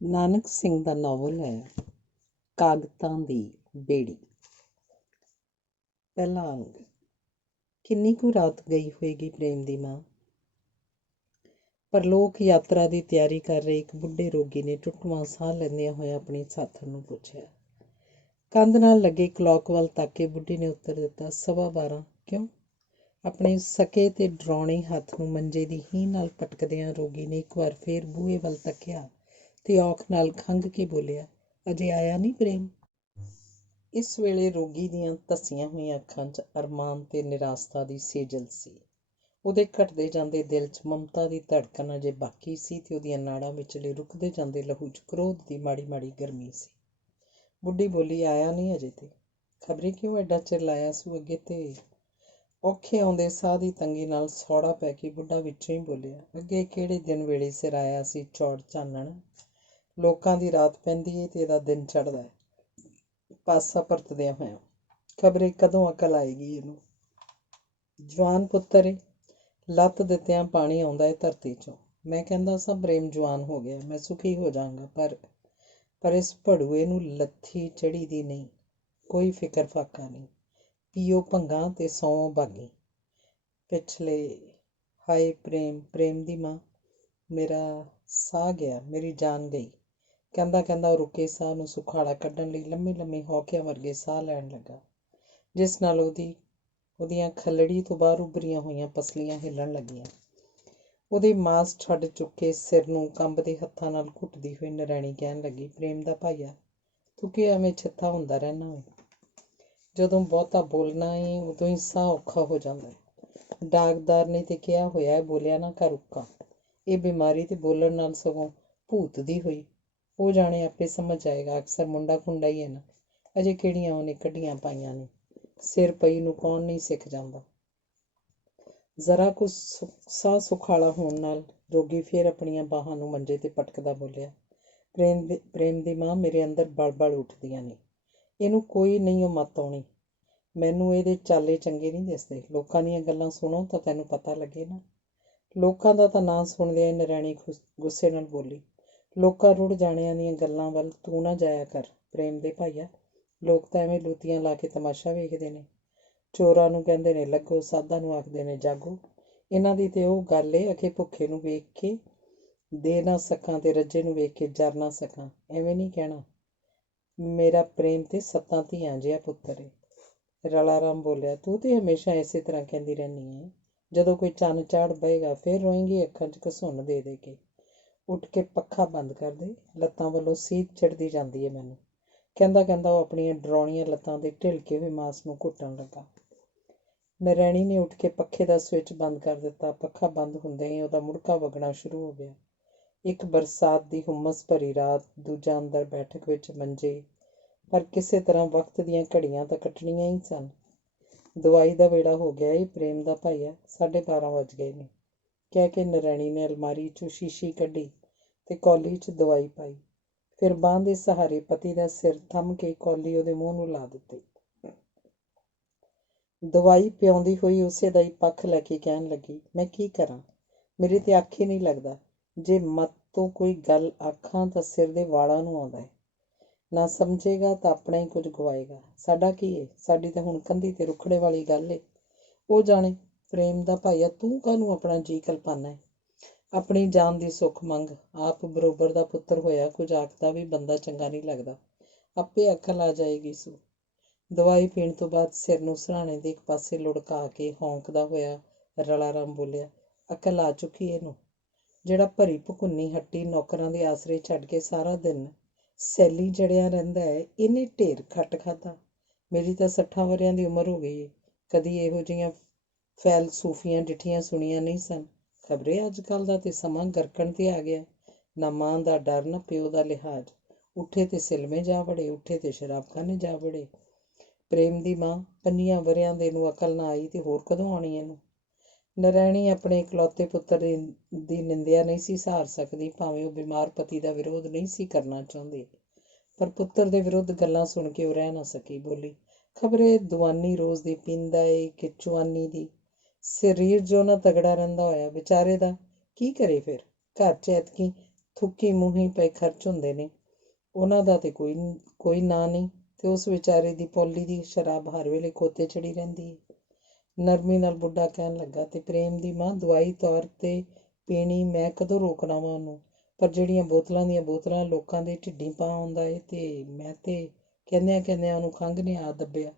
ਨਾਨਕ ਸਿੰਘ ਦਾ novel ਹੈ ਕਾਗਤਾਂ ਦੀ ਬੇੜੀ। ਪਹਿਲਾ ਅੰਗ। ਕਿੰਨੀ ਕੁ ਰਾਤ ਗਈ ਹੋਏਗੀ ਪ੍ਰੇਮ ਦੀ ਮਾਂ। ਪਰਲੋਕ ਯਾਤਰਾ ਦੀ ਤਿਆਰੀ ਕਰ ਰਹੇ ਇੱਕ ਬੁੱਢੇ ਰੋਗੀ ਨੇ ਟੁੱਟਵਾਂ ਸਾਹ ਲੈਂਦਿਆਂ ਹੋਇਆ ਆਪਣੀ ਸਾਥਣ ਨੂੰ ਪੁੱਛਿਆ। ਕੰਧ ਨਾਲ ਲੱਗੇ ਕਲੌਕ ਵੱਲ ਤੱਕ ਕੇ ਬੁੱਢੀ ਨੇ ਉੱਤਰ ਦਿੱਤਾ, 12:15। ਕਿਉਂ? ਆਪਣੇ ਸਕੇ ਤੇ ਡਰਾਉਣੇ ਹੱਥ ਨੂੰ ਮੰਜੇ ਦੀ ਹੀਂਹ ਨਾਲ ਪਟਕਦਿਆਂ ਰੋਗੀ ਨੇ ਇੱਕ ਵਾਰ ਫੇਰ ਬੂਹੇ ਵੱਲ ਤੱਕਿਆ ਤੇ ਔਖ ਨਾਲ ਖੰਘ ਕੇ ਬੋਲਿਆ, ਅਜੇ ਆਇਆ ਨਹੀਂ ਪ੍ਰੇਮ? ਇਸ ਵੇਲੇ ਰੋਗੀ ਦੀਆਂ ਧੱਸੀਆਂ ਹੋਈਆਂ ਅੱਖਾਂ 'ਚ ਅਰਮਾਨ ਤੇ ਨਿਰਾਸ਼ਤਾ ਦੀ ਸੇਜਲ ਸੀ। ਉਹਦੇ ਘਟਦੇ ਜਾਂਦੇ ਦਿਲ 'ਚ ਮਮਤਾ ਦੀ ਧੜਕਣ ਅਜੇ ਬਾਕੀ ਸੀ ਤੇ ਉਹਦੀਆਂ ਨਾੜਾਂ ਵਿਚਲੇ ਰੁਕਦੇ ਜਾਂਦੇ ਲਹੂ 'ਚ ਕ੍ਰੋਧ ਦੀ ਮਾੜੀ ਮਾੜੀ ਗਰਮੀ ਸੀ। ਬੁੱਢੀ ਬੋਲੀ, ਆਇਆ ਨਹੀਂ ਅਜੇ ਤੇ। ਖਬਰੇ ਕਿਉਂ ਐਡਾ ਚਿਰ ਲਾਇਆ ਸੂ ਅੱਗੇ ਤੇ। ਔਖੇ ਆਉਂਦੇ ਸਾਹ ਦੀ ਤੰਗੀ ਨਾਲ ਸੌੜਾ ਪੈ ਕੇ ਬੁੱਢਾ ਵਿੱਚੋਂ ਹੀ ਬੋਲਿਆ, ਅੱਗੇ ਕਿਹੜੇ ਦਿਨ ਵੇਲੇ ਸਿਰ ਆਇਆ ਸੀ ਚੌੜ ਚਾਨਣ। ਲੋਕਾਂ ਦੀ ਰਾਤ ਪੈਂਦੀ ਏ ਤੇ ਇਹਦਾ ਦਿਨ ਚੜ੍ਹਦਾ ਹੈ। ਪਾਸਾ ਪਰਤਦਿਆਂ ਹੋਇਆ, ਖਬਰੇ ਕਦੋਂ ਅਕਲ ਆਏਗੀ ਇਹਨੂੰ। ਜਵਾਨ ਪੁੱਤਰ ਏ, ਲੱਤ ਦਿੱਤਿਆਂ ਪਾਣੀ ਆਉਂਦਾ ਏ ਧਰਤੀ 'ਚੋਂ। ਮੈਂ ਕਹਿੰਦਾ ਸਾਂ ਪ੍ਰੇਮ ਜਵਾਨ ਹੋ ਗਿਆ, ਮੈਂ ਸੁਖੀ ਹੋ ਜਾਵਾਂਗਾ, ਪਰ ਇਸ ਭੜੂਏ ਨੂੰ ਲੱਥੀ ਚੜ੍ਹੀ ਦੀ ਨਹੀਂ। ਕੋਈ ਫਿਕਰ ਫਾਕਾ ਨਹੀਂ। ਪੀਓ ਭੰਗਾਂ ਤੇ ਸੌਂ ਬਾਗੀ। ਪਿਛਲੇ ਹਾਏ ਪ੍ਰੇਮ ਦੀ ਮਾਂ, ਮੇਰਾ ਸਾਹ ਗਿਆ, ਮੇਰੀ ਜਾਨ ਗਈ। ਕਹਿੰਦਾ ਉਹ ਰੁਕੇ ਸਾਹ ਨੂੰ ਸੁਖਾਲਾ ਕੱਢਣ ਲਈ ਲੰਮੇ ਲੰਮੇ ਹੌਕਿਆਂ ਵਰਗੇ ਸਾਹ ਲੈਣ ਲੱਗਾ, ਜਿਸ ਨਾਲ ਉਹਦੀਆਂ ਖੱਲੜੀ ਤੋਂ ਬਾਹਰ ਉੱਭਰੀਆਂ ਹੋਈਆਂ ਪਸਲੀਆਂ ਹਿੱਲਣ ਲੱਗੀਆਂ। ਉਹਦੇ ਮਾਸ ਛੱਡ ਚੁੱਕੇ ਸਿਰ ਨੂੰ ਕੰਬਦੇ ਹੱਥਾਂ ਨਾਲ ਘੁੱਟਦੀ ਹੋਈ ਨਰੈਣੀ ਕਹਿਣ ਲੱਗੀ, ਪ੍ਰੇਮ ਦਾ ਭਾਈਆ, ਤੂੰ ਕਿ ਐਵੇਂ ਛਿੱਥਾ ਹੁੰਦਾ ਰਹਿਣਾ ਏ। ਜਦੋਂ ਬਹੁਤਾ ਬੋਲਣਾ ਏ ਉਦੋਂ ਹੀ ਸਾਹ ਔਖਾ ਹੋ ਜਾਂਦਾ ਹੈ। ਡਾਕਦਾਰ ਨੇ ਤੇ ਕਿਹਾ ਹੋਇਆ, ਬੋਲਿਆ ਨਾ ਕਰ ਉੱਕਾ। ਇਹ ਬਿਮਾਰੀ ਤੇ ਬੋਲਣ ਨਾਲ ਸਗੋਂ ਭੂਤਦੀ ਹੋਈ। ਉਹ ਜਾਣੇ ਆਪੇ ਸਮਝ ਜਾਏਗਾ, ਅਕਸਰ ਮੁੰਡਾ ਖੁੰਡਾ ਹੀ ਹੈ ਨਾ, ਅਜੇ ਕਿਹੜੀਆਂ ਉਹਨੇ ਕੱਢੀਆਂ ਪਾਈਆਂ ਨੇ। ਸਿਰ ਪਈ ਨੂੰ ਕੌਣ ਨਹੀਂ ਸਿੱਖ ਜਾਂਦਾ। ਜ਼ਰਾ ਕੁ ਸਾਹ ਸੁਖਾਲਾ ਹੋਣ ਨਾਲ ਰੋਗੀ ਫੇਰ ਆਪਣੀਆਂ ਬਾਹਾਂ ਨੂੰ ਮੰਜੇ ਤੇ ਪਟਕਦਾ ਬੋਲਿਆ, ਪ੍ਰੇਮ ਦੀ ਮਾਂ, ਮੇਰੇ ਅੰਦਰ ਬਲ ਉੱਠਦੀਆਂ ਨੇ। ਇਹਨੂੰ ਕੋਈ ਨਹੀਂ ਉਹ ਮੱਤ ਆਉਣੀ। ਮੈਨੂੰ ਇਹਦੇ ਚਾਲੇ ਚੰਗੇ ਨਹੀਂ ਦਿਸਦੇ। ਲੋਕਾਂ ਦੀਆਂ ਗੱਲਾਂ ਸੁਣੋ ਤਾਂ ਤੈਨੂੰ ਪਤਾ ਲੱਗੇ ਨਾ। ਲੋਕਾਂ ਦਾ ਤਾਂ ਨਾਂ ਸੁਣਦਿਆਂ ਨਰੈਣੀ ਗੁੱਸੇ ਨਾਲ ਬੋਲੀ, ਲੋਕਾਂ ਰੁੜ ਜਾਣਿਆਂ ਦੀਆਂ ਗੱਲਾਂ ਵੱਲ ਤੂੰ ਨਾ ਜਾਇਆ ਕਰ ਪ੍ਰੇਮ ਦੇ ਭਾਈਆ। ਲੋਕ ਤਾਂ ਐਵੇਂ ਲੂਤੀਆਂ ਲਾ ਕੇ ਤਮਾਸ਼ਾ ਵੇਖਦੇ ਨੇ। ਚੋਰਾਂ ਨੂੰ ਕਹਿੰਦੇ ਨੇ ਲੱਗੋ, ਸਾਧਾਂ ਨੂੰ ਆਖਦੇ ਨੇ ਜਾਗੋ। ਇਹਨਾਂ ਦੀ ਤੇ ਉਹ ਗੱਲ ਏ, ਅਖੇ ਭੁੱਖੇ ਨੂੰ ਵੇਖ ਕੇ ਦੇ ਨਾ ਸਕਾਂ ਤੇ ਰੱਜੇ ਨੂੰ ਵੇਖ ਕੇ ਜਰ ਨਾ ਸਕਾਂ। ਐਵੇਂ ਨਹੀਂ ਕਹਿਣਾ। ਮੇਰਾ ਪ੍ਰੇਮ ਤੇ 7 ਧੀਆਂ ਜਿਹਾ ਪੁੱਤਰ ਏ। ਰਲਾ ਰਾਮ ਬੋਲਿਆ, ਤੂੰ ਤੇ ਹਮੇਸ਼ਾ ਇਸੇ ਤਰ੍ਹਾਂ ਕਹਿੰਦੀ ਰਹਿੰਦੀ ਏ। ਜਦੋਂ ਕੋਈ ਚੰਨ ਚਾੜ ਬਹੇਗਾ ਫੇਰ ਰੋਏਂਗੀ ਅੱਖਾਂ 'ਚ ਘਸੁੰਨ ਦੇ ਦੇ ਕੇ। ਉੱਠ ਕੇ ਪੱਖਾ ਬੰਦ ਕਰ ਦੇ, ਲੱਤਾਂ ਵੱਲੋਂ ਸੀਤ ਚੜ੍ਹਦੀ ਜਾਂਦੀ ਏ ਮੈਨੂੰ। ਕਹਿੰਦਾ ਉਹ ਆਪਣੀਆਂ ਡਰਾਉਣੀਆਂ ਲੱਤਾਂ ਦੇ ਢਿਲਕੇ ਹੋਏ ਮਾਸ ਨੂੰ ਘੁੱਟਣ ਲੱਗਾ। ਨਰੈਣੀ ਨੇ ਉੱਠ ਕੇ ਪੱਖੇ ਦਾ ਸਵਿੱਚ ਬੰਦ ਕਰ ਦਿੱਤਾ। ਪੱਖਾ ਬੰਦ ਹੁੰਦਿਆਂ ਹੀ ਉਹਦਾ ਮੁੜਕਾ ਵਗਣਾ ਸ਼ੁਰੂ ਹੋ ਗਿਆ। ਇੱਕ ਬਰਸਾਤ ਦੀ ਹੁਮਸ ਭਰੀ ਰਾਤ, ਦੂਜਾ ਅੰਦਰ ਬੈਠਕ ਵਿੱਚ ਮੰਜੇ, ਪਰ ਕਿਸੇ ਤਰ੍ਹਾਂ ਵਕਤ ਦੀਆਂ ਘੜੀਆਂ ਤਾਂ ਕੱਟਣੀਆਂ ਹੀ ਸਨ। ਦਵਾਈ ਦਾ ਵੇਲਾ ਹੋ ਗਿਆ ਏ ਪ੍ਰੇਮ ਦਾ ਭਾਈਆ, 12:30 ਵੱਜ ਗਏ ਨੇ, ਕਹਿ ਕੇ ਨਰੈਣੀ ਨੇ ਅਲਮਾਰੀ 'ਚੋਂ ਸ਼ੀਸ਼ੀ ਕੱਢੀ ਤੇ ਕੌਲੀ 'ਚ ਦਵਾਈ ਪਾਈ। ਫਿਰ ਬਾਂਹ ਦੇ ਸਹਾਰੇ ਪਤੀ ਦਾ ਸਿਰ ਥੰਮ ਕੇ ਕੌਲੀ ਉਹਦੇ ਮੂੰਹ ਨੂੰ ਲਾ ਦਿੱਤੀ। ਦਵਾਈ ਪਿਆਉਂਦੀ ਹੋਈ ਉਸੇ ਦਾ ਹੀ ਪੱਖ ਲੈ ਕੇ ਕਹਿਣ ਲੱਗੀ, ਮੈਂ ਕੀ ਕਰਾਂ, ਮੇਰੇ ਤੇ ਅੱਖ ਹੀ ਨਹੀਂ ਲੱਗਦਾ। ਜੇ ਮੱਤ ਤੋਂ ਕੋਈ ਗੱਲ ਆਖਾਂ ਤਾਂ ਸਿਰ ਦੇ ਵਾਲਾਂ ਨੂੰ ਆਉਂਦਾ ਹੈ। ਨਾ ਸਮਝੇਗਾ ਤਾਂ ਆਪਣਾ ਹੀ ਕੁਝ ਗਵਾਏਗਾ। ਸਾਡਾ ਕੀ ਏ, ਸਾਡੀ ਤਾਂ ਹੁਣ ਕੰਧੀ ਤੇ ਰੁਖੜੇ ਵਾਲੀ ਗੱਲ ਏ। ਉਹ ਜਾਣੇ ਪ੍ਰੇਮ ਦਾ ਭਾਈਆ, ਤੂੰ ਕਾਹਨੂੰ ਆਪਣਾ ਜੀ ਕਲਪਾਨਾ ਹੈ। ਆਪਣੀ ਜਾਨ ਦੀ ਸੁੱਖ ਮੰਗ। ਆਪ ਬਰੋਬਰ ਦਾ ਪੁੱਤਰ ਹੋਇਆ ਕੁਝ ਆਖਦਾ ਵੀ ਬੰਦਾ ਚੰਗਾ ਨਹੀਂ ਲੱਗਦਾ। ਆਪੇ ਅਕਲ ਆ ਜਾਏਗੀ ਸੂ। ਦਵਾਈ ਪੀਣ ਤੋਂ ਬਾਅਦ ਸਿਰ ਨੂੰ ਸਿਰਹਾਣੇ ਦੇ ਇੱਕ ਪਾਸੇ ਲੁੜਕਾ ਕੇ ਹੌਂਕਦਾ ਹੋਇਆ ਰਲਾ ਰਾਮ ਬੋਲਿਆ, ਅਕਲ ਆ ਚੁੱਕੀ ਇਹਨੂੰ। ਜਿਹੜਾ ਭਰੀ ਭਕੁੰਨੀ ਹੱਟੀ ਨੌਕਰਾਂ ਦੇ ਆਸਰੇ ਛੱਡ ਕੇ ਸਾਰਾ ਦਿਨ ਸੈਲੀ ਜੜਿਆ ਰਹਿੰਦਾ ਹੈ, ਇਹਨੇ ਢੇਰ ਖੱਟ ਖਾਧਾ। ਮੇਰੀ ਤਾਂ 60 ਵਰ੍ਹਿਆਂ ਦੀ ਉਮਰ ਹੋ ਗਈ ਏ, ਕਦੀ ਇਹੋ ਜਿਹੀਆਂ ਫੈਲਸੂਫੀਆਂ ਡਿੱਠੀਆਂ ਸੁਣੀਆਂ ਨਹੀਂ ਸਨ। ਖਬਰੇ ਅੱਜ ਕੱਲ੍ਹ ਦਾ ਤੇ ਸਮਾਂ ਗਰਕਣ ਤੇ ਆ ਗਿਆ। ਨਾ ਮਾਂ ਦਾ ਡਰ, ਨਾ ਪਿਓ ਦਾ ਲਿਹਾਜ਼। ਉੱਠੇ ਤੇ ਸਿਲਮੇ ਜਾ ਵੜੇ, ਉੱਠੇ ਤੇ ਸ਼ਰਾਬਖਾਨੇ ਜਾ ਵੜੇ। ਪ੍ਰੇਮ ਦੀ ਮਾਂ, 5 ਵਰ੍ਹਿਆਂ ਦੇ ਨੂੰ ਅਕਲ ਨਾ ਆਈ ਤੇ ਹੋਰ ਕਦੋਂ ਆਉਣੀ ਇਹਨੂੰ। ਨਰੈਣੀ ਆਪਣੇ ਇਕਲੌਤੇ ਪੁੱਤਰ ਦੀ ਨਿੰਦਿਆ ਨਹੀਂ ਸੀ ਸਹਾਰ ਸਕਦੀ, ਭਾਵੇਂ ਉਹ ਬਿਮਾਰ ਪਤੀ ਦਾ ਵਿਰੋਧ ਨਹੀਂ ਸੀ ਕਰਨਾ ਚਾਹੁੰਦੀ, ਪਰ ਪੁੱਤਰ ਦੇ ਵਿਰੁੱਧ ਗੱਲਾਂ ਸੁਣ ਕੇ ਉਹ ਰਹਿ ਨਾ ਸਕੀ। ਬੋਲੀ, ਖਬਰੇ ਦਵਾਨੀ ਰੋਜ਼ ਦੀ ਪੀਂਦਾ ਏ ਕਿ ਚੁਆਨੀ ਦੀ। ਸਰੀਰ ਜੋ ਨਾ ਤਗੜਾ ਰਹਿੰਦਾ ਹੋਇਆ ਵਿਚਾਰੇ ਦਾ ਕੀ ਕਰੇ ਫਿਰ। ਘਰ 'ਚ ਐਤਕੀ ਥੁੱਕੀ ਮੂੰਹੀਂ ਪਏ ਖਰਚ ਹੁੰਦੇ ਨੇ, ਉਹਨਾਂ ਦਾ ਤੇ ਕੋਈ ਨਾਂ ਨਹੀਂ। ਤੇ ਉਸ ਵਿਚਾਰੇ ਦੀ ਪੋਲੀ ਦੀ ਸ਼ਰਾਬ ਹਰ ਵੇਲੇ ਖੋਤੇ ਚੜੀ ਰਹਿੰਦੀ ਹੈ। ਨਰਮੀ ਨਾਲ ਬੁੱਢਾ ਕਹਿਣ ਲੱਗਾ। ਤੇ ਪ੍ਰੇਮ ਦੀ ਮਾਂ, ਦਵਾਈ ਤੌਰ ਤੇ ਪੀਣੀ ਮੈਂ ਕਦੋਂ ਰੋਕਣਾ ਵਾ ਉਹਨੂੰ, ਪਰ ਜਿਹੜੀਆਂ ਬੋਤਲਾਂ ਦੀਆਂ ਬੋਤਲਾਂ ਲੋਕਾਂ ਦੇ ਢਿੱਡੀਂ ਪਾ ਆਉਂਦਾ ਏ, ਤੇ ਮੈਂ ਤੇ ਕਹਿੰਦਿਆਂ ਉਹਨੂੰ ਖੰਘ ਨੇ ਆ ਦੱਬਿਆ।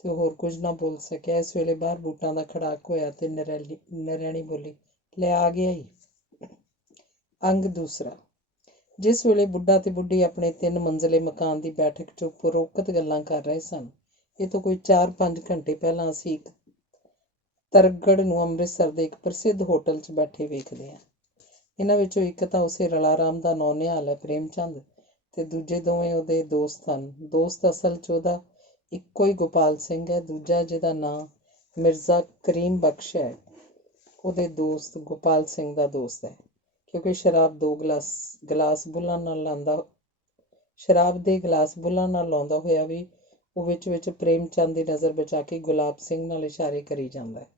ਤੇ ਉਹ ਹੋਰ ਕੁਝ ਨਾ ਬੋਲ ਸਕਿਆ। ਇਸ ਵੇਲੇ ਬਾਹਰ ਬੂਟਾਂ ਦਾ ਖੜਾਕ ਹੋਇਆ ਤੇ ਨਰੈਣੀ ਬੋਲੀ, ਲੈ ਆ ਗਿਆ ਈ। ਅੰਗ ਦੂਸਰਾ। ਜਿਸ ਵੇਲੇ ਬੁੱਢਾ ਤੇ ਬੁੱਢੀ ਆਪਣੇ 3 ਮੰਜ਼ਲੇ ਮਕਾਨ ਦੀ ਬੈਠਕ 'ਚ ਉਪਰੋਕਤ ਗੱਲਾਂ ਕਰ ਰਹੇ ਸਨ, ਇਹ ਤੋਂ ਕੋਈ 4-5 ਘੰਟੇ ਪਹਿਲਾਂ ਅਸੀਂ ਇੱਕ ਤਰਗੜ ਨੂੰ ਅੰਮ੍ਰਿਤਸਰ ਦੇ ਇੱਕ ਪ੍ਰਸਿੱਧ ਹੋਟਲ 'ਚ ਬੈਠੇ ਵੇਖਦੇ ਹਾਂ। ਇਹਨਾਂ ਵਿੱਚੋਂ ਇੱਕ ਤਾਂ ਉਸੇ ਰਲਾਰਾਮ ਦਾ ਨਾਂ ਨਿਹਾਲ ਹੈ, ਪ੍ਰੇਮ ਚੰਦ, ਤੇ ਦੂਜੇ ਦੋਵੇਂ ਉਹਦੇ ਦੋਸਤ ਹਨ। ਦੋਸਤ ਅਸਲ 'ਚ ਉਹਦਾ ਇੱਕੋ ਹੀ ਗੋਪਾਲ ਸਿੰਘ ਹੈ। ਦੂਜਾ, ਜਿਹਦਾ ਨਾਂ ਮਿਰਜ਼ਾ ਕਰੀਮ ਬਖਸ਼ ਹੈ, ਉਹਦੇ ਦੋਸਤ ਗੋਪਾਲ ਸਿੰਘ ਦਾ ਦੋਸਤ ਹੈ, ਕਿਉਂਕਿ ਸ਼ਰਾਬ ਦੇ ਗਲਾਸ ਬੁੱਲ੍ਹਾਂ ਨਾਲ ਲਾਉਂਦਾ ਹੋਇਆ ਵੀ ਉਹ ਵਿੱਚ ਪ੍ਰੇਮ ਚੰਦ ਦੀ ਨਜ਼ਰ ਬਚਾ ਕੇ ਗੁਲਾਬ ਸਿੰਘ ਨਾਲ ਇਸ਼ਾਰੇ ਕਰੀ ਜਾਂਦਾ ਹੈ।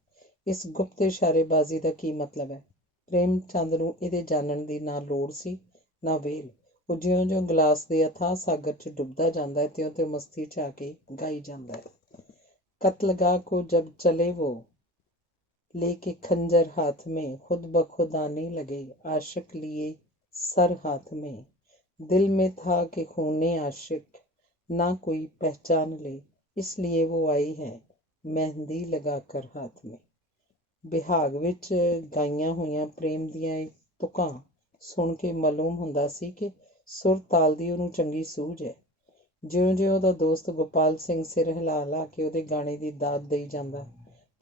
ਇਸ ਗੁਪਤ ਇਸ਼ਾਰੇਬਾਜ਼ੀ ਦਾ ਕੀ ਮਤਲਬ ਹੈ? ਪ੍ਰੇਮ ਚੰਦ ਨੂੰ ਇਹਦੇ ਜਾਣਨ ਦੀ ਨਾ ਲੋੜ ਸੀ ਨਾ ਵੇਲ। ਉਹ ਜਿਉਂ-ਜਿਉਂ ਗਲਾਸ ਦੇ ਅਥਾਹ ਸਾਗਰ 'ਚ ਡੁੱਬਦਾ ਜਾਂਦਾ ਹੈ, ਤਿਉਂ-ਤਿਉਂ ਮਸਤੀ 'ਚ ਆ ਕੇ ਗਾਈ ਜਾਂਦਾ ਹੈ, ਕਤਲਗਾਹ ਕੋ ਜਬ ਚਲੇ ਵੋ लेके खंजर हाथ में, खुद ब खुद आने लगे, आशिक लिए सर हाथ में, दिल में था कि खूने आशिक ना कोई पहचान ले, इसलिए वो आई है मेहंदी लगा कर हाथ में। ਬਿਹਾਗ ਵਿੱਚ ਗਾਈਆਂ ਹੋਈਆਂ ਪ੍ਰੇਮ ਦੀਆਂ ਇਹ ਤੁਕਾਂ ਸੁਣ ਕੇ ਮਾਲੂਮ ਹੁੰਦਾ ਸੀ ਕਿ ਸੁਰ ਤਾਲ ਦੀ ਉਹਨੂੰ ਚੰਗੀ ਸੂਝ ਹੈ। ਜਿਉਂ-ਜਿਉਂ ਉਹਦਾ ਦੋਸਤ ਗੋਪਾਲ ਸਿੰਘ ਸਿਰ ਹਿਲਾ ਕੇ ਉਹਦੇ ਗਾਣੇ ਦੀ ਦਾਦ ਦੇਈ ਜਾਂਦਾ,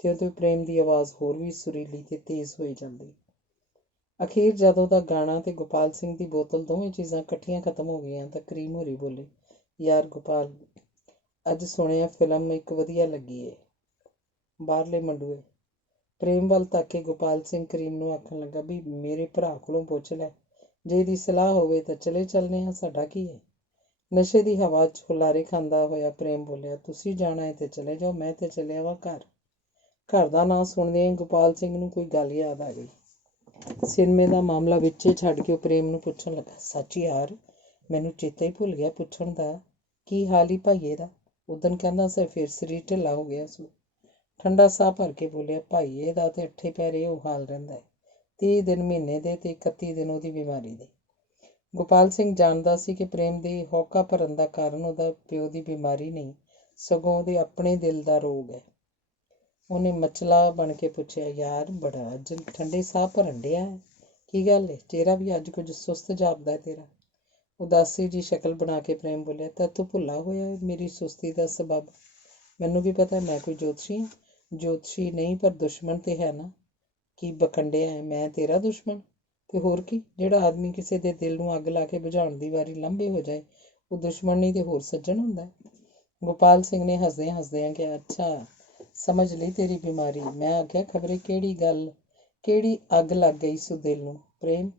ਤੇ ਪ੍ਰੇਮ ਦੀ ਆਵਾਜ਼ ਹੋਰ ਵੀ ਸੁਰੀਲੀ ਤੇ ਤੇਜ਼ ਹੋਈ ਜਾਂਦੀ। ਅਖੀਰ ਜਦ ਉਹਦਾ ਗਾਣਾ ਤੇ ਗੋਪਾਲ ਸਿੰਘ ਦੀ ਬੋਤਲ ਦੋਵੇਂ ਚੀਜ਼ਾਂ ਇਕੱਠੀਆਂ ਖਤਮ ਹੋ ਗਈਆਂ ਤਾਂ ਕਰੀਮ ਹੋਰੀ ਬੋਲੇ, ਯਾਰ ਗੋਪਾਲ, ਅੱਜ ਸੁਣਿਆ ਫਿਲਮ ਇੱਕ ਵਧੀਆ ਲੱਗੀ ਏ, ਬਾਹਰਲੇ ਮੰਡੂਏ। ਪ੍ਰੇਮ ਵੱਲ ਤੱਕ ਕੇ ਗੋਪਾਲ ਸਿੰਘ ਕਰੀਮ ਨੂੰ ਆਖਣ ਲੱਗਾ ਵੀ ਮੇਰੇ ਭਰਾ ਕੋਲੋਂ ਪੁੱਛ ਲੈ, ਜੇ ਇਹਦੀ ਸਲਾਹ ਹੋਵੇ ਤਾਂ ਚਲੇ ਚੱਲਦੇ ਹਾਂ, ਸਾਡਾ ਕੀ ਹੈ। ਨਸ਼ੇ ਦੀ ਹਵਾ 'ਚ ਹੁਲਾਰੇ ਖਾਂਦਾ ਹੋਇਆ ਪ੍ਰੇਮ ਬੋਲਿਆ, ਤੁਸੀਂ ਜਾਣਾ ਹੈ ਤੇ ਚਲੇ ਜਾਓ, ਮੈਂ ਤੇ ਚੱਲਿਆ ਵਾ ਘਰ। ਘਰ ਦਾ ਨਾਂ ਸੁਣਦਿਆਂ ਹੀ ਗੋਪਾਲ ਸਿੰਘ ਨੂੰ ਕੋਈ ਗੱਲ ਯਾਦ ਆ ਗਈ। ਸਿਨੇਮੇ ਦਾ ਮਾਮਲਾ ਵਿੱਚੇ ਛੱਡ ਕੇ ਉਹ ਪ੍ਰੇਮ ਨੂੰ ਪੁੱਛਣ ਲੱਗਾ, ਸੱਚ ਯਾਰ, ਮੈਨੂੰ ਚੇਤਾ ਹੀ ਭੁੱਲ ਗਿਆ ਪੁੱਛਣ ਦਾ, ਕੀ ਹਾਲ ਹੀ ਭਾਈਏ ਦਾ? ਉਦਣ ਕਹਿੰਦਾ ਸੀ ਫਿਰ ਸਰੀਰ ਢਿੱਲਾ ਹੋ ਗਿਆ ਸੂ। ਠੰਡਾ ਸਾਹ ਭਰ ਕੇ ਬੋਲਿਆ, ਭਾਈਏ ਦਾ ਤੇ 8 ਪੈਰੇ ਉਹ ਹਾਲ ਰਹਿੰਦਾ ਹੈ, 30 ਦਿਨ ਮਹੀਨੇ ਦੇ ਤੇ 31 ਦਿਨ ਉਹਦੀ ਬਿਮਾਰੀ ਦੇ। ਗੋਪਾਲ ਸਿੰਘ ਜਾਣਦਾ ਸੀ ਕਿ ਪ੍ਰੇਮ ਦੇ ਹੌਕਾ ਭਰਨ ਦਾ ਕਾਰਨ ਉਹਦਾ ਪਿਓ ਦੀ ਬਿਮਾਰੀ ਨਹੀਂ, ਸਗੋਂ ਉਹਦੇ ਆਪਣੇ ਦਿਲ ਦਾ ਰੋਗ ਹੈ। ਉਹਨੇ ਮਚਲਾ ਬਣ ਕੇ ਪੁੱਛਿਆ, ਯਾਰ ਬੜਾ ਅੱਜ ਠੰਡੇ ਸਾਹ ਭਰਨ ਡਿਆ ਹੈ, ਕੀ ਗੱਲ ਹੈ? ਚਿਹਰਾ ਵੀ ਅੱਜ ਕੁਝ ਸੁਸਤ ਜਾਪਦਾ ਤੇਰਾ। ਉਦਾਸੀ ਜੀ ਸ਼ਕਲ ਬਣਾ ਕੇ ਪ੍ਰੇਮ ਬੋਲਿਆ, ਤਾਂ ਤੂੰ ਭੁੱਲਾ ਹੋਇਆ ਮੇਰੀ ਸੁਸਤੀ ਦਾ ਸਬੱਬ? ਮੈਨੂੰ ਵੀ ਪਤਾ, ਮੈਂ ਕੋਈ ਜੋਤਸ਼ੀ ਹਾਂ? ਜੋਤਸ਼ੀ ਨਹੀਂ, ਪਰ ਦੁਸ਼ਮਣ ਤੇ ਹੈ ਨਾ। ਕੀ ਬਕੰਡਿਆ ਹੈ, ਮੈਂ ਤੇਰਾ ਦੁਸ਼ਮਣ? ਤੇ ਹੋਰ ਕੀ, ਜਿਹੜਾ ਆਦਮੀ ਕਿਸੇ ਦੇ ਦਿਲ ਨੂੰ ਅੱਗ ਲਾ ਕੇ ਬੁਝਾਉਣ ਦੀ ਵਾਰੀ ਲੰਬੇ ਹੋ ਜਾਏ, ਉਹ ਦੁਸ਼ਮਣ ਨਹੀਂ ਤੇ ਹੋਰ ਸੱਜਣ ਹੁੰਦਾ। ਗੋਪਾਲ ਸਿੰਘ ਨੇ ਹੱਸਦਿਆਂ ਕਿਹਾ, ਅੱਛਾ ਸਮਝ ਲਈ ਤੇਰੀ ਬਿਮਾਰੀ। ਮੈਂ ਆਖਿਆ ਖਬਰੇ ਕਿਹੜੀ ਅੱਗ ਲੱਗ ਗਈ ਸੂ ਦਿਲ ਨੂੰ। ਪ੍ਰੇਮ,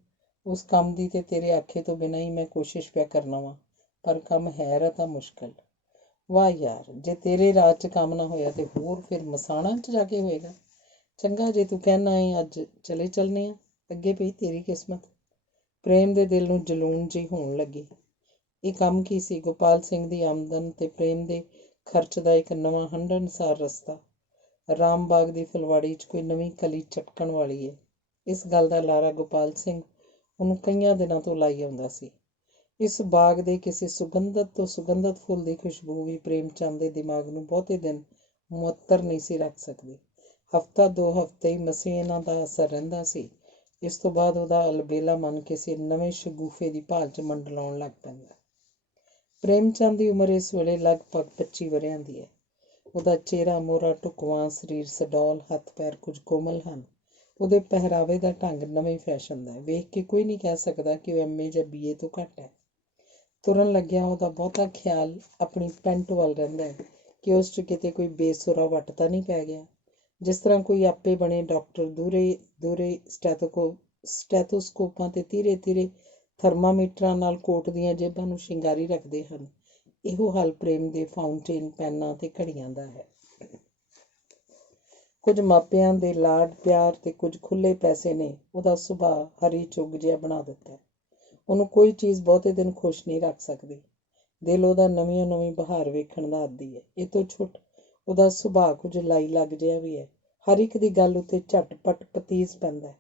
ਉਸ ਕੰਮ ਦੀ ਤੇ ਤੇਰੇ ਆਖੇ ਤੋਂ ਬਿਨਾਂ ਹੀ ਮੈਂ ਕੋਸ਼ਿਸ਼ ਪਿਆ ਕਰਨਾ ਵਾਂ, ਪਰ ਕੰਮ ਹੈ ਰਤਾ ਮੁਸ਼ਕਲ। ਵਾਹ ਯਾਰ, ਜੇ ਤੇਰੇ ਰਾਜ 'ਚ ਕੰਮ ਨਾ ਹੋਇਆ ਤੇ ਹੋਰ ਫਿਰ ਮਸਾਣਾ 'ਚ ਜਾ ਕੇ ਹੋਏਗਾ। ਚੰਗਾ, ਜੇ ਤੂੰ ਕਹਿਣਾ ਏ ਅੱਜ ਚਲੇ ਚੱਲਨੇ ਆ, ਅੱਗੇ ਪਈ ਤੇਰੀ ਕਿਸਮਤ। ਪ੍ਰੇਮ ਦੇ ਦਿਲ ਨੂੰ ਜਲੂਣ ਜਿਹੀ ਹੋਣ ਲੱਗੀ। ਇਹ ਕੰਮ ਕੀ ਸੀ? ਗੋਪਾਲ ਸਿੰਘ ਦੀ ਆਮਦਨ ਤੇ ਪ੍ਰੇਮ ਦੇ ਖਰਚ ਦਾ ਇੱਕ ਨਵਾਂ ਹੰਢਣਸਾਰ ਰਸਤਾ। ਰਾਮ ਬਾਗ ਦੀ ਫੁਲਵਾੜੀ 'ਚ ਕੋਈ ਨਵੀਂ ਕਲੀ ਚਟਕਣ ਵਾਲੀ ਹੈ। ਇਸ ਗੱਲ ਦਾ ਲਾਰਾ ਗੋਪਾਲ ਸਿੰਘ ਉਹਨੂੰ ਕਈਆਂ ਦਿਨਾਂ ਤੋਂ ਲਾਈ ਆਉਂਦਾ ਸੀ। ਇਸ ਬਾਗ ਦੇ ਕਿਸੇ ਸੁਗੰਧਤ ਫੁੱਲ ਦੀ ਖੁਸ਼ਬੂ ਵੀ ਪ੍ਰੇਮ ਚੰਦ ਦੇ ਦਿਮਾਗ ਨੂੰ ਬਹੁਤੇ ਦਿਨ ਮੁਅੱਤਰ ਨਹੀਂ ਸੀ ਰੱਖ ਸਕਦੀ। ਹਫ਼ਤਾ 2 ਹਫ਼ਤੇ ਹੀ ਮਸੀਂ ਇਹਨਾਂ ਦਾ ਅਸਰ ਰਹਿੰਦਾ ਸੀ। ਇਸ ਤੋਂ ਬਾਅਦ ਉਹਦਾ ਅਲਬੇਲਾ ਮਨ ਕਿਸੇ ਨਵੇਂ ਸ਼ਗੂਫੇ ਦੀ ਭਾਲ 'ਚ ਮੰਡਲਾਉਣ ਲੱਗ ਪੈਂਦਾ। ਪ੍ਰੇਮ ਚੰਦ ਦੀ ਉਮਰ ਇਸ ਵੇਲੇ ਲਗਭਗ 25 ਵਰ੍ਹਿਆਂ ਦੀ ਹੈ। ਉਹਦਾ ਚਿਹਰਾ ਮੋਹਰਾ ਢੁਕਵਾਂ, ਸਰੀਰ ਸਡੌਲ, ਹੱਥ ਪੈਰ ਕੁਝ ਕੋਮਲ ਹਨ। ਉਹਦੇ ਪਹਿਰਾਵੇ ਦਾ ਢੰਗ ਨਵੇਂ ਫੈਸ਼ਨ ਦਾ ਹੈ। ਵੇਖ ਕੇ ਕੋਈ ਨਹੀਂ ਕਹਿ ਸਕਦਾ ਕਿ ਉਹ MA ਜਾਂ BA ਤੋਂ ਘੱਟ ਹੈ। ਤੁਰਨ ਲੱਗਿਆ ਉਹਦਾ ਬਹੁਤਾ ਖਿਆਲ ਆਪਣੀ ਪੈਂਟ ਵੱਲ ਰਹਿੰਦਾ ਹੈ ਕਿ ਉਸ 'ਚ ਕਿਤੇ ਕੋਈ ਬੇਸੁਰਾ ਵੱਟ ਤਾਂ ਨਹੀਂ ਪੈ ਗਿਆ। ਜਿਸ ਤਰ੍ਹਾਂ ਕੋਈ ਆਪੇ ਬਣੇ ਡਾਕਟਰ ਦੂਰੇ ਸਟੈਥੋਸਕੋਪਾਂ ਤੇ ਧੀਰੇ ਥਰਮਾਮੀਟਰਾਂ ਨਾਲ ਕੋਟ ਦੀਆਂ ਜੇਬਾਂ ਨੂੰ ਸ਼ਿੰਗਾਰੀ ਰੱਖਦੇ ਹਨ, ਇਹੋ ਹਾਲ ਪ੍ਰੇਮ ਦੇ ਫਾਊਂਟੇਨ ਪੈਨਾਂ ਤੇ ਘੜੀਆਂ ਦਾ ਹੈ। ਕੁਝ ਮਾਪਿਆਂ ਦੇ ਲਾਡ ਪਿਆਰ ਤੇ ਕੁਝ ਖੁੱਲ੍ਹੇ ਪੈਸੇ ਨੇ ਉਹਦਾ ਸੁਭਾਅ ਹਰੀ ਚੁੱਗ ਜਿਹਾ ਬਣਾ ਦਿੱਤਾ। ਉਹਨੂੰ ਕੋਈ ਚੀਜ਼ ਬਹੁਤੇ ਦਿਨ ਖੁਸ਼ ਨਹੀਂ ਰੱਖ ਸਕਦੀ। ਦਿਲ ਉਹਦਾ ਨਵੀਂ ਨਵੀਂ ਬਹਾਰ ਵੇਖਣ ਦਾ ਆਦੀ ਹੈ। ਇਹ ਤੋਂ ਛੁੱਟ ਉਹਦਾ ਸੁਭਾਅ ਕੁਝ ਲਾਈ ਲੱਗ ਜਿਹਾ ਵੀ ਹੈ। ਹਰ ਇੱਕ ਦੀ ਗੱਲ ਉੱਤੇ ਝਟਪਟ ਪਤੀਸ ਪੈਂਦਾ ਹੈ।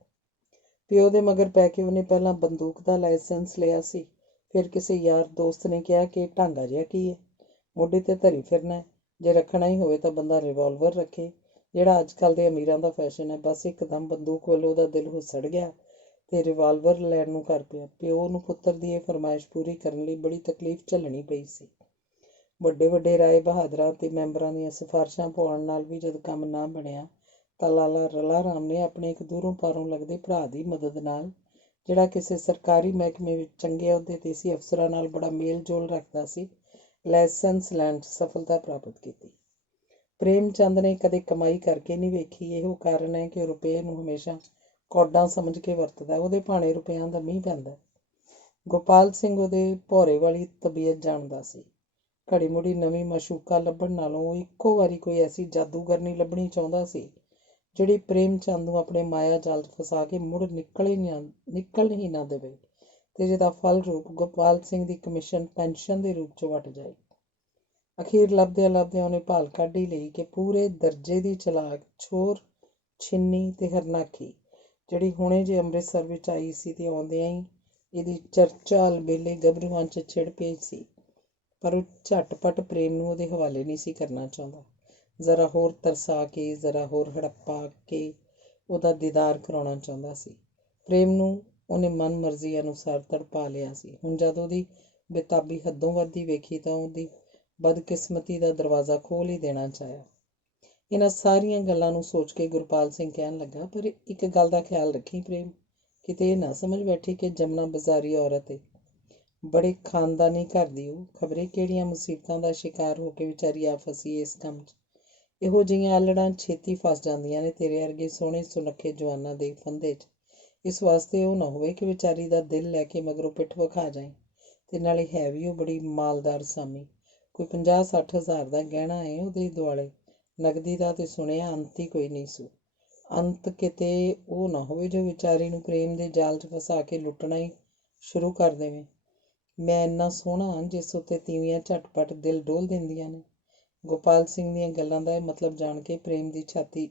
ਪਿਓ ਦੇ ਮਗਰ ਪੈ ਕੇ ਉਹਨੇ ਪਹਿਲਾਂ ਬੰਦੂਕ ਦਾ ਲਾਇਸੈਂਸ ਲਿਆ ਸੀ। ਫਿਰ ਕਿਸੇ ਯਾਰ ਦੋਸਤ ਨੇ ਕਿਹਾ ਕਿ ਢਾਂਗਾ ਜਿਹਾ ਕੀ ਹੈ, ਮੋਢੇ 'ਤੇ ਧਰੀ ਫਿਰਨਾ, ਜੇ ਰੱਖਣਾ ਹੀ ਹੋਵੇ ਤਾਂ ਬੰਦਾ ਰਿਵਾਲਵਰ ਰੱਖੇ, ਜਿਹੜਾ ਅੱਜ ਕੱਲ੍ਹ ਦੇ ਅਮੀਰਾਂ ਦਾ ਫੈਸ਼ਨ ਹੈ। ਬਸ ਇੱਕਦਮ ਬੰਦੂਕ ਵੱਲੋਂ ਉਹਦਾ ਦਿਲ ਹੁਸੜ ਗਿਆ ਤੇ ਰਿਵਾਲਵਰ ਲੈਣ ਨੂੰ ਕਰ ਪਿਆ। ਪਿਓ ਨੂੰ ਪੁੱਤਰ ਦੀ ਇਹ ਫਰਮਾਇਸ਼ ਪੂਰੀ ਕਰਨ ਲਈ ਬੜੀ ਤਕਲੀਫ ਝੱਲਣੀ ਪਈ ਸੀ। ਵੱਡੇ ਵੱਡੇ ਰਾਏ ਬਹਾਦਰਾਂ ਤੇ ਮੈਂਬਰਾਂ ਦੀਆਂ ਸਿਫਾਰਸ਼ਾਂ ਪਾਉਣ ਨਾਲ ਵੀ ਜਦ ਕੰਮ ਨਾ ਬਣਿਆ ਤਾਂ ਲਾਲਾ ਰਲਾ ਰਾਮ ਨੇ ਆਪਣੇ ਇੱਕ ਦੂਰੋਂ ਪਾਰੋਂ ਲੱਗਦੇ ਭਰਾ ਦੀ ਮਦਦ ਨਾਲ, ਜਿਹੜਾ ਕਿਸੇ ਸਰਕਾਰੀ ਮਹਿਕਮੇ ਵਿੱਚ ਚੰਗੇ ਅਹੁਦੇ 'ਤੇ ਸੀ, ਅਫਸਰਾਂ ਨਾਲ ਬੜਾ ਮੇਲ ਜੋਲ ਰੱਖਦਾ ਸੀ, ਲਾਇਸੈਂਸ ਲੈਣ 'ਚ ਸਫਲਤਾ ਪ੍ਰਾਪਤ ਕੀਤੀ। ਪ੍ਰੇਮ ਚੰਦ ਨੇ ਕਦੇ ਕਮਾਈ ਕਰਕੇ ਨਹੀਂ ਵੇਖੀ। ਇਹੋ ਕਾਰਨ ਹੈ ਕਿ ਉਹ ਰੁਪਏ ਨੂੰ ਹਮੇਸ਼ਾ ਕੌਡਾਂ ਸਮਝ ਕੇ ਵਰਤਦਾ। ਉਹਦੇ ਭਾਣੇ ਰੁਪਇਆਂ ਦਾ ਮੀਂਹ ਪੈਂਦਾ। ਗੋਪਾਲ ਸਿੰਘ ਉਹਦੇ ਭੌਰੇ ਵਾਲੀ ਤਬੀਅਤ ਜਾਣਦਾ ਸੀ। ਘੜੀ ਮੁੜੀ ਨਵੀਂ ਮਸ਼ੂਕਾ ਲੱਭਣ ਨਾਲੋਂ ਉਹ ਇੱਕੋ ਵਾਰੀ ਕੋਈ ਐਸੀ ਜਾਦੂਗਰਨੀ ਲੱਭਣੀ ਚਾਹੁੰਦਾ ਸੀ ਜਿਹੜੀ ਪ੍ਰੇਮ ਚੰਦ ਨੂੰ ਆਪਣੇ ਮਾਇਆ ਜਾਲ 'ਚ ਫਸਾ ਕੇ ਮੁੜ ਨਿਕਲ ਹੀ ਨਾ ਦੇਵੇ ਤੇ ਜਿਹਦਾ ਫਲ ਰੂਪ ਗੋਪਾਲ ਸਿੰਘ ਦੀ ਕਮਿਸ਼ਨ ਪੈਨਸ਼ਨ ਦੇ ਰੂਪ 'ਚ ਵਟ ਜਾਏ। ਅਖੀਰ ਲੱਭਦਿਆਂ ਲੱਭਦਿਆਂ ਉਹਨੇ ਭਾਲ ਕੱਢ ਹੀ ਲਈ ਕਿ ਪੂਰੇ ਦਰਜੇ ਦੀ ਚਲਾਕ, ਛੋਰ, ਛਿੰਨੀ ਤੇ ਹਰਨਾਖੀ, ਜਿਹੜੀ ਹੁਣੇ ਜੇ ਅੰਮ੍ਰਿਤਸਰ ਵਿੱਚ ਆਈ ਸੀ ਤੇ ਆਉਂਦਿਆਂ ਹੀ ਇਹਦੀ ਚਰਚਾ ਅਲਬੇਲੇ ਗੱਭਰੂਆਂ 'ਚ ਛਿੜ ਪਈ ਸੀ। ਪਰ ਉਹ ਝਟਪਟ ਪ੍ਰੇਮ ਨੂੰ ਉਹਦੇ ਹਵਾਲੇ ਨਹੀਂ ਸੀ ਕਰਨਾ ਚਾਹੁੰਦਾ। ਜ਼ਰਾ ਹੋਰ ਤਰਸਾ ਕੇ, ਜ਼ਰਾ ਹੋਰ ਹੜੱਪਾ ਕੇ ਉਹਦਾ ਦੀਦਾਰ ਕਰਾਉਣਾ ਚਾਹੁੰਦਾ ਸੀ। ਪ੍ਰੇਮ ਨੂੰ ਉਹਨੇ ਮਨ ਮਰਜ਼ੀ ਅਨੁਸਾਰ ਤੜਪਾ ਲਿਆ ਸੀ। ਹੁਣ ਜਦ ਉਹਦੀ ਬੇਤਾਬੀ ਹੱਦੋਂ ਵੱਧ ਹੀ ਵੇਖੀ ਤਾਂ ਉਹਦੀ ਬਦਕਿਸਮਤੀ ਦਾ ਦਰਵਾਜ਼ਾ ਖੋਲ੍ਹ ਹੀ ਦੇਣਾ ਚਾਹਿਆ। ਇਹਨਾਂ ਸਾਰੀਆਂ ਗੱਲਾਂ ਨੂੰ ਸੋਚ ਕੇ ਗੁਰਪਾਲ ਸਿੰਘ ਕਹਿਣ ਲੱਗਾ, ਪਰ ਇੱਕ ਗੱਲ ਦਾ ਖਿਆਲ ਰੱਖੀ ਪ੍ਰੇਮ, ਕਿਤੇ ਇਹ ਨਾ ਸਮਝ ਬੈਠੀ ਕਿ ਜਮਨਾ ਬਾਜ਼ਾਰੀ ਔਰਤ ਏ। ਬੜੇ ਖਾਨਦਾਨੀ ਘਰ ਦੀ ਉਹ, ਖਬਰੇ ਕਿਹੜੀਆਂ ਮੁਸੀਬਤਾਂ ਦਾ ਸ਼ਿਕਾਰ ਹੋ ਕੇ ਵਿਚਾਰੀ ਆ ਫਸੀ ਇਸ ਕੰਮ 'ਚ। ਇਹੋ ਜਿਹੀਆਂ ਆਲੜਾਂ ਛੇਤੀ ਫਸ ਜਾਂਦੀਆਂ ਨੇ ਤੇਰੇ ਵਰਗੇ ਸੋਹਣੇ ਸੁਨੱਖੇ ਜਵਾਨਾਂ ਦੇ ਫੰਦੇ 'ਚ। ਇਸ ਵਾਸਤੇ ਉਹ ਨਾ ਹੋਵੇ ਕਿ ਵਿਚਾਰੀ ਦਾ ਦਿਲ ਲੈ ਕੇ ਮਗਰੋਂ ਪਿੱਠ ਵਿਖਾ ਜਾਏ। ਤੇ ਨਾਲੇ ਹੈ ਵੀ ਉਹ ਬੜੀ ਮਾਲਦਾਰ ਸਾਮੀ, ਕੋਈ 50-60 ਹਜ਼ਾਰ ਦਾ ਗਹਿਣਾ ਏ ਉਹਦੇ ਦੁਆਲੇ। ਨਗਦੀ ਦਾ ਤੇ ਸੁਣਿਆ ਅੰਤ ਹੀ ਕੋਈ ਨਹੀਂ ਸੂ। ਅੰਤ ਕਿਤੇ ਉਹ ਨਾ ਹੋਵੇ ਜੋ ਵਿਚਾਰੀ ਨੂੰ ਪ੍ਰੇਮ ਦੇ ਜਾਲ 'ਚ ਫਸਾ ਕੇ ਲੁੱਟਣਾ ਹੀ ਸ਼ੁਰੂ ਕਰ ਦੇਵੇ। ਮੈਂ ਇੰਨਾ ਸੋਹਣਾ ਜਿਸ ਉੱਤੇ ਤੀਵੀਆਂ ਝਟਪਟ ਦਿਲ ਡੋਲ ਦਿੰਦੀਆਂ ਨੇ। ਗੋਪਾਲ ਸਿੰਘ ਦੀਆਂ ਗੱਲਾਂ ਦਾ ਇਹ ਮਤਲਬ ਜਾਣ ਕੇ ਪ੍ਰੇਮ ਦੀ ਛਾਤੀ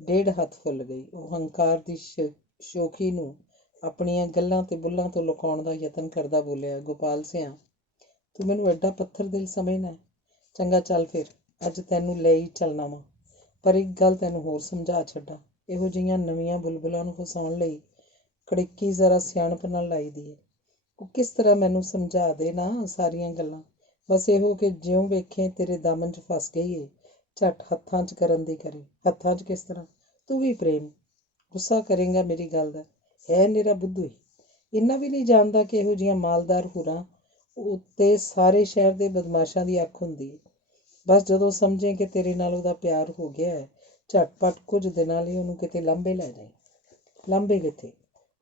1.5 ਹੱਥ ਫੁੱਲ ਗਈ। ਉਹ ਹੰਕਾਰ ਦੀ ਸ਼ੋਖੀ ਨੂੰ ਆਪਣੀਆਂ ਗੱਲਾਂ ਤੇ ਬੁੱਲਾਂ ਤੋਂ ਲੁਕਾਉਣ ਦਾ ਯਤਨ ਕਰਦਾ ਬੋਲਿਆ, ਗੋਪਾਲ ਸਿਆਂ, ਤੂੰ ਮੈਨੂੰ ਐਡਾ ਪੱਥਰ ਦਿਲ ਸਮਝਣਾ ਹੈ? ਚੰਗਾ ਚੱਲ ਫਿਰ, ਅੱਜ ਤੈਨੂੰ ਲੈ ਹੀ ਚੱਲਣਾ ਵਾ। ਪਰ ਇੱਕ ਗੱਲ ਤੈਨੂੰ ਹੋਰ ਸਮਝਾ ਛੱਡਾਂ, ਇਹੋ ਜਿਹੀਆਂ ਨਵੀਆਂ ਬੁਲਬੁਲਾਂ ਨੂੰ ਫਸਾਉਣ ਲਈ ਕੜਿੱਕੀ ਜ਼ਰਾ ਸਿਆਣਪ ਨਾਲ ਲਾਈ ਦੀ ਹੈ। ਉਹ ਕਿਸ ਤਰ੍ਹਾਂ ਮੈਨੂੰ ਸਮਝਾ ਦੇ ਨਾ ਸਾਰੀਆਂ ਗੱਲਾਂ। ਬਸ ਇਹੋ ਕਿ ਜਿਉਂ ਵੇਖੇ ਤੇਰੇ ਦਾਮਨ 'ਚ ਫਸ ਗਈ ਏ, ਝੱਟ ਹੱਥਾਂ 'ਚ ਕਰਨ ਦੀ ਕਰੇ। ਹੱਥਾਂ 'ਚ ਕਿਸ ਤਰ੍ਹਾਂ? ਤੂੰ ਵੀ ਪ੍ਰੇਮ, ਗੁੱਸਾ ਕਰੇਂਗਾ ਮੇਰੀ ਗੱਲ ਦਾ, ਹੈ ਨਿਰਾ ਬੁੱਧੂ ਹੀ। ਇੰਨਾ ਵੀ ਨਹੀਂ ਜਾਣਦਾ ਕਿ ਇਹੋ ਜਿਹੀਆਂ ਮਾਲਦਾਰ ਹੁਰਾਂ ਉੱਤੇ ਸਾਰੇ ਸ਼ਹਿਰ ਦੇ ਬਦਮਾਸ਼ਾਂ ਦੀ ਅੱਖ ਹੁੰਦੀ ਹੈ। ਬਸ ਜਦੋਂ ਸਮਝੇ ਕਿ ਤੇਰੇ ਨਾਲ ਉਹਦਾ ਪਿਆਰ ਹੋ ਗਿਆ ਹੈ, ਝਟਪਟ ਕੁਝ ਦਿਨਾਂ ਲਈ ਉਹਨੂੰ ਕਿਤੇ ਲਾਂਭੇ ਲੈ ਜਾਏ। ਲਾਂਭੇ ਕਿੱਥੇ?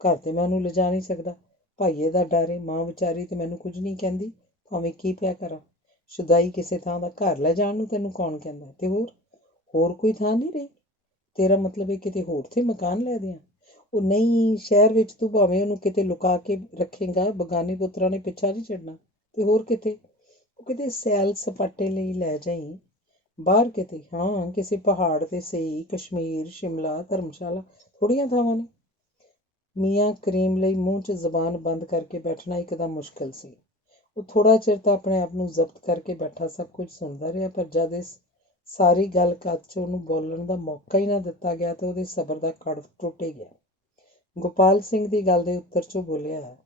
ਘਰ ਤੇ ਮੈਂ ਉਹਨੂੰ ਲਿਜਾ ਨਹੀਂ ਸਕਦਾ। ਭਾਈਏ ਦਾ ਡਰ ਏ, ਮਾਂ ਵਿਚਾਰੀ ਤੇ ਮੈਨੂੰ ਕੁਝ ਨਹੀਂ ਕਹਿੰਦੀ, ਭਾਵੇਂ ਕੀ ਪਿਆ ਕਰਾਂ। ਸ਼ੁਦਾਈ ਕਿਸੇ ਥਾਂ ਦਾ ਘਰ ਲੈ ਜਾਣ ਨੂੰ ਤੈਨੂੰ ਕੌਣ ਕਹਿੰਦਾ? ਤੇ ਹੋਰ ਕੋਈ ਥਾਂ ਨਹੀਂ ਰਹੀ? ਤੇਰਾ ਮਤਲਬ ਇਹ ਕਿਤੇ ਹੋਰ ਤੇ ਮਕਾਨ ਲੈ ਦਿਆਂ? ਉਹ ਨਹੀਂ, ਸ਼ਹਿਰ ਵਿੱਚ ਤੂੰ ਭਾਵੇਂ ਉਹਨੂੰ ਕਿਤੇ ਲੁਕਾ ਕੇ ਰੱਖੇਂਗਾ, ਬਗਾਨੇ ਪੁੱਤਰਾਂ ਨੇ ਪਿੱਛਾ ਨਹੀਂ ਛੱਡਣਾ। ਤੇ ਹੋਰ ਕਿਤੇ? ਉਹ ਕਿਤੇ ਸੈਲ ਸਪਾਟੇ ਲਈ ਲੈ ਜਾਈਂ, ਬਾਹਰ ਕਿਤੇ। ਹਾਂ, ਕਿਸੇ ਪਹਾੜ 'ਤੇ ਸਹੀ, ਕਸ਼ਮੀਰ, ਸ਼ਿਮਲਾ, ਧਰਮਸ਼ਾਲਾ, ਥੋੜ੍ਹੀਆਂ ਥਾਵਾਂ ਨੇ। ਮੀਆਂ ਕਰੀਮ ਲਈ ਮੂੰਹ 'ਚ ਜ਼ਬਾਨ ਬੰਦ ਕਰਕੇ ਬੈਠਣਾ ਇੱਕਦਮ ਮੁਸ਼ਕਿਲ ਸੀ। ਉਹ ਥੋੜ੍ਹਾ ਚਿਰ ਤਾਂ ਆਪਣੇ ਆਪ ਨੂੰ ਜ਼ਬਤ ਕਰਕੇ ਬੈਠਾ ਸਭ ਕੁਝ ਸੁਣਦਾ ਰਿਹਾ, ਪਰ ਜਦ ਇਸ ਸਾਰੀ ਗੱਲ ਕੱਦ 'ਚ ਉਹਨੂੰ ਬੋਲਣ ਦਾ ਮੌਕਾ ਹੀ ਨਾ ਦਿੱਤਾ ਗਿਆ ਤਾਂ ਉਹਦੇ ਸਬਰ ਦਾ ਕੜ ਟੁੱਟ ਹੀ ਗਿਆ। ਗੋਪਾਲ ਸਿੰਘ ਦੀ ਗੱਲ ਦੇ ਉੱਤਰ 'ਚੋਂ ਬੋਲਿਆ,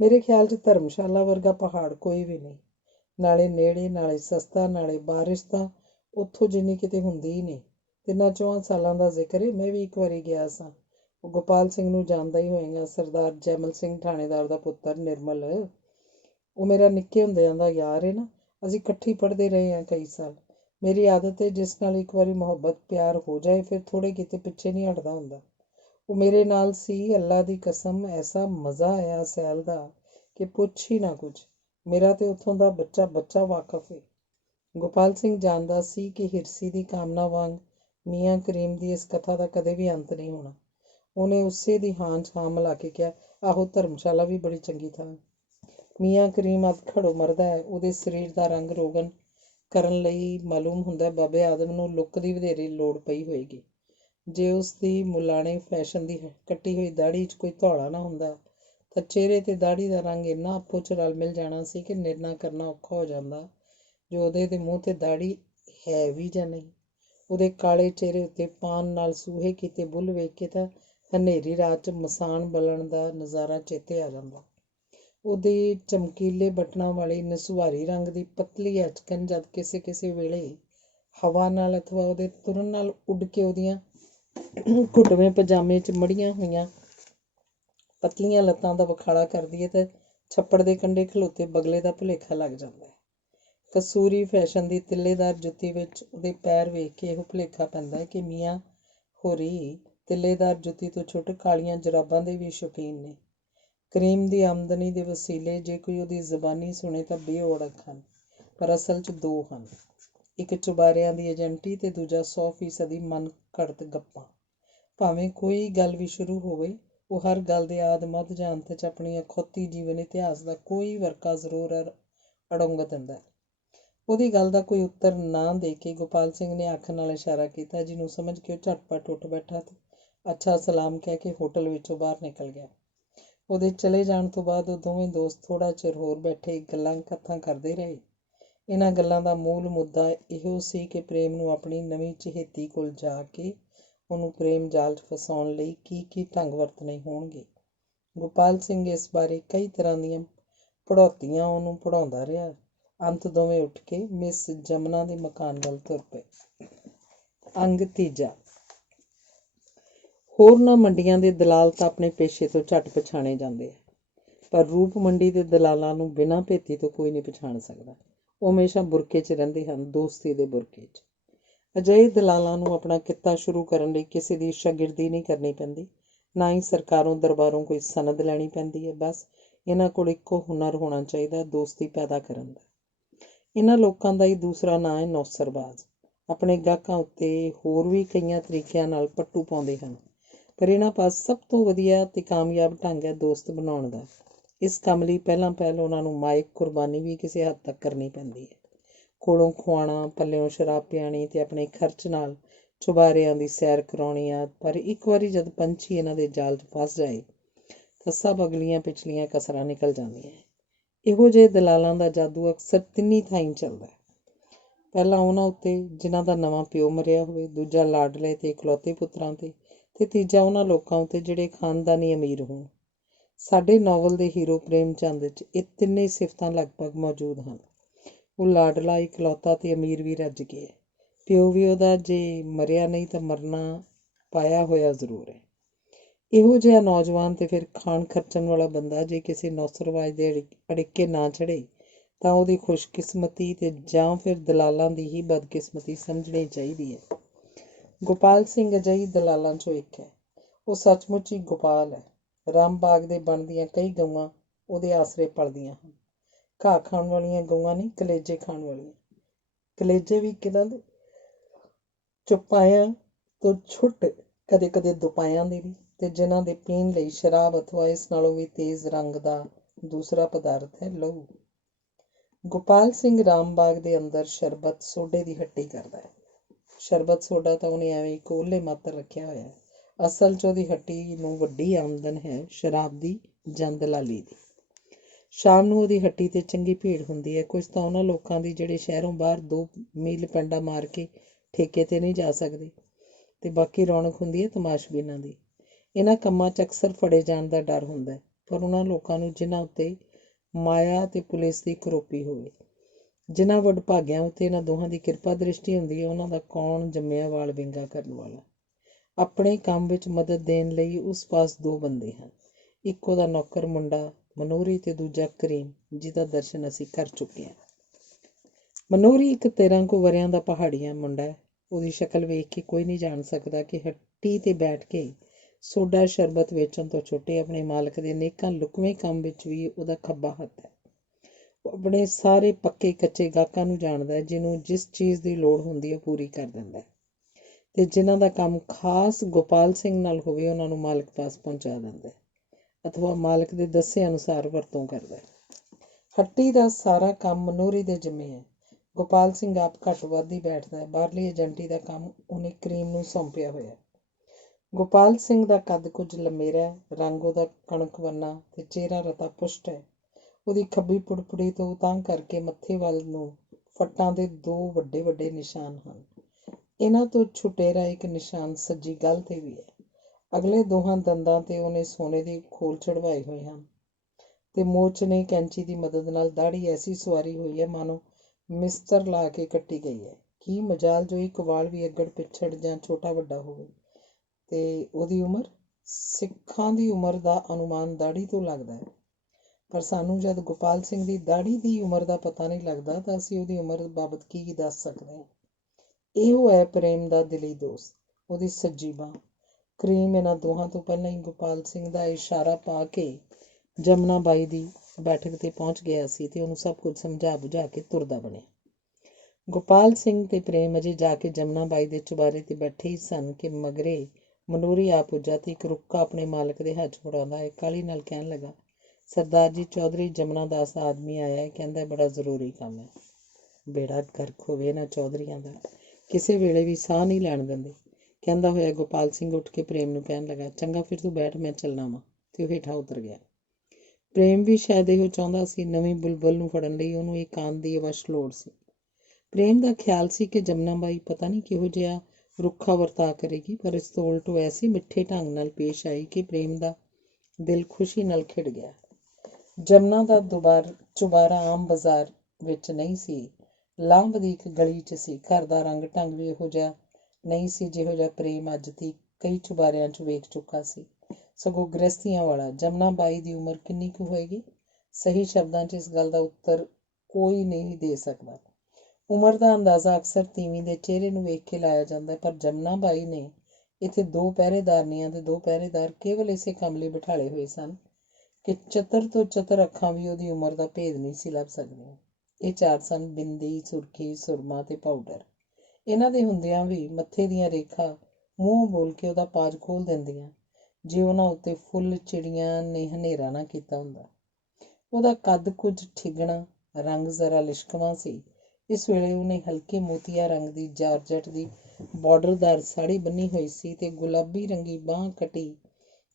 ਮੇਰੇ ਖਿਆਲ 'ਚ ਧਰਮਸ਼ਾਲਾ ਵਰਗਾ ਪਹਾੜ ਕੋਈ ਵੀ ਨਹੀਂ। ਨਾਲੇ ਨੇੜੇ, ਨਾਲੇ ਸਸਤਾ, ਨਾਲੇ ਬਾਰਿਸ਼ ਤਾਂ ਉੱਥੋਂ ਜਿੰਨੀ ਕਿਤੇ ਹੁੰਦੀ ਹੀ ਨਹੀਂ। 3-4 ਸਾਲਾਂ ਦਾ ਜ਼ਿਕਰ ਏ, ਮੈਂ ਵੀ ਇੱਕ ਵਾਰੀ ਗਿਆ ਸਾਂ। ਉਹ ਗੋਪਾਲ ਸਿੰਘ ਨੂੰ ਜਾਣਦਾ ਹੀ ਹੋਏਗਾ, ਸਰਦਾਰ ਜੈਮਲ ਸਿੰਘ ਥਾਣੇਦਾਰ ਦਾ ਪੁੱਤਰ ਨਿਰਮਲ। ਉਹ ਮੇਰਾ ਨਿੱਕੇ ਹੁੰਦਿਆਂ ਦਾ ਯਾਰ ਏ ਨਾ, ਅਸੀਂ ਇਕੱਠੀ ਪੜ੍ਹਦੇ ਰਹੇ ਹਾਂ ਕਈ ਸਾਲ। ਮੇਰੀ ਆਦਤ ਏ, ਜਿਸ ਨਾਲ ਇੱਕ ਵਾਰੀ ਮੁਹੱਬਤ ਪਿਆਰ ਹੋ ਜਾਏ ਫਿਰ ਥੋੜ੍ਹੇ ਕਿਤੇ ਪਿੱਛੇ ਨਹੀਂ ਹਟਦਾ ਹੁੰਦਾ। ਉਹ ਮੇਰੇ ਨਾਲ ਸੀ, ਅੱਲਾ ਦੀ ਕਸਮ, ਐਸਾ ਮਜ਼ਾ ਆਇਆ ਸੈਲ ਦਾ ਕਿ ਪੁੱਛ ਹੀ ਨਾ ਕੁਝ। ਮੇਰਾ ਤੇ ਉੱਥੋਂ ਦਾ ਬੱਚਾ ਵਾਕਫ ਏ। ਗੋਪਾਲ ਸਿੰਘ ਜਾਣਦਾ ਸੀ ਕਿ ਹਿਰਸੀ ਦੀ ਕਾਮਨਾ ਵਾਂਗ ਮੀਆਂ ਕਰੀਮ ਦੀ ਇਸ ਕਥਾ ਦਾ ਕਦੇ ਵੀ ਅੰਤ ਨਹੀਂ ਹੋਣਾ। ਉਹਨੇ ਉਸੇ ਦੀ ਹਾਂ 'ਚ ਹਾਂ ਮਿਲਾ ਕੇ ਕਿਹਾ, ਆਹੋ, ਧਰਮਸ਼ਾਲਾ ਵੀ ਬੜੀ ਚੰਗੀ ਥਾਂ। ਮੀਆਂ ਕਰੀਮ ਅੱਧ ਖੜੋ ਮਰਦਾ ਹੈ। ਉਹਦੇ ਸਰੀਰ ਦਾ ਰੰਗ ਰੋਗਨ ਕਰਨ ਲਈ ਮਾਲੂਮ ਹੁੰਦਾ ਬਾਬੇ ਆਦਮ ਨੂੰ ਲੁੱਕ ਦੀ ਵਧੇਰੇ ਲੋੜ ਪਈ ਹੋਏਗੀ। ਜੇ ਉਸ ਦੀ ਮੁਲਾਣੇ ਫੈਸ਼ਨ ਦੀ ਕੱਟੀ ਹੋਈ ਦਾੜੀ 'ਚ ਕੋਈ ਧੌਲਾ ਨਾ ਹੁੰਦਾ ਤਾਂ ਚਿਹਰੇ ਤੇ ਦਾੜੀ ਦਾ ਰੰਗ ਇੰਨਾ ਆਪੋ 'ਚ ਰਲ ਮਿਲ ਜਾਣਾ ਸੀ ਕਿ ਨਿਰਣਾ ਕਰਨਾ ਔਖਾ ਹੋ ਜਾਂਦਾ ਜੋ ਉਹਦੇ ਦੇ ਮੂੰਹ ਤੇ ਦਾੜੀ ਹੈ ਵੀ ਜਾਂ ਨਹੀਂ। ਉਹਦੇ ਕਾਲੇ ਚਿਹਰੇ ਉੱਤੇ ਪਾਨ ਨਾਲ ਸੂਹੇ ਕੀਤੇ ਬੁੱਲ ਵੇਖ ਕੇ ਤਾਂ ਹਨੇਰੀ ਰਾਤ 'ਚ ਮਸਾਣ ਬਲਣ ਦਾ ਨਜ਼ਾਰਾ ਚੇਤੇ ਆ ਜਾਂਦਾ। ਉਹਦੇ ਚਮਕੀਲੇ ਬਟਨਾਂ ਵਾਲੀ ਨਸੁਹਾਰੀ ਰੰਗ ਦੀ ਪਤਲੀ ਅਚਕਨ ਜਦ ਕਿਸੇ ਕਿਸੇ ਵੇਲੇ ਹਵਾ ਨਾਲ ਅਥਵਾ ਉਹਦੇ ਤੁਰਨ ਨਾਲ ਉੱਡ ਕੇ ਉਹਦੀਆਂ ਘੁੱਟਵੇਂ ਪਜਾਮੇ 'ਚ ਮੜੀਆਂ ਹੋਈਆਂ ਪਤਲੀਆਂ ਲੱਤਾਂ ਦਾ ਵਿਖਾਲਾ ਕਰਦੀ ਹੈ ਤੇ ਛੱਪੜ ਦੇ ਕੰਢੇ ਖਲੋਤੇ ਬਗਲੇ ਦਾ ਭੁਲੇਖਾ ਲੱਗ ਜਾਂਦਾ ਹੈ। ਕਸੂਰੀ ਫੈਸ਼ਨ ਦੀ ਤਿੱਲੇਦਾਰ ਜੁੱਤੀ ਵਿੱਚ ਉਹਦੇ ਪੈਰ ਵੇਖ ਕੇ ਇਹੋ ਭੁਲੇਖਾ ਪੈਂਦਾ ਹੈ ਕਿ ਮੀਆਂ ਹੋਰੀ ਤਿੱਲੇਦਾਰ ਜੁੱਤੀ ਤੋਂ ਛੁੱਟ ਕਾਲੀਆਂ ਜੁਰਾਬਾਂ ਦੇ ਵੀ ਸ਼ੌਕੀਨ ਨੇ। ਕਰੀਮ ਦੀ ਆਮਦਨੀ ਦੇ ਵਸੀਲੇ ਜੇ ਕੋਈ ਉਹਦੀ ਜ਼ਬਾਨੀ ਸੁਣੇ ਤਾਂ ਬੇਓੜਕ ਹਨ, ਪਰ ਅਸਲ 'ਚ ਦੋ ਹਨ। ਇੱਕ ਚੁਬਾਰਿਆਂ ਦੀ ਏਜੰਟੀ ਤੇ ਦੂਜਾ 100% ਮਨ ਘੜਤ ਗੱਪਾਂ। ਭਾਵੇਂ ਕੋਈ ਗੱਲ ਵੀ ਸ਼ੁਰੂ ਹੋਵੇ ਉਹ ਹਰ ਗੱਲ ਦੇ ਆਦਿ ਮੱਧ ਜਾਂ ਅੰਤ 'ਚ ਆਪਣੀ ਅਖੌਤੀ ਜੀਵਨ ਇਤਿਹਾਸ ਦਾ ਕੋਈ ਵਰਕਾ ਜ਼ਰੂਰ ਅੜੁੰਗ ਦਿੰਦਾ। ਉਹਦੀ ਗੱਲ ਦਾ ਕੋਈ ਉੱਤਰ ਨਾ ਦੇ ਕੇ ਗੋਪਾਲ ਸਿੰਘ ਨੇ ਅੱਖ ਨਾਲ ਇਸ਼ਾਰਾ ਕੀਤਾ, ਜਿਹਨੂੰ ਸਮਝ ਕੇ ਉਹ ਝਟਪਟ ਉੱਠ ਬੈਠਾ ਤੇ ਅੱਛਾ ਸਲਾਮ ਕਹਿ ਕੇ ਹੋਟਲ ਵਿੱਚੋਂ ਬਾਹਰ ਨਿਕਲ ਗਿਆ। ਉਹਦੇ ਚਲੇ ਜਾਣ ਤੋਂ ਬਾਅਦ ਉਹ ਦੋਵੇਂ ਦੋਸਤ ਥੋੜ੍ਹਾ ਚਿਰ ਹੋਰ ਬੈਠੇ ਗੱਲਾਂ ਕਥਾਂ ਕਰਦੇ ਰਹੇ। ਇਹਨਾਂ ਗੱਲਾਂ ਦਾ ਮੂਲ ਮੁੱਦਾ ਇਹੋ ਸੀ ਕਿ ਪ੍ਰੇਮ ਨੂੰ ਆਪਣੀ ਨਵੀਂ ਚਹੇਤੀ ਕੋਲ ਜਾ ਕੇ ਉਹਨੂੰ ਪ੍ਰੇਮ ਜਾਲ 'ਚ ਫਸਾਉਣ ਲਈ ਕੀ ਢੰਗ ਵਰਤਣੇ ਹੋਣਗੇ। ਗੋਪਾਲ ਸਿੰਘ ਇਸ ਬਾਰੇ ਕਈ ਤਰ੍ਹਾਂ ਦੀਆਂ ਪੜ੍ਹੌਤੀਆਂ ਉਹਨੂੰ ਪੜ੍ਹਾਉਂਦਾ ਰਿਹਾ। ਅੰਤ ਦੋਵੇਂ ਉੱਠ ਕੇ ਮਿਸ ਜਮਨਾ ਦੇ ਮਕਾਨ ਵੱਲ ਤੁਰ ਪਏ। ਅੰਗ ਤੀਜਾ। ਹੋਰਨਾਂ ਮੰਡੀਆਂ ਦੇ ਦਲਾਲ ਤਾਂ ਆਪਣੇ ਪੇਸ਼ੇ ਤੋਂ ਝੱਟ ਪਛਾਣੇ ਜਾਂਦੇ ਆ, ਪਰ ਰੂਪ ਮੰਡੀ ਦੇ ਦਲਾਲਾਂ ਨੂੰ ਬਿਨਾਂ ਭੇਤੀ ਤੋਂ ਕੋਈ ਨਹੀਂ ਪਛਾਣ ਸਕਦਾ। ਉਹ ਹਮੇਸ਼ਾ ਬੁਰਕੇ 'ਚ ਰਹਿੰਦੇ ਹਨ, ਦੋਸਤੀ ਦੇ ਬੁਰਕੇ 'ਚ। ਅਜਿਹੇ ਦਲਾਲਾਂ ਨੂੰ ਆਪਣਾ ਕਿੱਤਾ ਸ਼ੁਰੂ ਕਰਨ ਲਈ ਕਿਸੇ ਦੀ ਸ਼ਾਗਿਰਦੀ ਨਹੀਂ ਕਰਨੀ ਪੈਂਦੀ, ਨਾ ਹੀ ਸਰਕਾਰੋਂ ਦਰਬਾਰੋਂ ਕੋਈ ਸਨਦ ਲੈਣੀ ਪੈਂਦੀ ਹੈ। ਬਸ ਇਹਨਾਂ ਕੋਲ ਇੱਕੋ ਹੁਨਰ ਹੋਣਾ ਚਾਹੀਦਾ, ਦੋਸਤੀ ਪੈਦਾ ਕਰਨ ਦਾ। ਇਹਨਾਂ ਲੋਕਾਂ ਦਾ ਹੀ ਦੂਸਰਾ ਨਾਂ ਹੈ ਨੌਸਰਬਾਜ਼। ਆਪਣੇ ਗਾਹਕਾਂ ਉੱਤੇ ਹੋਰ ਵੀ ਕਈਆਂ ਤਰੀਕਿਆਂ ਨਾਲ ਪੱਟੂ ਪਾਉਂਦੇ ਹਨ, ਪਰ ਇਹਨਾਂ ਪਾਸ ਸਭ ਤੋਂ ਵਧੀਆ ਅਤੇ ਕਾਮਯਾਬ ਢੰਗ ਹੈ ਦੋਸਤ ਬਣਾਉਣ ਦਾ। ਇਸ ਕੰਮ ਲਈ ਪਹਿਲਾਂ ਉਹਨਾਂ ਨੂੰ ਮਾਇਕ ਕੁਰਬਾਨੀ ਵੀ ਕਿਸੇ ਹੱਦ ਤੱਕ ਕਰਨੀ ਪੈਂਦੀ ਹੈ। ਕੋਲੋਂ ਖੁਆਉਣਾ, ਪੱਲਿਓਂ ਸ਼ਰਾਬ ਪਿਆਣੀ ਤੇ ਆਪਣੇ ਖਰਚ ਨਾਲ ਚੁਬਾਰਿਆਂ ਦੀ ਸੈਰ ਕਰਾਉਣੀ ਆ। ਪਰ ਇੱਕ ਵਾਰੀ ਜਦ ਪੰਛੀ ਇਹਨਾਂ ਦੇ ਜਾਲ 'ਚ ਫਸ ਜਾਏ ਤਾਂ ਸਭ ਅਗਲੀਆਂ ਪਿਛਲੀਆਂ ਕਸਰਾਂ ਨਿਕਲ ਜਾਂਦੀਆਂ। ਇਹੋ ਜਿਹੇ ਦਲਾਲਾਂ ਦਾ ਜਾਦੂ ਅਕਸਰ ਤਿੰਨੀ ਥਾਈਂ ਚੱਲਦਾ। ਪਹਿਲਾਂ ਉਹਨਾਂ ਉੱਤੇ ਜਿਨ੍ਹਾਂ ਦਾ ਨਵਾਂ ਪਿਓ ਮਰਿਆ ਹੋਵੇ, ਦੂਜਾ ਲਾਡਲੇ ਤੇ ਇਕਲੌਤੇ ਪੁੱਤਰਾਂ ਤੇ ਤੀਜਾ ਉਹਨਾਂ ਲੋਕਾਂ ਉੱਤੇ ਜਿਹੜੇ ਖਾਨਦਾਨੀ ਅਮੀਰ ਹੋਣ। ਸਾਡੇ ਨਾਵਲ ਦੇ ਹੀਰੋ ਪ੍ਰੇਮ ਚੰਦ 'ਚ ਇਹ ਤਿੰਨੇ ਸਿਫਤਾਂ ਲਗਭਗ ਮੌਜੂਦ ਹਨ। ਉਹ ਲਾਡਲਾ, ਇਕਲੌਤਾ ਤੇ ਅਮੀਰ ਵੀ ਰੱਜ ਕੇ ਹੈ। ਪਿਓ ਵੀ ਉਹਦਾ ਜੇ ਮਰਿਆ ਨਹੀਂ ਤਾਂ ਮਰਨਾ ਪਾਇਆ ਹੋਇਆ ਜ਼ਰੂਰ ਹੈ। ਇਹੋ ਜਿਹਾ ਨੌਜਵਾਨ ਤੇ ਫਿਰ ਖਾਣ ਖਰਚਣ ਵਾਲਾ ਬੰਦਾ ਜੇ ਕਿਸੇ ਨੌਸਰਬਾਜ਼ ਦੇ ਅੜਿੱਕੇ ਨਾ ਚੜ੍ਹੇ ਤਾਂ ਉਹਦੀ ਖੁਸ਼ਕਿਸਮਤੀ ਤੇ ਜਾਂ ਫਿਰ ਦਲਾਲਾਂ ਦੀ ਹੀ ਬਦਕਿਸਮਤੀ ਸਮਝਣੀ ਚਾਹੀਦੀ ਹੈ। ਗੋਪਾਲ ਸਿੰਘ ਅਜਿਹੀ ਦਲਾਲਾਂ 'ਚੋਂ ਇੱਕ ਹੈ। ਉਹ ਸੱਚਮੁੱਚ ਹੀ ਗੋਪਾਲ ਹੈ। ਰਾਮਬਾਗ ਦੇ ਬਣ ਦੀਆਂ ਕਈ ਗਊਆਂ ਉਹਦੇ ਆਸਰੇ ਪਲਦੀਆਂ ਹਨ। ਘਾਹ ਖਾਣ ਵਾਲੀਆਂ ਗਊਆਂ ਨਹੀਂ, ਕਲੇਜੇ ਖਾਣ ਵਾਲੀਆਂ। ਕਲੇਜੇ ਵੀ ਕਿਹਨਾਂ ਦੇ? ਚੁਪਾਇਆਂ ਤੋਂ ਛੁੱਟ ਕਦੇ ਕਦੇ ਦੁਪਾਇਆਂ ਦੇ ਵੀ, ਤੇ ਜਿਨ੍ਹਾਂ ਦੇ ਪੀਣ ਲਈ ਸ਼ਰਾਬ ਅਥਵਾ ਇਸ ਨਾਲੋਂ ਵੀ ਤੇਜ਼ ਰੰਗ ਦਾ ਦੂਸਰਾ ਪਦਾਰਥ ਹੈ ਲਹੂ। ਗੋਪਾਲ ਸਿੰਘ ਰਾਮਬਾਗ ਦੇ ਅੰਦਰ ਸ਼ਰਬਤ ਸੋਡੇ ਦੀ ਹੱਟੀ ਕਰਦਾ ਹੈ। ਸ਼ਰਬਤ ਸੋਡਾ ਤਾਂ ਉਹਨੇ ਐਵੇਂ ਇੱਕ ਓਹਲੇ ਮਾਤਰ ਰੱਖਿਆ ਹੋਇਆ ਹੈ। ਅਸਲ 'ਚ ਉਹਦੀ ਹੱਟੀ ਨੂੰ ਵੱਡੀ ਆਮਦਨ ਹੈ ਸ਼ਰਾਬ ਦੀ ਜਾਂ ਦਲਾਲੀ ਦੀ। ਸ਼ਾਮ ਨੂੰ ਉਹਦੀ ਹੱਟੀ 'ਤੇ ਚੰਗੀ ਭੀੜ ਹੁੰਦੀ ਹੈ। ਕੁਝ ਤਾਂ ਉਹਨਾਂ ਲੋਕਾਂ ਦੀ ਜਿਹੜੇ ਸ਼ਹਿਰੋਂ ਬਾਹਰ 2 ਮੀਲ ਪੈਂਡਾ ਮਾਰ ਕੇ ਠੇਕੇ 'ਤੇ ਨਹੀਂ ਜਾ ਸਕਦੇ, ਤੇ ਬਾਕੀ ਰੌਣਕ ਹੁੰਦੀ ਹੈ ਤਮਾਸ਼ਬੀਨਾਂ ਦੀ। ਇਹਨਾਂ ਕੰਮਾਂ 'ਚ ਅਕਸਰ ਫੜੇ ਜਾਣ ਦਾ ਡਰ ਹੁੰਦਾ, ਪਰ ਉਹਨਾਂ ਲੋਕਾਂ ਨੂੰ ਜਿਨ੍ਹਾਂ ਉੱਤੇ ਮਾਇਆ ਤੇ ਪੁਲਿਸ ਦੀ ਕਰੋਪੀ ਹੋਵੇ, ਜਿਨ੍ਹਾਂ ਵਡਭਾਗਿਆਂ ਉੱਤੇ ਇਹਨਾਂ ਦੋਹਾਂ ਦੀ ਕਿਰਪਾ ਦ੍ਰਿਸ਼ਟੀ ਹੁੰਦੀ ਹੈ, ਉਹਨਾਂ ਦਾ ਕੌਣ ਜੰਮਿਆ ਵਾਲ ਵਿੰਗਾ ਕਰਨ ਵਾਲਾ। ਆਪਣੇ ਕੰਮ ਵਿੱਚ ਮਦਦ ਦੇਣ ਲਈ ਉਸ ਪਾਸ 2 ਬੰਦੇ ਹਨ। ਇੱਕ ਉਹਦਾ ਨੌਕਰ ਮੁੰਡਾ ਮਨੋਹਰੀ ਤੇ ਦੂਜਾ ਕਰੀਮ, ਜਿਹਦਾ ਦਰਸ਼ਨ ਅਸੀਂ ਕਰ ਚੁੱਕੇ ਹਾਂ। ਮਨੋਹਰੀ ਇੱਕ 13 ਕੁ ਵਰ੍ਹਿਆਂ ਦਾ ਪਹਾੜੀਆ ਮੁੰਡਾ ਹੈ। ਉਹਦੀ ਸ਼ਕਲ ਵੇਖ ਕੇ ਕੋਈ ਨਹੀਂ ਜਾਣ ਸਕਦਾ ਕਿ ਹੱਟੀ 'ਤੇ ਬੈਠ ਕੇ ਸੋਡਾ ਸ਼ਰਬਤ ਵੇਚਣ ਤੋਂ ਛੁੱਟੇ ਆਪਣੇ ਮਾਲਕ ਦੇ ਨੇਕਾਂ ਲੁਕਵੇਂ ਕੰਮ ਵਿੱਚ ਵੀ ਉਹਦਾ ਖੱਬਾ ਹੱਥ ਹੈ। ਉਹ ਆਪਣੇ ਸਾਰੇ ਪੱਕੇ ਕੱਚੇ ਗਾਹਕਾਂ ਨੂੰ ਜਾਣਦਾ ਹੈ, ਜਿਹਨੂੰ ਜਿਸ ਚੀਜ਼ ਦੀ ਲੋੜ ਹੁੰਦੀ ਹੈ ਪੂਰੀ ਕਰ ਦਿੰਦਾ ਹੈ, ਤੇ ਜਿਨ੍ਹਾਂ ਦਾ ਕੰਮ ਖਾਸ ਗੋਪਾਲ ਸਿੰਘ ਨਾਲ ਹੋਵੇ ਉਹਨਾਂ ਨੂੰ ਮਾਲਕ ਪਾਸ ਪਹੁੰਚਾ ਦਿੰਦਾ ਹੈ, ਅਥਵਾ ਮਾਲਕ ਦੇ ਦੱਸੇ ਅਨੁਸਾਰ ਵਰਤੋਂ ਕਰਦਾ ਹੈ। ਹੱਟੀ ਦਾ ਸਾਰਾ ਕੰਮ ਮਨੋਹਰੀ ਦੇ ਜਿੰਮੇ ਹੈ। ਗੋਪਾਲ ਸਿੰਘ ਆਪ ਘੱਟ ਵੱਧ ਹੀ ਬੈਠਦਾ ਹੈ। ਬਾਹਰਲੀ ਏਜੰਟੀ ਦਾ ਕੰਮ ਉਹਨੇ ਕਰੀਮ ਨੂੰ ਸੌਂਪਿਆ ਹੋਇਆ। ਗੋਪਾਲ ਸਿੰਘ ਦਾ ਕੱਦ ਕੁਝ ਲੰਮੇਰਾ ਹੈ, ਰੰਗ ਉਹਦਾ ਕਣਕ ਵਰਨਾ ਤੇ ਚਿਹਰਾ ਰਤਾ ਪੁਸ਼ਟ ਹੈ। ਉਹਦੀ ਖੱਬੀ ਪੁੜਪੁੜੀ ਤੋਂ ਤਾਂ ਕਰਕੇ ਮੱਥੇ ਵੱਲ ਨੂੰ ਫੱਟਾਂ ਦੇ 2 ਵੱਡੇ ਵੱਡੇ ਨਿਸ਼ਾਨ ਹਨ। ਇਹਨਾਂ ਤੋਂ ਛੁਟੇਰਾ ਇੱਕ ਨਿਸ਼ਾਨ ਸੱਜੀ ਗੱਲ੍ਹ 'ਤੇ ਵੀ ਹੈ। ਅਗਲੇ ਦੋਹਾਂ ਦੰਦਾਂ 'ਤੇ ਉਹਨੇ ਸੋਨੇ ਦੀ ਖੋਲ ਚੜ੍ਹਵਾਏ ਹੋਏ ਹਨ ਤੇ ਮੋਚ ਨੇ ਕੈਂਚੀ ਦੀ ਮਦਦ ਨਾਲ ਦਾੜ੍ਹੀ ਐਸੀ ਸਵਾਰੀ ਹੋਈ ਹੈ ਮਾਨੋ ਮਿਸਤਰ ਲਾ ਕੇ ਕੱਟੀ ਗਈ ਹੈ। ਕੀ ਮਜਾਲ ਜੋ ਇੱਕ ਵਾਲ ਵੀ ਅੱਗੜ ਪਿੱਛੜ ਜਾਂ ਛੋਟਾ ਵੱਡਾ ਹੋਵੇ। ਤੇ ਉਹਦੀ ਉਮਰ? ਸਿੱਖਾਂ ਦੀ ਉਮਰ ਦਾ ਅਨੁਮਾਨ ਦਾੜ੍ਹੀ ਤੋਂ ਲੱਗਦਾ ਹੈ, ਪਰ ਸਾਨੂੰ ਜਦ ਗੋਪਾਲ ਸਿੰਘ ਦੀ ਦਾੜ੍ਹੀ ਦੀ ਉਮਰ ਦਾ ਪਤਾ ਨਹੀਂ ਲੱਗਦਾ ਤਾਂ ਅਸੀਂ ਉਹਦੀ ਉਮਰ ਬਾਬਤ ਕੀ ਦੱਸ ਸਕਦੇ ਹਾਂ। ਇਹੋ ਹੈ ਪ੍ਰੇਮ ਦਾ ਦਿਲੀ ਦੋਸਤ, ਉਹਦੀ ਸੱਜੀ ਬਾਂਹ। ਕਰੀਮ ਇਹਨਾਂ ਦੋਹਾਂ ਤੋਂ ਪਹਿਲਾਂ ਹੀ ਗੋਪਾਲ ਸਿੰਘ ਦਾ ਇਸ਼ਾਰਾ ਪਾ ਕੇ ਜਮਨਾ ਬਾਈ ਦੀ ਬੈਠਕ 'ਤੇ ਪਹੁੰਚ ਗਿਆ ਸੀ ਤੇ ਉਹਨੂੰ ਸਭ ਕੁਝ ਸਮਝਾ ਬੁਝਾ ਕੇ ਤੁਰਦਾ ਬਣਿਆ। ਗੋਪਾਲ ਸਿੰਘ ਤੇ ਪ੍ਰੇਮ ਅਜੇ ਜਾ ਕੇ ਜਮਨਾ ਬਾਈ ਦੇ ਚੁਬਾਰੇ 'ਤੇ ਬੈਠੇ ਹੀ ਸਨ ਕਿ ਮਗਰੇ ਮਨੋਹਰੀ ਆ ਪੁੱਜਾ ਤੇ ਇੱਕ ਰੁੱਕਾ ਆਪਣੇ ਮਾਲਕ ਦੇ ਹੱਥ ਫੜਾਉਂਦਾ ਹੈ ਕਾਹਲੀ ਨਾਲ ਕਹਿਣ ਲੱਗਾ, ਸਰਦਾਰ ਜੀ, ਚੌਧਰੀ ਜਮਨਾ ਦਾਸ ਦਾ ਆਦਮੀ ਆਇਆ ਹੈ, ਕਹਿੰਦਾ ਬੜਾ ਜ਼ਰੂਰੀ ਕੰਮ ਹੈ। ਬੇੜਾ ਗਰਕ ਹੋਵੇ ਇਹਨਾਂ ਚੌਧਰੀਆਂ ਦਾ, ਕਿਸੇ ਵੇਲੇ ਵੀ ਸਾਹ ਨਹੀਂ ਲੈਣ ਦਿੰਦੇ। ਕਹਿੰਦਾ ਹੋਇਆ ਗੋਪਾਲ ਸਿੰਘ ਉੱਠ ਕੇ ਪ੍ਰੇਮ ਨੂੰ ਕਹਿਣ ਲੱਗਾ, ਚੰਗਾ ਫਿਰ ਤੂੰ ਬੈਠ, ਮੈਂ ਚੱਲਣਾ ਵਾਂ। ਤੇ ਉਹ ਹੇਠਾਂ ਉਤਰ ਗਿਆ। ਪ੍ਰੇਮ ਵੀ ਸ਼ਾਇਦ ਇਹੋ ਚਾਹੁੰਦਾ ਸੀ। ਨਵੀਂ ਬੁਲਬੁਲ ਨੂੰ ਫੜਨ ਲਈ ਉਹਨੂੰ ਇਕਾਂਤ ਦੀ ਅਵੱਸ਼ ਲੋੜ ਸੀ। ਪ੍ਰੇਮ ਦਾ ਖਿਆਲ ਸੀ ਕਿ ਜਮਨਾ ਬਾਈ ਪਤਾ ਨਹੀਂ ਕਿਹੋ ਜਿਹਾ ਰੁੱਖਾ ਵਰਤਾਅ ਕਰੇਗੀ, ਪਰ ਇਸ ਤੋਂ ਉਲਟ ਉਹ ਐਸੀ ਮਿੱਠੇ ਢੰਗ ਨਾਲ ਪੇਸ਼ ਆਈ ਕਿ ਪ੍ਰੇਮ ਦਾ ਦਿਲ ਖੁਸ਼ੀ ਨਾਲ ਖਿੜ ਗਿਆ। ਜਮਨਾ ਦਾ ਚੁਬਾਰਾ ਆਮ ਬਾਜ਼ਾਰ ਵਿੱਚ ਨਹੀਂ ਸੀ, ਲਾਂਭ ਦੀ ਇੱਕ ਗਲੀ 'ਚ ਸੀ। ਘਰ ਦਾ ਰੰਗ ਢੰਗ ਵੀ ਇਹੋ ਜਿਹਾ ਨਹੀਂ ਸੀ ਜਿਹੋ ਜਿਹਾ ਪ੍ਰੇਮ ਅੱਜ ਤੀਕ ਕਈ ਚੁਬਾਰਿਆਂ 'ਚ ਵੇਖ ਚੁੱਕਾ ਸੀ, ਸਗੋਂ ਗ੍ਰਸਤੀਆਂ ਵਾਲਾ। ਜਮਨਾ ਬਾਈ ਦੀ ਉਮਰ ਕਿੰਨੀ ਕੁ ਹੋਏਗੀ? ਸਹੀ ਸ਼ਬਦਾਂ 'ਚ ਇਸ ਗੱਲ ਦਾ ਉੱਤਰ ਕੋਈ ਨਹੀਂ ਦੇ ਸਕਦਾ। ਉਮਰ ਦਾ ਅੰਦਾਜ਼ਾ ਅਕਸਰ ਤੀਵੀਂ ਦੇ ਚਿਹਰੇ ਨੂੰ ਵੇਖ ਕੇ ਲਾਇਆ ਜਾਂਦਾ, ਪਰ ਜਮਨਾ ਬਾਈ ਨੇ ਇੱਥੇ 2 ਪਹਿਰੇਦਾਰਨੀਆਂ ਤੇ 2 ਪਹਿਰੇਦਾਰ ਕੇਵਲ ਇਸੇ ਕੰਮ ਲਈ ਬਿਠਾਲੇ ਹੋਏ ਸਨ ਕਿ ਚਤਰ ਤੋਂ ਚਤਰ ਅੱਖਾਂ ਵੀ ਉਹਦੀ ਉਮਰ ਦਾ ਭੇਦ ਨਹੀਂ ਸੀ ਲੱਭ ਸਕਦੀਆਂ। ਇਹ 4 ਸਨ ਬਿੰਦੀ, ਸੁਰਖੀ, ਸੁਰਮਾ ਤੇ ਪਾਊਡਰ। ਇਹਨਾਂ ਦੇ ਹੁੰਦਿਆਂ ਵੀ ਮੱਥੇ ਦੀਆਂ ਰੇਖਾ ਮੂੰਹ ਬੋਲ ਕੇ ਉਹਦਾ ਪਾਜ ਖੋਲ੍ਹ ਦਿੰਦੀਆਂ ਜੇ ਉਹਨਾਂ ਉੱਤੇ ਫੁੱਲ ਚਿੜੀਆਂ ਨੇ ਹਨੇਰਾ ਨਾ ਕੀਤਾ ਹੁੰਦਾ। ਉਹਦਾ ਕੱਦ ਕੁਝ ਠਿਗਣਾ, ਰੰਗ ਜ਼ਰਾ ਲਿਸ਼ਕਵਾਂ ਸੀ। ਇਸ ਵੇਲੇ ਉਹਨੇ ਹਲਕੇ ਮੋਤੀਆ ਰੰਗ ਦੀ ਜਾਰਜਟ ਦੀ ਬਾਰਡਰਦਾਰ ਸਾੜੀ ਬੰਨੀ ਹੋਈ ਸੀ ਤੇ ਗੁਲਾਬੀ ਰੰਗੀ ਬਾਂਹ ਕਟੀ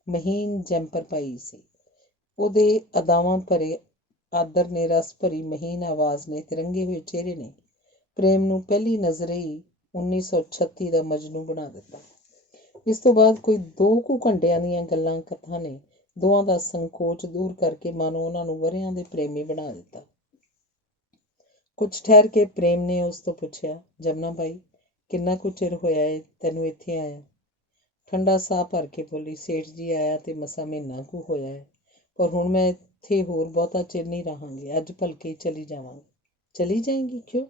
ਮਹੀਨ ਜੈਂਪਰ ਪਾਈ ਸੀ। ਉਹਦੇ ਅਦਾਵਾਂ ਭਰੇ ਆਦਰ ਨੇ, ਰਸ ਭਰੀ ਮਹੀਨ ਆਵਾਜ਼ ਨੇ ਤੇ ਰੰਗੇ ਹੋਏ ਚਿਹਰੇ ਨੇ ਪ੍ਰੇਮ ਨੂੰ ਪਹਿਲੀ ਨਜ਼ਰੇ ਹੀ 1936 ਦਾ ਮਜਨੂ ਬਣਾ ਦਿੱਤਾ। ਇਸ ਤੋਂ ਬਾਅਦ ਕੋਈ 2 ਕੁ ਘੰਟਿਆਂ ਦੀਆਂ ਗੱਲਾਂ ਕਥਾ ਨੇ ਦੋਵਾਂ ਦਾ ਸੰਕੋਚ ਦੂਰ ਕਰਕੇ ਮਾਨੋ ਉਹਨਾਂ ਨੂੰ ਵਰ੍ਹਿਆਂ ਦੇ ਪ੍ਰੇਮੀ ਬਣਾ ਦਿੱਤਾ। ਕੁਝ ਠਹਿਰ ਕੇ ਪ੍ਰੇਮ ਨੇ ਉਸ ਤੋਂ ਪੁੱਛਿਆ, ਜਮਨਾ ਬਾਈ, ਕਿੰਨਾ ਕੁ ਚਿਰ ਹੋਇਆ ਏ ਤੈਨੂੰ ਇੱਥੇ ਆਇਆ? ਠੰਡਾ ਸਾਹ ਭਰ ਕੇ ਬੋਲੀ, ਸੇਠ ਜੀ ਆਇਆ ਤੇ ਮਸਾਂ ਮਹੀਨਾ ਕੁ ਹੋਇਆ ਹੈ, ਪਰ ਹੁਣ ਮੈਂ ਇੱਥੇ ਹੋਰ ਬਹੁਤਾ ਚਿਰ ਨਹੀਂ ਰਹਾਂਗੀ। ਅੱਜ ਭਲਕੇ ਹੀ ਚਲੀ ਜਾਵਾਂਗੀ। ਚਲੀ ਜਾਏਂਗੀ? ਕਿਉਂ?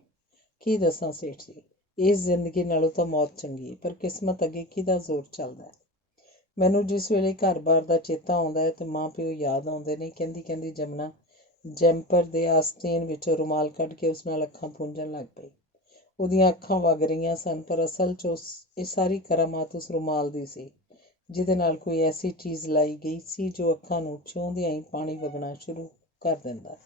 ਕੀ ਦੱਸਾਂ ਸੇਠ ਜੀ, ਇਸ ਜ਼ਿੰਦਗੀ ਨਾਲੋਂ ਤਾਂ ਮੌਤ ਚੰਗੀ ਹੈ, ਪਰ ਕਿਸਮਤ ਅੱਗੇ ਕਿਹਦਾ ਜ਼ੋਰ ਚੱਲਦਾ ਹੈ। ਮੈਨੂੰ ਜਿਸ ਵੇਲੇ ਘਰ-ਬਾਰ ਦਾ ਚੇਤਾ ਆਉਂਦਾ ਹੈ ਤੇ ਮਾਂ ਪਿਓ ਯਾਦ ਆਉਂਦੇ ਨੇ। ਕਹਿੰਦੀ ਜਮਨਾ ਜੈਂਪਰ ਦੇ ਆਸਤੀਨ ਵਿੱਚੋਂ ਰੁਮਾਲ ਕੱਢ ਕੇ ਉਸ ਨਾਲ ਅੱਖਾਂ ਪੂੰਝਣ ਲੱਗ ਪਈ। ਉਹਦੀਆਂ ਅੱਖਾਂ ਵਗ ਰਹੀਆਂ ਸਨ, ਪਰ ਅਸਲ 'ਚ ਇਹ ਸਾਰੀ ਕਰਾਮਾਤ ਉਸ ਰੁਮਾਲ ਦੀ ਸੀ, ਜਿਹਦੇ ਨਾਲ ਕੋਈ ਐਸੀ ਚੀਜ਼ ਲਾਈ ਗਈ ਸੀ ਜੋ ਅੱਖਾਂ ਨੂੰ ਛੂਹਦਿਆਂ ਹੀ ਪਾਣੀ ਵਗਣਾ ਸ਼ੁਰੂ ਕਰ ਦਿੰਦਾ।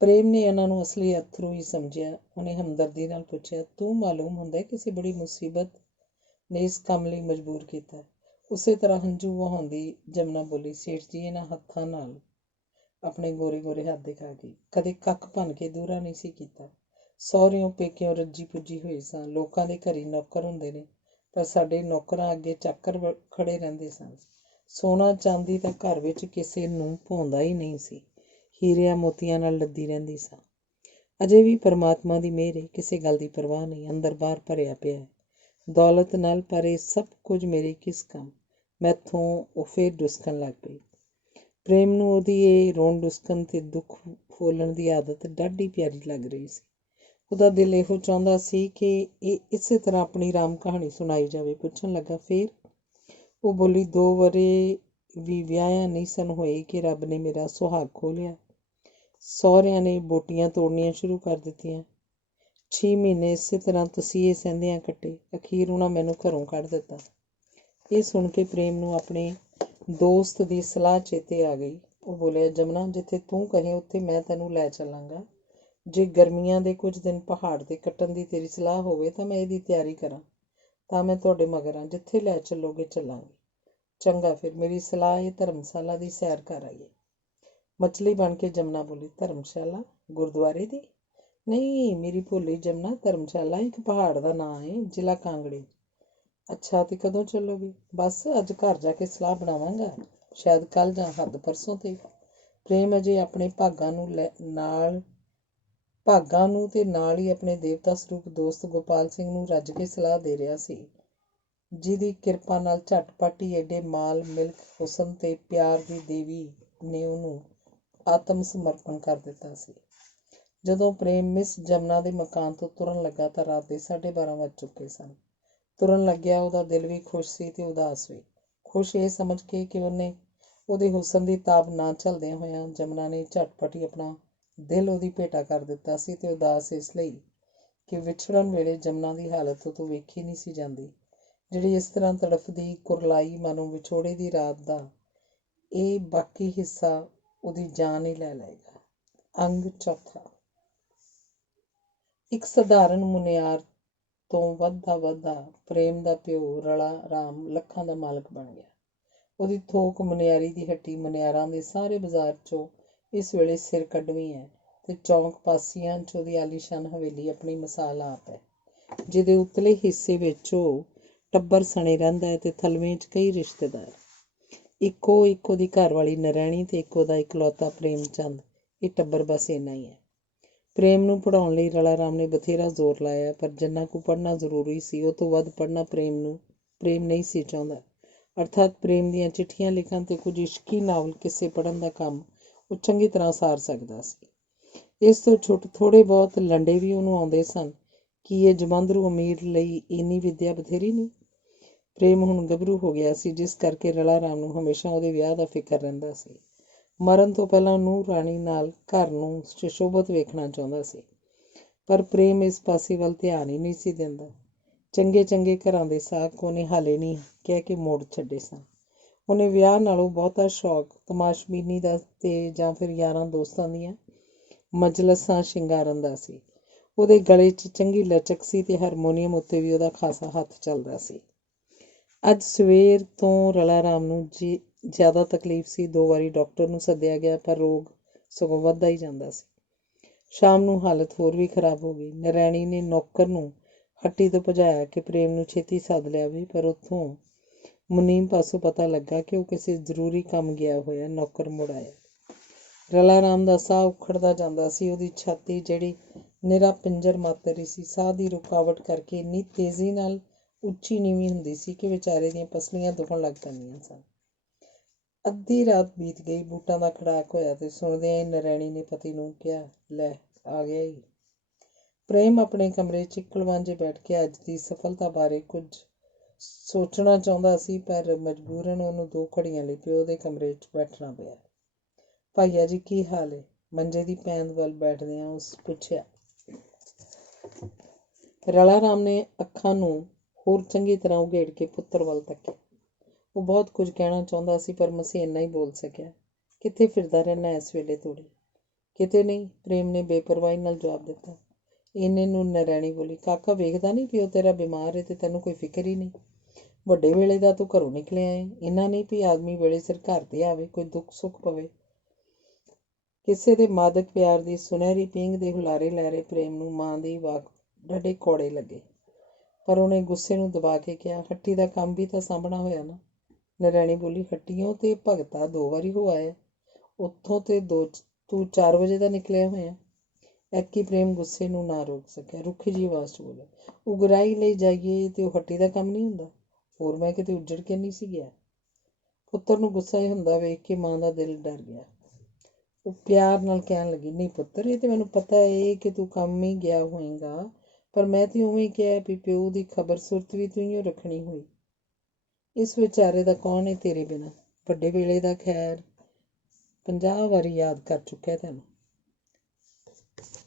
ਪ੍ਰੇਮ ਨੇ ਇਹਨਾਂ ਨੂੰ ਅਸਲੀ ਅਥਰੂ ਹੀ ਸਮਝਿਆ। ਉਹਨੇ ਹਮਦਰਦੀ ਨਾਲ ਪੁੱਛਿਆ, ਤੂੰ ਮਾਲੂਮ ਹੁੰਦਾ ਕਿਸੇ ਬੜੀ ਮੁਸੀਬਤ ਨੇ ਇਸ ਕੰਮ ਲਈ ਮਜਬੂਰ ਕੀਤਾ? ਉਸੇ ਤਰ੍ਹਾਂ ਹੰਝੂ ਵਹਾਉਂਦੀ ਜਮਨਾ ਬੋਲੀ, ਸੇਠ ਜੀ, ਇਹਨਾਂ ਹੱਥਾਂ ਨਾਲ ਆਪਣੇ ਗੋਰੇ ਹੱਥ ਦਿਖਾ ਗਈ। ਕਦੇ ਕੱਖ ਭੰਨ ਕੇ ਦੂਰਾ ਨਹੀਂ ਸੀ ਕੀਤਾ। ਸਹੁਰਿਓਂ ਪੇਕਿਓਂ ਰੱਜੀ ਪੁੱਜੀ ਹੋਈ ਸਾਂ। ਲੋਕਾਂ ਦੇ ਘਰੀ ਨੌਕਰ ਹੁੰਦੇ ਨੇ, ਪਰ ਸਾਡੇ ਨੌਕਰਾਂ ਅੱਗੇ ਚਾਕਰ ਖੜੇ ਰਹਿੰਦੇ ਸਨ। ਸੋਨਾ ਚਾਂਦੀ ਤਾਂ ਘਰ ਵਿੱਚ ਕਿਸੇ ਨੂੰ ਭਾਉਂਦਾ ਹੀ ਨਹੀਂ ਸੀ। ਹੀਰਿਆਂ ਮੋਤੀਆਂ ਨਾਲ ਲੱਦੀ ਰਹਿੰਦੀ ਸਾਂ। ਅਜੇ ਵੀ ਪਰਮਾਤਮਾ ਦੀ ਮਿਹਰ ਏ, ਕਿਸੇ ਗੱਲ ਦੀ ਪਰਵਾਹ ਨਹੀਂ। ਅੰਦਰ ਬਾਹਰ ਭਰਿਆ ਪਿਆ ਹੈ ਦੌਲਤ ਨਾਲ, ਪਰ ਇਹ ਸਭ ਕੁਝ ਮੇਰੇ ਕਿਸ ਕੰਮ? ਮੈਥੋਂ ਉਹ ਫੇਰ ਡੁਸਕਣ ਲੱਗ ਪਈ। ਪ੍ਰੇਮ ਨੂੰ ਉਹਦੀ ਇਹ ਰੋਣ ਡੁਸਕਣ ਤੇ ਦੁੱਖ ਫੋਲਣ ਦੀ ਆਦਤ ਡਾਢੀ ਪਿਆਰੀ ਲੱਗ ਰਹੀ ਸੀ। ਉਹਦਾ ਦਿਲ ਇਹੋ ਚਾਹੁੰਦਾ ਸੀ ਕਿ ਇਹ ਇਸੇ ਤਰ੍ਹਾਂ ਆਪਣੀ ਰਾਮ ਕਹਾਣੀ ਸੁਣਾਈ ਜਾਵੇ। ਪੁੱਛਣ ਲੱਗਾ, ਫੇਰ? ਉਹ ਬੋਲੀ, 2 ਵਰ੍ਹੇ ਵੀ ਵਿਆਹਿਆਂ ਨਹੀਂ ਸਨ ਹੋਏ ਕਿ ਰੱਬ ਨੇ ਮੇਰਾ ਸੁਹਾਗ ਖੋਹ ਲਿਆ। ਸਹੁਰਿਆਂ ਨੇ ਬੋਟੀਆਂ ਤੋੜਨੀਆਂ ਸ਼ੁਰੂ ਕਰ ਦਿੱਤੀਆਂ। 6 ਮਹੀਨੇ ਇਸੇ ਤਰ੍ਹਾਂ ਤਸੀਹੇ ਸਹਿੰਦਿਆਂ ਕੱਟੇ। ਅਖੀਰ ਉਹਨਾਂ ਮੈਨੂੰ ਘਰੋਂ ਕੱਢ ਦਿੱਤਾ। ਇਹ ਸੁਣ ਕੇ ਪ੍ਰੇਮ ਨੂੰ ਆਪਣੇ ਦੋਸਤ ਦੀ ਸਲਾਹ ਚੇਤੇ ਆ ਗਈ। ਉਹ ਬੋਲਿਆ, ਜਮਨਾ, ਜਿੱਥੇ ਤੂੰ ਕਹੇ ਉੱਥੇ ਮੈਂ ਤੈਨੂੰ ਲੈ ਚੱਲਾਂਗਾ। ਜੇ ਗਰਮੀਆਂ ਦੇ ਕੁਝ ਦਿਨ ਪਹਾੜ 'ਤੇ ਕੱਟਣ ਦੀ ਤੇਰੀ ਸਲਾਹ ਹੋਵੇ ਤਾਂ ਮੈਂ ਇਹਦੀ ਤਿਆਰੀ ਕਰਾਂ ਤਾਂ ਮੈਂ ਤੁਹਾਡੇ ਮਗਰ ਹਾਂ। ਜਿੱਥੇ ਲੈ ਚੱਲੋਗੇ ਚੱਲਾਂਗੇ। ਚੰਗਾ, ਫਿਰ ਮੇਰੀ ਸਲਾਹ ਇਹ ਧਰਮਸ਼ਾਲਾ ਦੀ ਸੈਰ ਕਰ ਆਈਏ। ਮਛਲੀ ਬਣ ਕੇ ਜਮਨਾ ਬੋਲੀ, ਧਰਮਸ਼ਾਲਾ ਗੁਰਦੁਆਰੇ ਦੀ? ਨਹੀਂ ਮੇਰੀ ਭੋਲੀ ਜਮਨਾ, ਧਰਮਸ਼ਾਲਾ ਇੱਕ ਪਹਾੜ ਦਾ ਨਾਂ ਹੈ, ਜ਼ਿਲ੍ਹਾ ਕਾਂਗੜੇ। ਅੱਛਾ, ਤੇ ਕਦੋਂ ਚੱਲੋਗੇ? ਬਸ ਅੱਜ ਘਰ ਜਾ ਕੇ ਸਲਾਹ ਬਣਾਵਾਂਗਾ, ਸ਼ਾਇਦ ਕੱਲ੍ਹ ਜਾਂ ਹੱਦ ਪਰਸੋਂ ਤੇ। ਪ੍ਰੇਮ ਅਜੇ ਆਪਣੇ ਭਾਗਾਂ ਨੂੰ ਤੇ ਨਾਲ ਹੀ ਆਪਣੇ ਦੇਵਤਾ ਸਰੂਪ ਦੋਸਤ ਗੋਪਾਲ ਸਿੰਘ ਨੂੰ ਰੱਜ ਕੇ ਸਲਾਹ ਦੇ ਰਿਹਾ ਸੀ, ਜਿਹਦੀ ਕਿਰਪਾ ਨਾਲ ਝਟਪਟ ਹੀ ਏਡੇ ਮਾਲ, ਮਿਲਕ, ਹੁਸਨ ਤੇ ਪਿਆਰ ਦੀ ਦੇਵੀ ਨੇ ਉਹਨੂੰ ਆਤਮ ਸਮਰਪਣ ਕਰ ਦਿੱਤਾ ਸੀ। ਜਦੋਂ ਪ੍ਰੇਮ ਮਿਸ ਜਮਨਾ ਦੇ ਮਕਾਨ ਤੋਂ ਤੁਰਨ ਲੱਗਾ ਤਾਂ ਰਾਤ ਦੇ 12:30 ਵੱਜ ਚੁੱਕੇ ਸਨ। ਤੁਰਨ ਲੱਗਿਆ ਉਹਦਾ ਦਿਲ ਵੀ ਖੁਸ਼ ਸੀ ਤੇ ਉਦਾਸ ਵੀ। ਖੁਸ਼ ਇਹ ਸਮਝ ਕੇ ਕਿ ਉਹਦੇ ਹੁਸਨ ਦੀ ਤਾਬ ਨਾ ਝੱਲਦਿਆਂ ਹੋਇਆਂ ਜਮਨਾ ਨੇ ਝਟਪਟ ਹੀ ਆਪਣਾ ਦਿਲ ਉਹਦੀ ਭੇਟਾ ਕਰ ਦਿੱਤਾ ਸੀ, ਤੇ ਉਦਾਸ ਇਸ ਲਈ ਕਿ ਵਿਛੜਨ ਵੇਲੇ ਜਮਨਾ ਦੀ ਹਾਲਤ ਤੋਂ ਵੇਖੀ ਨਹੀਂ ਸੀ ਜਾਂਦੀ, ਜਿਹੜੀ ਇਸ ਤਰ੍ਹਾਂ ਤੜਫਦੀ ਕੁਰਲਾਈ ਮਾਨੋ ਵਿਛੋੜੇ ਦੀ ਰਾਤ ਦਾ ਇਹ ਬਾਕੀ ਹਿੱਸਾ ਉਹਦੀ ਜਾਨ ਹੀ ਲੈ ਲਏਗਾ। ਅੰਗ ਚੌਥਾ। ਇੱਕ ਸਧਾਰਨ ਮੁਨਿਆਰ ਤੋਂ ਵੱਧਦਾ ਪ੍ਰੇਮ ਦਾ ਪਿਓ ਰਲਾ ਰਾਮ ਲੱਖਾਂ ਦਾ ਮਾਲਕ ਬਣ ਗਿਆ। ਉਹਦੀ ਥੋਕ ਮੁਨਿਆਰੀ ਦੀ ਹੱਟੀ ਮੁਨਿਆਰਾਂ ਦੇ ਸਾਰੇ ਬਾਜ਼ਾਰ 'ਚੋਂ ਇਸ ਵੇਲੇ ਸਿਰ ਕੱਢਵੀਂ ਹੈ, ਤੇ ਚੌਂਕ ਪਾਸੀਆਂ 'ਚ ਉਹਦੀ ਆਲੀਸ਼ਾਨ ਹਵੇਲੀ ਆਪਣੀ ਮਿਸਾਲ ਆਪ ਹੈ, ਜਿਹਦੇ ਉਤਲੇ ਹਿੱਸੇ ਵਿੱਚ ਉਹ ਟੱਬਰ ਸਣੇ ਰਹਿੰਦਾ ਹੈ ਤੇ ਥਲਵੇਂ 'ਚ ਕਈ ਰਿਸ਼ਤੇਦਾਰ। ਇੱਕ ਉਹਦੀ ਘਰਵਾਲੀ ਨਰੈਣੀ ਤੇ ਇੱਕ ਉਹਦਾ ਇਕਲੌਤਾ ਪ੍ਰੇਮ ਚੰਦ। ਇਹ ਟੱਬਰ ਬਸ ਇੰਨਾ ਹੀ ਹੈ। ਪ੍ਰੇਮ ਨੂੰ ਪੜ੍ਹਾਉਣ ਲਈ ਰਲਾ ਰਾਮ ਨੇ ਬਥੇਰਾ ਜ਼ੋਰ ਲਾਇਆ, ਪਰ ਜਿੰਨਾ ਕੁ ਪੜ੍ਹਨਾ ਜ਼ਰੂਰੀ ਸੀ ਉਹ ਤੋਂ ਵੱਧ ਪੜ੍ਹਨਾ ਪ੍ਰੇਮ ਨਹੀਂ ਸੀ ਚਾਹੁੰਦਾ। ਅਰਥਾਤ ਪ੍ਰੇਮ ਦੀਆਂ ਚਿੱਠੀਆਂ ਲਿਖਣ ਤੇ ਕੁਝ ਇਸ਼ਕੀ ਨਾਵਲ ਕਿੱਸੇ ਪੜ੍ਹਨ ਦਾ ਕੰਮ ਉਹ ਚੰਗੀ ਤਰ੍ਹਾਂ ਸਾਰ ਸਕਦਾ ਸੀ। ਇਸ ਤੋਂ ਛੁੱਟ ਥੋੜ੍ਹੇ ਬਹੁਤ ਲੰਡੇ ਵੀ ਉਹਨੂੰ ਆਉਂਦੇ ਸਨ। ਕੀ ਇਹ ਜਮਾਂਦਰੂ ਅਮੀਰ ਲਈ ਇੰਨੀ ਵਿੱਦਿਆ ਬਥੇਰੀ ਨਹੀਂ? ਪ੍ਰੇਮ ਹੁਣ ਗੱਭਰੂ ਹੋ ਗਿਆ ਸੀ, ਜਿਸ ਕਰਕੇ ਰਲਾ ਰਾਮ ਨੂੰ ਹਮੇਸ਼ਾ ਉਹਦੇ ਵਿਆਹ ਦਾ ਫਿਕਰ ਰਹਿੰਦਾ ਸੀ। ਮਰਨ ਤੋਂ ਪਹਿਲਾਂ ਨੂੰਹ ਰਾਣੀ ਨਾਲ ਘਰ ਨੂੰ ਸੁਸ਼ੋਭਿਤ ਵੇਖਣਾ ਚਾਹੁੰਦਾ ਸੀ, ਪਰ ਪ੍ਰੇਮ ਇਸ ਪਾਸੇ ਵੱਲ ਧਿਆਨ ਹੀ ਨਹੀਂ ਸੀ ਦਿੰਦਾ। ਚੰਗੇ ਚੰਗੇ ਘਰਾਂ ਦੇ ਸਾਕ ਉਹਨੇ ਹਾਲੇ ਨਹੀਂ ਕਹਿ ਕੇ ਮੋੜ ਛੱਡੇ ਸਨ। ਉਹਨੇ ਵਿਆਹ ਨਾਲੋਂ ਬਹੁਤਾ ਸ਼ੌਕ ਤਮਾਸ਼ਬੀਨੀ ਦਾ ਤੇ ਜਾਂ ਫਿਰ ਯਾਰਾਂ ਦੋਸਤਾਂ ਦੀਆਂ ਮਜਲਸਾਂ ਸ਼ਿੰਗਾਰਨ ਦਾ ਸੀ। ਉਹਦੇ ਗਲੇ 'ਚ ਚੰਗੀ ਲਚਕ ਸੀ ਤੇ ਹਾਰਮੋਨੀਅਮ ਉੱਤੇ ਵੀ ਉਹਦਾ ਖਾਸਾ ਹੱਥ ਚੱਲਦਾ ਸੀ। ਅੱਜ ਸਵੇਰ ਤੋਂ ਰਲਾ ਰਾਮ ਨੂੰ ਜ਼ਿਆਦਾ ਤਕਲੀਫ ਸੀ। 2 ਵਾਰੀ ਡਾਕਟਰ ਨੂੰ ਸੱਦਿਆ ਗਿਆ, ਪਰ ਰੋਗ ਸਗੋਂ ਵੱਧਦਾ ਹੀ ਜਾਂਦਾ ਸੀ। ਸ਼ਾਮ ਨੂੰ ਹਾਲਤ ਹੋਰ ਵੀ ਖਰਾਬ ਹੋ ਗਈ। ਨਰੈਣੀ ਨੇ ਨੌਕਰ ਨੂੰ ਹੱਟੀ ਤੋਂ ਭਜਾਇਆ ਕਿ ਪ੍ਰੇਮ ਨੂੰ ਛੇਤੀ ਸੱਦ ਲਿਆਵੇ, ਪਰ ਉੱਥੋਂ ਮੁਨੀਮ ਪਾਸੋਂ ਪਤਾ ਲੱਗਾ ਕਿ ਉਹ ਕਿਸੇ ਜ਼ਰੂਰੀ ਕੰਮ ਗਿਆ ਹੋਇਆ। ਨੌਕਰ ਮੁੜ ਆਇਆ। ਰਲਾ ਰਾਮ ਦਾ ਸਾਹ ਉਖੜਦਾ ਜਾਂਦਾ ਸੀ। ਉਹਦੀ ਛਾਤੀ, ਜਿਹੜੀ ਨਿਰਾ ਪਿੰਜਰ ਮਾਤਰ ਹੀ ਸੀ, ਸਾਹ ਦੀ ਰੁਕਾਵਟ ਕਰਕੇ ਇੰਨੀ ਤੇਜ਼ੀ ਨਾਲ ਉੱਚੀ ਨੀਵੀਂ ਹੁੰਦੀ ਸੀ ਕਿ ਵਿਚਾਰੇ ਦੀਆਂ ਪਸਲੀਆਂ ਦੁਖਣ ਲੱਗ ਪੈਂਦੀਆਂ ਸਨ। ਅੱਧੀ ਰਾਤ ਬੀਤ ਗਈ। ਬੂਟਾਂ ਦਾ ਖੜਾਕ ਹੋਇਆ ਤੇ ਸੁਣਦਿਆਂ ਹੀ ਨਰੈਣੀ ਨੇ ਪਤੀ ਨੂੰ ਕਿਹਾ, ਲੈ ਆ ਗਿਆ ਈ। ਪ੍ਰੇਮ ਆਪਣੇ ਕਮਰੇ 'ਚ ਇਕਲ ਵਾਂਝੇ ਬੈਠ ਕੇ ਅੱਜ ਦੀ ਸਫਲਤਾ ਬਾਰੇ ਕੁਝ ਸੋਚਣਾ ਚਾਹੁੰਦਾ ਸੀ, ਪਰ ਮਜਬੂਰਨ ਉਹਨੂੰ 2 ਘੜੀਆਂ ਲਈ ਪਿਓ ਦੇ ਕਮਰੇ 'ਚ ਬੈਠਣਾ ਪਿਆ। ਭਾਈਆ ਜੀ, ਕੀ ਹਾਲ ਏ? ਮੰਜੇ ਦੀ ਪੈਂਦ ਵੱਲ ਬੈਠਦਿਆਂ ਉਸ ਪੁੱਛਿਆ। ਰਲਾ ਰਾਮ ਨੇ ਅੱਖਾਂ ਨੂੰ ਹੋਰ ਚੰਗੀ ਤਰ੍ਹਾਂ ਉਘੇੜ ਕੇ ਪੁੱਤਰ ਵੱਲ ਤੱਕਿਆ। ਉਹ ਬਹੁਤ ਕੁਝ ਕਹਿਣਾ ਚਾਹੁੰਦਾ ਸੀ, ਪਰ ਮਸੀਂ ਇੰਨਾ ਹੀ ਬੋਲ ਸਕਿਆ, ਕਿੱਥੇ ਫਿਰਦਾ ਰਹਿਣਾ ਇਸ ਵੇਲੇ ਤੋੜੀ? ਕਿਤੇ ਨਹੀਂ, ਪ੍ਰੇਮ ਨੇ ਬੇਪਰਵਾਹੀ ਨਾਲ ਜਵਾਬ ਦਿੱਤਾ। ਇੰਨੇ ਨੂੰ ਨਰੈਣੀ ਬੋਲੀ, ਕਾਕਾ ਵੇਖਦਾ ਨਹੀਂ ਪਿਓ ਤੇਰਾ ਬਿਮਾਰ ਏ ਤੇ ਤੈਨੂੰ ਕੋਈ ਫਿਕਰ ਹੀ ਨਹੀਂ। ਵੱਡੇ ਵੇਲੇ ਦਾ ਤੂੰ ਘਰੋਂ ਨਿਕਲਿਆ ਏ। ਇੰਨਾ ਨਹੀਂ ਵੀ ਆਦਮੀ ਵੇਲੇ ਸਿਰ ਘਰ ਤੇ ਆਵੇ, ਕੋਈ ਦੁੱਖ ਸੁੱਖ ਪਵੇ। ਕਿਸੇ ਦੇ ਮਾਦਕ ਪਿਆਰ ਦੀ ਸੁਨਹਿਰੀ ਪੀਂਘ ਦੇ ਹੁਲਾਰੇ ਲੈ ਰਹੇ ਪ੍ਰੇਮ ਨੂੰ ਮਾਂ ਦੀ ਵਾਕ ਡੱਡੇ ਕੌੜੇ ਲੱਗੇ, ਪਰ ਉਹਨੇ ਗੁੱਸੇ ਨੂੰ ਦਬਾ ਕੇ ਕਿਹਾ, ਹੱਟੀ ਦਾ ਕੰਮ ਵੀ ਤਾਂ ਸਾਂਭਣਾ ਹੋਇਆ ਨਾ। ਨਰੈਣੀ ਬੋਲੀ, ਹੱਟੀਓਂ ਤੇ ਭਗਤਾ 2 ਵਾਰੀ ਹੋ ਆਇਆ, ਉੱਥੋਂ ਤੇ ਤੂੰ 4 ਵਜੇ ਦਾ ਨਿਕਲਿਆ ਹੋਇਆ। ਐਤਕੀ ਪ੍ਰੇਮ ਗੁੱਸੇ ਨੂੰ ਨਾ ਰੋਕ ਸਕਿਆ। ਰੁੱਖੀ ਜਿਹੀ ਆਵਾਜ਼ 'ਚ ਬੋਲਿਆ, ਉਗਰਾਹੀ ਲਈ ਜਾਈਏ ਤੇ ਉਹ ਹੱਟੀ ਦਾ ਕੰਮ ਨਹੀਂ ਹੁੰਦਾ। ਹੋਰ ਮੈਂ ਕਿਤੇ ਉੱਜੜ ਕੇ ਨਹੀਂ ਸੀ ਗਿਆ। ਪੁੱਤਰ ਨੂੰ ਗੁੱਸਾ ਹੀ ਹੁੰਦਾ ਵੇਖ ਕੇ ਮਾਂ ਦਾ ਦਿਲ ਡਰ ਗਿਆ। ਉਹ ਪਿਆਰ ਨਾਲ ਕਹਿਣ ਲੱਗੀ, ਨਹੀਂ ਪੁੱਤਰ, ਇਹ ਤੇ ਮੈਨੂੰ ਪਤਾ ਏ ਕਿ ਤੂੰ ਕੰਮ ਹੀ ਗਿਆ ਹੋਏਗਾ, ਪਰ ਮੈਂ ਤੇ ਉਵੇਂ ਹੀ ਕਿਹਾ ਵੀ ਪਿਓ ਦੀ ਖਬਰ ਸੁਰਤ ਵੀ ਤੂੰ ਹੀ ਰੱਖਣੀ ਹੋਈ। ਇਸ ਵਿਚਾਰੇ ਦਾ ਕੌਣ ਏ ਤੇਰੇ ਬਿਨਾਂ? ਵੱਡੇ ਵੇਲੇ ਦਾ ਖੈਰ 50 ਵਾਰੀ ਯਾਦ ਕਰ ਚੁੱਕਿਆ ਤੈਨੂੰ।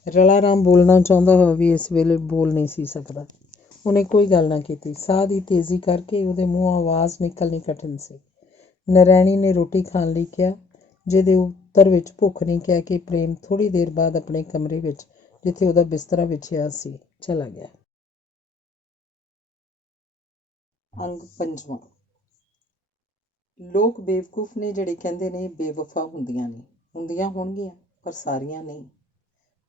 ਰਲਾ ਰਾਮ ਬੋਲਣਾ ਚਾਹੁੰਦਾ ਹੋਇਆ ਵੀ ਇਸ ਵੇਲੇ ਬੋਲ ਨਹੀਂ ਸੀ ਸਕਦਾ। ਉਹਨੇ ਕੋਈ ਗੱਲ ਨਾ ਕੀਤੀ। ਸਾਹ ਦੀ ਤੇਜ਼ੀ ਕਰਕੇ ਉਹਦੇ ਮੂੰਹੋਂ ਆਵਾਜ਼ ਨਿਕਲਣੀ ਕਠਿਨ ਸੀ। ਨਰੈਣੀ ਨੇ ਰੋਟੀ ਖਾਣ ਲਈ ਕਿਹਾ। ਜਿਹਦੇ ਉੱਤਰ ਵਿੱਚ ਭੁੱਖ ਨੇ ਕਿਹਾ ਕਿ ਪ੍ਰੇਮ ਥੋੜ੍ਹੀ ਦੇਰ ਬਾਅਦ ਆਪਣੇ ਕਮਰੇ ਵਿੱਚ, ਜਿੱਥੇ ਉਹਦਾ ਬਿਸਤਰਾ ਵਿਛਿਆ ਸੀ, ਚਲਾ ਗਿਆ। ਅੰਗ ਪੰਜਵਾਂ। ਲੋਕ ਬੇਵਕੂਫ ਨੇ ਜਿਹੜੇ ਕਹਿੰਦੇ ਨੇ ਬੇਵਫਾ ਹੁੰਦੀਆਂ ਨੇ। ਹੁੰਦੀਆਂ ਹੋਣਗੀਆਂ, ਪਰ ਸਾਰੀਆਂ ਨਹੀਂ।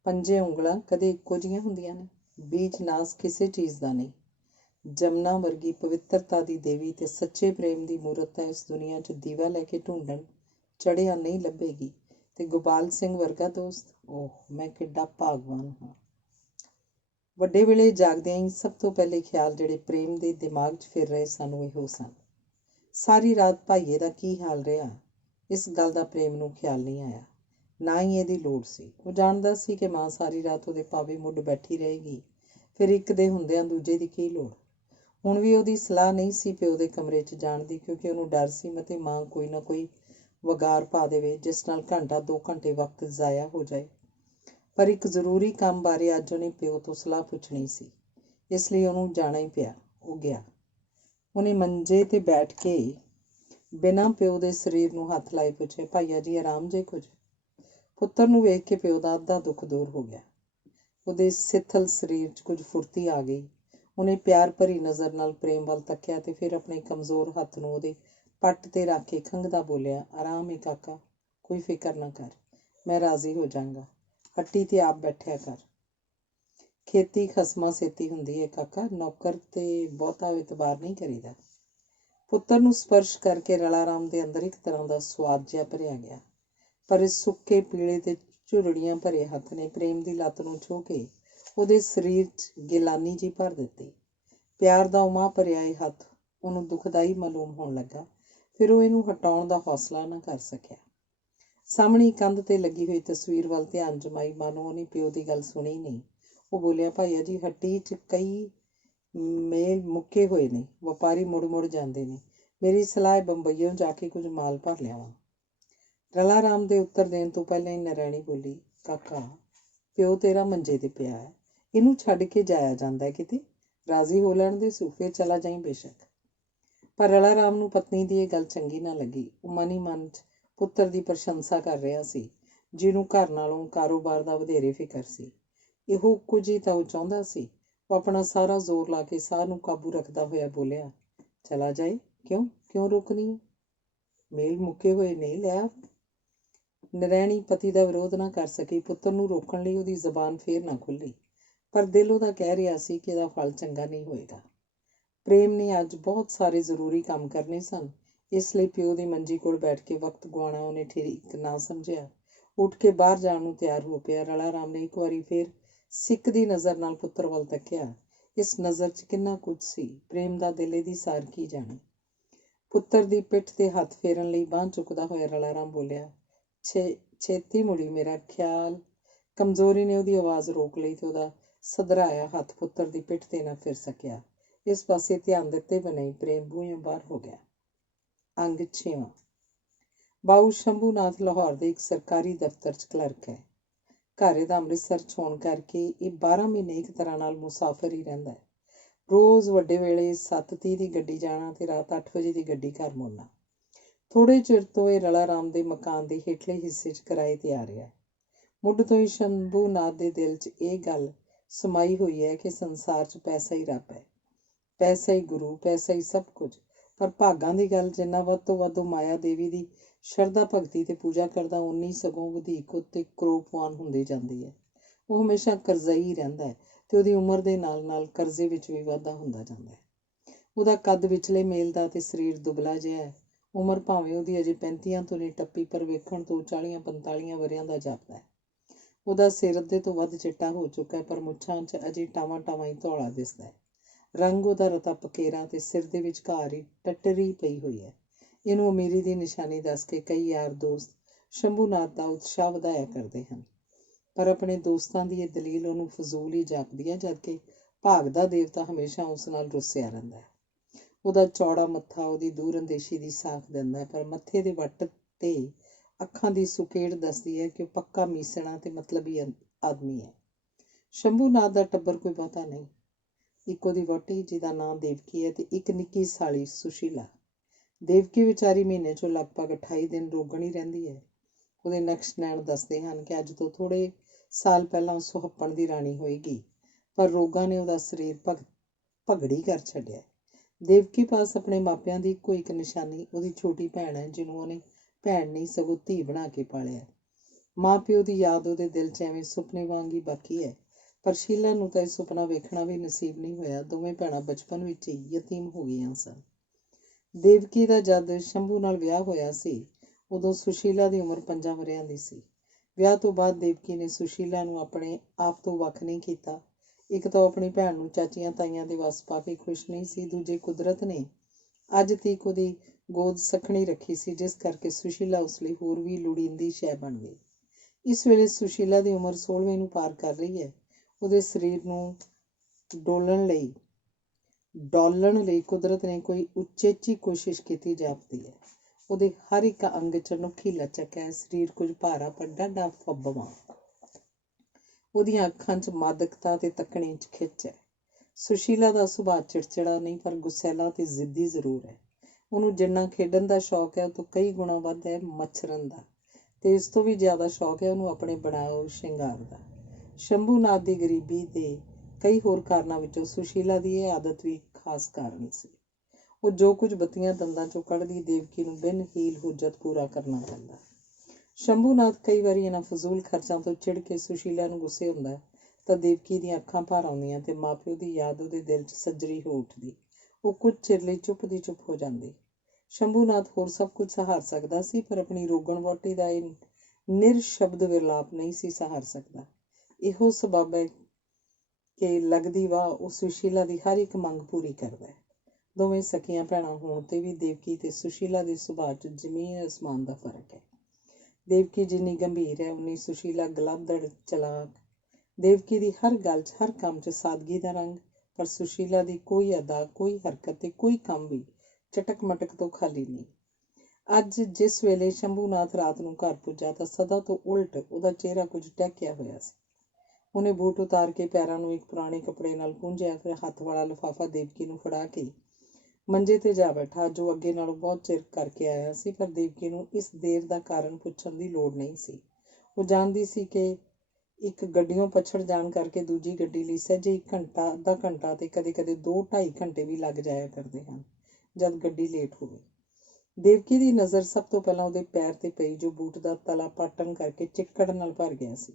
5 ਉਂਗਲਾਂ ਕਦੇ ਇੱਕੋ ਜਿਹੀਆਂ ਹੁੰਦੀਆਂ ਨੇ। ਬੀਜ ਨਾਸ ਕਿਸੇ ਚੀਜ਼ ਦਾ ਨਹੀਂ। ਜਮਨਾ ਵਰਗੀ ਪਵਿੱਤਰਤਾ ਦੀ ਦੇਵੀ ਤੇ ਸੱਚੇ ਪ੍ਰੇਮ ਦੀ ਮੂਰਤ ਤਾਂ ਇਸ ਦੁਨੀਆ 'ਚ ਦੀਵਾ ਲੈ ਕੇ ਢੂੰਡਣ ਚੜ੍ਹਿਆ ਨਹੀਂ ਲੱਭੇਗੀ। ਤੇ ਗੋਪਾਲ ਸਿੰਘ ਵਰਗਾ ਦੋਸਤ, ਓਹ ਮੈਂ ਕਿੱਡਾ ਭਾਗਵਾਨ ਹਾਂ। ਵੱਡੇ ਵੇਲੇ ਜਾਗਦਿਆਂ ਹੀ ਸਭ ਤੋਂ ਪਹਿਲੇ ਖਿਆਲ ਜਿਹੜੇ ਪ੍ਰੇਮ ਦੇ ਦਿਮਾਗ 'ਚ ਫਿਰ ਰਹੇ ਸਨ ਉਹ ਇਹੋ ਸਨ। ਸਾਰੀ ਰਾਤ ਭਾਈਏ ਦਾ ਕੀ ਹਾਲ ਰਿਹਾ, ਇਸ ਗੱਲ ਦਾ ਪ੍ਰੇਮ ਨੂੰ ਖਿਆਲ ਨਹੀਂ ਆਇਆ। ਨਾ ਹੀ ਇਹਦੀ ਲੋੜ ਸੀ। ਉਹ ਜਾਣਦਾ ਸੀ ਕਿ ਮਾਂ ਸਾਰੀ ਰਾਤ ਉਹਦੇ ਪਾਵੇ ਮੁੱਢ ਬੈਠੀ ਰਹੇਗੀ। ਫਿਰ ਇੱਕ ਦੇ ਹੁੰਦਿਆਂ ਦੂਜੇ ਦੀ ਕੀ ਲੋੜ। ਹੁਣ ਵੀ ਉਹਦੀ ਸਲਾਹ ਨਹੀਂ ਸੀ ਪਿਓ ਦੇ ਕਮਰੇ 'ਚ ਜਾਣ ਦੀ, ਕਿਉਂਕਿ ਉਹਨੂੰ ਡਰ ਸੀ ਮਤੇ ਮਾਂ ਕੋਈ ਨਾ ਕੋਈ ਵਗਾਰ ਪਾ ਦੇਵੇ ਜਿਸ ਨਾਲ ਘੰਟਾ 2 ਘੰਟੇ ਵਕਤ ਜ਼ਾਇਆ ਹੋ ਜਾਏ। ਪਰ ਇੱਕ ਜ਼ਰੂਰੀ ਕੰਮ ਬਾਰੇ ਅੱਜ ਉਹਨੇ ਪਿਓ ਤੋਂ ਸਲਾਹ ਪੁੱਛਣੀ ਸੀ, ਇਸ ਲਈ ਉਹਨੂੰ ਜਾਣਾ ਹੀ ਪਿਆ। ਉਹ ਗਿਆ। ਉਹਨੇ ਮੰਜੇ 'ਤੇ ਬੈਠ ਕੇ ਬਿਨਾਂ ਪਿਓ ਦੇ ਸਰੀਰ ਨੂੰ ਹੱਥ ਲਾਏ ਪੁੱਛਿਆ, ਭਾਈਆ ਜੀ ਆਰਾਮ ਜੇ ਕੁਝ? ਪੁੱਤਰ ਨੂੰ ਵੇਖ ਕੇ ਪਿਓ ਦਾ ਅੱਧਾ ਦੁੱਖ ਦੂਰ ਹੋ ਗਿਆ। ਉਹਦੇ ਸਿੱਥਲ ਸਰੀਰ 'ਚ ਕੁਝ ਫੁਰਤੀ ਆ ਗਈ। ਉਹਨੇ ਪਿਆਰ ਭਰੀ ਨਜ਼ਰ ਨਾਲ ਪ੍ਰੇਮ ਵੱਲ ਤੱਕਿਆ ਤੇ ਫਿਰ ਆਪਣੇ ਕਮਜ਼ੋਰ ਹੱਥ ਨੂੰ ਉਹਦੇ ਪੱਟ 'ਤੇ ਰੱਖ ਕੇ ਖੰਘਦਾ ਬੋਲਿਆ, ਆਰਾਮ ਏ ਕਾਕਾ, ਕੋਈ ਫਿਕਰ ਨਾ ਕਰ, ਮੈਂ ਰਾਜ਼ੀ ਹੋ ਜਾਵਾਂਗਾ। ਹੱਟੀ 'ਤੇ ਆਪ ਬੈਠਿਆ ਕਰ। ਖੇਤੀ ਖਸਮਾਂ ਸੇਤੀ ਹੁੰਦੀ ਹੈ ਕਾਕਾ, ਨੌਕਰ 'ਤੇ ਬਹੁਤਾ ਇਤਬਾਰ ਨਹੀਂ ਕਰੀਦਾ। ਪੁੱਤਰ ਨੂੰ ਸਪਰਸ਼ ਕਰਕੇ ਰਲਾ ਰਾਮ ਦੇ ਅੰਦਰ ਇੱਕ ਤਰ੍ਹਾਂ ਦਾ ਸੁਆਦ ਜਿਹਾ ਭਰਿਆ ਗਿਆ। ਪਰ ਇਸ ਸੁੱਕੇ ਪੀਲੇ ਤੇ ਝੁਰੜੀਆਂ ਭਰੇ ਹੱਥ ਨੇ ਪ੍ਰੇਮ ਦੀ ਲੱਤ ਨੂੰ ਛੋਹ ਕੇ ਉਹਦੇ ਸਰੀਰ 'ਚ ਗਿਲਾਨੀ ਜਿਹੀ ਭਰ ਦਿੱਤੀ। ਪਿਆਰ ਦਾ ਉਮਾ ਭਰਿਆ ਇਹ ਹੱਥ ਉਹਨੂੰ ਦੁਖਦਾਈ ਮਾਲੂਮ ਹੋਣ ਲੱਗਾ। ਫਿਰ ਉਹ ਇਹਨੂੰ ਹਟਾਉਣ ਦਾ ਹੌਸਲਾ ਨਾ ਕਰ ਸਕਿਆ। ਸਾਹਮਣੀ ਕੰਧ 'ਤੇ ਲੱਗੀ ਹੋਈ ਤਸਵੀਰ ਵੱਲ ਧਿਆਨ ਜਮਾਈ ਮਾਨੋ ਉਹਨੇ ਪਿਓ ਦੀ ਗੱਲ ਸੁਣੀ ਨਹੀਂ। ਉਹ ਬੋਲਿਆ, ਭਾਈਆ ਜੀ ਹੱਟੀ 'ਚ ਕਈ ਮੇਲ ਮੁੱਕੇ ਹੋਏ ਨੇ, ਵਪਾਰੀ ਮੁੜ ਮੁੜ ਜਾਂਦੇ ਨੇ। ਮੇਰੀ ਸਲਾਹ ਹੈ ਬੰਬਈਓਂ ਜਾ ਕੇ ਕੁਝ ਮਾਲ ਭਰ ਲਿਆਵਾਂ। ਰਲਾ ਰਾਮ ਦੇ ਉੱਤਰ ਦੇਣ ਤੋਂ ਪਹਿਲਾਂ ਹੀ ਨਰੈਣੀ ਬੋਲੀ, ਕਾਕਾ ਪਿਓ ਤੇਰਾ ਮੰਜੇ 'ਤੇ ਪਿਆ ਹੈ, ਇਹਨੂੰ ਛੱਡ ਕੇ ਜਾਇਆ ਜਾਂਦਾ ਕਿਤੇ, ਰਾਜ਼ੀ ਹੋ ਲੈਣ ਦੇ, ਸੂਫੇ ਚਲਾ ਜਾਈਂ ਬੇਸ਼ੱਕ। ਪਰ ਰਲਾ ਰਾਮ ਨੂੰ ਪਤਨੀ ਦੀ ਇਹ ਗੱਲ ਚੰਗੀ ਨਾ ਲੱਗੀ। ਉਹ ਮਨ ਹੀ ਮਨ 'ਚ ਪੁੱਤਰ ਦੀ ਪ੍ਰਸ਼ੰਸਾ ਕਰ ਰਿਹਾ ਸੀ, ਜਿਹਨੂੰ ਘਰ ਨਾਲੋਂ ਕਾਰੋਬਾਰ ਦਾ ਵਧੇਰੇ ਫਿਕਰ ਸੀ। ਇਹੋ ਕੁਝ ਹੀ ਤਾਂ ਉਹ ਚਾਹੁੰਦਾ ਸੀ। ਉਹ ਆਪਣਾ ਸਾਰਾ ਜ਼ੋਰ ਲਾ ਕੇ ਸਾਹ ਨੂੰ ਕਾਬੂ ਰੱਖਦਾ ਹੋਇਆ ਬੋਲਿਆ, ਚਲਾ ਜਾਏ, ਕਿਉਂ ਰੋਕਣੀ ਹੈ? ਮੇਲ ਮੁੱਕੇ ਹੋਏ ਨੇ, ਲਿਆ। ਨਰੈਣੀ ਪਤੀ ਦਾ ਵਿਰੋਧ ਨਾ ਕਰ ਸਕੀ। ਪੁੱਤਰ ਨੂੰ ਰੋਕਣ ਲਈ ਉਹਦੀ ਜ਼ਬਾਨ ਫੇਰ ਨਾ ਖੁੱਲ੍ਹੀ, ਪਰ ਦਿਲ ਉਹਦਾ ਕਹਿ ਰਿਹਾ ਸੀ ਕਿ ਇਹਦਾ ਫਲ ਚੰਗਾ ਨਹੀਂ ਹੋਏਗਾ। ਪ੍ਰੇਮ ਨੇ ਅੱਜ ਬਹੁਤ ਸਾਰੇ ਜ਼ਰੂਰੀ ਕੰਮ ਕਰਨੇ ਸਨ, ਇਸ ਲਈ ਪਿਓ ਦੀ ਮੰਜੀ ਕੋਲ ਬੈਠ ਕੇ ਵਕਤ ਗੁਆਉਣਾ ਉਹਨੇ ਠੀਕ ਨਾ ਸਮਝਿਆ। ਉੱਠ ਕੇ ਬਾਹਰ ਜਾਣ ਨੂੰ ਤਿਆਰ ਹੋ ਪਿਆ। ਰਲਾ ਰਾਮ ਨੇ ਇੱਕ ਵਾਰੀ ਫੇਰ ਸਿੱਕ ਦੀ ਨਜ਼ਰ ਨਾਲ ਪੁੱਤਰ ਵੱਲ ਤੱਕਿਆ। ਇਸ ਨਜ਼ਰ 'ਚ ਕਿੰਨਾ ਕੁਝ ਸੀ। ਪ੍ਰੇਮ ਦਾ ਦਿਲ ਇਹਦੀ ਸਾਰ ਕੀ ਜਾਣੇ। ਪੁੱਤਰ ਦੀ ਪਿੱਠ 'ਤੇ ਹੱਥ ਫੇਰਨ ਲਈ ਬਾਂਹ ਚੁੱਕਦਾ ਹੋਇਆ ਰਲਾ ਰਾਮ ਬੋਲਿਆ, ਛੇਤੀ ਮੁੜੀ ਮੇਰਾ ਖਿਆਲ। ਕਮਜ਼ੋਰੀ ਨੇ ਉਹਦੀ ਆਵਾਜ਼ ਰੋਕ ਲਈ ਤੇ ਉਹਦਾ ਸਧਰਾਇਆ ਹੱਥ ਪੁੱਤਰ ਦੀ ਪਿੱਠ 'ਤੇ ਨਾ ਫਿਰ ਸਕਿਆ। ਇਸ ਪਾਸੇ ਧਿਆਨ ਦਿੱਤੇ ਬਿਨਾਂ ਪ੍ਰੇਮ ਬੂਹਿਓਂ ਬਾਹਰ ਹੋ ਗਿਆ। ਅੰਗ 6ਵਾਂ। ਬਾਊ ਸ਼ੰਭੂਨਾਥ ਲਾਹੌਰ ਦੇ ਇੱਕ ਸਰਕਾਰੀ ਦਫ਼ਤਰ 'ਚ ਕਲਰਕ ਹੈ। ਘਰ ਇਹਦਾ ਅੰਮ੍ਰਿਤਸਰ 'ਚ ਹੋਣ ਕਰਕੇ ਇਹ 12 ਮਹੀਨੇ ਇੱਕ ਤਰ੍ਹਾਂ ਨਾਲ ਮੁਸਾਫਰ ਹੀ ਰਹਿੰਦਾ ਹੈ। ਰੋਜ਼ ਵੱਡੇ ਵੇਲੇ 7:30 ਦੀ ਗੱਡੀ ਜਾਣਾ ਤੇ ਰਾਤ 8 ਵਜੇ ਦੀ ਗੱਡੀ ਘਰ ਮੁੜਨਾ। ਥੋੜ੍ਹੇ ਚਿਰ ਤੋਂ ਇਹ ਰਲਾ ਰਾਮ ਦੇ ਮਕਾਨ ਦੇ ਹੇਠਲੇ ਹਿੱਸੇ 'ਚ ਕਿਰਾਏ 'ਤੇ ਆ ਰਿਹਾ ਹੈ। ਮੁੱਢ ਤੋਂ ਹੀ ਸ਼ੰਭੂਨਾਥ ਦੇ ਦਿਲ 'ਚ ਇਹ ਗੱਲ ਸਮਾਈ ਹੋਈ ਹੈ ਕਿ ਸੰਸਾਰ 'ਚ ਪੈਸਾ ਹੀ ਰੱਬ ਹੈ, ਪੈਸਾ ਹੀ ਗੁਰੂ, ਪੈਸਾ ਹੀ ਸਭ ਕੁਝ। ਪਰ ਭਾਗਾਂ ਦੀ ਗੱਲ, ਜਿੰਨਾ ਵੱਧ ਤੋਂ ਵੱਧ ਉਹ ਮਾਇਆ ਦੇਵੀ ਦੀ ਸ਼ਰਧਾ ਭਗਤੀ ਤੇ ਪੂਜਾ ਕਰਦਾ, ਉਨੀ ਸਗੋਂ ਵਧੇਕ ਉੱਤੇ ਕਰੋਪਵਾਨ ਹੁੰਦੀ ਜਾਂਦੀ ਹੈ। ਉਹ ਹਮੇਸ਼ਾ ਕਰਜ਼ਈ ਹੀ ਰਹਿੰਦਾ ਹੈ ਤੇ ਉਹਦੀ ਉਮਰ ਦੇ ਨਾਲ ਨਾਲ ਕਰਜ਼ੇ ਵਿੱਚ ਵੀ ਵਾਧਾ ਹੁੰਦਾ ਜਾਂਦਾ ਹੈ। ਉਹਦਾ ਕੱਦ ਵਿਚਲੇ ਮੇਲ ਦਾ ਤੇ ਸਰੀਰ ਦੁਬਲਾ ਜਿਹਾ ਹੈ। ਉਮਰ ਭਾਵੇਂ ਉਹਦੀ ਅਜੇ 35 ਤੋਂ ਨਹੀਂ ਟੱਪੀ, ਪਰ ਵੇਖਣ ਤੋਂ 40-45 ਵਰ੍ਹਿਆਂ ਦਾ ਜਾਪਦਾ ਹੈ। ਉਹਦਾ ਸਿਰ ਅੱਧੇ ਤੋਂ ਵੱਧ ਚਿੱਟਾ ਹੋ ਚੁੱਕਾ ਹੈ, ਪਰ ਮੁੱਛਾਂ 'ਚ ਅਜੇ ਟਾਵਾਂ ਹੀ ਧੌਲਾ ਦਿਸਦਾ ਹੈ। ਰੰਗ ਉਹਦਾ ਰਤਾ ਪਕੇਰਾ ਤੇ ਸਿਰ ਦੇ ਵਿਚਕਾਰ ਹੀ ਟੱਟਰੀ ਪਈ ਹੋਈ ਹੈ। ਇਹਨੂੰ ਅਮੀਰੀ ਦੀ ਨਿਸ਼ਾਨੀ ਦੱਸ ਕੇ ਕਈ ਯਾਰ ਦੋਸਤ ਸ਼ੰਭੂਨਾਥ ਦਾ ਉਤਸ਼ਾਹ ਵਧਾਇਆ ਕਰਦੇ ਹਨ, ਪਰ ਆਪਣੇ ਦੋਸਤਾਂ ਦੀ ਇਹ ਦਲੀਲ ਉਹਨੂੰ ਫਜ਼ੂਲ ਹੀ ਜਾਪਦੀ ਹੈ, ਜਦਕਿ ਭਾਗ ਦਾ ਦੇਵਤਾ ਹਮੇਸ਼ਾ ਉਸ ਨਾਲ ਰੁੱਸਿਆ ਰਹਿੰਦਾ ਹੈ। ਉਹਦਾ ਚੌੜਾ ਮੱਥਾ ਉਹਦੀ ਦੂਰ ਅੰਦੇਸ਼ੀ ਦੀ ਸਾਖ ਦਿੰਦਾ ਹੈ, ਪਰ ਮੱਥੇ ਦੇ ਵੱਟ 'ਤੇ ਅੱਖਾਂ ਦੀ ਸੁਕੇੜ ਦੱਸਦੀ ਹੈ ਕਿ ਉਹ ਪੱਕਾ ਮੀਸਣਾ ਤੇ ਮਤਲਬੀ ਆਦਮੀ ਹੈ। ਸ਼ੰਭੂਨਾਥ ਦਾ ਟੱਬਰ ਕੋਈ ਬਹੁਤਾ ਨਹੀਂ। ਇੱਕ ਉਹਦੀ ਵਹੁਟੀ ਜਿਹਦਾ ਨਾਂ ਦੇਵਕੀ ਹੈ ਤੇ ਇੱਕ ਨਿੱਕੀ ਸਾਲੀ ਸੁਸ਼ੀਲਾ। ਦੇਵਕੀ ਵਿਚਾਰੀ ਮਹੀਨੇ 'ਚੋਂ ਲਗਭਗ 28 ਦਿਨ ਰੋਗਣ ਹੀ ਰਹਿੰਦੀ ਹੈ। ਉਹਦੇ ਨਕਸ਼ ਨੈਣ ਦੱਸਦੇ ਹਨ ਕਿ ਅੱਜ ਤੋਂ ਥੋੜ੍ਹੇ ਸਾਲ ਪਹਿਲਾਂ ਉਹ ਸੁਹੱਪਣ ਦੀ ਰਾਣੀ ਹੋਏਗੀ, ਪਰ ਰੋਗਾਂ ਨੇ ਉਹਦਾ ਸਰੀਰ ਭਗੜੀ ਕਰ ਛੱਡਿਆ। ਦੇਵਕੀ ਪਾਸ ਆਪਣੇ ਮਾਪਿਆਂ ਦੀ ਇੱਕੋ ਇੱਕ ਨਿਸ਼ਾਨੀ ਉਹਦੀ ਛੋਟੀ ਭੈਣ ਹੈ, ਜਿਹਨੂੰ ਉਹਨੇ ਭੈਣ ਨਹੀਂ ਸਗੋਂ ਧੀ ਬਣਾ ਕੇ ਪਾਲਿਆ। ਮਾਂ ਪਿਓ ਦੀ ਯਾਦ ਉਹਦੇ ਦਿਲ 'ਚ ਐਵੇਂ ਸੁਪਨੇ ਵਾਂਗ ਹੀ ਬਾਕੀ ਹੈ, ਪਰ ਸ਼ੀਲਾ ਨੂੰ ਤਾਂ ਇਹ ਸੁਪਨਾ ਵੇਖਣਾ ਵੀ ਨਸੀਬ ਨਹੀਂ ਹੋਇਆ। ਦੋਵੇਂ ਭੈਣਾਂ ਬਚਪਨ ਵਿੱਚ ਹੀ ਯਤੀਮ ਹੋ ਗਈਆਂ ਸਨ। ਦੇਵਕੀ ਦਾ ਜਦ ਸ਼ੰਭੂ ਨਾਲ ਵਿਆਹ ਹੋਇਆ ਸੀ, ਉਦੋਂ ਸੁਸ਼ੀਲਾ ਦੀ ਉਮਰ 5 ਵਰ੍ਹਿਆਂ ਦੀ ਸੀ। ਵਿਆਹ ਤੋਂ ਬਾਅਦ ਦੇਵਕੀ ਨੇ ਸੁਸ਼ੀਲਾ ਨੂੰ ਆਪਣੇ ਆਪ ਤੋਂ ਵੱਖ ਨਹੀਂ ਕੀਤਾ। ਇੱਕ ਤਾਂ ਉਹ ਆਪਣੀ ਭੈਣ ਨੂੰ ਚਾਚੀਆਂ ਤਾਈਆਂ ਦੇ ਵੱਸ ਪਾ ਕੇ ਖੁਸ਼ ਨਹੀਂ ਸੀ, ਦੂਜੇ ਕੁਦਰਤ ਨੇ ਅੱਜ ਤੀਕ ਉਹਦੀ ਗੋਦ ਸਖਣੀ ਰੱਖੀ ਸੀ, ਜਿਸ ਕਰਕੇ ਸੁਸ਼ੀਲਾ ਉਸ ਲਈ ਹੋਰ ਵੀ ਲੋੜੀਂਦੀ ਸ਼ੈ ਬਣ ਗਈ। ਇਸ ਵੇਲੇ ਸੁਸ਼ੀਲਾ ਦੀ ਉਮਰ 16ਵੀਂ ਨੂੰ ਪਾਰ ਕਰ ਰਹੀ ਹੈ। ਉਹਦੇ ਸਰੀਰ ਨੂੰ ਡੋਲਣ ਲਈ ਕੁਦਰਤ ਨੇ ਕੋਈ ਉਚੇਚੀ ਕੋਸ਼ਿਸ਼ ਕੀਤੀ ਜਾਪਦੀ ਹੈ। ਉਹਦੇ ਹਰ ਇੱਕ ਅੰਗ 'ਚ ਅਨੋਖੀ ਲਚਕ ਹੈ। ਸਰੀਰ ਕੁਝ ਭਾਰਾ ਪਰ ਡਾਢਾ ਫੱਬਵਾਂ। ਉਹਦੀਆਂ ਅੱਖਾਂ 'ਚ ਮਾਦਕਤਾ ਤੇ ਤੱਕਣੀ 'ਚ ਖਿੱਚ ਹੈ। ਸੁਸ਼ੀਲਾ ਦਾ ਸੁਭਾਅ ਚਿੜਚਿੜਾ ਨਹੀਂ, ਪਰ ਗੁੱਸੈਲਾ ਤੇ ਜ਼ਿੱਦੀ ਜ਼ਰੂਰ ਹੈ। ਉਹਨੂੰ ਜਿੰਨਾ ਖੇਡਣ ਦਾ ਸ਼ੌਕ ਹੈ, ਉਹ ਤੋਂ ਕਈ ਗੁਣਾ ਵੱਧ ਹੈ ਮੱਛਰਨ ਦਾ, ਤੇ ਇਸ ਤੋਂ ਵੀ ਜ਼ਿਆਦਾ ਸ਼ੌਕ ਹੈ ਉਹਨੂੰ ਆਪਣੇ ਬਣਾਓ ਸ਼ਿੰਗਾਰ ਦਾ। ਸ਼ੰਭੂਨਾਥ ਦੀ ਗਰੀਬੀ ਦੇ ਕਈ ਹੋਰ ਕਾਰਨਾਂ ਵਿੱਚੋਂ ਸੁਸ਼ੀਲਾ ਦੀ ਇਹ ਆਦਤ ਵੀ ਖਾਸ ਕਾਰਨ ਸੀ। ਉਹ ਜੋ ਕੁਝ ਬੱਤੀਆਂ ਦੰਦਾਂ 'ਚੋਂ ਕੱਢਦੀ, ਦੇਵਕੀ ਨੂੰ ਬਿਨ ਹੀਲ ਹੁੱਜਤ ਪੂਰਾ ਕਰਨਾ ਪੈਂਦਾ। ਸ਼ੰਭੂਨਾਥ ਕਈ ਵਾਰੀ ਇਹਨਾਂ ਫਜ਼ੂਲ ਖਰਚਾਂ ਤੋਂ ਚਿੜ ਕੇ ਸੁਸ਼ੀਲਾ ਨੂੰ ਗੁੱਸੇ ਹੁੰਦਾ ਤਾਂ ਦੇਵਕੀ ਦੀਆਂ ਅੱਖਾਂ ਭਰ ਆਉਂਦੀਆਂ ਤੇ ਮਾਪਿਓ ਦੀ ਯਾਦ ਉਹਦੇ ਦਿਲ 'ਚ ਸੱਜਰੀ ਹੋ ਉੱਠਦੀ। ਉਹ ਕੁਝ ਚਿਰ ਲਈ ਚੁੱਪ ਦੀ ਚੁੱਪ ਹੋ ਜਾਂਦੀ। ਸ਼ੰਭੂਨਾਥ ਹੋਰ ਸਭ ਕੁਝ ਸਹਾਰ ਸਕਦਾ ਸੀ, ਪਰ ਆਪਣੀ ਰੋਗਣ ਵਹੁਟੀ ਦਾ ਇਹ ਨਿਰਸ਼ਬਦ ਵਿਰਲਾਪ ਨਹੀਂ ਸੀ ਸਹਾਰ ਸਕਦਾ। ਇਹੋ ਸਬੱਬ ਹੈ ਕਿ ਲੱਗਦੀ ਵਾਹ ਉਹ ਸੁਸ਼ੀਲਾ ਦੀ ਹਰ ਇੱਕ ਮੰਗ ਪੂਰੀ ਕਰਦਾ ਹੈ। ਦੋਵੇਂ ਸਕੀਆਂ ਭੈਣਾਂ ਹੋਣ 'ਤੇ ਵੀ ਦੇਵਕੀ ਤੇ ਸੁਸ਼ੀਲਾ ਦੇ ਸੁਭਾਅ 'ਚ ਜ਼ਮੀਨ ਅਸਮਾਨ ਦਾ ਫਰਕ ਹੈ। ਦੇਵਕੀ ਜਿੰਨੀ ਗੰਭੀਰ ਹੈ, ਉਨੀ ਸੁਸ਼ੀਲਾ ਗਲੱਬਦੜ ਚਲਾਕ। ਦੇਵਕੀ ਦੀ ਹਰ ਗੱਲ 'ਚ, ਹਰ ਕੰਮ 'ਚ ਸਾਦਗੀ ਦਾ ਰੰਗ, ਪਰ ਸੁਸ਼ੀਲਾ ਦੀ ਕੋਈ ਅਦਾ, ਕੋਈ ਹਰਕਤ ਤੇ ਕੋਈ ਕੰਮ ਵੀ ਚਟਕ ਮਟਕ ਤੋਂ ਖਾਲੀ ਨਹੀਂ। ਅੱਜ ਜਿਸ ਵੇਲੇ ਸ਼ੰਭੂਨਾਥ ਰਾਤ ਨੂੰ ਘਰ ਪੁੱਜਾ ਤਾਂ ਸਦਾ ਤੋਂ ਉਲਟ ਉਹਦਾ ਚਿਹਰਾ ਕੁਝ ਟਹਿਕਿਆ ਹੋਇਆ ਸੀ। ਉਹਨੇ ਬੂਟ ਉਤਾਰ ਕੇ ਪੈਰਾਂ ਨੂੰ ਇੱਕ ਪੁਰਾਣੇ ਕੱਪੜੇ ਨਾਲ ਪੂੰਝਿਆ, ਫਿਰ ਹੱਥ ਵਾਲਾ ਲਿਫਾਫਾ ਦੇਵਕੀ ਨੂੰ ਫੜਾ ਕੇ ਮੰਜੇ 'ਤੇ ਜਾ ਬੈਠਾ, ਜੋ ਅੱਗੇ ਨਾਲੋਂ ਬਹੁਤ ਚਿਰ ਕਰਕੇ ਆਇਆ ਸੀ। ਪਰ ਦੇਵਕੀ ਨੂੰ ਇਸ ਦੇਰ ਦਾ ਕਾਰਨ ਪੁੱਛਣ ਦੀ ਲੋੜ ਨਹੀਂ ਸੀ। ਉਹ ਜਾਣਦੀ ਸੀ ਕਿ ਇੱਕ ਗੱਡੀਓਂ ਪਛੜ ਜਾਣ ਕਰਕੇ ਦੂਜੀ ਗੱਡੀ ਲਈ ਸਹਿਜੇ 1 ਘੰਟਾ, ਅੱਧਾ ਘੰਟਾ ਤੇ ਕਦੇ-ਕਦੇ 2-2.5 ਘੰਟੇ ਵੀ ਲੱਗ ਜਾਇਆ ਕਰਦੇ ਹਨ ਜਦ ਗੱਡੀ ਲੇਟ ਹੋਵੇ। ਦੇਵਕੀ ਦੀ ਨਜ਼ਰ ਸਭ ਤੋਂ ਪਹਿਲਾਂ ਉਹਦੇ ਪੈਰ 'ਤੇ ਪਈ, ਜੋ ਬੂਟ ਦਾ ਤਲਾ ਪਾਟਣ ਕਰਕੇ ਚਿੱਕੜ ਨਾਲ ਭਰ ਗਿਆ ਸੀ।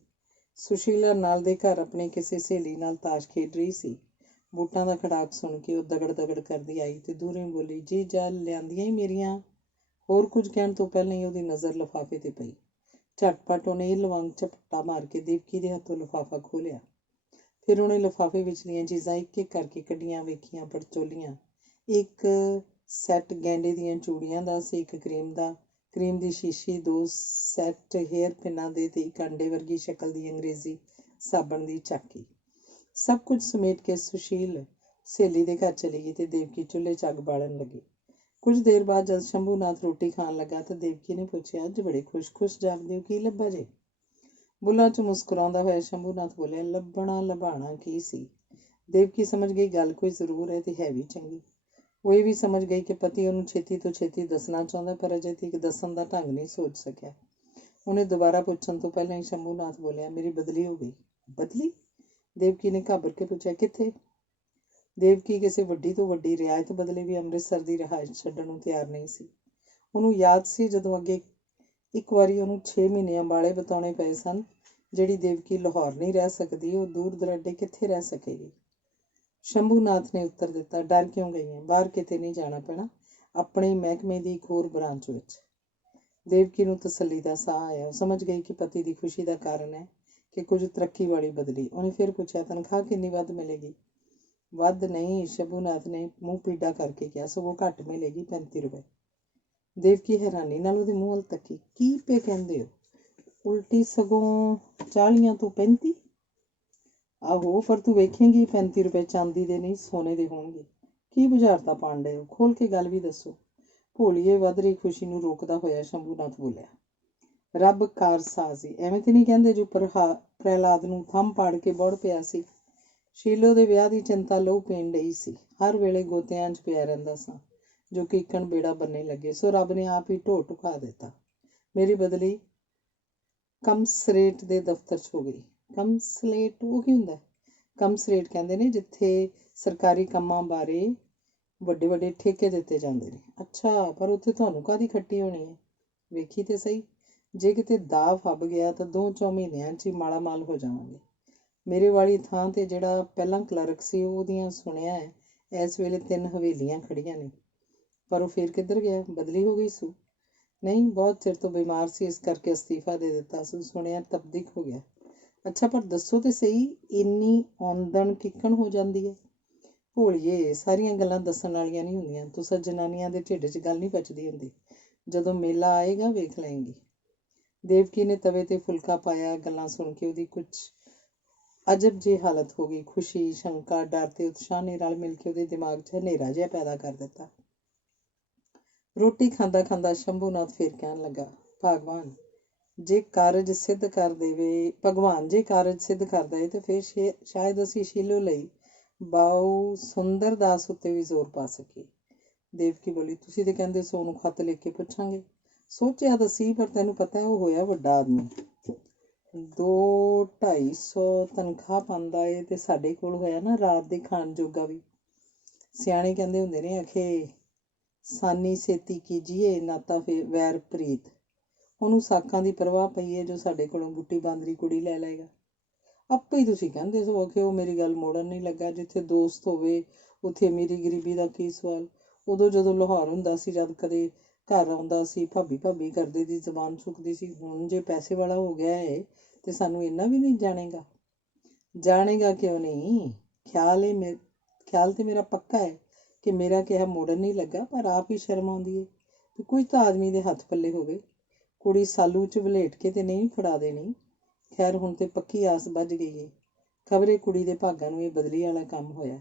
ਸੁਸ਼ੀਲਾ ਨਾਲ ਦੇ ਘਰ ਆਪਣੀ ਕਿਸੇ ਸਹੇਲੀ ਨਾਲ ਤਾਸ਼ ਖੇਡ ਰਹੀ ਸੀ। ਬੂਟਾਂ ਦਾ ਖੜਾਕ ਸੁਣ ਕੇ ਉਹ ਦਗੜ-ਦਗੜ ਕਰਦੀ ਆਈ ਤੇ ਦੂਰੋਂ ਬੋਲੀ, ਜੀ ਜਾ ਲਿਆਂਦੀਆਂ ਹੀ ਮੇਰੀਆਂ। ਹੋਰ ਕੁਝ ਕਹਿਣ ਤੋਂ ਪਹਿਲਾਂ ਹੀ ਉਹਦੀ ਨਜ਼ਰ ਲਿਫਾਫੇ 'ਤੇ ਪਈ। ਝਟਪਟ ਉਹਨੇ ਇਹ ਲਵਾਂਗ ਝਪਟਾ ਮਾਰ ਕੇ ਦੇਵਕੀ ਦੇ ਹੱਥੋਂ ਲਿਫਾਫਾ ਖੋਲ੍ਹਿਆ। ਫਿਰ ਉਹਨੇ ਲਿਫਾਫੇ ਵਿਚਲੀਆਂ ਚੀਜ਼ਾਂ ਇੱਕ-ਇੱਕ ਕਰਕੇ ਕੱਢੀਆਂ, ਵੇਖੀਆਂ, ਪੜਚੋਲੀਆਂ। ਇੱਕ ਸੈੱਟ ਗੈਂਡੇ ਦੀਆਂ ਚੂੜੀਆਂ ਦਾ ਸੀ, ਇੱਕ ਕਰੀਮ ਦੀ ਸ਼ੀਸ਼ੀ, 2 ਸੈੱਟ ਹੇਅਰ ਪਿੰਨਾਂ ਦੇ ਤੇ ਇੱਕ ਅੰਡੇ ਵਰਗੀ ਸ਼ਕਲ ਦੀ ਅੰਗਰੇਜ਼ੀ ਸਾਬਣ ਦੀ ਝਾਕੀ। ਸਭ ਕੁਝ ਸਮੇਟ ਕੇ ਸੁਸ਼ੀਲ ਸਹੇਲੀ ਦੇ ਘਰ ਚਲੀ ਗਈ ਤੇ ਦੇਵਕੀ ਚੁੱਲ੍ਹੇ 'ਚ ਅੱਗ ਬਾਲਣ ਲੱਗੀ। ਕੁਝ ਦੇਰ ਬਾਅਦ ਜਦ ਸ਼ੰਭੂਨਾਥ ਰੋਟੀ ਖਾਣ ਲੱਗਾ ਤਾਂ ਦੇਵਕੀ ਨੇ ਪੁੱਛਿਆ, ਅੱਜ ਬੜੇ ਖੁਸ਼-ਖੁਸ਼ ਜਾਪਦੇ ਹੋ, ਕੀ ਲੱਭਾ ਜੇ? ਬੁੱਲ੍ਹਾਂ 'ਚ ਮੁਸਕਰਾਉਂਦਾ ਹੋਇਆ ਸ਼ੰਭੂਨਾਥ ਬੋਲਿਆ, ਲੱਭਣਾ ਕੀ ਸੀ? ਦੇਵਕੀ ਸਮਝ ਗਈ ਗੱਲ ਕੋਈ ਜ਼ਰੂਰ ਹੈ ਤੇ ਹੈ ਵੀ ਚੰਗੀ। ਉਹ ਇਹ ਵੀ ਸਮਝ ਗਈ ਕਿ ਪਤੀ ਉਹਨੂੰ ਛੇਤੀ ਤੋਂ ਛੇਤੀ ਦੱਸਣਾ ਚਾਹੁੰਦਾ, ਪਰ ਅਜੇ ਤੀਕ ਦੱਸਣ ਦਾ ਢੰਗ ਨਹੀਂ ਸੋਚ ਸਕਿਆ। ਉਹਨੇ ਦੁਬਾਰਾ ਪੁੱਛਣ ਤੋਂ ਪਹਿਲਾਂ ਹੀ ਸ਼ੰਭੂਨਾਥ ਬੋਲਿਆ, ਮੇਰੀ ਬਦਲੀ ਹੋ ਗਈ। ਬਦਲੀ? ਦੇਵਕੀ ਨੇ ਘਾਬਰ ਕੇ ਪੁੱਛਿਆ, ਕਿੱਥੇ? ਦੇਵਕੀ ਕਿਸੇ ਵੱਡੀ ਤੋਂ ਵੱਡੀ ਰਿਆਇਤ ਬਦਲੇ ਵੀ ਅੰਮ੍ਰਿਤਸਰ ਦੀ ਰਿਹਾਇਸ਼ ਛੱਡਣ ਨੂੰ ਤਿਆਰ ਨਹੀਂ ਸੀ। ਉਹਨੂੰ ਯਾਦ ਸੀ ਜਦੋਂ ਅੱਗੇ ਇੱਕ ਵਾਰੀ ਉਹਨੂੰ 6 ਮਹੀਨੇ ਅੰਬਾਲੇ ਬਿਤਾਉਣੇ ਪਏ ਸਨ। ਜਿਹੜੀ ਦੇਵਕੀ ਲਾਹੌਰ ਨਹੀਂ ਰਹਿ ਸਕਦੀ, ਉਹ ਦੂਰ ਦਰਾਡੇ ਕਿੱਥੇ ਰਹਿ ਸਕੇਗੀ? ਸ਼ੰਭੂਨਾਥ ਨੇ ਉੱਤਰ ਦਿੱਤਾ, ਡਰ ਕਿਉਂ ਗਈ ਹੈ? ਬਾਹਰ ਕਿਤੇ ਨਹੀਂ ਜਾਣਾ ਪੈਣਾ, ਆਪਣੇ ਮਹਿਕਮੇ ਦੀ ਇੱਕ ਹੋਰ ਬ੍ਰਾਂਚ ਵਿੱਚ। ਦੇਵਕੀ ਨੂੰ ਤਸੱਲੀ ਦਾ ਸਾਹ ਆਇਆ। ਉਹ ਸਮਝ ਗਈ ਕਿ ਪਤੀ ਦੀ ਖੁਸ਼ੀ ਦਾ ਕਾਰਨ ਹੈ ਕਿ ਕੁਝ ਤਰੱਕੀ ਵਾਲੀ ਬਦਲੀ। ਉਹਨੇ ਫਿਰ ਪੁੱਛਿਆ, ਤਨਖਾਹ ਕਿੰਨੀ ਵੱਧ ਮਿਲੇਗੀ? ਵੱਧ ਨਹੀਂ, ਸ਼ੰਭੂਨਾਥ ਨੇ ਮੂੰਹ ਪੀਡਾ ਕਰਕੇ ਕਿਹਾ, ਸਗੋਂ ਘੱਟ ਮਿਲੇਗੀ, 35 ਰੁਪਏ। ਦੇਵਕੀ ਹੈਰਾਨੀ ਨਾਲ ਉਹਦੇ ਮੂੰਹ ਵੱਲ ਤੱਕੀ। ਕੀ ਪੇ ਕਹਿੰਦੇ ਹੋ? ਉਲਟੀ ਸਗੋਂ 40 ਤੋਂ 35? ਆਹੋ, ਪਰ ਤੂੰ ਵੇਖੇਂਗੀ 35 ਰੁਪਏ ਚਾਂਦੀ ਦੇ ਨਹੀਂ, ਸੋਨੇ ਦੇ ਹੋਣਗੇ। ਕੀ ਬੁਝਾਰਤਾਂ ਪਾਣ ਡਏ ਹੋ? ਖੋਲ ਕੇ ਗੱਲ ਵੀ ਦੱਸੋ। ਭੋਲੀਏ ਵੱਧ ਰਹੀ ਖੁਸ਼ੀ ਨੂੰ ਰੋਕਦਾ ਹੋਇਆ ਸ਼ੰਭੂਨਾਥ ਬੋਲਿਆ, ਰੱਬ ਕਾਰਸਾਜ਼ ਏ। ਐਵੇਂ ਤੇ ਨਹੀਂ ਕਹਿੰਦੇ ਜੋ ਪ੍ਰਹਿਲਾਦ ਨੂੰ ਥੰਮ ਪਾੜ ਕੇ ਬੁੜ ਪਿਆ ਸੀ। ਸ਼ੀਲੋ ਦੇ ਵਿਆਹ ਦੀ ਚਿੰਤਾ ਲਹੂ ਪੀਣ ਡਈ ਸੀ। ਹਰ ਵੇਲੇ ਗੋਤਿਆਂ 'ਚ ਪਿਆ ਰਹਿੰਦਾ ਸਾਂ, ਜੋ ਕੀਕਣ ਬੇੜਾ ਬੰਨੇ ਲੱਗੇ, ਸੋ ਰੱਬ ਨੇ ਆਪ ਹੀ ਢੋ ਢੁਕਾ ਦਿੱਤਾ। ਮੇਰੀ ਬਦਲੀ ਕਮਸਰੇਟ ਦੇ ਦਫ਼ਤਰ 'ਚ ਹੋ ਗਈ। ਕਮਸਲੇਟ ਉਹ ਕੀ ਹੁੰਦਾ? ਕਮਸਰੇਟ ਕਹਿੰਦੇ ਨੇ ਜਿੱਥੇ ਸਰਕਾਰੀ ਕੰਮਾਂ ਬਾਰੇ ਵੱਡੇ ਵੱਡੇ ਠੇਕੇ ਦਿੱਤੇ ਜਾਂਦੇ ਨੇ। ਅੱਛਾ, ਪਰ ਉੱਥੇ ਤੁਹਾਨੂੰ ਕਾਹਦੀ ਖੱਟੀ ਹੋਣੀ ਹੈ? ਵੇਖੀ ਤੇ ਸਹੀ, ਜੇ ਕਿਤੇ ਦਾਅ ਫੱਬ ਗਿਆ ਤਾਂ 2-4 ਮਹੀਨਿਆਂ 'ਚ ਹੀ ਮਾਲਾ ਮਾਲ ਹੋ ਜਾਵਾਂਗੇ। ਮੇਰੇ ਵਾਲੀ ਥਾਂ ਤੇ ਜਿਹੜਾ ਪਹਿਲਾਂ ਕਲਰਕ ਸੀ ਉਹਦੀਆਂ ਸੁਣਿਆ ਹੈ ਇਸ ਵੇਲੇ 3 ਹਵੇਲੀਆਂ ਖੜੀਆਂ ਨੇ। ਪਰ ਉਹ ਫਿਰ ਕਿੱਧਰ ਗਿਆ? ਬਦਲੀ ਹੋ ਗਈ ਸੂ? ਨਹੀਂ, ਬਹੁਤ ਚਿਰ ਤੋਂ ਬਿਮਾਰ ਸੀ, ਇਸ ਕਰਕੇ ਅਸਤੀਫਾ ਦੇ ਦਿੱਤਾ ਸੂ। ਸੁਣਿਆ ਤਬਦੀਕ ਹੋ ਗਿਆ। ਅੱਛਾ, ਪਰ ਦੱਸੋ ਤੇ ਸਹੀ, ਇੰਨੀ ਆਮਦਨ ਕਿੱਕਣ ਹੋ ਜਾਂਦੀ ਹੈ? ਭੋਲੀਏ, ਸਾਰੀਆਂ ਗੱਲਾਂ ਦੱਸਣ ਵਾਲੀਆਂ ਨਹੀਂ ਹੁੰਦੀਆਂ। ਤੁਸੀਂ ਜਨਾਨੀਆਂ ਦੇ ਢਿੱਡ 'ਚ ਗੱਲ ਨਹੀਂ ਪਚਦੀ ਹੁੰਦੀ। ਜਦੋਂ ਮੇਲਾ ਆਏਗਾ ਵੇਖ ਲਏਂਗੀ। ਦੇਵਕੀ ਨੇ ਤਵੇ ਤੇ ਫੁਲਕਾ ਪਾਇਆ। ਗੱਲਾਂ ਸੁਣ ਕੇ ਉਹਦੀ ਕੁਝ ਅਜਬ ਜਿਹੀ ਹਾਲਤ ਹੋ ਗਈ। ਖੁਸ਼ੀ, ਸ਼ੰਕਾ, ਡਰ ਤੇ ਉਤਸ਼ਾਹ ਨੇ ਰਲ ਮਿਲ ਕੇ ਉਹਦੇ ਦਿਮਾਗ 'ਚ ਹਨੇਰਾ ਜਿਹਾ ਪੈਦਾ ਕਰ ਦਿੱਤਾ। ਰੋਟੀ ਖਾਂਦਾ ਖਾਂਦਾ ਸ਼ੰਭੂਨਾਥ ਫਿਰ ਕਹਿਣ ਲੱਗਾ, ਭਗਵਾਨ ਜੇ ਕਾਰਜ ਸਿੱਧ ਕਰ ਦੇਵੇ, ਭਗਵਾਨ ਜੇ ਕਾਰਜ ਸਿੱਧ ਕਰ ਦਏ ਤੇ ਫਿਰ ਸ਼ਾਇਦ ਅਸੀਂ ਸ਼ੀਲੋ ਲਈ ਬਾਊ ਸੁੰਦਰ ਦਾਸ ਉੱਤੇ ਵੀ ਜ਼ੋਰ ਪਾ ਸਕੀਏ। ਦੇਵਕੀ ਬੋਲੀ, ਤੁਸੀਂ ਤੇ ਕਹਿੰਦੇ ਸੋ ਉਹਨੂੰ ਖੱਤ ਲਿਖ ਕੇ ਪੁੱਛਾਂਗੇ। ਸੋਚਿਆ ਤਾਂ ਸੀ, ਪਰ ਤੈਨੂੰ ਪਤਾ ਉਹ ਹੋਇਆ ਵੱਡਾ ਆਦਮੀ, 200-250 ਤਨਖਾਹ ਪਾਉਂਦਾ ਏ ਤੇ ਸਾਡੇ ਕੋਲ ਹੋਇਆ ਨਾ ਰਾਤ ਦੇ ਖਾਣ ਜੋਗਾ ਵੀ। ਸਿਆਣੇ ਕਹਿੰਦੇ ਹੁੰਦੇ ਨੇ, ਅਖੇ ਸਾਨੀ ਛੇਤੀ ਕੀਜੀਏ ਨਾਤਾ ਫਿਰ ਵੈਰ ਪ੍ਰੀਤ। ਉਹਨੂੰ ਸਾਕਾਂ ਦੀ ਪਰਵਾਹ ਪਈ ਹੈ ਜੋ ਸਾਡੇ ਕੋਲੋਂ ਬੁੱਟੀ ਬਾਂਦਰੀ ਕੁੜੀ ਲੈ ਲਏਗਾ। ਆਪੇ ਹੀ ਤੁਸੀਂ ਕਹਿੰਦੇ ਸੋ ਕਿ ਉਹ ਮੇਰੀ ਗੱਲ ਮੋੜਨ ਨਹੀਂ ਲੱਗਾ। ਜਿੱਥੇ ਦੋਸਤ ਹੋਵੇ ਉੱਥੇ ਅਮੀਰੀ ਗਰੀਬੀ ਦਾ ਕੀ ਸਵਾਲ। ਉਦੋਂ ਜਦੋਂ ਲਾਹੌਰ ਹੁੰਦਾ ਸੀ, ਜਦ ਕਦੇ ਘਰ ਆਉਂਦਾ ਸੀ, ਭਾਬੀ ਭਾਬੀ ਕਰਦੇ ਦੀ ਜ਼ਬਾਨ ਸੁੱਕਦੀ ਸੀ। ਹੁਣ ਜੇ ਪੈਸੇ ਵਾਲਾ ਹੋ ਗਿਆ ਹੈ ਤੇ ਸਾਨੂੰ ਇੰਨਾ ਵੀ ਨਹੀਂ ਜਾਣੇਗਾ। ਜਾਣੇਗਾ ਕਿਉਂ ਨਹੀਂ? ਖਿਆਲ ਤੇ ਮੇਰਾ ਪੱਕਾ ਹੈ ਕਿ ਮੇਰਾ ਕਿਹਾ ਮੋੜਨ ਨਹੀਂ ਲੱਗਾ, ਪਰ ਆਪ ਹੀ ਸ਼ਰਮ ਆਉਂਦੀ ਹੈ ਕਿ ਕੁਝ ਤਾਂ ਆਦਮੀ ਦੇ ਹੱਥ ਪੱਲੇ ਹੋਵੇ। ਕੁੜੀ ਸਾਲੂ 'ਚ ਵਲੇਟ ਕੇ ਤੇ ਨਹੀਂ ਫੜਾ ਦੇਣੀ। ਖੈਰ ਹੁਣ ਤੇ ਪੱਕੀ ਆਸ ਬੱਝ ਗਈ ਹੈ। ਖਬਰੇ ਕੁੜੀ ਦੇ ਭਾਗਾਂ ਨੂੰ ਇਹ ਬਦਲੀ ਵਾਲਾ ਕੰਮ ਹੋਇਆ।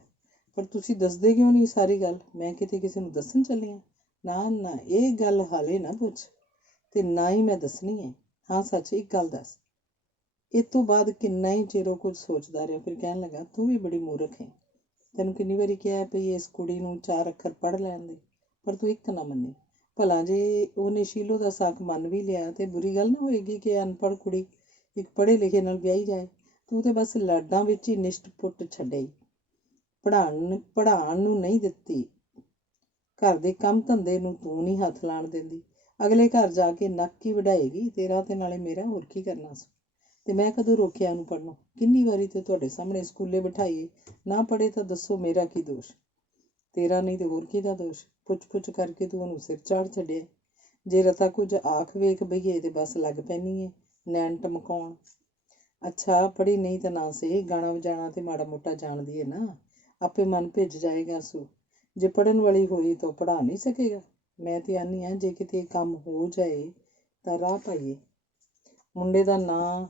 ਪਰ ਤੁਸੀਂ ਦੱਸਦੇ ਕਿਉਂ ਨਹੀਂ ਸਾਰੀ ਗੱਲ? ਮੈਂ ਕਿਤੇ ਕਿਸੇ ਨੂੰ ਦੱਸਣ ਚੱਲੀ ਹਾਂ? ਨਾ ਨਾ, ਇਹ ਗੱਲ ਹਾਲੇ ਨਾ ਪੁੱਛ ਤੇ ਨਾ ਹੀ ਮੈਂ ਦੱਸਣੀ ਹੈ। ਹਾਂ ਸੱਚ, ਇੱਕ ਗੱਲ ਦੱਸ। ਇਹ ਤੋਂ ਬਾਅਦ ਕਿੰਨਾ ਹੀ ਚਿਰ ਉਹ ਕੁਝ ਸੋਚਦਾ ਰਿਹਾ। ਫਿਰ ਕਹਿਣ ਲੱਗਾ, ਤੂੰ ਵੀ ਬੜੀ ਮੂਰਖ ਹੈ। ਤੈਨੂੰ ਕਿੰਨੀ ਵਾਰੀ ਕਿਹਾ ਭਈ ਇਸ ਕੁੜੀ ਨੂੰ 4 ਅੱਖਰ ਪੜ੍ਹ ਲੈਣ ਦੇ, ਪਰ ਤੂੰ ਇੱਕ ਨਾ ਮੰਨੀ। ਭਲਾ ਜੇ ਉਹਨੇ ਸ਼ੀਲੋ ਦਾ ਸਾਕ ਮੰਨ ਵੀ ਲਿਆ ਤੇ ਬੁਰੀ ਗੱਲ ਨਾ ਹੋਏਗੀ ਕਿ ਅਨਪੜ੍ਹ ਕੁੜੀ ਇੱਕ ਪੜ੍ਹੇ ਲਿਖੇ ਨਾਲ ਵਿਆਹੀ ਜਾਏ। ਤੂੰ ਤੇ ਬਸ ਲਾਡਾਂ ਵਿੱਚ ਹੀ ਨਿਸ਼ਟ ਪੁੱਟ ਛੱਡਿਆ। ਪੜ੍ਹਾਉਣ ਨੂੰ ਨਹੀਂ ਦਿੱਤੀ। ਘਰ ਦੇ ਕੰਮ ਧੰਦੇ ਨੂੰ ਤੂੰ ਨਹੀਂ ਹੱਥ ਲਾਣ ਦਿੰਦੀ। ਅਗਲੇ ਘਰ ਜਾ ਕੇ ਨੱਕ ਹੀ ਵਢਾਏਗੀ ਤੇਰਾ ਤੇ ਨਾਲੇ ਮੇਰਾ। ਹੋਰ ਕੀ ਕਰਨਾ ਸੀ? ਤੇ ਮੈਂ ਕਦੋਂ ਰੋਕਿਆ ਉਹਨੂੰ ਪੜ੍ਹਨੋਂ? ਕਿੰਨੀ ਵਾਰੀ ਤੇ ਤੁਹਾਡੇ ਸਾਹਮਣੇ ਸਕੂਲੇ ਬਿਠਾਈਏ, ਨਾ ਪੜ੍ਹੇ ਤਾਂ ਦੱਸੋ ਮੇਰਾ ਕੀ ਦੋਸ਼? ਤੇਰਾ ਨਹੀਂ ਤੇ ਹੋਰ ਕਿਹਦਾ ਦੋਸ਼? ਪੁੱਛ ਕਰਕੇ ਤੂੰ ਉਹਨੂੰ ਸਿਰ ਚਾੜ ਛੱਡਿਆ। ਜੇ ਰਤਾ ਕੁਝ ਆਖ ਵੇਖ ਬਈਏ ਤੇ ਬਸ ਲੱਗ ਪੈਣੀ ਹੈ ਨੈਣ ਟਮਕਾਉਣ। ਅੱਛਾ, ਪੜ੍ਹੀ ਨਹੀਂ ਤਾਂ ਨਾ ਸਹੀ, ਗਾਣਾ ਵਜਾਣਾ ਤੇ ਮਾੜਾ ਮੋਟਾ ਜਾਣਦੀ ਹੈ ਨਾ। ਆਪੇ ਮਨ ਭਿੱਜ ਜਾਏਗਾ ਸੂ। ਜੇ ਪੜ੍ਹਨ ਵਾਲੀ ਹੋਈ ਤਾਂ ਪੜ੍ਹਾ ਨਹੀਂ ਸਕੇਗਾ। ਮੈਂ ਤੇ ਆਨੀ ਹਾਂ ਜੇ ਕਿਤੇ ਕੰਮ ਹੋ ਜਾਏ ਤਾਂ ਰਾਹ ਪਾਈਏ। ਮੁੰਡੇ ਦਾ ਨਾਂ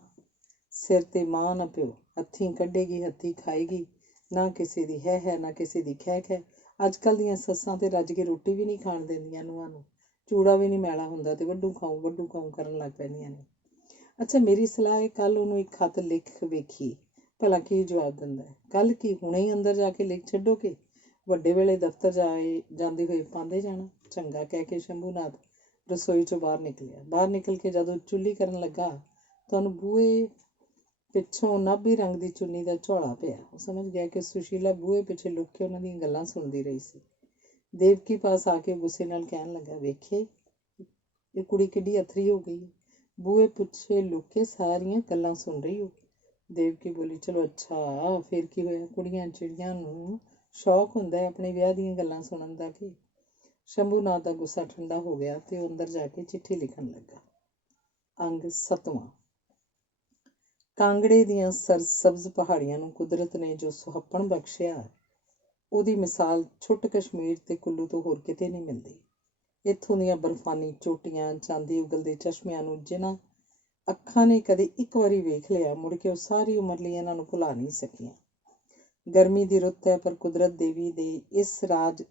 ਸਿਰ ਤੇ ਮਾਂ ਨਾ ਪਿਓ। ਹੱਥੀਂ ਕੱਢੇਗੀ ਹੱਥੀਂ ਖਾਏਗੀ। ਨਾ ਕਿਸੇ ਦੀ ਹੈ ਨਾ ਕਿਸੇ ਦੀ ਖਹਿ। ਅੱਜ ਕੱਲ੍ਹ ਦੀਆਂ ਸੱਸਾਂ ਤੇ ਰੱਜ ਕੇ ਰੋਟੀ ਵੀ ਨਹੀਂ ਖਾਣ ਦਿੰਦੀਆਂ ਨੂੰਹਾਂ ਨੂੰ। ਚੂੜਾ ਵੀ ਨਹੀਂ ਮੈਲਾ ਹੁੰਦਾ ਤੇ ਵੱਡੂ ਖਾਊ ਕਰਨ ਲੱਗ ਪੈਂਦੀਆਂ ਨੇ। ਅੱਛਾ, ਮੇਰੀ ਸਲਾਹ ਹੈ ਕੱਲ੍ਹ ਉਹਨੂੰ ਇੱਕ ਖੱਤ ਲਿਖ ਵੇਖੀ ਭਲਾ ਕੀ ਜਵਾਬ ਦਿੰਦਾ ਹੈ। ਕੱਲ੍ਹ ਕੀ ਹੁਣੇ ਹੀ ਅੰਦਰ ਜਾ ਕੇ ਲਿਖ ਛੱਡੋਗੇ? ਵੱਡੇ ਵੇਲੇ ਦਫ਼ਤਰ ਜਾਂਦੇ ਹੋਏ ਪਾਉਂਦੇ ਜਾਣਾ। ਚੰਗਾ ਕਹਿ ਕੇ ਸ਼ੰਭੂਨਾਥ ਰਸੋਈ 'ਚੋਂ ਬਾਹਰ ਨਿਕਲਿਆ। ਬਾਹਰ ਨਿਕਲ ਕੇ ਜਦੋਂ ਚੁੱਲ੍ਹੀ ਕਰਨ ਲੱਗਾ ਤਾਂ ਉਹਨੂੰ ਬੂਹੇ ਪਿੱਛੋਂ ਨਾਭੀ ਰੰਗ ਦੀ ਚੁੰਨੀ ਦਾ ਝੋਲਾ ਪਿਆ। ਉਹ ਸਮਝ ਗਿਆ ਕਿ ਸੁਸ਼ੀਲਾ ਬੂਹੇ ਪਿੱਛੇ ਲੁੱਕ ਕੇ ਉਹਨਾਂ ਦੀਆਂ ਗੱਲਾਂ ਸੁਣਦੀ ਰਹੀ ਸੀ। ਦੇਵਕੀ ਪਾਸ ਆ ਕੇ ਗੁੱਸੇ ਨਾਲ ਕਹਿਣ ਲੱਗਾ, ਵੇਖੇ ਇਹ ਕੁੜੀ ਕਿੱਡੀ ਅਥਰੀ ਹੋ ਗਈ। ਬੂਹੇ ਪਿੱਛੇ ਲੁੱਕ ਕੇ ਸਾਰੀਆਂ ਗੱਲਾਂ ਸੁਣ ਰਹੀ ਹੋ। ਦੇਵਕੀ ਬੋਲੀ, ਚਲੋ ਅੱਛਾ, ਫਿਰ ਕੀ ਹੋਇਆ? ਕੁੜੀਆਂ ਚਿੜੀਆਂ ਨੂੰ ਸ਼ੌਕ ਹੁੰਦਾ ਹੈ ਆਪਣੇ ਵਿਆਹ ਦੀਆਂ ਗੱਲਾਂ ਸੁਣਨ ਦਾ। ਕਿ ਸ਼ੰਭੂਨਾਥ ਦਾ ਗੁੱਸਾ ਠੰਡਾ ਹੋ ਗਿਆ ਤੇ ਉਹ ਅੰਦਰ ਜਾ ਕੇ ਚਿੱਠੀ ਲਿਖਣ ਲੱਗਾ। ਅੰਗ 7ਵਾਂ। ਕਾਂਗੜੇ ਦੀਆਂ ਸਰਸਬਜ਼ ਪਹਾੜੀਆਂ ਨੂੰ ਕੁਦਰਤ ਨੇ ਜੋ ਸੁਹੱਪਣ ਬਖਸ਼ਿਆ, ਉਹਦੀ ਮਿਸਾਲ ਛੁੱਟ ਕਸ਼ਮੀਰ ਤੇ ਕੁੱਲੂ ਤੋਂ ਹੋਰ ਕਿਤੇ ਨਹੀਂ ਮਿਲਦੀ। ਇੱਥੋਂ ਦੀਆਂ ਬਰਫਾਨੀ ਚੋਟੀਆਂ, ਚਾਂਦੀ ਉਗਲਦੇ ਚਸ਼ਮਿਆਂ ਨੂੰ ਜਿਨ੍ਹਾਂ ਅੱਖਾਂ ਨੇ ਕਦੇ ਇੱਕ ਵਾਰੀ ਵੇਖ ਲਿਆ, ਮੁੜ ਕੇ ਉਹ ਸਾਰੀ ਉਮਰ ਲਈ ਇਹਨਾਂ ਨੂੰ ਭੁਲਾ ਨਹੀਂ ਸਕੀਆਂ। ਗਰਮੀ ਦੀ ਰੁੱਤ ਹੈ, ਪਰ ਕੁਦਰਤ ਦੇਵੀ ਦੇ ਇਸ ਰਾਜ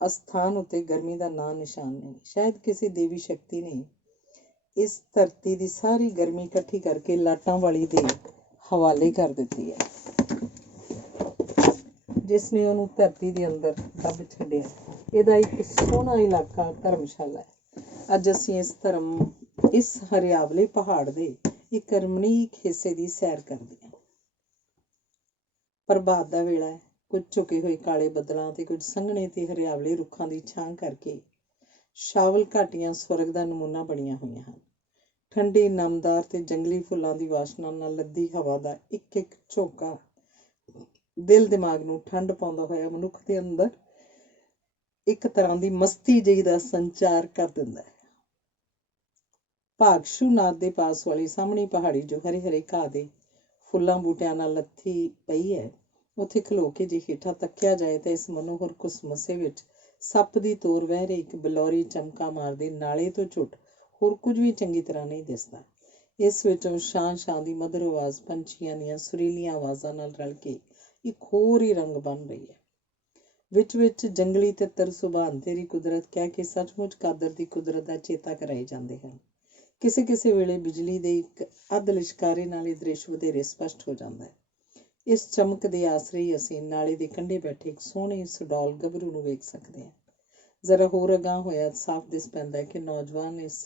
ਅਸਥਾਨ ਉੱਤੇ ਗਰਮੀ ਦਾ ਨਾਂ ਨਿਸ਼ਾਨ ਨਹੀਂ। ਸ਼ਾਇਦ ਕਿਸੇ ਦੇਵੀ ਸ਼ਕਤੀ ਨੇ ਇਸ ਧਰਤੀ ਦੀ ਸਾਰੀ ਗਰਮੀ ਇਕੱਠੀ ਕਰਕੇ ਲਾਟਾਂ ਵਾਲੀ ਦੇ ਹਵਾਲੇ ਕਰ ਦਿੱਤੀ ਹੈ, ਜਿਸ ਨੇ ਉਹਨੂੰ ਧਰਤੀ ਦੇ ਅੰਦਰ ਦੱਬ ਛੱਡਿਆ। ਇਹਦਾ ਇੱਕ ਸੋਹਣਾ ਇਲਾਕਾ ਧਰਮਸ਼ਾਲਾ ਹੈ। ਅੱਜ ਅਸੀਂ ਇਸ ਹਰਿਆਵਲੇ ਪਹਾੜ ਦੇ ਇੱਕ ਰਮਣੀਕ ਹਿੱਸੇ ਦੀ ਸੈਰ ਕਰਦੀ ਹਾਂ। ਪ੍ਰਭਾਤ ਦਾ ਵੇਲਾ ਹੈ। ਕੁਝ ਝੁਕੇ ਹੋਏ ਕਾਲੇ ਬੱਦਲਾਂ ਤੇ ਕੁਝ ਸੰਘਣੇ ਤੇ ਹਰਿਆਵਲੇ ਰੁੱਖਾਂ ਦੀ ਛਾਂ ਕਰਕੇ ਸ਼ਾਵਲ ਘਾਟੀਆਂ ਸਵਰਗ ਦਾ ਨਮੂਨਾ ਬਣੀਆਂ ਹੋਈਆਂ ਹਨ। ਠੰਡੀ, ਨਮਦਾਰ ਤੇ ਜੰਗਲੀ ਫੁੱਲਾਂ ਦੀ ਵਾਸ਼ਨਾ ਨਾਲ ਲੱਦੀ ਹਵਾ ਦਾ ਇੱਕ ਇੱਕ ਝੋਂਕਾ ਦਿਲ ਦਿਮਾਗ ਨੂੰ ਠੰਡ ਪਾਉਂਦਾ ਹੋਇਆ ਮਨੁੱਖ ਦੇ ਅੰਦਰ ਇੱਕ ਤਰ੍ਹਾਂ ਦੀ ਮਸਤੀ ਜਿਹੀ ਦਾ ਸੰਚਾਰ ਕਰ ਦਿੰਦਾ ਹੈ। ਭਾਗਸ਼ੂ ਨਾਥ ਦੇ ਪਾਸ ਵਾਲੀ ਸਾਹਮਣੀ ਪਹਾੜੀ ਜੋ ਹਰੇ ਹਰੇ ਘਾਹ ਦੇ ਫੁੱਲਾਂ ਬੂਟਿਆਂ ਨਾਲ ਲੱਥੀ ਪਈ ਹੈ, ਉੱਥੇ ਖਲੋ ਕੇ ਜੇ ਹੇਠਾਂ ਤੱਕਿਆ ਜਾਏ ਤਾਂ ਇਸ ਮਨੋਹਰ ਕੁਸਮਸੇ ਵਿੱਚ ਸੱਪ ਦੀ ਤੋਰ ਵਹਿ ਰਹੀ ਇੱਕ ਬਲੌਰੀ ਚਮਕਾ ਮਾਰਦੇ ਨਾਲੇ ਤੋਂ ਝੁੱਟ ਹੋਰ ਕੁਝ ਵੀ ਚੰਗੀ ਤਰ੍ਹਾਂ ਨਹੀਂ ਦਿਸਦਾ। ਇਸ ਵਿੱਚੋਂ ਸ਼ਾਂ ਦੀ ਮਧੁਰ ਆਵਾਜ਼ ਪੰਛੀਆਂ ਦੀਆਂ ਸੁਰੀਲੀਆਂ ਆਵਾਜ਼ਾਂ ਨਾਲ ਰਲ ਕੇ ਇੱਕ ਹੋਰ ਹੀ ਰੰਗ ਬਣ ਰਹੀ ਹੈ। ਵਿੱਚ ਜੰਗਲੀ ਤਿੱਤਰ ਸੁਭਾਨ ਤੇਰੀ ਕੁਦਰਤ ਕਹਿ ਕੇ ਸੱਚਮੁੱਚ ਕਾਦਰ ਦੀ ਕੁਦਰਤ ਦਾ ਚੇਤਾ ਕਰਾਏ ਜਾਂਦੇ ਹਨ। ਕਿਸੇ ਵੇਲੇ ਬਿਜਲੀ ਦੇ ਇੱਕ ਅੱਧ ਲਿਸ਼ਕਾਰੇ ਨਾਲ ਇਹ ਦ੍ਰਿਸ਼ ਵਧੇਰੇ ਸਪਸ਼ਟ ਹੋ ਜਾਂਦਾ ਹੈ। ਇਸ ਚਮਕ ਦੇ ਆਸਰੇ ਹੀ ਅਸੀਂ ਨਾਲੇ ਦੇ ਕੰਢੇ ਬੈਠੇ ਇੱਕ ਸੋਹਣੇ ਸੁਡੌਲ ਗੱਭਰੂ ਨੂੰ ਵੇਖ ਸਕਦੇ ਹਾਂ। ਜ਼ਰਾ ਹੋਰ ਅਗਾਂਹ ਹੋਇਆ ਸਾਫ਼ ਦਿਸ ਪੈਂਦਾ ਹੈ ਕਿ ਨੌਜਵਾਨ ਇਸ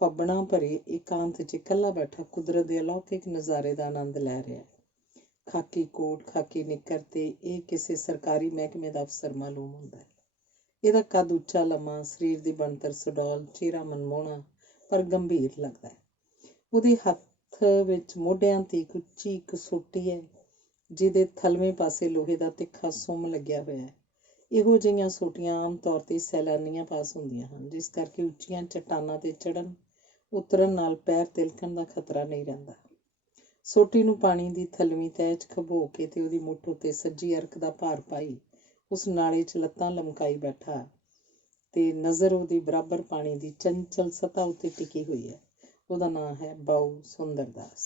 ਫੱਬਣਾ ਭਰੇ ਇਕਾਂਤ 'ਚ ਇਕੱਲਾ ਬੈਠਾ ਕੁਦਰਤ ਦੇ ਅਲੌਕਿਕ ਨਜ਼ਾਰੇ ਦਾ ਆਨੰਦ ਲੈ ਰਿਹਾ ਹੈ। ਖਾਕੀ ਕੋਟ, ਖਾਕੀ ਨਿੱਕਰ ਤੇ ਇਹ ਕਿਸੇ ਸਰਕਾਰੀ ਮਹਿਕਮੇ ਦਾ ਅਫਸਰ ਮਾਲੂਮ ਹੁੰਦਾ ਹੈ। ਇਹਦਾ ਕੱਦ ਉੱਚਾ ਲੰਮਾ, ਸਰੀਰ ਦੀ ਬਣਤਰ ਸੁਡੌਲ, ਚਿਹਰਾ ਮਨਮੋਹਣਾ ਪਰ ਗੰਭੀਰ ਲੱਗਦਾ ਹੈ। ਉਹਦੇ ਹੱਥ ਵਿੱਚ ਮੋਢਿਆਂ ਤੇ ਇੱਕ ਉੱਚੀ ਇੱਕ ਸੋਟੀ ਹੈ, ਜਿਹਦੇ ਥਲਵੇਂ ਪਾਸੇ ਲੋਹੇ ਦਾ ਤਿੱਖਾ ਸੁੰਮ ਲੱਗਿਆ ਹੋਇਆ ਹੈ। ਇਹੋ ਜਿਹੀਆਂ ਸੋਟੀਆਂ ਆਮ ਤੌਰ 'ਤੇ ਸੈਲਾਨੀਆਂ ਪਾਸ ਹੁੰਦੀਆਂ ਹਨ, ਜਿਸ ਕਰਕੇ ਉੱਚੀਆਂ ਚੱਟਾਨਾਂ 'ਤੇ ਚੜ੍ਹਨ ਉਤਰਨ ਨਾਲ ਪੈਰ ਤਿਲਕਣ ਦਾ ਖਤਰਾ ਨਹੀਂ ਰਹਿੰਦਾ। ਸੋਟੀ ਨੂੰ ਪਾਣੀ ਦੀ ਥਲਵੀਂ ਤਹਿ 'ਚ ਖਬੋ ਕੇ ਤੇ ਉਹਦੀ ਮੁੱਠ ਉੱਤੇ ਸੱਜੀ ਅਰਕ ਦਾ ਭਾਰ ਪਾਈ ਉਸ ਨਾਲੇ 'ਚ ਲੱਤਾਂ ਲਮਕਾਈ ਬੈਠਾ ਤੇ ਨਜ਼ਰ ਉਹਦੀ ਬਰਾਬਰ ਪਾਣੀ ਦੀ ਚੰਚਲ ਸਤ੍ਹਾ ਉੱਤੇ ਟਿਕੀ ਹੋਈ ਹੈ। ਉਹਦਾ ਨਾਂ ਹੈ ਬਾਊ ਸੁੰਦਰਦਾਸ।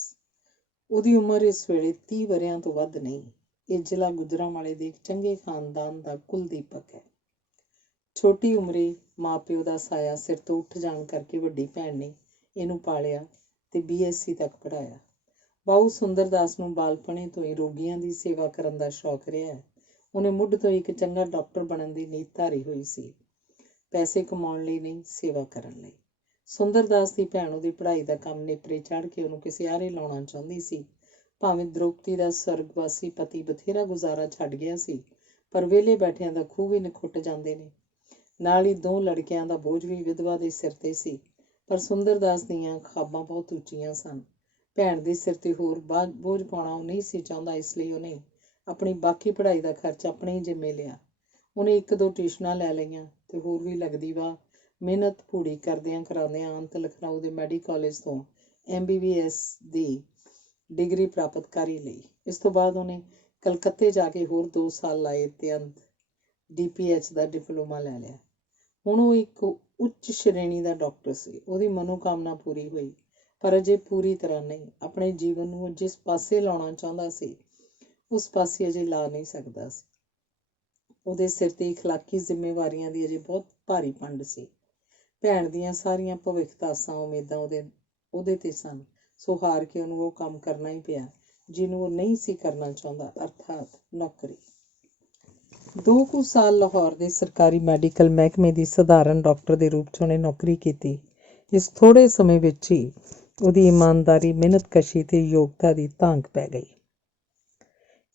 ਉਹਦੀ ਉਮਰ ਇਸ ਵੇਲੇ 30 ਵਰ੍ਹਿਆਂ ਤੋਂ ਵੱਧ ਨਹੀਂ। ਇਹ ਜ਼ਿਲ੍ਹਾ ਗੁਜਰਾਂਵਾਲੇ ਦੇ ਇੱਕ ਚੰਗੇ ਖਾਨਦਾਨ ਦਾ ਕੁਲਦੀਪਕ ਹੈ। ਛੋਟੀ ਉਮਰੇ ਮਾਂ ਪਿਓ ਦਾ ਸਾਇਆ ਸਿਰ ਤੋਂ ਉੱਠ ਜਾਣ ਕਰਕੇ ਵੱਡੀ ਭੈਣ ਨੇ ਇਹਨੂੰ ਪਾਲਿਆ ਤੇ BSc ਤੱਕ ਪੜ੍ਹਾਇਆ। ਬਾਊ ਸੁੰਦਰਦਾਸ ਨੂੰ ਬਾਲਪਣੇ ਤੋਂ ਹੀ ਰੋਗੀਆਂ ਦੀ ਸੇਵਾ ਕਰਨ ਦਾ ਸ਼ੌਕ ਰਿਹਾ ਹੈ। ਉਹਨੇ ਮੁੱਢ ਤੋਂ ਇੱਕ ਚੰਗਾ ਡਾਕਟਰ ਬਣਨ ਦੀ ਨੀਤ ਧਾਰੀ ਹੋਈ ਸੀ, ਪੈਸੇ ਕਮਾਉਣ ਲਈ ਨਹੀਂ, ਸੇਵਾ ਕਰਨ ਲਈ। ਸੁੰਦਰਦਾਸ ਦੀ ਭੈਣ ਉਹਦੀ ਪੜ੍ਹਾਈ ਦਾ ਕੰਮ ਨੇਪਰੇ ਚੜ੍ਹ ਕੇ ਉਹਨੂੰ ਕਿਸੇ ਆਰੇ ਲਾਉਣਾ ਚਾਹੁੰਦੀ ਸੀ। ਭਾਵੇਂ ਦ੍ਰੋਪਦੀ ਦਾ ਸਵਰਗਵਾਸੀ ਪਤੀ ਬਥੇਰਾ ਗੁਜ਼ਾਰਾ ਛੱਡ ਗਿਆ ਸੀ, ਪਰ ਵਿਹਲੇ ਬੈਠਿਆਂ ਦਾ ਖੂਹ ਵੀ ਨਿਖੁੱਟ ਜਾਂਦੇ ਨੇ। ਨਾਲ ਹੀ 2 ਲੜਕਿਆਂ ਦਾ ਬੋਝ ਵੀ ਵਿਧਵਾ ਦੇ ਸਿਰ 'ਤੇ ਸੀ, ਪਰ ਸੁੰਦਰਦਾਸ ਦੀਆਂ ਖ਼ਾਬਾਂ ਬਹੁਤ ਉੱਚੀਆਂ ਸਨ। ਭੈਣ ਦੇ ਸਿਰ 'ਤੇ ਹੋਰ ਬੋਝ ਪਾਉਣਾ ਉਹ ਨਹੀਂ ਸੀ ਚਾਹੁੰਦਾ, ਇਸ ਲਈ ਉਹਨੇ ਆਪਣੀ ਬਾਕੀ ਪੜ੍ਹਾਈ ਦਾ ਖਰਚ ਆਪਣੇ ਹੀ ਜ਼ਿੰਮੇ ਲਿਆ। ਉਹਨੇ 1-2 ਟਿਊਸ਼ਨਾਂ ਲੈ ਲਈਆਂ ਤੇ ਹੋਰ ਵੀ ਲੱਗਦੀ ਵਾ ਮਿਹਨਤ ਪੂਰੀ ਕਰਾਉਂਦਿਆਂ ਅੰਤ ਲਖਨਊ ਦੇ ਮੈਡੀ ਕਾਲਜ ਤੋਂ MBBS ਦੀ ਡਿਗਰੀ ਪ੍ਰਾਪਤ ਕਰ ਹੀ ਲਈ। ਇਸ ਤੋਂ ਬਾਅਦ ਉਹਨੇ ਕਲਕੱਤੇ ਜਾ ਕੇ ਹੋਰ 2 ਸਾਲ ਲਾਏ ਤੇ ਅੰਤ DPH ਦਾ ਡਿਪਲੋਮਾ ਲੈ ਲਿਆ। ਹੁਣ ਉਹ ਇੱਕ ਉੱਚ ਸ਼੍ਰੇਣੀ ਦਾ ਡਾਕਟਰ ਸੀ। ਉਹਦੀ ਮਨੋਕਾਮਨਾ ਪੂਰੀ ਹੋਈ, ਪਰ ਅਜੇ ਪੂਰੀ ਤਰ੍ਹਾਂ ਨਹੀਂ। ਆਪਣੇ ਜੀਵਨ ਨੂੰ ਉਹ ਜਿਸ ਪਾਸੇ ਲਾਉਣਾ ਚਾਹੁੰਦਾ ਸੀ, ਉਸ ਪਾਸੇ ਅਜੇ ਲਾ ਨਹੀਂ ਸਕਦਾ ਸੀ। ਉਹਦੇ ਸਿਰ 'ਤੇ ਇਖਲਾਕੀ ਜ਼ਿੰਮੇਵਾਰੀਆਂ ਦੀ ਅਜੇ ਬਹੁਤ ਭਾਰੀ ਪੰਡ ਸੀ। ਭੈਣ ਦੀਆਂ ਸਾਰੀਆਂ ਭਵਿੱਖਤ ਆਸਾਂ ਉਮੀਦਾਂ ਉਹਦੇ 'ਤੇ ਸਨ, ਸੋ ਹਾਰ ਕੇ ਉਹਨੂੰ ਉਹ ਕੰਮ ਕਰਨਾ ਹੀ ਪਿਆ ਜਿਹਨੂੰ ਉਹ ਨਹੀਂ ਸੀ ਕਰਨਾ ਚਾਹੁੰਦਾ, ਅਰਥਾਤ ਨੌਕਰੀ। 2 ਕੁ ਸਾਲ ਲਾਹੌਰ ਦੇ ਸਰਕਾਰੀ ਮੈਡੀਕਲ ਮਹਿਕਮੇ ਦੀ ਸਧਾਰਨ ਡਾਕਟਰ ਦੇ ਰੂਪ 'ਚ ਉਹਨੇ ਨੌਕਰੀ ਕੀਤੀ। ਇਸ ਥੋੜ੍ਹੇ ਸਮੇਂ ਵਿੱਚ ਹੀ ਉਹਦੀ ਇਮਾਨਦਾਰੀ, ਮਿਹਨਤਕਸ਼ੀ ਤੇ ਯੋਗਤਾ ਦੀ ਤਾਂਘ ਪੈ ਗਈ।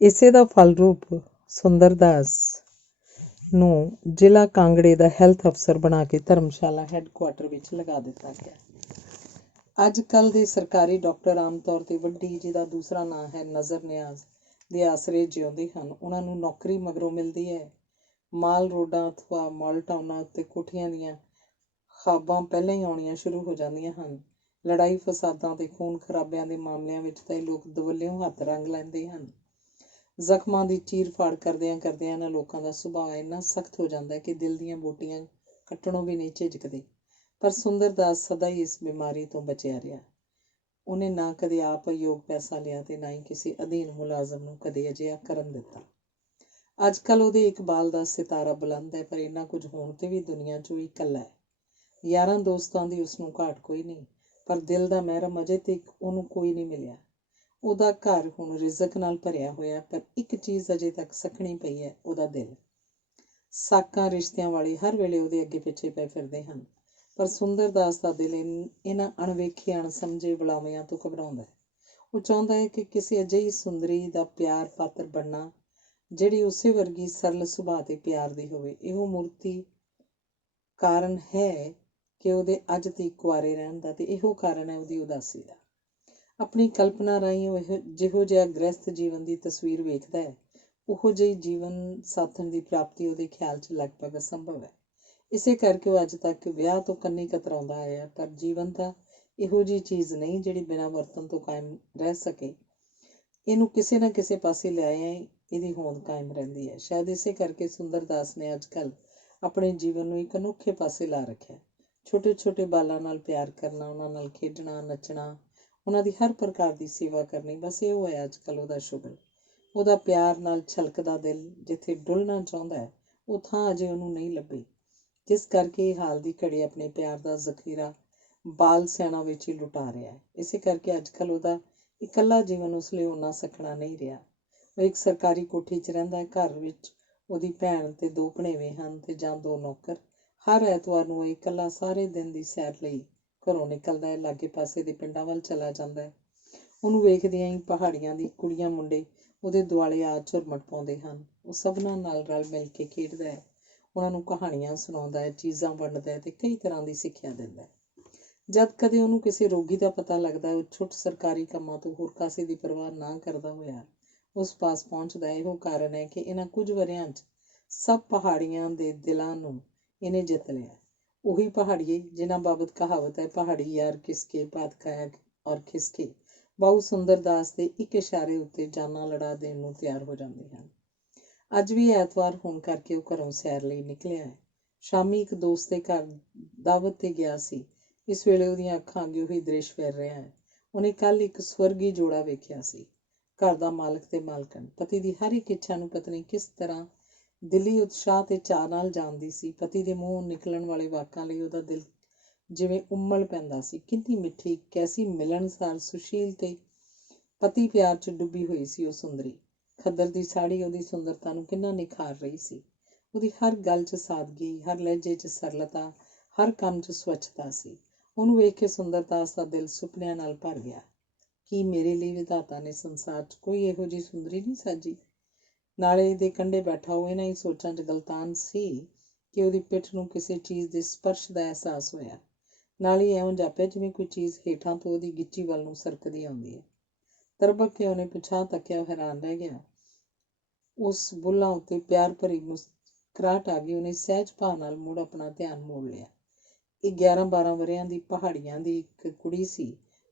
ਇਸੇ ਦਾ ਫਲ ਰੂਪ ਸੁੰਦਰਦਾਸ ਨੂੰ ਜ਼ਿਲ੍ਹਾ ਕਾਂਗੜੇ ਦਾ ਹੈਲਥ ਅਫਸਰ ਬਣਾ ਕੇ ਧਰਮਸ਼ਾਲਾ ਹੈੱਡਕੁਆਰਟਰ ਵਿੱਚ ਲਗਾ ਦਿੱਤਾ ਗਿਆ। ਅੱਜ ਕੱਲ੍ਹ ਦੇ ਸਰਕਾਰੀ ਡਾਕਟਰ ਆਮ ਤੌਰ 'ਤੇ ਵੱਡੀ, ਜਿਹਦਾ ਦੂਸਰਾ ਨਾਂ ਹੈ ਨਜ਼ਰ ਨਿਆਜ਼, ਦੇ ਆਸਰੇ ਜਿਉਂਦੇ ਹਨ। ਉਹਨਾਂ ਨੂੰ ਨੌਕਰੀ ਮਗਰੋਂ ਮਿਲਦੀ ਹੈ। ਮਾਲ ਰੋਡਾਂ ਅਥਵਾ ਮਾਲ ਟਾਊਨਾਂ ਉੱਤੇ ਕੋਠੀਆਂ ਦੀਆਂ ਖ਼ਾਬਾਂ ਪਹਿਲਾਂ ਹੀ ਆਉਣੀਆਂ ਸ਼ੁਰੂ ਹੋ ਜਾਂਦੀਆਂ ਹਨ। ਲੜਾਈ ਫਸਾਦਾਂ ਤੇ ਖੂਨ ਖਰਾਬਿਆਂ ਦੇ ਮਾਮਲਿਆਂ ਵਿੱਚ ਤਾਂ ਇਹ ਲੋਕ ਦਵੱਲਿਓਂ ਹੱਥ ਰੰਗ ਲੈਂਦੇ ਹਨ। ਜ਼ਖਮਾਂ ਦੀ ਚੀਰ ਫਾੜ ਕਰਦਿਆਂ ਇਹਨਾਂ ਲੋਕਾਂ ਦਾ ਸੁਭਾਅ ਇੰਨਾ ਸਖਤ ਹੋ ਜਾਂਦਾ ਕਿ ਦਿਲ ਦੀਆਂ ਬੂਟੀਆਂ ਕੱਟਣੋਂ ਵੀ ਨਹੀਂ ਝਿਜਕਦੇ। ਪਰ ਸੁੰਦਰਦਾਸ ਸਦਾ ਹੀ ਇਸ ਬਿਮਾਰੀ ਤੋਂ ਬਚਿਆ ਰਿਹਾ। ਉਹਨੇ ਨਾ ਕਦੇ ਆਪ ਯੋਗ ਪੈਸਾ ਲਿਆ ਤੇ ਨਾ ਹੀ ਕਿਸੇ ਅਧੀਨ ਮੁਲਾਜ਼ਮ ਨੂੰ ਕਦੇ ਅਜਿਹਾ ਕਰਨ ਦਿੱਤਾ। ਅੱਜ ਕੱਲ੍ਹ ਉਹਦੇ ਇਕਬਾਲ ਦਾ ਸਿਤਾਰਾ ਬੁਲੰਦ ਹੈ, ਪਰ ਇੰਨਾ ਕੁਝ ਹੋਣ 'ਤੇ ਵੀ ਦੁਨੀਆ 'ਚ ਉਹ ਇਕੱਲਾ ਹੈ। ਯਾਰਾਂ ਦੋਸਤਾਂ ਦੀ ਉਸਨੂੰ ਘਾਟ ਕੋਈ ਨਹੀਂ, ਪਰ ਦਿਲ ਦਾ ਮਹਿਰਮ ਅਜੇ ਤੱਕ ਉਹਨੂੰ ਕੋਈ ਨਹੀਂ ਮਿਲਿਆ। ਉਹਦਾ ਘਰ ਹੁਣ ਰਿਜ਼ਕ ਨਾਲ ਭਰਿਆ ਹੋਇਆ, ਪਰ ਇੱਕ ਚੀਜ਼ ਅਜੇ ਤੱਕ ਸੱਖਣੀ ਪਈ ਹੈ, ਉਹਦਾ ਦਿਲ। ਸਾਕਾਂ ਰਿਸ਼ਤਿਆਂ ਵਾਲੇ ਹਰ ਵੇਲੇ ਉਹਦੇ ਅੱਗੇ ਪਿੱਛੇ ਪਏ ਫਿਰਦੇ ਹਨ, ਪਰ ਸੁੰਦਰ ਦਾਸ ਦਾ ਦਿਲ ਇਹਨਾਂ ਅਣਵੇਖੇ ਅਣਸਮਝੇ ਬੁਲਾਵਿਆਂ ਤੋਂ ਘਬਰਾਉਂਦਾ ਹੈ। ਉਹ ਚਾਹੁੰਦਾ ਹੈ ਕਿ ਕਿਸੇ ਅਜਿਹੀ ਸੁੰਦਰੀ ਦਾ ਪਿਆਰ ਪਾਤਰ ਬਣਨਾ ਜਿਹੜੀ ਉਸੇ ਵਰਗੀ ਸਰਲ ਸੁਭਾਅ ਤੇ ਪਿਆਰ ਦੀ ਹੋਵੇ। ਇਹੋ ਮੂਰਤੀ ਕਾਰਨ ਹੈ ਕਿ ਉਹਦੇ ਅੱਜ ਤੀਕ ਕੁਆਰੇ ਰਹਿਣ ਦਾ, ਤੇ ਇਹੋ ਕਾਰਨ ਹੈ ਉਹਦੀ ਉਦਾਸੀ ਦਾ। ਆਪਣੀ ਕਲਪਨਾ ਰਾਹੀਂ ਉਹ ਜਿਹੋ ਜਿਹਾ ਗ੍ਰਸਥ ਜੀਵਨ ਦੀ ਤਸਵੀਰ ਵੇਖਦਾ ਹੈ, ਉਹੋ ਜਿਹੀ ਜੀਵਨ ਸਾਥਣ ਦੀ ਪ੍ਰਾਪਤੀ ਉਹਦੇ ਖਿਆਲ 'ਚ ਲਗਭਗ ਅਸੰਭਵ ਹੈ। ਇਸੇ ਕਰਕੇ ਉਹ ਅੱਜ ਤੱਕ ਵਿਆਹ ਤੋਂ ਕੰਨੀ ਕਤਰਾਉਂਦਾ ਆਇਆ। ਪਰ ਜੀਵਨ ਤਾਂ ਇਹੋ ਜਿਹੀ ਚੀਜ਼ ਨਹੀਂ ਜਿਹੜੀ ਬਿਨਾਂ ਵਰਤਣ ਤੋਂ ਕਾਇਮ ਰਹਿ ਸਕੇ। ਇਹਨੂੰ ਕਿਸੇ ਨਾ ਕਿਸੇ ਪਾਸੇ ਲਿਆਇਆ ਇਹਦੀ ਹੋਂਦ ਕਾਇਮ ਰਹਿੰਦੀ ਹੈ। ਸ਼ਾਇਦ ਇਸੇ ਕਰਕੇ ਸੁੰਦਰ ਦਾਸ ਨੇ ਅੱਜ ਕੱਲ੍ਹ ਆਪਣੇ ਜੀਵਨ ਨੂੰ ਇੱਕ ਅਨੋਖੇ ਪਾਸੇ ਲਾ ਰੱਖਿਆ। ਛੋਟੇ ਛੋਟੇ ਬਾਲਾਂ ਨਾਲ ਪਿਆਰ ਕਰਨਾ, ਉਹਨਾਂ ਨਾਲ ਖੇਡਣਾ, ਨੱਚਣਾ, ਉਹਨਾਂ ਦੀ ਹਰ ਪ੍ਰਕਾਰ ਦੀ ਸੇਵਾ ਕਰਨੀ, ਬਸ ਇਹੋ ਹੈ ਅੱਜ ਕੱਲ੍ਹ ਉਹਦਾ ਸ਼ੁਗਲ। ਉਹਦਾ ਪਿਆਰ ਨਾਲ ਛਲਕਦਾ ਦਿਲ ਜਿੱਥੇ ਡੁੱਲਣਾ ਚਾਹੁੰਦਾ ਹੈ, ਉਹ ਥਾਂ ਅਜੇ ਉਹਨੂੰ ਨਹੀਂ ਲੱਭੀ, ਜਿਸ ਕਰਕੇ ਇਹ ਹਾਲ ਦੀ ਘੜੀ ਆਪਣੇ ਪਿਆਰ ਦਾ ਜ਼ਖੀਰਾ ਬਾਲ ਸਿਆਣਾ ਵਿੱਚ ਹੀ ਲੁਟਾ ਰਿਹਾ ਹੈ। ਇਸੇ ਕਰਕੇ ਅੱਜ ਕੱਲ੍ਹ ਉਹਦਾ ਇਕੱਲਾ ਜੀਵਨ ਉਸ ਲਈ ਓਨਾ ਸਖਣਾ ਨਹੀਂ ਰਿਹਾ। ਉਹ ਇੱਕ ਸਰਕਾਰੀ ਕੋਠੀ 'ਚ ਰਹਿੰਦਾ ਹੈ। ਘਰ ਵਿੱਚ ਉਹਦੀ ਭੈਣ ਤੇ 2 ਭਣੇਵੇਂ ਹਨ ਤੇ ਜਾਂ 2 ਨੌਕਰ। ਹਰ ਐਤਵਾਰ ਨੂੰ ਉਹ ਇਕੱਲਾ ਸਾਰੇ ਦਿਨ ਦੀ ਸੈਰ ਲਈ ਘਰੋਂ ਨਿਕਲਦਾ ਹੈ। ਲਾਗੇ ਪਾਸੇ ਦੇ ਪਿੰਡਾਂ ਵੱਲ ਚਲਾ ਜਾਂਦਾ ਹੈ। ਉਹਨੂੰ ਵੇਖਦਿਆਂ ਹੀ ਪਹਾੜੀਆਂ ਦੀ ਕੁੜੀਆਂ ਮੁੰਡੇ ਉਹਦੇ ਦੁਆਲੇ ਆ ਝੁਰਮਟ ਪਾਉਂਦੇ ਹਨ। ਉਹ ਸਭਨਾਂ ਨਾਲ ਰਲ ਮਿਲ ਕੇ ਖੇਡਦਾ ਹੈ, ਉਹਨਾਂ ਨੂੰ ਕਹਾਣੀਆਂ ਸੁਣਾਉਂਦਾ ਹੈ, ਚੀਜ਼ਾਂ ਵੰਡਦਾ ਹੈ ਤੇ ਕਈ ਤਰ੍ਹਾਂ ਦੀ ਸਿੱਖਿਆ ਦਿੰਦਾ ਹੈ। ਜਦ ਕਦੇ ਉਹਨੂੰ ਕਿਸੇ ਰੋਗੀ ਦਾ ਪਤਾ ਲੱਗਦਾ, ਉਹ ਛੁੱਟ ਸਰਕਾਰੀ ਕੰਮਾਂ ਤੋਂ ਹੋਰ ਕਾਸੇ ਦੀ ਪਰਵਾਹ ਨਾ ਕਰਦਾ ਹੋਇਆ ਉਸ ਪਾਸ ਪਹੁੰਚਦਾ। ਇਹੋ ਕਾਰਨ ਹੈ ਕਿ ਇਹਨਾਂ ਕੁਝ ਵਰ੍ਹਿਆਂ 'ਚ ਸਭ ਪਹਾੜੀਆਂ ਦੇ ਦਿਲਾਂ ਨੂੰ ਇਹਨੇ ਜਿੱਤ ਲਿਆ। ਉਹੀ ਪਹਾੜੀਏ ਜਿਨ੍ਹਾਂ ਬਾਬਤ ਕਹਾਵਤ ਹੈ, ਪਹਾੜੀ ਯਾਰ ਕਿਸਕੇ ਬਾਤ ਖਾਇਆ ਔਰ ਖਿਸਕੇ, ਬਾਊ ਸੁੰਦਰ ਦਾਸ ਦੇ ਇੱਕ ਇਸ਼ਾਰੇ ਉੱਤੇ ਜਾਨਾਂ ਲੜਾ ਦੇਣ ਨੂੰ ਤਿਆਰ ਹੋ ਜਾਂਦੇ ਹਨ। ਅੱਜ ਵੀ ਐਤਵਾਰ ਹੋਣ ਕਰਕੇ ਉਹ ਘਰੋਂ ਸੈਰ ਲਈ ਨਿਕਲਿਆ ਹੈ। ਸ਼ਾਮੀ ਇੱਕ ਦੋਸਤ ਦੇ ਘਰ ਦਾਵਤ 'ਤੇ ਗਿਆ ਸੀ। ਇਸ ਵੇਲੇ ਉਹਦੀਆਂ ਅੱਖਾਂ ਅੱਗੇ ਉਹੀ ਦ੍ਰਿਸ਼ ਫਿਰ ਰਿਹਾ ਹੈ। ਉਹਨੇ ਕੱਲ੍ਹ ਇੱਕ ਸਵਰਗੀ ਜੋੜਾ ਵੇਖਿਆ ਸੀ। ਘਰ ਦਾ ਮਾਲਕ ਤੇ ਮਾਲਕਣ ਪਤੀ ਦੀ ਹਰ ਇੱਕ ਇੱਛਾ ਨੂੰ ਪਤਨੀ ਕਿਸ ਤਰ੍ਹਾਂ ਦਿਲੀ ਉਤਸ਼ਾਹ ਤੇ ਚਾਅ ਨਾਲ ਜਾਣਦੀ ਸੀ। ਪਤੀ ਦੇ ਮੂੰਹੋਂ ਨਿਕਲਣ ਵਾਲੇ ਵਾਕਾਂ ਲਈ ਉਹਦਾ ਦਿਲ ਜਿਵੇਂ ਉਮਲ ਪੈਂਦਾ ਸੀ। ਕਿੰਨੀ ਮਿੱਠੀ, ਕੈਸੀ ਮਿਲਣਸਾਰ, ਸੁਸ਼ੀਲ ਤੇ ਪਤੀ ਪਿਆਰ 'ਚ ਡੁੱਬੀ ਹੋਈ ਸੀ ਉਹ ਸੁੰਦਰੀ। ਖੱਦਰ ਦੀ ਸਾੜੀ ਉਹਦੀ ਸੁੰਦਰਤਾ ਨੂੰ ਕਿੰਨਾ ਨਿਖਾਰ ਰਹੀ ਸੀ। ਉਹਦੀ ਹਰ ਗੱਲ 'ਚ ਸਾਦਗੀ, ਹਰ ਲਹਿਜੇ 'ਚ ਸਰਲਤਾ, ਹਰ ਕੰਮ 'ਚ ਸਵੱਛਤਾ ਸੀ। ਉਹਨੂੰ ਵੇਖ ਕੇ ਸੁੰਦਰ ਦਾਸ ਦਾ ਦਿਲ ਸੁਪਨਿਆਂ ਨਾਲ ਭਰ ਗਿਆ। ਕੀ ਮੇਰੇ ਲਈ ਵਿਧਾਤਾ ਨੇ ਸੰਸਾਰ 'ਚ ਕੋਈ ਇਹੋ ਜਿਹੀ ਸੁੰਦਰੀ ਨਹੀਂ ਸਾਜੀ? ਨਾਲੇ ਦੇ ਕੰਢੇ ਬੈਠਾ ਉਹ ਇਹਨਾਂ ਹੀ ਸੋਚਾਂ 'ਚ ਗਲਤਾਨ ਸੀ ਕਿ ਉਹਦੀ ਪਿੱਠ ਨੂੰ ਕਿਸੇ ਚੀਜ਼ ਦੇ ਸਪਰਸ਼ ਦਾ ਅਹਿਸਾਸ ਹੋਇਆ। ਨਾਲ ਹੀ ਇਉਂ ਜਾਪਿਆ ਜਿਵੇਂ ਕੋਈ ਚੀਜ਼ ਹੇਠਾਂ ਤੋਂ ਉਹਦੀ ਗਿੱਚੀ ਵੱਲ ਨੂੰ ਸਰਕਦੀ ਆਉਂਦੀ ਹੈ। ਤਰਬਕ ਕੇ ਉਹਨੇ ਪਿਛਾਂਹ ਤੱਕਿਆ, ਹੈਰਾਨ ਰਹਿ ਗਿਆ। ਉਸ ਬੁੱਲ੍ਹਾਂ ਉੱਤੇ ਪਿਆਰ ਭਰੀ ਮੁਸਕਰਾਹਟ ਆ ਗਈ। ਉਹਨੇ ਸਹਿਜ ਭਾਅ ਨਾਲ ਮੁੜ ਆਪਣਾ ਧਿਆਨ ਮੋੜ ਲਿਆ। ਇਹ 11-12 ਵਰ੍ਹਿਆਂ ਦੀ ਪਹਾੜੀਆਂ ਦੀ ਇੱਕ ਕੁੜੀ ਸੀ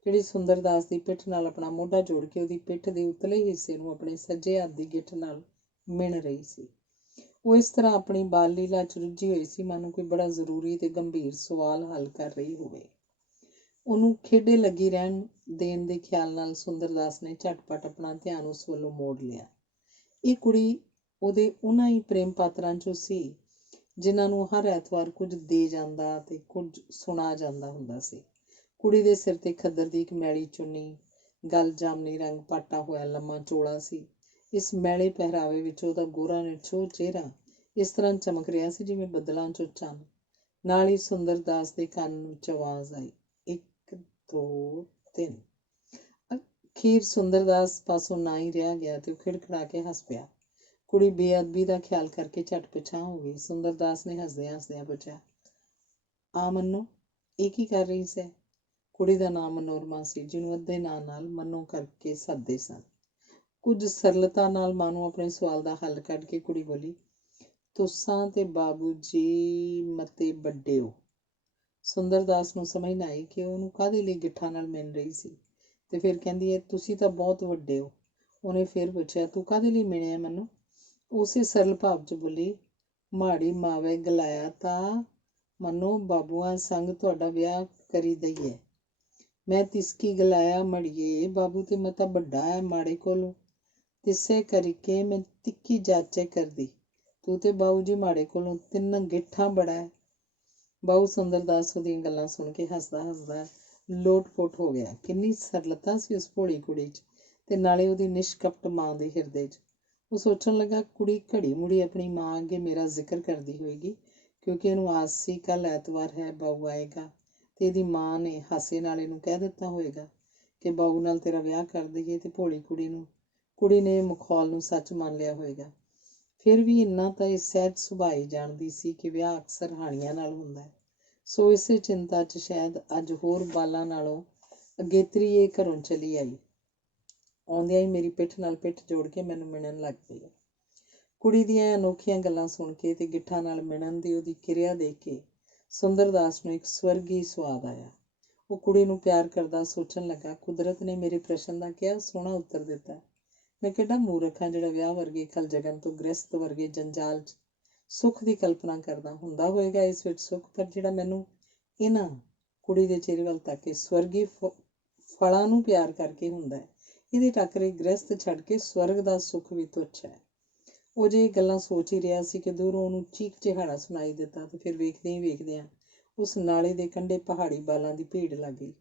ਜਿਹੜੀ ਸੁੰਦਰ ਦਾਸ ਦੀ ਪਿੱਠ ਨਾਲ ਆਪਣਾ ਮੋਢਾ ਜੋੜ ਕੇ ਉਹਦੀ ਪਿੱਠ ਦੇ ਉਤਲੇ ਹਿੱਸੇ ਨੂੰ ਆਪਣੇ ਸੱਜੇ ਹੱਥ ਦੀ ਗਿੱਠ ਨਾਲ ਮਿਣ ਰਹੀ ਸੀ। ਉਹ ਇਸ ਤਰ੍ਹਾਂ ਆਪਣੀ ਬਾਲ ਲੀਲਾ 'ਚ ਰੁੱਝੀ ਹੋਈ ਸੀ ਮਾਨੋ ਕੋਈ ਬੜਾ ਜ਼ਰੂਰੀ ਤੇ ਗੰਭੀਰ ਸਵਾਲ ਹੱਲ ਕਰ ਰਹੀ ਹੋਵੇ। ਉਹਨੂੰ ਖੇਡੇ ਲੱਗੀ ਰਹਿਣ ਦੇਣ ਦੇ ਖਿਆਲ ਨਾਲ ਸੁੰਦਰ ਦਾਸ ਨੇ ਝਟਪਟ ਆਪਣਾ ਧਿਆਨ ਉਸ ਵੱਲੋਂ ਮੋੜ ਲਿਆ। ਇਹ ਕੁੜੀ ਉਹਦੇ ਉਹਨਾਂ ਹੀ ਪ੍ਰੇਮ ਪਾਤਰਾਂ 'ਚੋਂ ਸੀ ਜਿਨ੍ਹਾਂ ਨੂੰ ਹਰ ਐਤਵਾਰ ਕੁਝ ਦੇ ਜਾਂਦਾ ਤੇ ਕੁਝ ਸੁਣਾ ਜਾਂਦਾ ਹੁੰਦਾ ਸੀ। ਕੁੜੀ ਦੇ ਸਿਰ 'ਤੇ ਖੱਦਰ ਦੀ ਇੱਕ ਮੈਲੀ ਚੁੰਨੀ, ਗਲ ਜਾਮਨੀ ਰੰਗ ਪਾਟਾ ਹੋਇਆ ਲੰਮਾ ਚੋਲਾ ਸੀ। ਇਸ ਮੈਲੇ ਪਹਿਰਾਵੇ ਵਿੱਚ ਉਹਦਾ ਗੋਰਾ ਨਿਛੋਹ ਚਿਹਰਾ ਇਸ ਤਰ੍ਹਾਂ ਚਮਕ ਰਿਹਾ ਸੀ ਜਿਵੇਂ ਬੱਦਲਾਂ 'ਚੋਂ ਚੰਨ। ਨਾਲ ਹੀ ਸੁੰਦਰ ਦਾਸ ਦੇ ਕੰਨ ਵਿੱਚ ਆਵਾਜ਼ ਆਈ, 1 2 3। ਅਖੀਰ ਸੁੰਦਰ ਦਾਸ ਪਾਸੋਂ ਨਾ ਹੀ ਰਿਹਾ ਗਿਆ ਤੇ ਉਹ ਖਿੜਖਿੜਾ ਕੇ ਹੱਸ ਪਿਆ। ਕੁੜੀ ਬੇਅਦਬੀ ਦਾ ਖਿਆਲ ਕਰਕੇ ਝਟ ਪਿਛਾਂਹ ਹੋ ਗਈ। ਸੁੰਦਰ ਦਾਸ ਨੇ ਹੱਸਦਿਆਂ ਪੁੱਛਿਆ, ਆ ਮੰਨੋ, ਇਹ ਕੀ ਕਰ ਰਹੀ ਸੈ? ਕੁੜੀ ਦਾ ਨਾਂ ਮਨੋਰਮਾ ਸੀ, ਜਿਹਨੂੰ ਅੱਧੇ ਨਾਂ ਨਾਲ ਮੰਨੋ ਕਰਕੇ ਸੱਦਦੇ ਸਨ। ਕੁਝ ਸਰਲਤਾ ਨਾਲ ਮਾਂ ਆਪਣੇ ਸਵਾਲ ਦਾ ਹੱਲ ਕੱਢ ਕੇ ਕੁੜੀ ਬੋਲੀ, ਤੁਸਾਂ ਤੇ ਬਾਬੂ ਜੀ ਮਤੇ ਵੱਡੇ ਹੋ। ਸੁੰਦਰ ਦਾਸ ਨੂੰ ਸਮਝ ਨਾ ਆਈ ਕਿ ਉਹਨੂੰ ਕਾਹਦੇ ਲਈ ਗਿੱਠਾਂ ਨਾਲ ਮਿਲ ਰਹੀ ਸੀ ਤੇ ਫਿਰ ਕਹਿੰਦੀ ਹੈ, ਤੁਸੀਂ ਤਾਂ ਬਹੁਤ ਵੱਡੇ ਹੋ। ਉਹਨੇ ਫਿਰ ਪੁੱਛਿਆ, ਤੂੰ ਕਾਹਦੇ ਲਈ ਮਿਲਿਆ ਮੈਨੂੰ? ਉਸੇ ਸਰਲ ਭਾਵ 'ਚ ਬੋਲੀ, ਮਾੜੀ ਮਾਵੇ ਗਲਾਇਆ ਤਾਂ ਮੰਨੋ ਬਾਬੂਆਂ ਸੰਗ ਤੁਹਾਡਾ ਵਿਆਹ ਕਰੀ ਦਈਏ। ਮੈਂ ਤਿਸਕੀ ਗਲਾਇਆ ਮੜੀਏ, ਬਾਬੂ ਤੇ ਮਤਾ ਵੱਡਾ ਹੈ ਮਾੜੇ ਕੋਲੋਂ, ਤਿਸੇ ਕਰਕੇ ਮੈਂ ਤਿੱਕੀ ਜਾਚੇ ਕਰਦੀ। ਤੂੰ ਤੇ ਬਾਊ ਜੀ ਮਾੜੇ ਕੋਲੋਂ 3 ਗਿੱਠਾਂ ਬੜਾ ਹੈ। ਬਾਊ ਸੁੰਦਰ ਦਾਸ ਉਹਦੀਆਂ ਗੱਲਾਂ ਸੁਣ ਕੇ ਹੱਸਦਾ ਲੋਟ-ਪੋਟ ਹੋ ਗਿਆ। ਕਿੰਨੀ ਸਰਲਤਾ ਸੀ ਉਸ ਭੋਲੀ ਕੁੜੀ 'ਚ ਤੇ ਨਾਲੇ ਉਹਦੀ ਨਿਸ਼ਕਪਟ ਮਾਂ ਦੇ ਹਿਰਦੇ 'ਚ। ਉਹ ਸੋਚਣ ਲੱਗਾ, ਕੁੜੀ ਘੜੀ ਮੁੜੀ ਆਪਣੀ ਮਾਂ ਅੱਗੇ ਮੇਰਾ ਜ਼ਿਕਰ ਕਰਦੀ ਹੋਏਗੀ ਕਿਉਂਕਿ ਇਹਨੂੰ ਆਸ ਸੀ ਕੱਲ੍ਹ ਐਤਵਾਰ ਹੈ, ਬਾਊ ਆਏਗਾ ਤੇ ਇਹਦੀ ਮਾਂ ਨੇ ਹਾਸੇ ਨਾਲ ਇਹਨੂੰ ਕਹਿ ਦਿੱਤਾ ਹੋਵੇਗਾ ਕਿ ਬਾਊ ਨਾਲ ਤੇਰਾ ਵਿਆਹ ਕਰ ਦਈਏ, ਤੇ ਭੋਲੀ ਕੁੜੀ ਨੇ ਮਖੌਲ ਨੂੰ ਸੱਚ ਮੰਨ ਲਿਆ ਹੋਵੇਗਾ। ਫਿਰ ਵੀ ਇੰਨਾ ਤਾਂ ਇਹ ਸਹਿਜ ਸੁਭਾਅ ਹੀ ਜਾਣਦੀ ਸੀ ਕਿ ਵਿਆਹ ਅਕਸਰ ਹਾਣੀਆਂ ਨਾਲ ਹੁੰਦਾ ਹੈ। ਸੋ ਇਸੇ ਚਿੰਤਾ 'ਚ ਸ਼ਾਇਦ ਅੱਜ ਹੋਰ ਬਾਲਾਂ ਨਾਲੋਂ ਅਗੇਤਰੀ ਇਹ ਘਰੋਂ ਚਲੀ ਆਈ। ਆਉਂਦਿਆਂ ਹੀ ਮੇਰੀ ਪਿੱਠ ਨਾਲ ਪਿੱਠ ਜੋੜ ਕੇ ਮੈਨੂੰ ਮਿਲਣ ਲੱਗ ਪਈ। ਕੁੜੀ ਦੀਆਂ ਅਨੋਖੀਆਂ ਗੱਲਾਂ ਸੁਣ ਕੇ ਤੇ ਗਿੱਠਾਂ ਨਾਲ ਮਿਲਣ ਦੀ ਉਹਦੀ ਕਿਰਿਆ ਦੇਖ ਕੇ ਸੁੰਦਰਦਾਸ ਨੂੰ ਇੱਕ ਸਵਰਗੀ ਸਵਾਦ ਆਇਆ। ਉਹ ਕੁੜੀ ਨੂੰ ਪਿਆਰ ਕਰਦਾ ਸੋਚਣ ਲੱਗਾ, ਕੁਦਰਤ ਨੇ ਮੇਰੇ ਪ੍ਰਸ਼ਨ ਦਾ ਕਿਹਾ ਸੋਹਣਾ ਉੱਤਰ ਦਿੱਤਾ। ਮੈਂ ਕਿੱਡਾ ਮੂਰਖ ਹਾਂ ਜਿਹੜਾ ਵਿਆਹ ਵਰਗੇ ਖਲਜਗਨ ਤੋਂ ਗ੍ਰਸਤ ਵਰਗੇ ਜੰਜਾਲ 'ਚ ਸੁੱਖ ਦੀ ਕਲਪਨਾ ਕਰਦਾ। ਹੁੰਦਾ ਹੋਏਗਾ ਇਸ ਵਿੱਚ ਸੁੱਖ, ਪਰ ਜਿਹੜਾ ਮੈਨੂੰ ਇਹਨਾਂ ਕੁੜੀ ਦੇ ਚਿਹਰੇ ਵੱਲ ਤੱਕ ਕੇ ਸਵਰਗੀ ਫਲਾਂ ਨੂੰ ਪਿਆਰ ਕਰਕੇ ਹੁੰਦਾ ਹੈ, ਇਹਦੇ ਟੱਕਰੇ ਗ੍ਰਸਤ ਛੱਡ ਕੇ ਸਵਰਗ ਦਾ ਸੁੱਖ ਵੀ ਤੁੱਛ ਹੈ। ਉਹ ਜੇ ਇਹ ਗੱਲਾਂ ਸੋਚ ਹੀ ਰਿਹਾ ਸੀ ਕਿ ਦੂਰੋਂ ਉਹਨੂੰ ਚੀਕ ਚਿਹਾੜਾ ਸੁਣਾਈ ਦਿੱਤਾ, ਤੇ ਫਿਰ ਵੇਖਦਿਆਂ ਉਸ ਨਾਲੇ ਦੇ ਕੰਢੇ ਪਹਾੜੀ ਬਾਲਾਂ ਦੀ ਭੀੜ ਲੱਗ ਗਈ।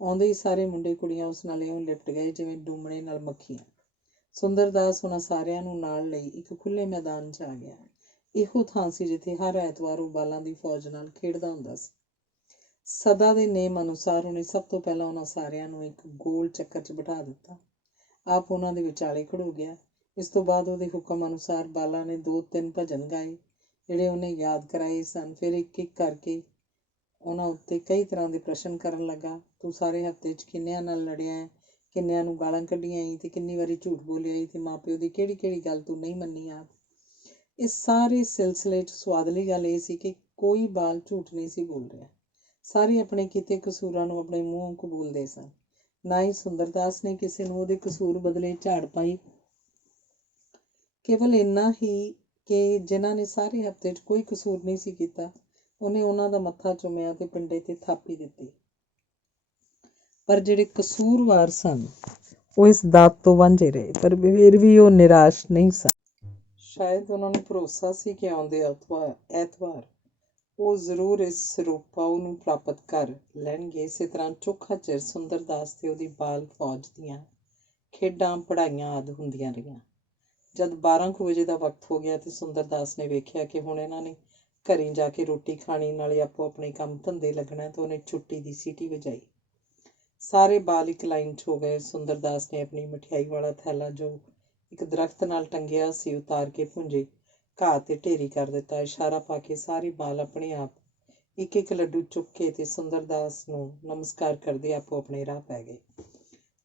ਆਉਂਦੇ ਹੀ ਸਾਰੇ ਮੁੰਡੇ ਕੁੜੀਆਂ ਉਸ ਨਾਲ ਇਉਂ ਲਿਪਟ ਗਏ ਜਿਵੇਂ ਡੂਮਣੇ ਨਾਲ ਮੱਖੀਆਂ। ਸੁੰਦਰਦਾਸ ਉਹਨਾਂ ਸਾਰਿਆਂ ਨੂੰ ਨਾਲ ਲਈ ਇੱਕ ਖੁੱਲ੍ਹੇ ਮੈਦਾਨ 'ਚ ਆ ਗਿਆ। ਇਹੋ ਥਾਂ ਸੀ ਜਿੱਥੇ ਹਰ ਐਤਵਾਰ ਉਹ ਬਾਲਾਂ ਦੀ ਫੌਜ ਨਾਲ ਖੇਡਦਾ ਹੁੰਦਾ ਸੀ। ਸਦਾ ਦੇ ਨੇਮ ਅਨੁਸਾਰ ਉਹਨੇ ਸਭ ਤੋਂ ਪਹਿਲਾਂ ਉਹਨਾਂ ਸਾਰਿਆਂ ਨੂੰ ਇੱਕ ਗੋਲ ਚੱਕਰ 'ਚ ਬਿਠਾ ਦਿੱਤਾ। ਆਪ ਉਹਨਾਂ ਦੇ ਵਿਚਾਲੇ ਖੜੋ ਗਿਆ। ਇਸ ਤੋਂ ਬਾਅਦ ਉਹਦੇ ਹੁਕਮ ਅਨੁਸਾਰ ਬਾਲਾਂ ਨੇ 2-3 ਭਜਨ ਗਾਏ ਜਿਹੜੇ ਉਹਨੇ ਯਾਦ ਕਰਾਏ ਸਨ। ਫਿਰ ਇੱਕ ਕਰਕੇ ਉਹਨਾਂ ਉੱਤੇ ਕਈ ਤਰ੍ਹਾਂ ਦੇ ਪ੍ਰਸ਼ਨ ਕਰਨ ਲੱਗਾ। ਤੂੰ ਸਾਰੇ ਹਫ਼ਤੇ 'ਚ ਕਿੰਨਿਆਂ ਨਾਲ ਲੜਿਆ ਹੈ, ਕਿੰਨਿਆਂ ਨੂੰ ਗਾਲਾਂ ਕੱਢੀਆਂ ਈ, ਤੇ ਕਿੰਨੀ ਵਾਰੀ ਝੂਠ ਬੋਲਿਆ ਈ, ਤੇ ਮਾਂ ਪਿਓ ਦੀ ਕਿਹੜੀ ਗੱਲ ਤੂੰ ਨਹੀਂ ਮੰਨੀ ਆਪ। ਇਸ ਸਾਰੇ ਸਿਲਸਿਲੇ 'ਚ ਸੁਆਦਲੀ ਗੱਲ ਇਹ ਸੀ ਕਿ ਕੋਈ ਬਾਲ ਝੂਠ ਨਹੀਂ ਸੀ ਬੋਲ ਰਿਹਾ। ਸਾਰੇ ਆਪਣੇ ਕੀਤੇ ਕਸੂਰਾਂ ਨੂੰ ਆਪਣੇ ਮੂੰਹੋਂ ਕਬੂਲਦੇ ਸਨ। ਨਾ ਹੀ ਸੁੰਦਰਦਾਸ ਨੇ ਕਿਸੇ ਨੂੰ ਉਹਦੇ ਕਸੂਰ ਬਦਲੇ ਝਾੜ ਪਾਈ। ਕੇਵਲ ਇੰਨਾ ਹੀ ਕਿ ਜਿਨ੍ਹਾਂ ਨੇ ਸਾਰੇ ਹਫ਼ਤੇ 'ਚ ਕੋਈ ਕਸੂਰ ਨਹੀਂ ਸੀ ਕੀਤਾ, ਉਹਨੇ ਉਹਨਾਂ ਦਾ ਮੱਥਾ ਚੁੰਮਿਆ ਤੇ ਪਿੰਡੇ ਤੇ ਥਾਪੀ ਦਿੱਤੀ। ਪਰ ਜਿਹੜੇ ਕਸੂਰਵਾਰ ਸਨ ਉਹ ਇਸ ਦਾਤ ਤੋਂ ਵਾਂਝੇ ਰਹੇ, ਪਰ ਫਿਰ ਵੀ ਉਹ ਨਿਰਾਸ਼ ਨਹੀਂ ਸਨ। ਸ਼ਾਇਦ ਉਹਨਾਂ ਨੂੰ ਭਰੋਸਾ ਸੀ ਕਿ ਆਉਂਦੇ ਐਤਵਾਰ ਉਹ ਜ਼ਰੂਰ ਇਸ ਸਰੂਪਾਊ ਨੂੰ ਪ੍ਰਾਪਤ ਕਰ ਲੈਣਗੇ। ਇਸੇ ਤਰ੍ਹਾਂ ਚੋਖਾ ਚਿਰ ਸੁੰਦਰਦਾਸ ਤੇ ਉਹਦੀ ਬਾਲ ਫੌਜ ਦੀਆਂ ਖੇਡਾਂ ਪੜ੍ਹਾਈਆਂ ਆਦਿ ਹੁੰਦੀਆਂ ਰਹੀਆਂ। ਜਦ 12 ਕੁ ਵਜੇ ਦਾ ਵਕਤ ਹੋ ਗਿਆ ਤੇ ਸੁੰਦਰਦਾਸ ਨੇ ਵੇਖਿਆ ਕਿ ਹੁਣ ਇਹਨਾਂ ਨੇ ਘਰੇ ਜਾ ਕੇ ਰੋਟੀ ਖਾਣੀ, ਨਾਲੇ ਆਪੋ ਆਪਣੇ ਕੰਮ ਧੰਦੇ ਲੱਗਣਾ, ਤੇ ਉਹਨੇ ਛੁੱਟੀ ਦੀ ਸੀਟੀ ਵਜਾਈ। ਸਾਰੇ ਬਾਲ ਇੱਕ ਲਾਈਨ 'ਚ ਹੋ ਗਏ। ਸੁੰਦਰਦਾਸ ਨੇ ਆਪਣੀ ਮਠਿਆਈ ਵਾਲਾ ਥੈਲਾ ਜੋ ਇੱਕ ਦਰਖਤ ਨਾਲ ਟੰਗਿਆ ਸੀ ਉਤਾਰ ਕੇ ਭੁੰਜੇ ਘਾਹ ਤੇ ਢੇਰੀ ਕਰ ਦਿੱਤਾ। ਇਸ਼ਾਰਾ ਪਾ ਕੇ ਸਾਰੇ ਬਾਲ ਆਪਣੇ ਆਪ ਇੱਕ ਲੱਡੂ ਚੁੱਕ ਕੇ ਤੇ ਸੁੰਦਰਦਾਸ ਨੂੰ ਨਮਸਕਾਰ ਕਰਦੇ ਆਪੋ ਆਪਣੇ ਰਾਹ ਪੈ ਗਏ।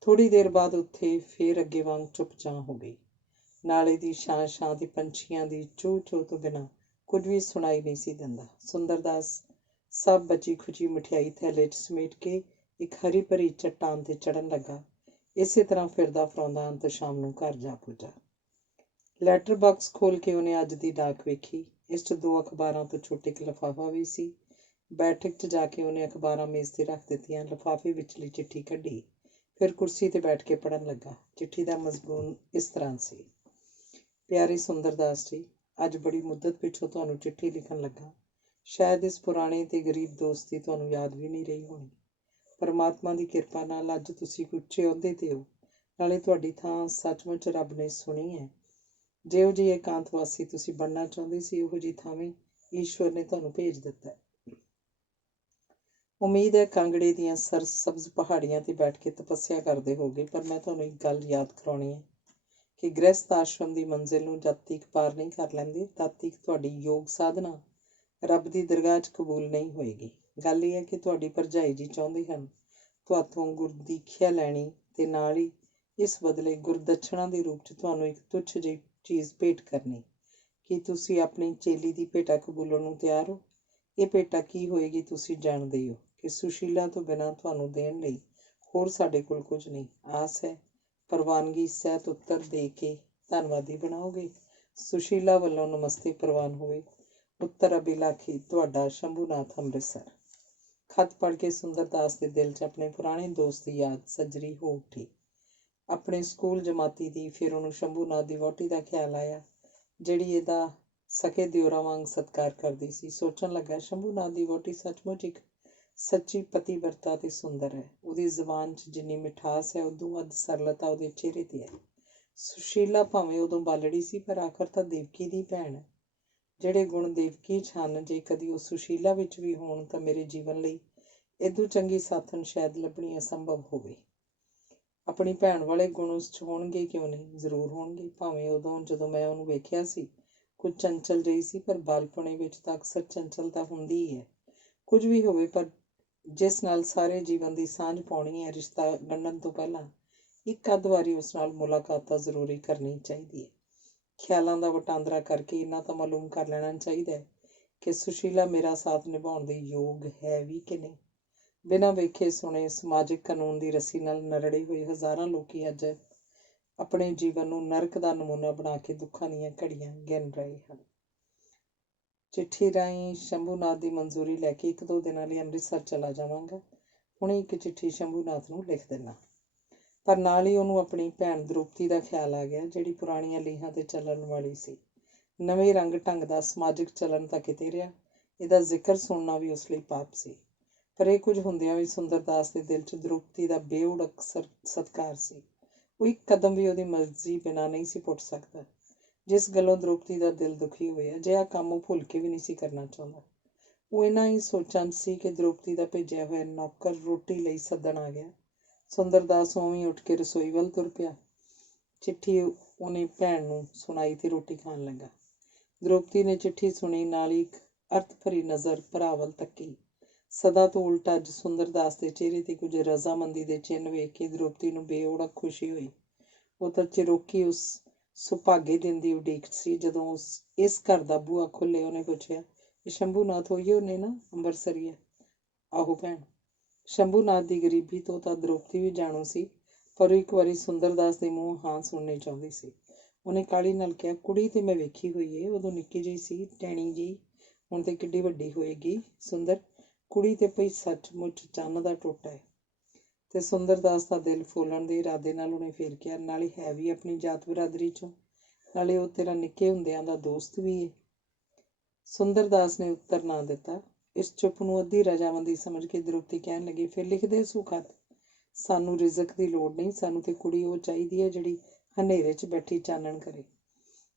ਥੋੜ੍ਹੀ ਦੇਰ ਬਾਅਦ ਉੱਥੇ ਫੇਰ ਅੱਗੇ ਵਾਂਗ ਚੁੱਪ-ਚਾਂ ਹੋ ਗਈ। ਨਾਲੇ ਦੀ ਛਾਂ ਤੇ ਪੰਛੀਆਂ ਦੀ ਚੂੰ-ਚੂੰ ਤੋਂ ਬਿਨਾਂ ਕੁਝ ਵੀ ਸੁਣਾਈ ਨਹੀਂ ਸੀ ਦਿੰਦਾ। ਸੁੰਦਰਦਾਸ ਸਭ ਬਚੀ ਖੁਚੀ ਮਠਿਆਈ ਥੈਲੇ 'ਚ ਸਮੇਟ ਕੇ ਇੱਕ ਹਰੀ ਭਰੀ ਚੱਟਾਨ ਤੇ ਚੜ੍ਹਨ ਲੱਗਾ। ਇਸੇ ਤਰ੍ਹਾਂ ਫਿਰਦਾ ਫਰਾਉਂਦਾ ਅੰਤ ਸ਼ਾਮ ਨੂੰ ਘਰ ਜਾ ਪੁੱਜਾ। ਲੈਟਰ ਬਾਕਸ ਖੋਲ੍ਹ ਕੇ ਉਹਨੇ ਅੱਜ ਦੀ ਡਾਕ ਵੇਖੀ। ਇਸ 'ਚ 2 ਅਖਬਾਰਾਂ ਤੋਂ ਛੋਟਾ ਇੱਕ ਲਿਫਾਫਾ ਵੀ ਸੀ। ਬੈਠਕ 'ਚ ਜਾ ਕੇ ਉਹਨੇ ਅਖਬਾਰਾਂ ਮੇਜ਼ ਤੇ ਰੱਖ ਦਿੱਤੀਆਂ, ਲਿਫਾਫੇ ਵਿਚਲੀ ਚਿੱਠੀ ਕੱਢੀ, ਫਿਰ ਕੁਰਸੀ ਤੇ ਬੈਠ ਕੇ ਪੜ੍ਹਨ ਲੱਗਾ। ਚਿੱਠੀ ਦਾ ਮਜ਼ਮੂਨ ਇਸ ਤਰ੍ਹਾਂ ਸੀ। ਪਿਆਰੇ ਸੁੰਦਰਦਾਸ ਜੀ, ਅੱਜ ਬੜੀ ਮੁੱਦਤ ਪਿੱਛੋਂ ਤੁਹਾਨੂੰ ਚਿੱਠੀ ਲਿਖਣ ਲੱਗਾ। ਸ਼ਾਇਦ ਇਸ ਪੁਰਾਣੇ ਤੇ ਗਰੀਬ ਦੋਸਤ ਦੀ ਤੁਹਾਨੂੰ ਯਾਦ ਵੀ ਨਹੀਂ ਰਹੀ ਹੋਣੀ। ਪਰਮਾਤਮਾ ਦੀ ਕਿਰਪਾ ਨਾਲ ਅੱਜ ਤੁਸੀਂ ਉੱਚੇ ਅਹੁਦੇ ਤੇ ਹੋ, ਨਾਲੇ ਤੁਹਾਡੀ ਥਾਂ ਸੱਚਮੁੱਚ ਰੱਬ ਨੇ ਸੁਣੀ ਹੈ। ਜਿਹੋ ਜਿਹੀ ਇਕਾਂਤਵਾਸੀ ਤੁਸੀਂ ਬਣਨਾ ਚਾਹੁੰਦੇ ਸੀ, ਉਹੋ ਜਿਹੀ ਥਾਵੇਂ ਈਸ਼ਵਰ ਨੇ ਤੁਹਾਨੂੰ ਭੇਜ ਦਿੱਤਾ ਹੈ। ਉਮੀਦ ਹੈ ਕਾਂਗੜੇ ਦੀਆਂ ਸਰਸਬਜ਼ ਪਹਾੜੀਆਂ ਤੇ ਬੈਠ ਕੇ ਤਪੱਸਿਆ ਕਰਦੇ ਹੋਗੇ, ਪਰ ਮੈਂ ਤੁਹਾਨੂੰ ਇੱਕ ਗੱਲ ਯਾਦ ਕਰਾਉਣੀ ਹੈ ਕਿ ਗ੍ਰਹਿਸਥ ਆਸ਼ਰਮ ਦੀ ਮੰਜ਼ਿਲ ਨੂੰ ਜਦ ਤੱਕ ਪਾਰ ਨਹੀਂ ਕਰ ਲੈਂਦੇ, ਤਦ ਤੱਕ ਤੁਹਾਡੀ ਯੋਗ ਸਾਧਨਾ ਰੱਬ ਦੀ ਦਰਗਾਹ 'ਚ ਕਬੂਲ ਨਹੀਂ ਹੋਏਗੀ। ਗੱਲ ਇਹ ਹੈ ਕਿ ਤੁਹਾਡੀ ਭਰਜਾਈ ਜੀ ਚਾਹੁੰਦੇ ਹਨ ਤੁਹਾਥੋਂ ਗੁਰਦੀਖਿਆ ਲੈਣੀ, ਤੇ ਨਾਲ ਹੀ ਇਸ ਬਦਲੇ ਗੁਰਦੱਛਣਾ ਦੇ ਰੂਪ 'ਚ ਤੁਹਾਨੂੰ ਇੱਕ ਤੁੱਛ ਜਿਹੀ ਚੀਜ਼ ਭੇਟ ਕਰਨੀ। ਕੀ ਤੁਸੀਂ ਆਪਣੀ ਚੇਲੀ ਦੀ ਭੇਟਾ ਕਬੂਲਣ ਨੂੰ ਤਿਆਰ ਹੋ? ਇਹ ਭੇਟਾ ਕੀ ਹੋਏਗੀ ਤੁਸੀਂ ਜਾਣਦੇ ਹੀ ਹੋ ਕਿ ਸੁਸ਼ੀਲਾ ਤੋਂ ਬਿਨਾਂ ਤੁਹਾਨੂੰ ਦੇਣ ਲਈ ਹੋਰ ਸਾਡੇ ਕੋਲ ਕੁਝ ਨਹੀਂ। ਆਸ ਹੈ ਪ੍ਰਵਾਨਗੀ ਸਹਿਤ ਉੱਤਰ ਦੇ ਕੇ ਧੰਨਵਾਦੀ ਬਣਾਓਗੇ। ਸੁਸ਼ੀਲਾ ਵੱਲੋਂ ਨਮਸਤੇ ਪ੍ਰਵਾਨ ਹੋਵੇ। ਉੱਤਰ ਅਬਿਲਾਖੀ, ਤੁਹਾਡਾ ਸ਼ੰਭੂਨਾਥ, ਅੰਮ੍ਰਿਤਸਰ। ਖਤ ਪੜ੍ਹ ਕੇ ਸੁੰਦਰਦਾਸ ਦੇ ਦਿਲ 'ਚ ਆਪਣੇ ਪੁਰਾਣੇ ਦੋਸਤ ਦੀ ਯਾਦ ਸੱਜਰੀ ਹੋ ਉੱਠੀ। ਆਪਣੇ ਸਕੂਲ ਜਮਾਤੀ ਦੀ, ਫਿਰ ਉਹਨੂੰ ਸ਼ੰਭੂਨਾਥ ਦੀ ਵਹੁਟੀ ਦਾ ਖਿਆਲ ਆਇਆ, ਜਿਹੜੀ ਇਹਦਾ ਸਕੇ ਦਿਓਰਾਂ ਵਾਂਗ ਸਤਿਕਾਰ ਕਰਦੀ ਸੀ। ਸੋਚਣ ਲੱਗਾ, ਸ਼ੰਭੂਨਾਥ ਦੀ ਵਹੁਟੀ ਸੱਚਮੁੱਚ ਇੱਕ ਸੱਚੀ ਪਤੀਵਰਤਾ ਤੇ ਸੁੰਦਰ ਹੈ। ਉਹਦੀ ਜ਼ੁਬਾਨ 'ਚ ਜਿੰਨੀ ਮਿਠਾਸ ਹੈ, ਉਦੋਂ ਵੱਧ ਸਰਲਤਾ ਉਹਦੇ ਚਿਹਰੇ ਤੇ ਹੈ। ਸੁਸ਼ੀਲਾ ਭਾਵੇਂ ਉਦੋਂ ਬਾਲੜੀ ਸੀ, ਪਰ ਆਖਰ ਤਾਂ ਦੇਵਕੀ ਦੀ ਭੈਣ ਹੈ। ਜਿਹੜੇ ਗੁਣ ਦੇਵਕੀ 'ਚ ਹਨ, ਜੇ ਕਦੀ ਉਹ ਸੁਸ਼ੀਲਾ ਵਿੱਚ ਵੀ ਹੋਣ ਤਾਂ ਮੇਰੇ ਜੀਵਨ ਲਈ ਇਦੋਂ ਚੰਗੀ ਸਾਥਣ ਸ਼ਾਇਦ ਲੱਭਣੀ ਅਸੰਭਵ ਹੋਵੇ। ਆਪਣੀ ਭੈਣ ਵਾਲੇ ਗੁਣ ਉਸ 'ਚ ਹੋਣਗੇ ਕਿਉਂ ਨਹੀਂ, ਜ਼ਰੂਰ ਹੋਣਗੇ। ਭਾਵੇਂ ਉਦੋਂ ਜਦੋਂ ਮੈਂ ਉਹਨੂੰ ਵੇਖਿਆ ਸੀ ਕੁਝ ਚੰਚਲ ਜਿਹੀ ਸੀ, ਪਰ ਬਾਲਪੁਣੇ ਵਿੱਚ ਤਾਂ ਅਕਸਰ ਚੰਚਲਤਾ ਹੁੰਦੀ ਹੀ ਹੈ। ਕੁਝ ਵੀ ਹੋਵੇ, ਪਰ ਜਿਸ ਨਾਲ ਸਾਰੇ ਜੀਵਨ ਦੀ ਸਾਂਝ ਪਾਉਣੀ ਹੈ, ਰਿਸ਼ਤਾ ਗੰਢਣ ਤੋਂ ਪਹਿਲਾਂ ਇੱਕ ਅੱਧ ਵਾਰੀ ਉਸ ਨਾਲ ਮੁਲਾਕਾਤ ਤਾਂ ਜ਼ਰੂਰੀ ਕਰਨੀ ਚਾਹੀਦੀ ਹੈ। ਖਿਆਲਾਂ ਦਾ ਵਟਾਂਦਰਾ ਕਰਕੇ ਇੰਨਾ ਤਾਂ ਮਾਲੂਮ ਕਰ ਲੈਣਾ ਚਾਹੀਦਾ ਹੈ ਕਿ ਸੁਸ਼ੀਲਾ ਮੇਰਾ ਸਾਥ ਨਿਭਾਉਣ ਦੇ ਯੋਗ ਹੈ ਵੀ ਕਿ ਨਹੀਂ। ਬਿਨਾਂ ਵੇਖੇ ਸੁਣੇ ਸਮਾਜਿਕ ਕਾਨੂੰਨ ਦੀ ਰੱਸੀ ਨਾਲ ਨਰੜੇ ਹੋਏ ਹਜ਼ਾਰਾਂ ਲੋਕੀ ਅੱਜ ਆਪਣੇ ਜੀਵਨ ਨੂੰ ਨਰਕ ਦਾ ਨਮੂਨਾ ਬਣਾ ਕੇ ਦੁੱਖਾਂ ਦੀਆਂ ਘੜੀਆਂ ਗਿਣ ਰਹੇ ਹਨ। ਚਿੱਠੀ ਰਾਹੀਂ ਸ਼ੰਭੂਨਾਥ ਦੀ ਮਨਜ਼ੂਰੀ ਲੈ ਕੇ 1-2 ਦਿਨਾਂ ਲਈ ਅੰਮ੍ਰਿਤਸਰ ਚਲਾ ਜਾਵਾਂਗਾ। ਹੁਣੇ ਇੱਕ ਚਿੱਠੀ ਸ਼ੰਭੂਨਾਥ ਨੂੰ ਲਿਖ ਦੇਣਾ। ਪਰ ਨਾਲ ਹੀ ਉਹਨੂੰ ਆਪਣੀ ਭੈਣ ਦ੍ਰੋਪਦੀ ਦਾ ਖਿਆਲ ਆ ਗਿਆ, ਜਿਹੜੀ ਪੁਰਾਣੀਆਂ ਲੀਹਾਂ 'ਤੇ ਚੱਲਣ ਵਾਲੀ ਸੀ। ਨਵੇਂ ਰੰਗ ਢੰਗ ਦਾ ਸਮਾਜਿਕ ਚੱਲਣ ਤਾਂ ਕਿਤੇ ਰਿਹਾ, ਇਹਦਾ ਜ਼ਿਕਰ ਸੁਣਨਾ ਵੀ ਉਸ ਲਈ ਪਾਪ ਸੀ। ਪਰ ਇਹ ਕੁਝ ਹੁੰਦਿਆਂ ਵੀ ਸੁੰਦਰਦਾਸ ਦੇ ਦਿਲ 'ਚ ਦ੍ਰੋਪਦੀ ਦਾ ਬੇਉੜਕ ਸਤਿਕਾਰ ਸੀ। ਉਹ ਇੱਕ ਕਦਮ ਵੀ ਉਹਦੀ ਮਰਜ਼ੀ ਬਿਨਾਂ ਨਹੀਂ ਸੀ ਪੁੱਟ ਸਕਦਾ। ਜਿਸ ਗੱਲੋਂ ਦ੍ਰੋਪਦੀ ਦਾ ਦਿਲ ਦੁਖੀ ਹੋਇਆ, ਅਜਿਹਾ ਕੰਮ ਉਹ ਭੁੱਲ ਕੇ ਵੀ ਨਹੀਂ ਸੀ ਕਰਨਾ ਚਾਹੁੰਦਾ। ਉਹ ਇਹਨਾਂ ਹੀ ਸੋਚਾਂ 'ਚ ਸੀ ਕਿ ਦ੍ਰੋਪਦੀ ਦਾ ਭੇਜਿਆ ਹੋਇਆ ਨੌਕਰ ਰੋਟੀ ਲਈ ਸੱਦਣ ਆ ਗਿਆ। ਸੁੰਦਰਦਾਸ ਉਵੇਂ ਹੀ ਉੱਠ ਕੇ ਰਸੋਈ ਵੱਲ ਤੁਰ ਪਿਆ। ਚਿੱਠੀ ਉਹਨੇ ਭੈਣ ਨੂੰ ਸੁਣਾਈ ਤੇ ਰੋਟੀ ਖਾਣ ਲੱਗਾ। ਦ੍ਰੋਪਦੀ ਨੇ ਚਿੱਠੀ ਸੁਣੀ, ਨਾਲ ਹੀ ਇੱਕ ਅਰਥ ਭਰੀ ਨਜ਼ਰ ਭਰਾ ਵੱਲ ਤੱਕੀ। ਸਦਾ ਤੋਂ ਉਲਟਾ ਅੱਜ ਸੁੰਦਰਦਾਸ ਦੇ ਚਿਹਰੇ 'ਤੇ ਕੁਝ ਰਜ਼ਾਮੰਦੀ ਦੇ ਚਿੰਨ੍ਹ ਵੇਖ ਕੇ ਦ੍ਰੋਪਦੀ ਨੂੰ ਬੇਓੜਕ ਖੁਸ਼ੀ ਹੋਈ। ਉਹ ਤਾਂ ਚਿਰੋਕੀ ਉਸ ਸੁਭਾਗੇ ਦਿਨ ਦੀ ਉਡੀਕ ਸੀ ਜਦੋਂ ਇਸ ਘਰ ਦਾ ਬੂਹਾ ਖੁੱਲ੍ਹੇ। ਉਹਨੇ ਪੁੱਛਿਆ, ਇਹ ਸ਼ੰਭੂਨਾਥ ਹੋਈਏ ਉਹਨੇ ਨਾ, ਅੰਬਰਸਰੀਆ? ਆਹੋ ਭੈਣ। ਸ਼ੰਭੂਨਾਥ ਦੀ ਗਰੀਬੀ ਤੋਂ ਤਾਂ ਦ੍ਰੋਪਦੀ ਵੀ ਜਾਣੂ ਸੀ, ਪਰ ਉਹ ਇੱਕ ਵਾਰੀ ਸੁੰਦਰਦਾਸ ਦੇ ਮੂੰਹ ਹਾਂ ਸੁਣਨੀ ਚਾਹੁੰਦੀ ਸੀ। ਉਹਨੇ ਕਾਹਲੀ ਨਾਲ ਕਿਹਾ, ਕੁੜੀ ਤੇ ਮੈਂ ਵੇਖੀ ਹੋਈ ਏ, ਉਦੋਂ ਨਿੱਕੀ ਜਿਹੀ ਸੀ, ਟੈਣੀ ਜਿਹੀ, ਹੁਣ ਤੇ ਕਿੱਡੀ ਵੱਡੀ ਹੋਏਗੀ। ਸੁੰਦਰ ਕੁੜੀ ਤੇ ਭਈ ਸੱਚਮੁੱਚ ਚੰਨ ਦਾ ਟੋਟਾ ਹੈ। ਤੇ ਸੁੰਦਰਦਾਸ ਦਾ ਦਿਲ ਫੋਲਣ ਦੇ ਇਰਾਦੇ ਨਾਲ ਉਹਨੇ ਫੇਰ ਕਿਹਾ, ਨਾਲੇ ਹੈ ਵੀ ਆਪਣੀ ਜਾਤ ਬਰਾਦਰੀ 'ਚੋਂ, ਨਾਲੇ ਉਹ ਤੇਰਾ ਨਿੱਕੇ ਹੁੰਦਿਆਂ ਦਾ ਦੋਸਤ ਵੀ ਏ। ਸੁੰਦਰਦਾਸ ਨੇ ਉੱਤਰ ਨਾ ਦਿੱਤਾ। ਇਸ ਚੁੱਪ ਨੂੰ ਅੱਧੀ ਰਜਾਮੰਦੀ ਸਮਝ ਕੇ ਦ੍ਰੋਪਦੀ ਕਹਿਣ ਲੱਗੀ, ਫਿਰ ਲਿਖ ਦੇ ਸੂ ਖਤ। ਸਾਨੂੰ ਰਿਜ਼ਕ ਦੀ ਲੋੜ ਨਹੀਂ, ਸਾਨੂੰ ਤੇ ਕੁੜੀ ਉਹ ਚਾਹੀਦੀ ਹੈ ਜਿਹੜੀ ਹਨੇਰੇ 'ਚ ਬੈਠੀ ਚਾਨਣ ਕਰੇ।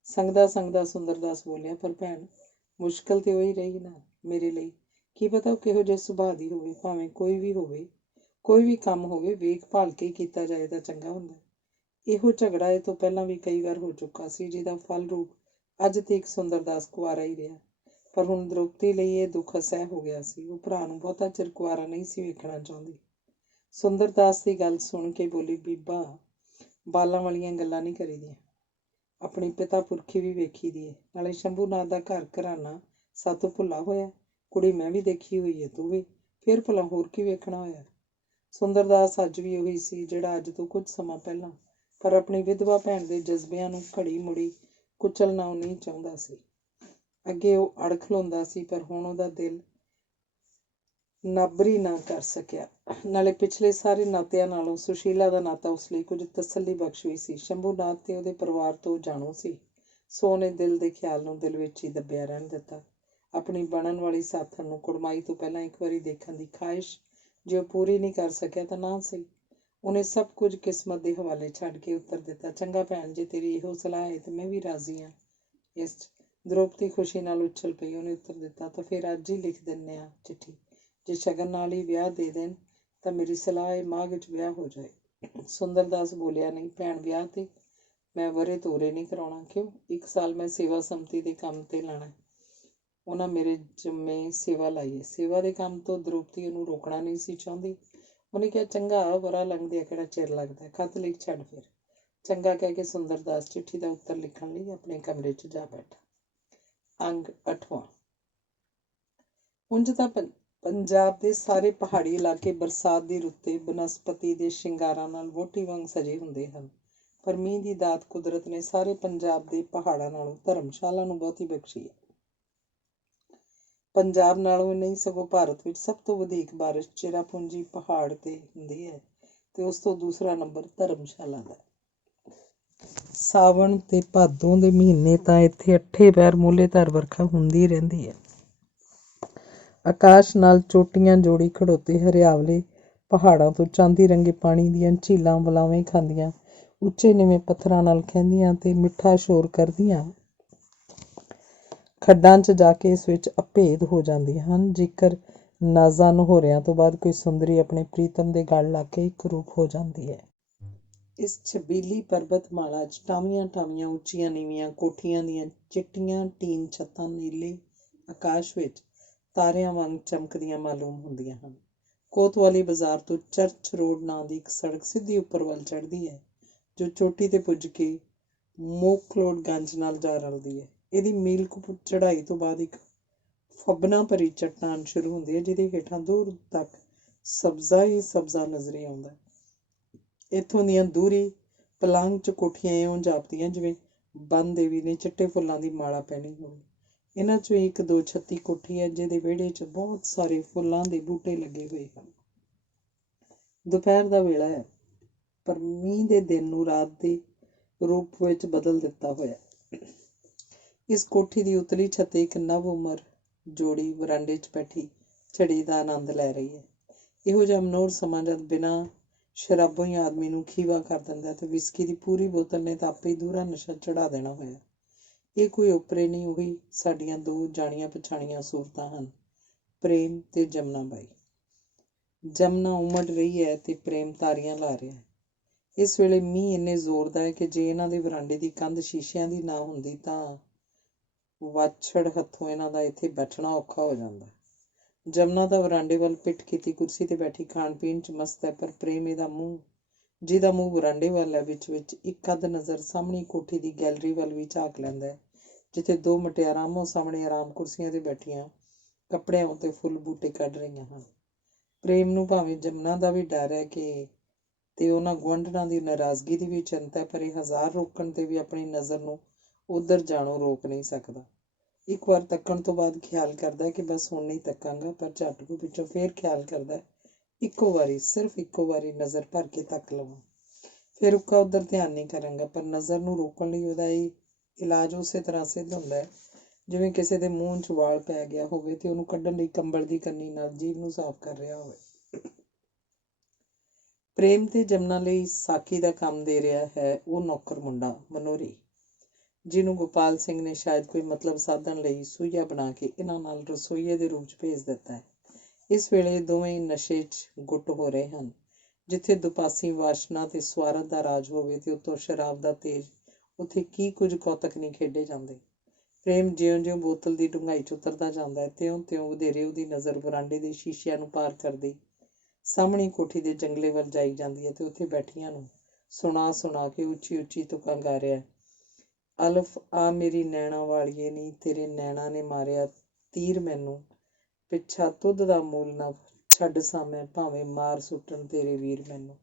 ਸੰਗਦਾ ਸੰਗਦਾ ਸੁੰਦਰਦਾਸ ਬੋਲਿਆ, ਪਰ ਭੈਣ ਮੁਸ਼ਕਲ ਤੇ ਉਹੀ ਰਹੀ ਨਾ ਮੇਰੇ ਲਈ। ਕੀ ਪਤਾ ਉਹ ਕਿਹੋ ਜਿਹੇ ਸੁਭਾਅ ਦੀ ਹੋਵੇ। ਭਾਵੇਂ ਕੋਈ ਵੀ ਹੋਵੇ, ਕੋਈ ਵੀ ਕੰਮ ਹੋਵੇ, ਵੇਖ ਭਾਲ ਕੇ ਕੀਤਾ ਜਾਏ ਤਾਂ ਚੰਗਾ ਹੁੰਦਾ। ਇਹੋ ਝਗੜਾ ਇਹ ਤੋਂ ਪਹਿਲਾਂ ਵੀ ਕਈ ਵਾਰ ਹੋ ਚੁੱਕਾ ਸੀ, ਜਿਹਦਾ ਫਲ ਰੂਪ ਅੱਜ ਤੀਕ ਸੁੰਦਰਦਾਸ ਕੁਆਰਾ ਹੀ ਰਿਹਾ। ਪਰ ਹੁਣ ਦ੍ਰੋਪਦੀ ਲਈ ਇਹ ਦੁੱਖ ਅਸਹਿ ਹੋ ਗਿਆ ਸੀ। ਉਹ ਭਰਾ ਨੂੰ ਬਹੁਤਾ ਚਿਰ ਕੁਆਰਾ ਨਹੀਂ ਸੀ ਵੇਖਣਾ ਚਾਹੁੰਦੀ। ਸੁੰਦਰਦਾਸ ਦੀ ਗੱਲ ਸੁਣ ਕੇ ਬੋਲੀ, ਬੀਬਾ ਬਾਲਾਂ ਵਾਲੀਆਂ ਗੱਲਾਂ ਨਹੀਂ ਕਰੀਦੀਆਂ, ਆਪਣੀ ਪਿਤਾ ਪੁਰਖੀ ਵੀ ਵੇਖੀ ਦੀ ਏ। ਨਾਲੇ ਸ਼ੰਭੂਨਾਥ ਦਾ ਘਰ ਘਰਾਨਾ ਸਾਤੋਂ ਭੁੱਲਾ ਹੋਇਆ। ਕੁੜੀ ਮੈਂ ਵੀ ਦੇਖੀ ਹੋਈ ਏ, ਤੂੰ ਵੀ, ਫਿਰ ਭਲਾ ਹੋਰ ਕੀ ਵੇਖਣਾ ਹੋਇਆ। ਸੁੰਦਰਦਾਸ ਅੱਜ ਵੀ ਉਹੀ ਸੀ ਜਿਹੜਾ ਅੱਜ ਤੋਂ ਕੁਝ ਸਮਾਂ ਪਹਿਲਾਂ, ਪਰ ਆਪਣੀ ਵਿਧਵਾ ਭੈਣ ਦੇ ਜਜ਼ਬਿਆਂ ਨੂੰ ਘੜੀ ਮੁੜੀ ਕੁਚਲਣਾ ਉਹ ਨਹੀਂ ਚਾਹੁੰਦਾ ਸੀ। ਅੱਗੇ ਉਹ ਅੜ ਖਲੋਂਦਾ ਸੀ, ਪਰ ਹੁਣ ਉਹਦਾ ਦਿਲ ਨਾਬਰੀ ਨਾ ਕਰ ਸਕਿਆ। ਨਾਲੇ ਪਿਛਲੇ ਸਾਰੇ ਨਾਤਿਆਂ ਨਾਲੋਂ ਸੁਸ਼ੀਲਾ ਦਾ ਨਾਤਾ ਉਸ ਲਈ ਕੁਝ ਤਸੱਲੀ ਬਖਸ਼ ਵੀ ਸੀ। ਸ਼ੰਭੂਨਾਥ ਤੇ ਉਹਦੇ ਪਰਿਵਾਰ ਤੋਂ ਜਾਣੂ ਸੀ, ਸੋ ਉਹਨੇ ਦਿਲ ਦੇ ਖਿਆਲ ਨੂੰ ਦਿਲ ਵਿੱਚ ਹੀ ਦੱਬਿਆ ਰਹਿਣ ਦਿੱਤਾ। ਆਪਣੀ ਬਣਨ ਵਾਲੀ ਸਾਥਣ ਨੂੰ ਕੁੜਮਾਈ ਤੋਂ ਪਹਿਲਾਂ ਇੱਕ ਵਾਰੀ ਦੇਖਣ ਦੀ ਖਾਹਿਸ਼ ਜੇ ਉਹ ਪੂਰੀ ਨਹੀਂ ਕਰ ਸਕਿਆ ਤਾਂ ਨਾ ਸਹੀ। ਉਹਨੇ ਸਭ ਕੁਝ ਕਿਸਮਤ ਦੇ ਹਵਾਲੇ ਛੱਡ ਕੇ ਉੱਤਰ ਦਿੱਤਾ, ਚੰਗਾ ਭੈਣ, ਜੇ ਤੇਰੀ ਇਹੋ ਸਲਾਹ ਹੈ ਤੇ ਮੈਂ ਵੀ ਰਾਜ਼ੀ ਹਾਂ। ਇਸ 'ਚ ਦ੍ਰੋਪਦੀ ਖੁਸ਼ੀ ਨਾਲ ਉੱਛਲ ਪਈ। ਉਹਨੇ ਉੱਤਰ ਦਿੱਤਾ, ਤਾਂ ਫਿਰ ਅੱਜ ਹੀ ਲਿਖ ਦਿੰਦੇ ਹਾਂ ਚਿੱਠੀ। ਜੇ ਸ਼ਗਨ ਨਾਲ ਹੀ ਵਿਆਹ ਦੇ ਦੇਣ ਤਾਂ ਮੇਰੀ ਸਲਾਹ ਹੈ ਮਾਘ 'ਚ ਵਿਆਹ ਹੋ ਜਾਏ। ਸੁੰਦਰਦਾਸ ਬੋਲਿਆ, ਨਹੀਂ ਭੈਣ, ਵਿਆਹ ਤੇ ਮੈਂ ਵਰੇ ਤੋਰੇ ਨਹੀਂ ਕਰਾਉਣਾ। ਕਿਉਂ? 1 ਸਾਲ ਮੈਂ ਸੇਵਾ ਸੰਮਤੀ ਦੇ ਕੰਮ ਤੇ ਲਾਣਾ। ਉਹਨਾਂ ਮੇਰੇ ਜਿੰਮੇ ਸੇਵਾ ਲਾਈ ਹੈ। ਸੇਵਾ ਦੇ ਕੰਮ ਤੋਂ ਦ੍ਰੋਪਦੀ ਉਹਨੂੰ ਰੋਕਣਾ ਨਹੀਂ ਸੀ ਚਾਹੁੰਦੀ। ਉਹਨੇ ਕਿਹਾ, ਚੰਗਾ, ਵਰਾ ਲੰਘਦਿਆਂ ਕਿਹੜਾ ਚਿਰ ਲੱਗਦਾ, ਖਤ ਲਿਖ ਛੱਡ ਫਿਰ। ਚੰਗਾ ਕਹਿ ਕੇ ਸੁੰਦਰਦਾਸ ਚਿੱਠੀ ਦਾ ਉੱਤਰ ਲਿਖਣ ਲਈ ਆਪਣੇ ਕਮਰੇ 'ਚ ਜਾ ਬੈਠਾ। ਅੰਗ 8ਵਾਂ। ਉਂਝ ਤਾਂ ਪੰਜਾਬ ਦੇ ਸਾਰੇ ਪਹਾੜੀ ਇਲਾਕੇ ਬਰਸਾਤ ਦੀ ਰੁੱਤ 'ਤੇ ਬਨਸਪਤੀ ਦੇ ਸ਼ਿੰਗਾਰਾਂ ਨਾਲ ਵਹੁਟੀ ਵਾਂਗ ਸਜੇ ਹੁੰਦੇ ਹਨ, ਪਰ ਮੀਂਹ ਦੀ ਦਾਤ ਕੁਦਰਤ ਨੇ ਸਾਰੇ ਪੰਜਾਬ ਦੇ ਪਹਾੜਾਂ ਨਾਲੋਂ ਧਰਮਸ਼ਾਲਾ ਨੂੰ ਬਹੁਤੀ ਬਖਸ਼ੀ ਹੈ। ਪੰਜਾਬ ਨਾਲੋਂ ਨਹੀਂ, ਸਗੋਂ ਭਾਰਤ ਵਿੱਚ ਸਭ ਤੋਂ ਵਧੇਕ ਬਾਰਿਸ਼ ਚਿਰਾਪੂੰਜੀ ਪਹਾੜ 'ਤੇ ਹੁੰਦੀ ਹੈ, ਤੇ ਉਸ ਤੋਂ ਦੂਸਰਾ ਨੰਬਰ ਧਰਮਸ਼ਾਲਾ ਦਾ। ਸਾਵਣ ਤੇ ਭਾਦੋਂ ਦੇ ਮਹੀਨੇ ਤਾਂ ਇੱਥੇ 8 ਪਹਿਰ ਮੂਹਲੇਧਾਰ ਵਰਖਾ ਹੁੰਦੀ ਰਹਿੰਦੀ ਹੈ। ਆਕਾਸ਼ ਨਾਲ ਚੋਟੀਆਂ ਜੋੜੀ ਖੜੋਤੇ ਹਰਿਆਵਲੇ ਪਹਾੜਾਂ ਤੋਂ ਚਾਂਦੀ ਰੰਗੇ ਪਾਣੀ ਦੀਆਂ ਝੀਲਾਂ ਵਲਾਵੇਂ ਖਾਂਦੀਆਂ, ਉੱਚੇ ਨੀਵੇਂ ਪੱਥਰਾਂ ਨਾਲ ਖਹਿੰਦੀਆਂ ਤੇ ਮਿੱਠਾ ਸ਼ੋਰ ਕਰਦੀਆਂ ਖੱਡਾਂ 'ਚ ਜਾ ਕੇ ਇਸ ਵਿੱਚ ਅਭੇਦ ਹੋ ਜਾਂਦੀਆਂ ਹਨ। ਜੇਕਰ ਨਾਜ਼ਾਂ ਨਹੋਰਿਆਂ ਤੋਂ ਬਾਅਦ ਕੋਈ ਸੁੰਦਰੀ ਆਪਣੇ ਪ੍ਰੀਤਮ ਦੇ ਗਲ ਲੱਗ ਕੇ ਇੱਕ ਰੂਪ ਹੋ ਜਾਂਦੀ ਹੈ। ਇਸ ਛਬੀਲੀ ਪਰਬਤਮਾਲਾ 'ਚ ਟਾਵੀਆਂ ਟਾਵੀਆਂ ਉੱਚੀਆਂ ਨੀਵੀਆਂ ਕੋਠੀਆਂ ਦੀਆਂ ਚਿੱਟੀਆਂ ਟੀਨ ਛੱਤਾਂ ਨੀਲੇ ਆਕਾਸ਼ ਵਿੱਚ ਤਾਰਿਆਂ ਵਾਂਗ ਚਮਕਦੀਆਂ ਮਾਲੂਮ ਹੁੰਦੀਆਂ ਹਨ। ਕੋਤਵਾਲੀ ਬਾਜ਼ਾਰ ਤੋਂ ਚਰਚ ਰੋਡ ਨਾਂ ਦੀ ਇੱਕ ਸੜਕ ਸਿੱਧੀ ਉੱਪਰ ਵੱਲ ਚੜ੍ਹਦੀ ਹੈ, ਜੋ ਚੋਟੀ 'ਤੇ ਪੁੱਜ ਕੇ ਮੋਕਲੋਡਗੰਜ ਨਾਲ ਜਾ ਰਲਦੀ ਹੈ। ਇਹਦੀ ਮੀਲ ਕੁ ਚੜ੍ਹਾਈ ਤੋਂ ਬਾਅਦ ਇੱਕ ਫੱਬਣਾ ਭਰੀ ਚੱਟਾਨ ਸ਼ੁਰੂ ਹੁੰਦੀ ਹੈ, ਜਿਹਦੇ ਹੇਠਾਂ ਦੂਰ ਤੱਕ ਸਬਜ਼ਾ ਹੀ ਸਬਜ਼ਾ ਨਜ਼ਰੀ ਆਉਂਦਾ। ਇੱਥੋਂ ਦੀਆਂ ਦੂਰੀ ਪਲਾਂਗ 'ਚ ਕੋਠੀਆਂ ਇਉਂ ਜਾਪਦੀਆਂ ਜਿਵੇਂ ਬੰਨ ਦੇਵੀ ਨੇ ਚਿੱਟੇ ਫੁੱਲਾਂ ਦੀ ਮਾਲਾ ਪਹਿਨੀ ਹੋਵੇ। ਇਹਨਾਂ 'ਚੋਂ ਇੱਕ 236 ਕੋਠੀ ਹੈ, ਜਿਹਦੇ ਵਿਹੜੇ 'ਚ ਬਹੁਤ ਸਾਰੇ ਫੁੱਲਾਂ ਦੇ ਬੂਟੇ ਲੱਗੇ ਹੋਏ ਹਨ। ਦੁਪਹਿਰ ਦਾ ਵੇਲਾ ਹੈ, ਪਰ ਮੀਂਹ ਦੇ ਦਿਨ ਨੂੰ ਰਾਤ ਦੇ ਰੂਪ ਵਿੱਚ ਬਦਲ ਦਿੱਤਾ ਹੋਇਆ। ਇਸ ਕੋਠੀ ਦੀ ਉਤਲੀ ਛੱਤ ਇੱਕ ਨਵ ਉਮਰ ਜੋੜੀ ਵਰਾਂਡੇ 'ਚ ਬੈਠੀ ਝੜੀ ਦਾ ਆਨੰਦ ਲੈ ਰਹੀ ਹੈ। ਇਹੋ ਜਿਹਾ ਮਨੋਹਰ ਸਮਾਂ ਜਦ ਬਿਨਾਂ ਸ਼ਰਾਬੋਂ ਹੀ ਆਦਮੀ ਨੂੰ ਖੀਵਾ ਕਰ ਦਿੰਦਾ ਤੇ ਵਿਸਕੀ ਦੀ ਪੂਰੀ ਬੋਤਲ ਨੇ ਤਾਂ ਆਪੇ ਹੀ ਦੂਹਰਾ ਨਸ਼ਾ ਚੜ੍ਹਾ ਦੇਣਾ ਹੋਇਆ। ਇਹ ਕੋਈ ਓਪਰੇ ਨਹੀਂ, ਉਹੀ ਸਾਡੀਆਂ ਦੋ ਜਾਣੀਆਂ ਪਛਾਣੀਆਂ ਸੂਰਤਾਂ ਹਨ, ਪ੍ਰੇਮ ਤੇ ਜਮਨਾ ਬਾਈ। ਜਮਨਾ ਉਮੜ ਰਹੀ ਹੈ ਤੇ ਪ੍ਰੇਮ ਤਾਰੀਆਂ ਲਾ ਰਿਹਾ ਹੈ। ਇਸ ਵੇਲੇ ਮੀਂਹ ਇੰਨੇ ਜ਼ੋਰ ਦਾ ਹੈ ਕਿ ਜੇ ਇਹਨਾਂ ਦੇ ਵਰਾਂਡੇ ਦੀ ਕੰਧ ਸ਼ੀਸ਼ਿਆਂ ਦੀ ਨਾ ਹੁੰਦੀ ਤਾਂ ਵਾਛੜ ਹੱਥੋਂ ਇਹਨਾਂ ਦਾ ਇੱਥੇ ਬੈਠਣਾ ਔਖਾ ਹੋ ਜਾਂਦਾ। ਜਮਨਾ ਤਾਂ ਵਰਾਂਡੇ ਵੱਲ ਪਿੱਠ ਕੀਤੀ ਕੁਰਸੀ 'ਤੇ ਬੈਠੀ ਖਾਣ ਪੀਣ 'ਚ ਮਸਤ ਹੈ, ਪਰ ਪ੍ਰੇਮ ਇਹਦਾ ਮੂੰਹ ਜਿਹਦਾ ਮੂੰਹ ਵਰਾਂਡੇ ਵੱਲ ਹੈ, ਵਿੱਚ ਇੱਕ ਅੱਧ ਨਜ਼ਰ ਸਾਹਮਣੀ ਕੋਠੀ ਦੀ ਗੈਲਰੀ ਵੱਲ ਵੀ ਝਾਕ ਲੈਂਦਾ ਹੈ, ਜਿੱਥੇ ਦੋ ਮੁਟਿਆਰਾਂ ਆਮੋ ਸਾਹਮਣੇ ਆਰਾਮ ਕੁਰਸੀਆਂ 'ਤੇ ਬੈਠੀਆਂ ਕੱਪੜਿਆਂ ਉੱਤੇ ਫੁੱਲ ਬੂਟੇ ਕੱਢ ਰਹੀਆਂ ਹਨ। ਪ੍ਰੇਮ ਨੂੰ ਭਾਵੇਂ ਜਮਨਾ ਦਾ ਵੀ ਡਰ ਹੈ ਤੇ ਉਹਨਾਂ ਗੁਆਂਢਣਾਂ ਦੀ ਨਾਰਾਜ਼ਗੀ ਦੀ ਵੀ ਚਿੰਤਾ ਹੈ, ਪਰ ਇਹ ਹਜ਼ਾਰ ਰੋਕਣ 'ਤੇ ਵੀ ਆਪਣੀ ਨਜ਼ਰ ਨੂੰ ਉੱਧਰ ਜਾਣੋਂ ਰੋਕ ਨਹੀਂ ਸਕਦਾ। ਇੱਕ ਵਾਰ ਤੱਕਣ ਤੋਂ ਬਾਅਦ ਖਿਆਲ ਕਰਦਾ ਕਿ ਬਸ ਹੁਣ ਨਹੀਂ ਤੱਕਾਂਗਾ, ਪਰ ਝੱਟ ਕੁ ਪਿੱਛੋਂ ਫੇਰ ਖਿਆਲ ਕਰਦਾ ਇੱਕੋ ਵਾਰੀ, ਸਿਰਫ ਇੱਕੋ ਵਾਰੀ ਨਜ਼ਰ ਭਰ ਕੇ ਤੱਕ ਲਵਾਂ, ਫਿਰ ਉੱਕਾ ਉੱਧਰ ਧਿਆਨ ਨਹੀਂ ਕਰਾਂਗਾ। ਪਰ ਨਜ਼ਰ ਨੂੰ ਰੋਕਣ ਲਈ ਉਹਦਾ ਇਹ ਇਲਾਜ ਉਸੇ ਤਰ੍ਹਾਂ ਸਿੱਧ ਹੁੰਦਾ ਹੈ ਜਿਵੇਂ ਕਿਸੇ ਦੇ ਮੂੰਹ 'ਚ ਵਾਲ ਪੈ ਗਿਆ ਹੋਵੇ ਤੇ ਉਹਨੂੰ ਕੱਢਣ ਲਈ ਕੰਬਲ ਦੀ ਕੰਨੀ ਨਾਲ ਜੀਭ ਨੂੰ ਸਾਫ਼ ਕਰ ਰਿਹਾ ਹੋਵੇ। ਪ੍ਰੇਮ ਤੇ ਜਮਨਾ ਲਈ ਸਾਕੀ ਦਾ ਕੰਮ ਦੇ ਰਿਹਾ ਹੈ ਉਹ ਨੌਕਰ ਮੁੰਡਾ ਮਨੋਰੀ, ਜਿਹਨੂੰ ਗੋਪਾਲ ਸਿੰਘ ਨੇ ਸ਼ਾਇਦ ਕੋਈ ਮਤਲਬ ਸਾਧਣ ਲਈ ਸੂਈਆ ਬਣਾ ਕੇ ਇਹਨਾਂ ਨਾਲ ਰਸੋਈਏ ਦੇ ਰੂਪ 'ਚ ਭੇਜ ਦਿੱਤਾ ਹੈ। ਇਸ ਵੇਲੇ ਦੋਵੇਂ ਨਸ਼ੇ 'ਚ ਗੁੱਟ ਹੋ ਰਹੇ ਹਨ। ਜਿੱਥੇ ਦੁਪਾਸੀ ਵਾਸ਼ਨਾ ਤੇ ਸਵਾਰਥ ਦਾ ਰਾਜ ਹੋਵੇ ਤੇ ਉੱਤੋਂ ਸ਼ਰਾਬ ਦਾ ਤੇਜ, ਉੱਥੇ ਕੀ ਕੁਝ ਕੌਤਕ ਨਹੀਂ ਖੇਡੇ ਜਾਂਦੇ। ਪ੍ਰੇਮ ਜਿਉਂ-ਜਿਉਂ ਬੋਤਲ ਦੀ ਡੂੰਘਾਈ 'ਚ ਉਤਰਦਾ ਜਾਂਦਾ ਹੈ, ਤਿਉਂ-ਤਿਉਂ ਵਧੇਰੇ ਉਹਦੀ ਨਜ਼ਰ ਵਰਾਂਡੇ ਦੇ ਸ਼ੀਸ਼ਿਆਂ ਨੂੰ ਪਾਰ ਕਰਦੀ ਸਾਹਮਣੀ ਕੋਠੀ ਦੇ ਜੰਗਲੇ ਵੱਲ ਜਾਈ ਜਾਂਦੀ ਹੈ ਤੇ ਉੱਥੇ ਬੈਠੀਆਂ ਨੂੰ ਸੁਣਾ ਕੇ ਉੱਚੀ-ਉੱਚੀ ਤੁਕਾਂ ਗਾ ਰਿਹਾ ਹੈ। ਅਲਫ ਆ ਮੇਰੀ ਨੈਣਾ ਵਾਲੀਏ ਨੀ, ਤੇਰੇ ਨੈਣਾ ਨੇ ਮਾਰਿਆ ਤੀਰ ਮੈਨੂੰ, ਪਿੱਛਾ ਤੁਧ ਦਾ ਮੂਲ ਨਾ ਛੱਡ ਸਾਂ ਮੈਂ, ਭਾਵੇਂ ਮਾਰ ਸੁੱਟਣ ਤੇਰੇ ਵੀਰ ਮੈਨੂੰ।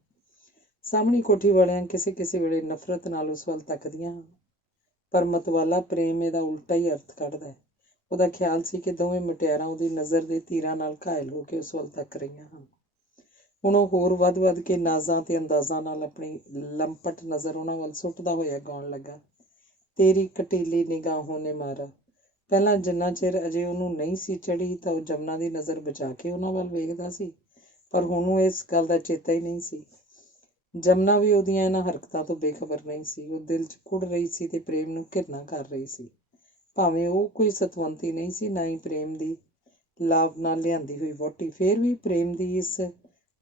ਸਾਹਮਣੀ ਕੋਠੀ ਵਾਲਿਆਂ ਕਿਸੇ ਵੇਲੇ ਨਫ਼ਰਤ ਨਾਲ ਉਸ ਵੱਲ ਤੱਕਦੀਆਂ ਹਨ, ਪਰ ਮਤਵਾਲਾ ਪ੍ਰੇਮ ਇਹਦਾ ਉਲਟਾ ਹੀ ਅਰਥ ਕੱਢਦਾ ਹੈ। ਉਹਦਾ ਖਿਆਲ ਸੀ ਕਿ ਦੋਵੇਂ ਮੁਟਿਆਰਾਂ ਉਹਦੀ ਨਜ਼ਰ ਦੇ ਤੀਰਾਂ ਨਾਲ ਘਾਇਲ ਹੋ ਕੇ ਉਸ ਵੱਲ ਤੱਕ ਰਹੀਆਂ ਹਨ। ਹੁਣ ਉਹ ਹੋਰ ਵੱਧ ਕੇ ਨਾਜ਼ਾਂ ਤੇ ਅੰਦਾਜ਼ਾਂ ਨਾਲ ਆਪਣੀ ਲੰਪਟ ਨਜ਼ਰ ਉਹਨਾਂ ਵੱਲ ਸੁੱਟਦਾ ਹੋਇਆ ਗਾਉਣ ਲੱਗਾ, ਤੇਰੀ ਕਟੀਲੀ ਨਿਗਾਹੋਂ ਨੇ ਮਾਰਾ। ਪਹਿਲਾਂ ਜਿੰਨਾ ਚਿਰ ਅਜੇ ਉਹਨੂੰ ਨਹੀਂ ਸੀ ਚੜ੍ਹੀ ਤਾਂ ਉਹ ਜਮਨਾ ਦੀ ਨਜ਼ਰ ਬਚਾ ਕੇ ਉਹਨਾਂ ਵੱਲ ਵੇਖਦਾ ਸੀ, ਪਰ ਹੁਣ ਉਹ ਇਸ ਗੱਲ ਦਾ ਚੇਤਾ ਹੀ ਨਹੀਂ ਸੀ। ਜਮਨਾ ਵੀ ਉਹਦੀਆਂ ਇਹਨਾਂ ਹਰਕਤਾਂ ਤੋਂ ਬੇਖਬਰ ਨਹੀਂ ਸੀ। ਉਹ ਦਿਲ 'ਚ ਕੁੜ ਰਹੀ ਸੀ ਤੇ ਪ੍ਰੇਮ ਨੂੰ ਘਿਰਨਾ ਕਰ ਰਹੀ ਸੀ। ਭਾਵੇਂ ਉਹ ਕੋਈ ਸਤਵੰਤੀ ਨਹੀਂ ਸੀ, ਨਾ ਹੀ ਪ੍ਰੇਮ ਦੀ ਲਾਭ ਨਾਲ ਲਿਆਂਦੀ ਹੋਈ ਵਹੁਟੀ, ਫੇਰ ਵੀ ਪ੍ਰੇਮ ਦੀ ਇਸ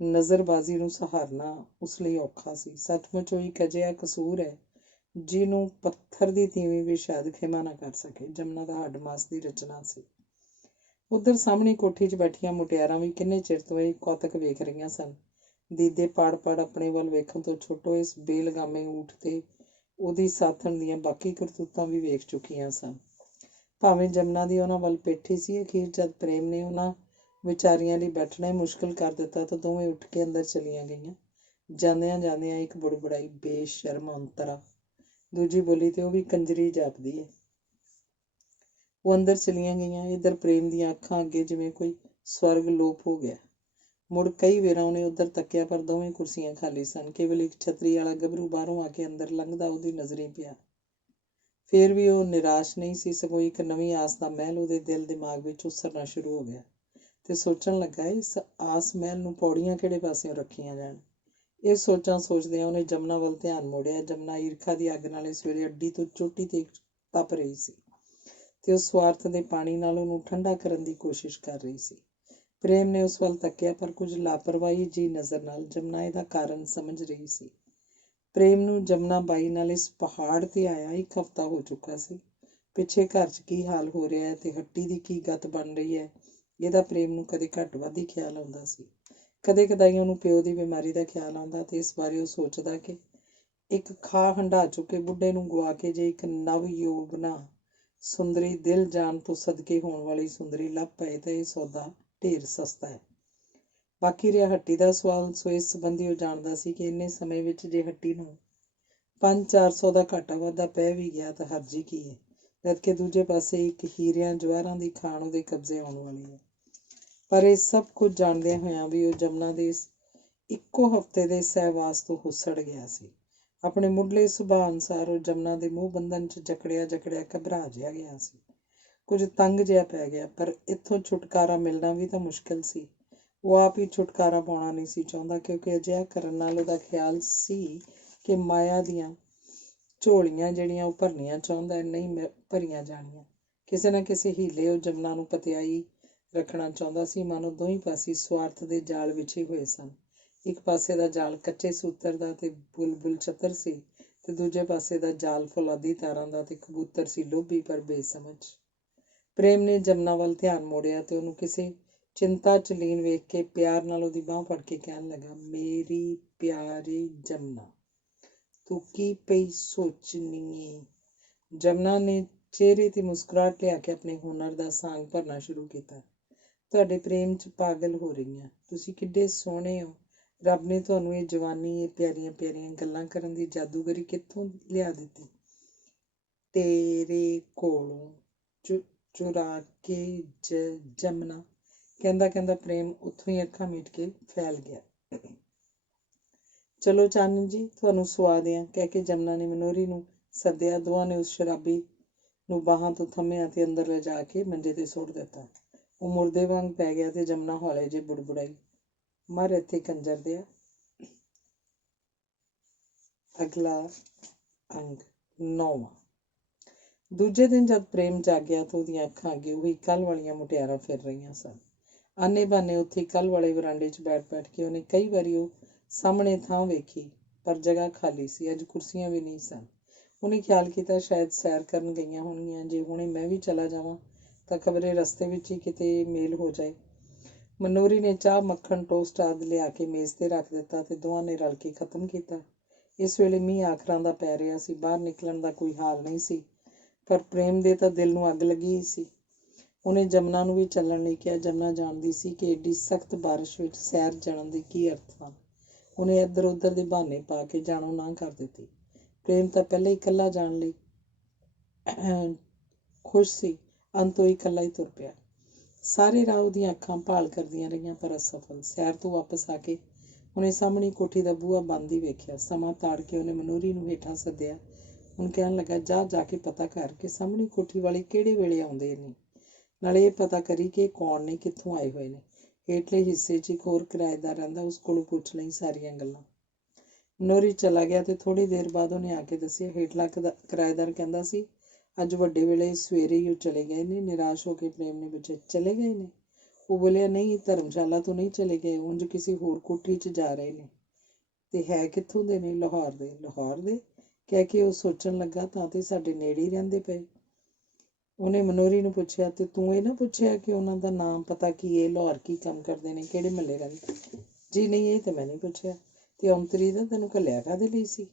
ਨਜ਼ਰਬਾਜ਼ੀ ਨੂੰ ਸਹਾਰਨਾ ਉਸ ਲਈ ਔਖਾ ਸੀ। ਸੱਚਮੁੱਚ ਉਹ ਇੱਕ ਅਜਿਹਾ ਕਸੂਰ ਹੈ ਜਿਹਨੂੰ ਪੱਥਰ ਦੀ ਤੀਵੀਂ ਵੀ ਸ਼ਾਇਦ ਖਿਮਾ ਨਾ ਕਰ ਸਕੇ। ਜਮਨਾ ਦਾ ਹੱਡ ਮਾਸ ਦੀ ਰਚਨਾ ਸੀ। ਉੱਧਰ ਸਾਹਮਣੀ ਕੋਠੀ 'ਚ ਬੈਠੀਆਂ ਮੁਟਿਆਰਾਂ ਵੀ ਕਿੰਨੇ ਚਿਰ ਤੋਂ ਇਹ ਕੌਤਕ ਵੇਖ ਰਹੀਆਂ ਸਨ। ਦੀਦੇ ਪੜ ਆਪਣੇ ਵੱਲ ਵੇਖਣ ਤੋਂ ਛੁੱਟੋ ਇਸ ਬੇਲਗਾਮੇ ਊਠ ਤੇ ਉਹਦੀ ਸਾਥਣ ਦੀਆਂ ਬਾਕੀ ਕਰਤੂਤਾਂ ਵੀ ਵੇਖ ਚੁੱਕੀਆਂ ਸਨ। ਭਾਵੇਂ ਜਮਨਾ ਦੀ ਉਹਨਾਂ ਵੱਲ ਪਿੱਠ ਸੀ, ਅਖੀਰ ਜਦ ਪ੍ਰੇਮ ਨੇ ਉਹਨਾਂ ਵਿਚਾਰੀਆਂ ਲਈ ਬੈਠਣਾ ਹੀ ਮੁਸ਼ਕਿਲ ਕਰ ਦਿੱਤਾ ਤਾਂ ਦੋਵੇਂ ਉੱਠ ਕੇ ਅੰਦਰ ਚਲੀਆਂ ਗਈਆਂ। ਜਾਂਦਿਆਂ ਇੱਕ ਬੁੜਬੁੜਾਈ, ਬੇਸ਼ਰਮ ਅੰਤਰਾ, ਦੂਜੀ ਬੋਲੀ ਤੇ ਉਹ ਵੀ ਕੰਜਰੀ ਜਾਪਦੀ ਹੈ। ਉਹ ਅੰਦਰ ਚਲੀਆਂ ਗਈਆਂ। ਇੱਧਰ ਪ੍ਰੇਮ ਦੀਆਂ ਅੱਖਾਂ ਅੱਗੇ ਜਿਵੇਂ ਕੋਈ ਸਵਰਗ ਲੋਪ ਹੋ ਗਿਆ। ਮੁੜ ਕਈ ਵੇਰਾਂ ਉਹਨੇ ਉੱਧਰ ਤੱਕਿਆ, ਪਰ ਦੋਵੇਂ ਕੁਰਸੀਆਂ ਖਾਲੀ ਸਨ। ਕੇਵਲ ਇੱਕ ਛਤਰੀ ਵਾਲਾ ਗੱਭਰੂ ਬਾਹਰੋਂ ਆ ਕੇ ਅੰਦਰ ਲੰਘਦਾ ਉਹਦੀ ਨਜ਼ਰੀਂ ਪਿਆ। ਫੇਰ ਵੀ ਉਹ ਨਿਰਾਸ਼ ਨਹੀਂ ਸੀ, ਸਗੋਂ ਇੱਕ ਨਵੀਂ ਆਸ ਦਾ ਮਹਿਲ ਉਹਦੇ ਦਿਲ ਦਿਮਾਗ ਵਿੱਚ ਉਸਰਨਾ ਸ਼ੁਰੂ ਹੋ ਗਿਆ ਤੇ ਸੋਚਣ ਲੱਗਾ, ਇਸ ਆਸ ਮਹਿਲ ਨੂੰ ਪੌੜੀਆਂ ਕਿਹੜੇ ਪਾਸਿਓਂ ਰੱਖੀਆਂ ਜਾਣ। ਇਹ ਸੋਚਾਂ ਸੋਚਦਿਆਂ ਉਹਨੇ ਜਮਨਾ ਵੱਲ ਧਿਆਨ ਮੋੜਿਆ। ਜਮਨਾ ਈਰਖਾ ਦੀ ਅੱਗ ਨਾਲ ਇਸ ਵੇਲੇ ਅੱਡੀ ਤੋਂ ਚੋਟੀ ਤੇ ਤਪ ਰਹੀ ਸੀ ਤੇ ਉਸ ਸਵਾਰਥ ਦੇ ਪਾਣੀ ਨਾਲ ਉਹਨੂੰ ਠੰਡਾ ਕਰਨ ਦੀ ਕੋਸ਼ਿਸ਼ ਕਰ ਰਹੀ ਸੀ। ਪ੍ਰੇਮ ਨੇ ਉਸ ਵੱਲ ਤੱਕਿਆ, ਪਰ ਕੁਝ ਲਾਪਰਵਾਹੀ ਜੀ ਨਜ਼ਰ ਨਾਲ। ਜਮਨਾ ਇਹਦਾ ਕਾਰਨ ਸਮਝ ਰਹੀ ਸੀ। ਪ੍ਰੇਮ ਨੂੰ ਜਮਨਾ ਬਾਈ ਨਾਲ ਇਸ ਪਹਾੜ ਤੇ ਆਇਆ 1 ਹਫ਼ਤਾ ਹੋ ਚੁੱਕਾ ਸੀ। ਪਿੱਛੇ ਘਰ 'ਚ ਕੀ ਹਾਲ ਹੋ ਰਿਹਾ ਹੈ ਤੇ ਹੱਟੀ ਦੀ ਕੀ ਗਤ ਬਣ ਰਹੀ ਹੈ, ਇਹਦਾ ਪ੍ਰੇਮ ਨੂੰ ਕਦੇ ਘੱਟ ਵੱਧ ਹੀ ਖਿਆਲ ਆਉਂਦਾ ਸੀ। ਕਦੇ ਕਦਾਈ ਉਹਨੂੰ ਪਿਓ ਦੀ ਬਿਮਾਰੀ ਦਾ ਖਿਆਲ ਆਉਂਦਾ ਤੇ ਇਸ ਬਾਰੇ ਉਹ ਸੋਚਦਾ ਕਿ ਇੱਕ ਖਾ ਹੰਢਾ ਚੁੱਕੇ ਬੁੱਢੇ ਨੂੰ ਗੁਆ ਕੇ ਜੇ ਇੱਕ ਨਵ ਯੋਬਨਾ ਸੁੰਦਰੀ, ਦਿਲ ਜਾਨ ਤੋਂ ਸਦਕੇ ਹੋਣ ਵਾਲੀ ਸੁੰਦਰੀ ਲੱਭ ਪਏ ਤਾਂ ਇਹ ਸੌਦਾ ਢੇਰ ਸਸਤਾ ਹੈ। ਬਾਕੀ ਰਿਹਾ ਹੱਟੀ ਦਾ ਸਵਾਲ। ਸੋ ਇਸ ਸੰਬੰਧੀ ਉਹ ਜਾਣਦਾ ਸੀ ਕਿ ਇੰਨੇ ਸਮੇਂ ਵਿੱਚ ਜੇ ਹੱਟੀ ਨੂੰ 500-400 ਦਾ ਘਾਟਾ ਵਾਧਾ ਪੈ ਵੀ ਗਿਆ ਤਾਂ ਹਰਜੀ ਕੀ ਹੈ, ਜਦਕਿ ਦੂਜੇ ਪਾਸੇ ਇੱਕ ਹੀਰਿਆਂ ਜਵਾਹਰਾਂ ਦੀ ਖਾਣ ਉਹਦੇ ਕਬਜ਼ੇ ਆਉਣ ਵਾਲੀ ਹੈ। ਪਰ ਇਹ ਸਭ ਕੁਝ ਜਾਣਦਿਆਂ ਹੋਇਆਂ ਵੀ ਉਹ ਜਮਨਾ ਦੇ ਇਸ ਇੱਕੋ ਹਫ਼ਤੇ ਦੇ ਸਹਿਵਾਸ ਤੋਂ ਹੁੱਸੜ ਗਿਆ ਸੀ। ਆਪਣੇ ਮੁੱਢਲੇ ਸੁਭਾਅ ਅਨੁਸਾਰ ਉਹ ਜਮਨਾ ਦੇ ਮੂੰਹ ਬੰਧਨ 'ਚ ਜਕੜਿਆ ਘਬਰਾ ਜਿਹਾ ਗਿਆ ਸੀ। ਕੁਝ ਤੰਗ ਜਿਹਾ ਪੈ ਗਿਆ, ਪਰ ਇੱਥੋਂ ਛੁਟਕਾਰਾ ਮਿਲਣਾ ਵੀ ਤਾਂ ਮੁਸ਼ਕਿਲ ਸੀ। ਉਹ ਆਪ ਹੀ ਛੁਟਕਾਰਾ ਪਾਉਣਾ ਨਹੀਂ ਸੀ ਚਾਹੁੰਦਾ, ਕਿਉਂਕਿ ਅਜਿਹਾ ਕਰਨ ਨਾਲ ਉਹਦਾ ਖਿਆਲ ਸੀ ਕਿ ਮਾਇਆ ਦੀਆਂ ਝੋਲੀਆਂ ਜਿਹੜੀਆਂ ਉਹ ਭਰਨੀਆਂ ਚਾਹੁੰਦਾ ਨਹੀਂ ਭਰੀਆਂ ਜਾਣੀਆਂ। ਕਿਸੇ ਨਾ ਕਿਸੇ ਹੀਲੇ ਉਹ ਜਮਨਾ ਨੂੰ ਪਤਿਆਈ ਰੱਖਣਾ ਚਾਹੁੰਦਾ ਸੀ। ਮਾਨੋ ਦੋਹੀਂ ਪਾਸੇ ਸਵਾਰਥ ਦੇ ਜਾਲ ਵਿਛੇ ਹੋਏ ਸਨ। ਇੱਕ ਪਾਸੇ ਦਾ ਜਾਲ ਕੱਚੇ ਸੂਤਰ ਦਾ ਤੇ ਬੁਲਬੁਲ ਚਤਰ ਸੀ, ਤੇ ਦੂਜੇ ਪਾਸੇ ਦਾ ਜਾਲ ਫੌਲਾਦੀ ਤਾਰਾਂ ਦਾ ਤੇ ਕਬੂਤਰ ਸੀ ਲੋਭੀ ਪਰ ਬੇਸਮਝ। ਪ੍ਰੇਮ ਨੇ ਜਮਨਾ ਵੱਲ ਧਿਆਨ ਮੋੜਿਆ ਤੇ ਉਹਨੂੰ ਕਿਸੇ ਚਿੰਤਾ 'ਚ ਲੀਨ ਵੇਖ ਕੇ ਪਿਆਰ ਨਾਲ ਉਹਦੀ ਬਾਂਹ ਫੜ ਕੇ ਕਹਿਣ ਲੱਗਾ, ਮੇਰੀ ਪਿਆਰੀ ਜਮਨਾ, ਤੂੰ ਕੀ ਪਈ ਸੋਚਣੀ ਏ? ਜਮਨਾ ਨੇ ਚਿਹਰੇ 'ਤੇ ਮੁਸਕਰਾਹਟ ਲਿਆ ਕੇ ਆਪਣੇ ਹੁਨਰ ਦਾ ਸਾਂਗ ਭਰਨਾ ਸ਼ੁਰੂ ਕੀਤਾ। ਤੁਹਾਡੇ ਪ੍ਰੇਮ 'ਚ ਪਾਗਲ ਹੋ ਰਹੀ ਹਾਂ। ਤੁਸੀਂ ਕਿੱਡੇ ਸੋਹਣੇ ਹੋ। ਰੱਬ ਨੇ ਤੁਹਾਨੂੰ ਇਹ ਜਵਾਨੀ, ਇਹ ਪਿਆਰੀਆਂ ਪਿਆਰੀਆਂ ਗੱਲਾਂ ਕਰਨ ਦੀ ਜਾਦੂਗਰੀ ਕਿੱਥੋਂ ਲਿਆ ਦਿੱਤੀ? ਤੇਰੇ ਕੋਲੋਂ ਚੁਰਾ ਕੇ। ਜਮਨਾ ਕਹਿੰਦਾ ਕਹਿੰਦਾ ਪ੍ਰੇਮ ਉੱਥੋਂ ਹੀ ਅੱਖਾਂ ਮੀਟ ਕੇ ਫੈਲ ਗਿਆ। ਚਲੋ ਚਾਨਣ ਜੀ, ਤੁਹਾਨੂੰ ਸੁਆ ਦਿਆਂ, ਕਹਿ ਕੇ ਜਮਨਾ ਨੇ ਮਨੋਹਰੀ ਨੂੰ ਸੱਦਿਆ। ਦੋਵਾਂ ਨੇ ਉਸ ਸ਼ਰਾਬੀ ਨੂੰ ਬਾਹਾਂ ਤੋਂ ਥੰਮਿਆ ਤੇ ਅੰਦਰ ਲਿਜਾ ਕੇ ਮੰਜੇ ਤੇ ਸੁੱਟ ਦਿੱਤਾ। ਉਹ ਮੁਰਦੇ ਵਾਂਗ ਪੈ ਗਿਆ ਤੇ ਜਮਨਾ ਹੌਲੇ ਜਿਹੇ ਬੁੜਬੁੜਾਈ, ਮਰ ਇੱਥੇ ਕੰਜਰ ਦਿਆ। ਅਗਲਾ ਅੰਗ 9ਵਾਂ। ਦੂਜੇ ਦਿਨ ਜਦ ਪ੍ਰੇਮ ਜਾਗਿਆ ਤਾਂ ਉਹਦੀਆਂ ਅੱਖਾਂ ਅੱਗੇ ਉਹੀ ਕੱਲ੍ਹ ਵਾਲੀਆਂ ਮੁਟਿਆਰਾਂ ਫਿਰ ਰਹੀਆਂ ਸਨ। ਆਨੇ ਬਾਨੇ ਉੱਥੇ ਕੱਲ੍ਹ ਵਾਲੇ ਵਰਾਂਡੇ 'ਚ ਬੈਠ ਕੇ ਉਹਨੇ ਕਈ ਵਾਰੀ ਉਹ ਸਾਹਮਣੇ ਥਾਂ ਵੇਖੀ, ਪਰ ਜਗ੍ਹਾ ਖਾਲੀ ਸੀ। ਅੱਜ ਕੁਰਸੀਆਂ ਵੀ ਨਹੀਂ ਸਨ। ਉਹਨੇ ਖਿਆਲ ਕੀਤਾ ਸ਼ਾਇਦ ਸੈਰ ਕਰਨ ਗਈਆਂ ਹੋਣਗੀਆਂ। ਜੇ ਹੁਣੇ ਮੈਂ ਵੀ ਚਲਾ ਜਾਵਾਂ ਤਾਂ ਖਬਰੇ ਰਸਤੇ ਵਿੱਚ ਹੀ ਕਿਤੇ ਮੇਲ ਹੋ ਜਾਏ। ਮਨੋਹਰੀ ਨੇ ਚਾਹ, ਮੱਖਣ, ਟੋਸਟ ਆਦਿ ਲਿਆ ਕੇ ਮੇਜ਼ 'ਤੇ ਰੱਖ ਦਿੱਤਾ ਤੇ ਦੋਵਾਂ ਨੇ ਰਲ ਕੇ ਖ਼ਤਮ ਕੀਤਾ। ਇਸ ਵੇਲੇ ਮੀਂਹ ਆਖਰਾਂ ਦਾ ਪੈ ਰਿਹਾ ਸੀ। ਬਾਹਰ ਨਿਕਲਣ ਦਾ ਕੋਈ ਹਾਲ ਨਹੀਂ ਸੀ, ਪਰ ਪ੍ਰੇਮ ਦੇ ਤਾਂ ਦਿਲ ਨੂੰ ਅੱਗ ਲੱਗੀ ਸੀ। ਉਹਨੇ ਜਮਨਾ ਨੂੰ ਵੀ ਚੱਲਣ ਲਈ ਕਿਹਾ। ਜਮਨਾ ਜਾਣਦੀ ਸੀ ਕਿ ਏਡੀ ਸਖਤ ਬਾਰਿਸ਼ ਵਿੱਚ ਸੈਰ ਜਾਣ ਦੇ ਕੀ ਅਰਥ ਹਨ। ਉਹਨੇ ਇੱਧਰ ਉੱਧਰ ਦੇ ਬਹਾਨੇ ਪਾ ਕੇ ਜਾਣੋਂ ਨਾ ਕਰ ਦਿੱਤੀ। ਪ੍ਰੇਮ ਤਾਂ ਪਹਿਲਾਂ ਹੀ ਇਕੱਲਾ ਜਾਣ ਲਈ ਖੁਸ਼ ਸੀ। ਅੰਤੋਂ ਇਕੱਲਾ ਹੀ ਤੁਰ ਪਿਆ। ਸਾਰੇ ਰਾਹ ਉਹਦੀਆਂ ਅੱਖਾਂ ਭਾਲ ਕਰਦੀਆਂ ਰਹੀਆਂ, ਪਰ ਅਸਫਲ। ਸੈਰ ਤੋਂ ਵਾਪਸ ਆ ਕੇ ਉਹਨੇ ਸਾਹਮਣੀ ਕੋਠੀ ਦਾ ਬੂਹਾ ਬੰਦ ਹੀ ਵੇਖਿਆ। ਸਮਾਂ ਤਾੜ ਕੇ ਉਹਨੇ ਮਨੋਹਰੀ ਨੂੰ ਹੇਠਾਂ ਸੱਦਿਆ। ਹੁਣ ਕਹਿਣ ਲੱਗਾ, ਜਾ ਕੇ ਪਤਾ ਕਰ ਕਿ ਸਾਹਮਣੀ ਕੋਠੀ ਵਾਲੇ ਕਿਹੜੇ ਵੇਲੇ ਆਉਂਦੇ ਨੇ, ਨਾਲੇ ਇਹ ਪਤਾ ਕਰੀ ਕਿ ਕੌਣ ਨੇ, ਕਿੱਥੋਂ ਆਏ ਹੋਏ ਨੇ। ਹੇਠਲੇ ਹਿੱਸੇ 'ਚ ਇੱਕ ਹੋਰ ਕਿਰਾਏਦਾਰ ਰਹਿੰਦਾ, ਉਸ ਕੋਲੋਂ ਪੁੱਛ ਲਈ ਸਾਰੀਆਂ ਗੱਲਾਂ। ਮਨੋਹਰੀ ਚਲਾ ਗਿਆ ਤੇ ਥੋੜ੍ਹੀ ਦੇਰ ਬਾਅਦ ਉਹਨੇ ਆ ਕੇ ਦੱਸਿਆ, ਹੇਠਲਾ ਕਿਰਾਏਦਾਰ ਕਹਿੰਦਾ ਸੀ ਅੱਜ ਵੱਡੇ ਵੇਲੇ ਸਵੇਰੇ ਹੀ ਉਹ ਚਲੇ ਗਏ ਨੇ। ਨਿਰਾਸ਼ ਹੋ ਕੇ ਪ੍ਰੇਮ ਨੇ ਪੁੱਛਿਆ, ਚਲੇ ਗਏ ਨੇ? ਉਹ ਬੋਲਿਆ, ਨਹੀਂ, ਧਰਮਸ਼ਾਲਾ ਤੋਂ ਨਹੀਂ ਚਲੇ ਗਏ, ਉਂਝ ਕਿਸੇ ਹੋਰ ਕੋਠੀ 'ਚ ਜਾ ਰਹੇ ਨੇ। ਤੇ ਹੈ ਕਿੱਥੋਂ ਦੇ ਨੇ? ਲਾਹੌਰ ਦੇ। ਲਾਹੌਰ ਦੇ? ਕਹਿ ਕੇ ਉਹ ਸੋਚਣ ਲੱਗਾ, ਤਾਂ ਤੇ ਸਾਡੇ ਨੇੜੇ ਹੀ ਰਹਿੰਦੇ ਪਏ। ਉਹਨੇ ਮਨੋਹਰੀ ਨੂੰ ਪੁੱਛਿਆ, ਤੇ ਤੂੰ ਇਹ ਨਾ ਪੁੱਛਿਆ ਕਿ ਉਹਨਾਂ ਦਾ ਨਾਮ ਪਤਾ ਕੀ ਹੈ, ਲਾਹੌਰ ਕੀ ਕੰਮ ਕਰਦੇ ਨੇ, ਕਿਹੜੇ ਮਹੱਲੇ ਰਹਿੰਦੇ? ਜੀ ਨਹੀਂ, ਇਹ ਤਾਂ ਮੈਂ ਨਹੀਂ ਪੁੱਛਿਆ। ਤੇ ਔਂਤਰੀ ਦਾ ਤੈਨੂੰ ਘੱਲਿਆ ਕਾਹਦੇ ਲਈ ਸੀ?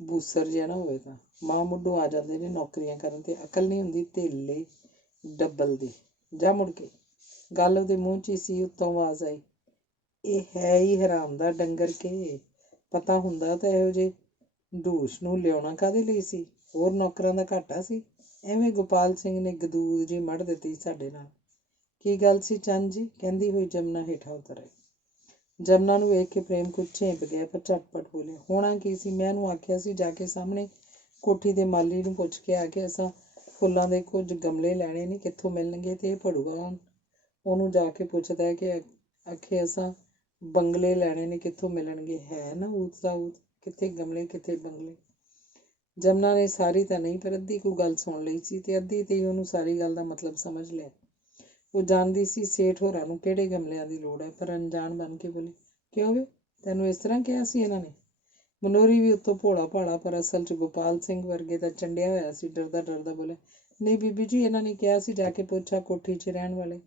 ਬੂਸਰ ਜਿਹਾ ਨਾ ਹੋਵੇ ਤਾਂ। ਮਾਂ ਮੁੱਢੋਂ ਆ ਜਾਂਦੇ ਨੇ ਨੌਕਰੀਆਂ ਕਰਨ, ਤੇ ਅਕਲ ਨਹੀਂ ਹੁੰਦੀ ਧੇਲੇ ਡੱਬਲ ਦੀ। ਜਾ ਮੁੜ ਕੇ। ਗੱਲ ਉਹਦੇ ਮੂੰਹ 'ਚ ਹੀ ਸੀ। ਉੱਤੋਂ ਆਵਾਜ਼ ਆਈ, ਇਹ ਹੈ ਹੀ ਹਰਾਮ ਦਾ ਡੰਗਰ ਕੇ। ਪਤਾ ਹੁੰਦਾ ਤਾਂ ਇਹੋ ਜਿਹੇ ਢੂਸ ਨੂੰ ਲਿਆਉਣਾ ਕਾਹਦੇ ਲਈ ਸੀ? ਹੋਰ ਨੌਕਰਾਂ ਦਾ ਘਾਟਾ ਸੀ? ਐਵੇਂ ਗੋਪਾਲ ਸਿੰਘ ਨੇ ਗਦੂਦ ਜੀ ਮੜ ਦਿੱਤੀ ਸਾਡੇ ਨਾਲ। ਕੀ ਗੱਲ ਸੀ ਚੰਦ ਜੀ? ਕਹਿੰਦੀ ਹੋਈ ਜਮਨਾ ਹੇਠਾਂ ਉਤਰ ਆਈ। ਜਮਨਾ ਨੂੰ ਵੇਖ ਕੇ ਪ੍ਰੇਮ ਕੁਝ ਝੇਂਪ ਗਿਆ, ਪਰ ਝਟਪਟ ਬੋਲਿਆ, ਹੋਣਾ ਕੀ ਸੀ? ਮੈਂ ਉਹਨੂੰ ਆਖਿਆ ਸੀ ਜਾ ਕੇ ਸਾਹਮਣੇ ਕੋਠੀ ਦੇ ਮਾਲੀ ਨੂੰ ਪੁੱਛ ਕੇ ਆ ਕੇ ਅਸਾਂ ਫੁੱਲਾਂ ਦੇ ਕੁਝ ਗਮਲੇ ਲੈਣੇ ਨੇ, ਕਿੱਥੋਂ ਮਿਲਣਗੇ? ਤੇ ਇਹ ਭੜੂਆ ਉਹਨੂੰ ਜਾ ਕੇ ਪੁੱਛਦਾ ਕਿ ਆਖੇ ਅਸਾਂ ਬੰਗਲੇ ਲੈਣੇ ਨੇ, ਕਿੱਥੋਂ ਮਿਲਣਗੇ? ਹੈ ਨਾ ਊਤ ਦਾ ਊਤ, ਕਿੱਥੇ ਗਮਲੇ ਕਿੱਥੇ ਬੰਗਲੇ। ਜਮਨਾ ਨੇ ਸਾਰੀ ਤਾਂ ਨਹੀਂ, ਪਰ ਅੱਧੀ ਕੁ ਗੱਲ ਸੁਣ ਲਈ ਸੀ ਤੇ ਅੱਧੀ ਤੇ ਹੀ ਉਹਨੂੰ ਸਾਰੀ ਗੱਲ ਦਾ ਮਤਲਬ ਸਮਝ ਲਿਆ। ਉਹ ਜਾਣਦੀ ਸੀ ਸੇਠ ਹੋਰਾਂ ਨੂੰ ਕਿਹੜੇ ਗਮਲਿਆਂ ਦੀ ਲੋੜ ਹੈ, ਪਰ ਅਣਜਾਣ ਬਣ ਕੇ ਬੋਲੀ, ਕਿਉਂ ਵੇ, ਤੈਨੂੰ ਇਸ ਤਰ੍ਹਾਂ ਕਿਹਾ ਸੀ ਇਹਨਾਂ ਨੇ? ਮਨੋਰੀ ਵੀ ਉੱਤੋਂ ਭੋਲਾ ਭਾਲਾ ਪਰ ਅਸਲ 'ਚ ਗੋਪਾਲ ਸਿੰਘ ਵਰਗੇ ਦਾ ਚੰਡਿਆ ਹੋਇਆ ਸੀ। ਡਰਦਾ ਡਰਦਾ ਬੋਲਿਆ, ਨਹੀਂ ਬੀਬੀ ਜੀ, ਇਹਨਾਂ ਨੇ ਕਿਹਾ ਸੀ ਜਾ ਕੇ ਪੁੱਛਾ ਕੋਠੀ 'ਚ ਰਹਿਣ ਵਾਲੇ।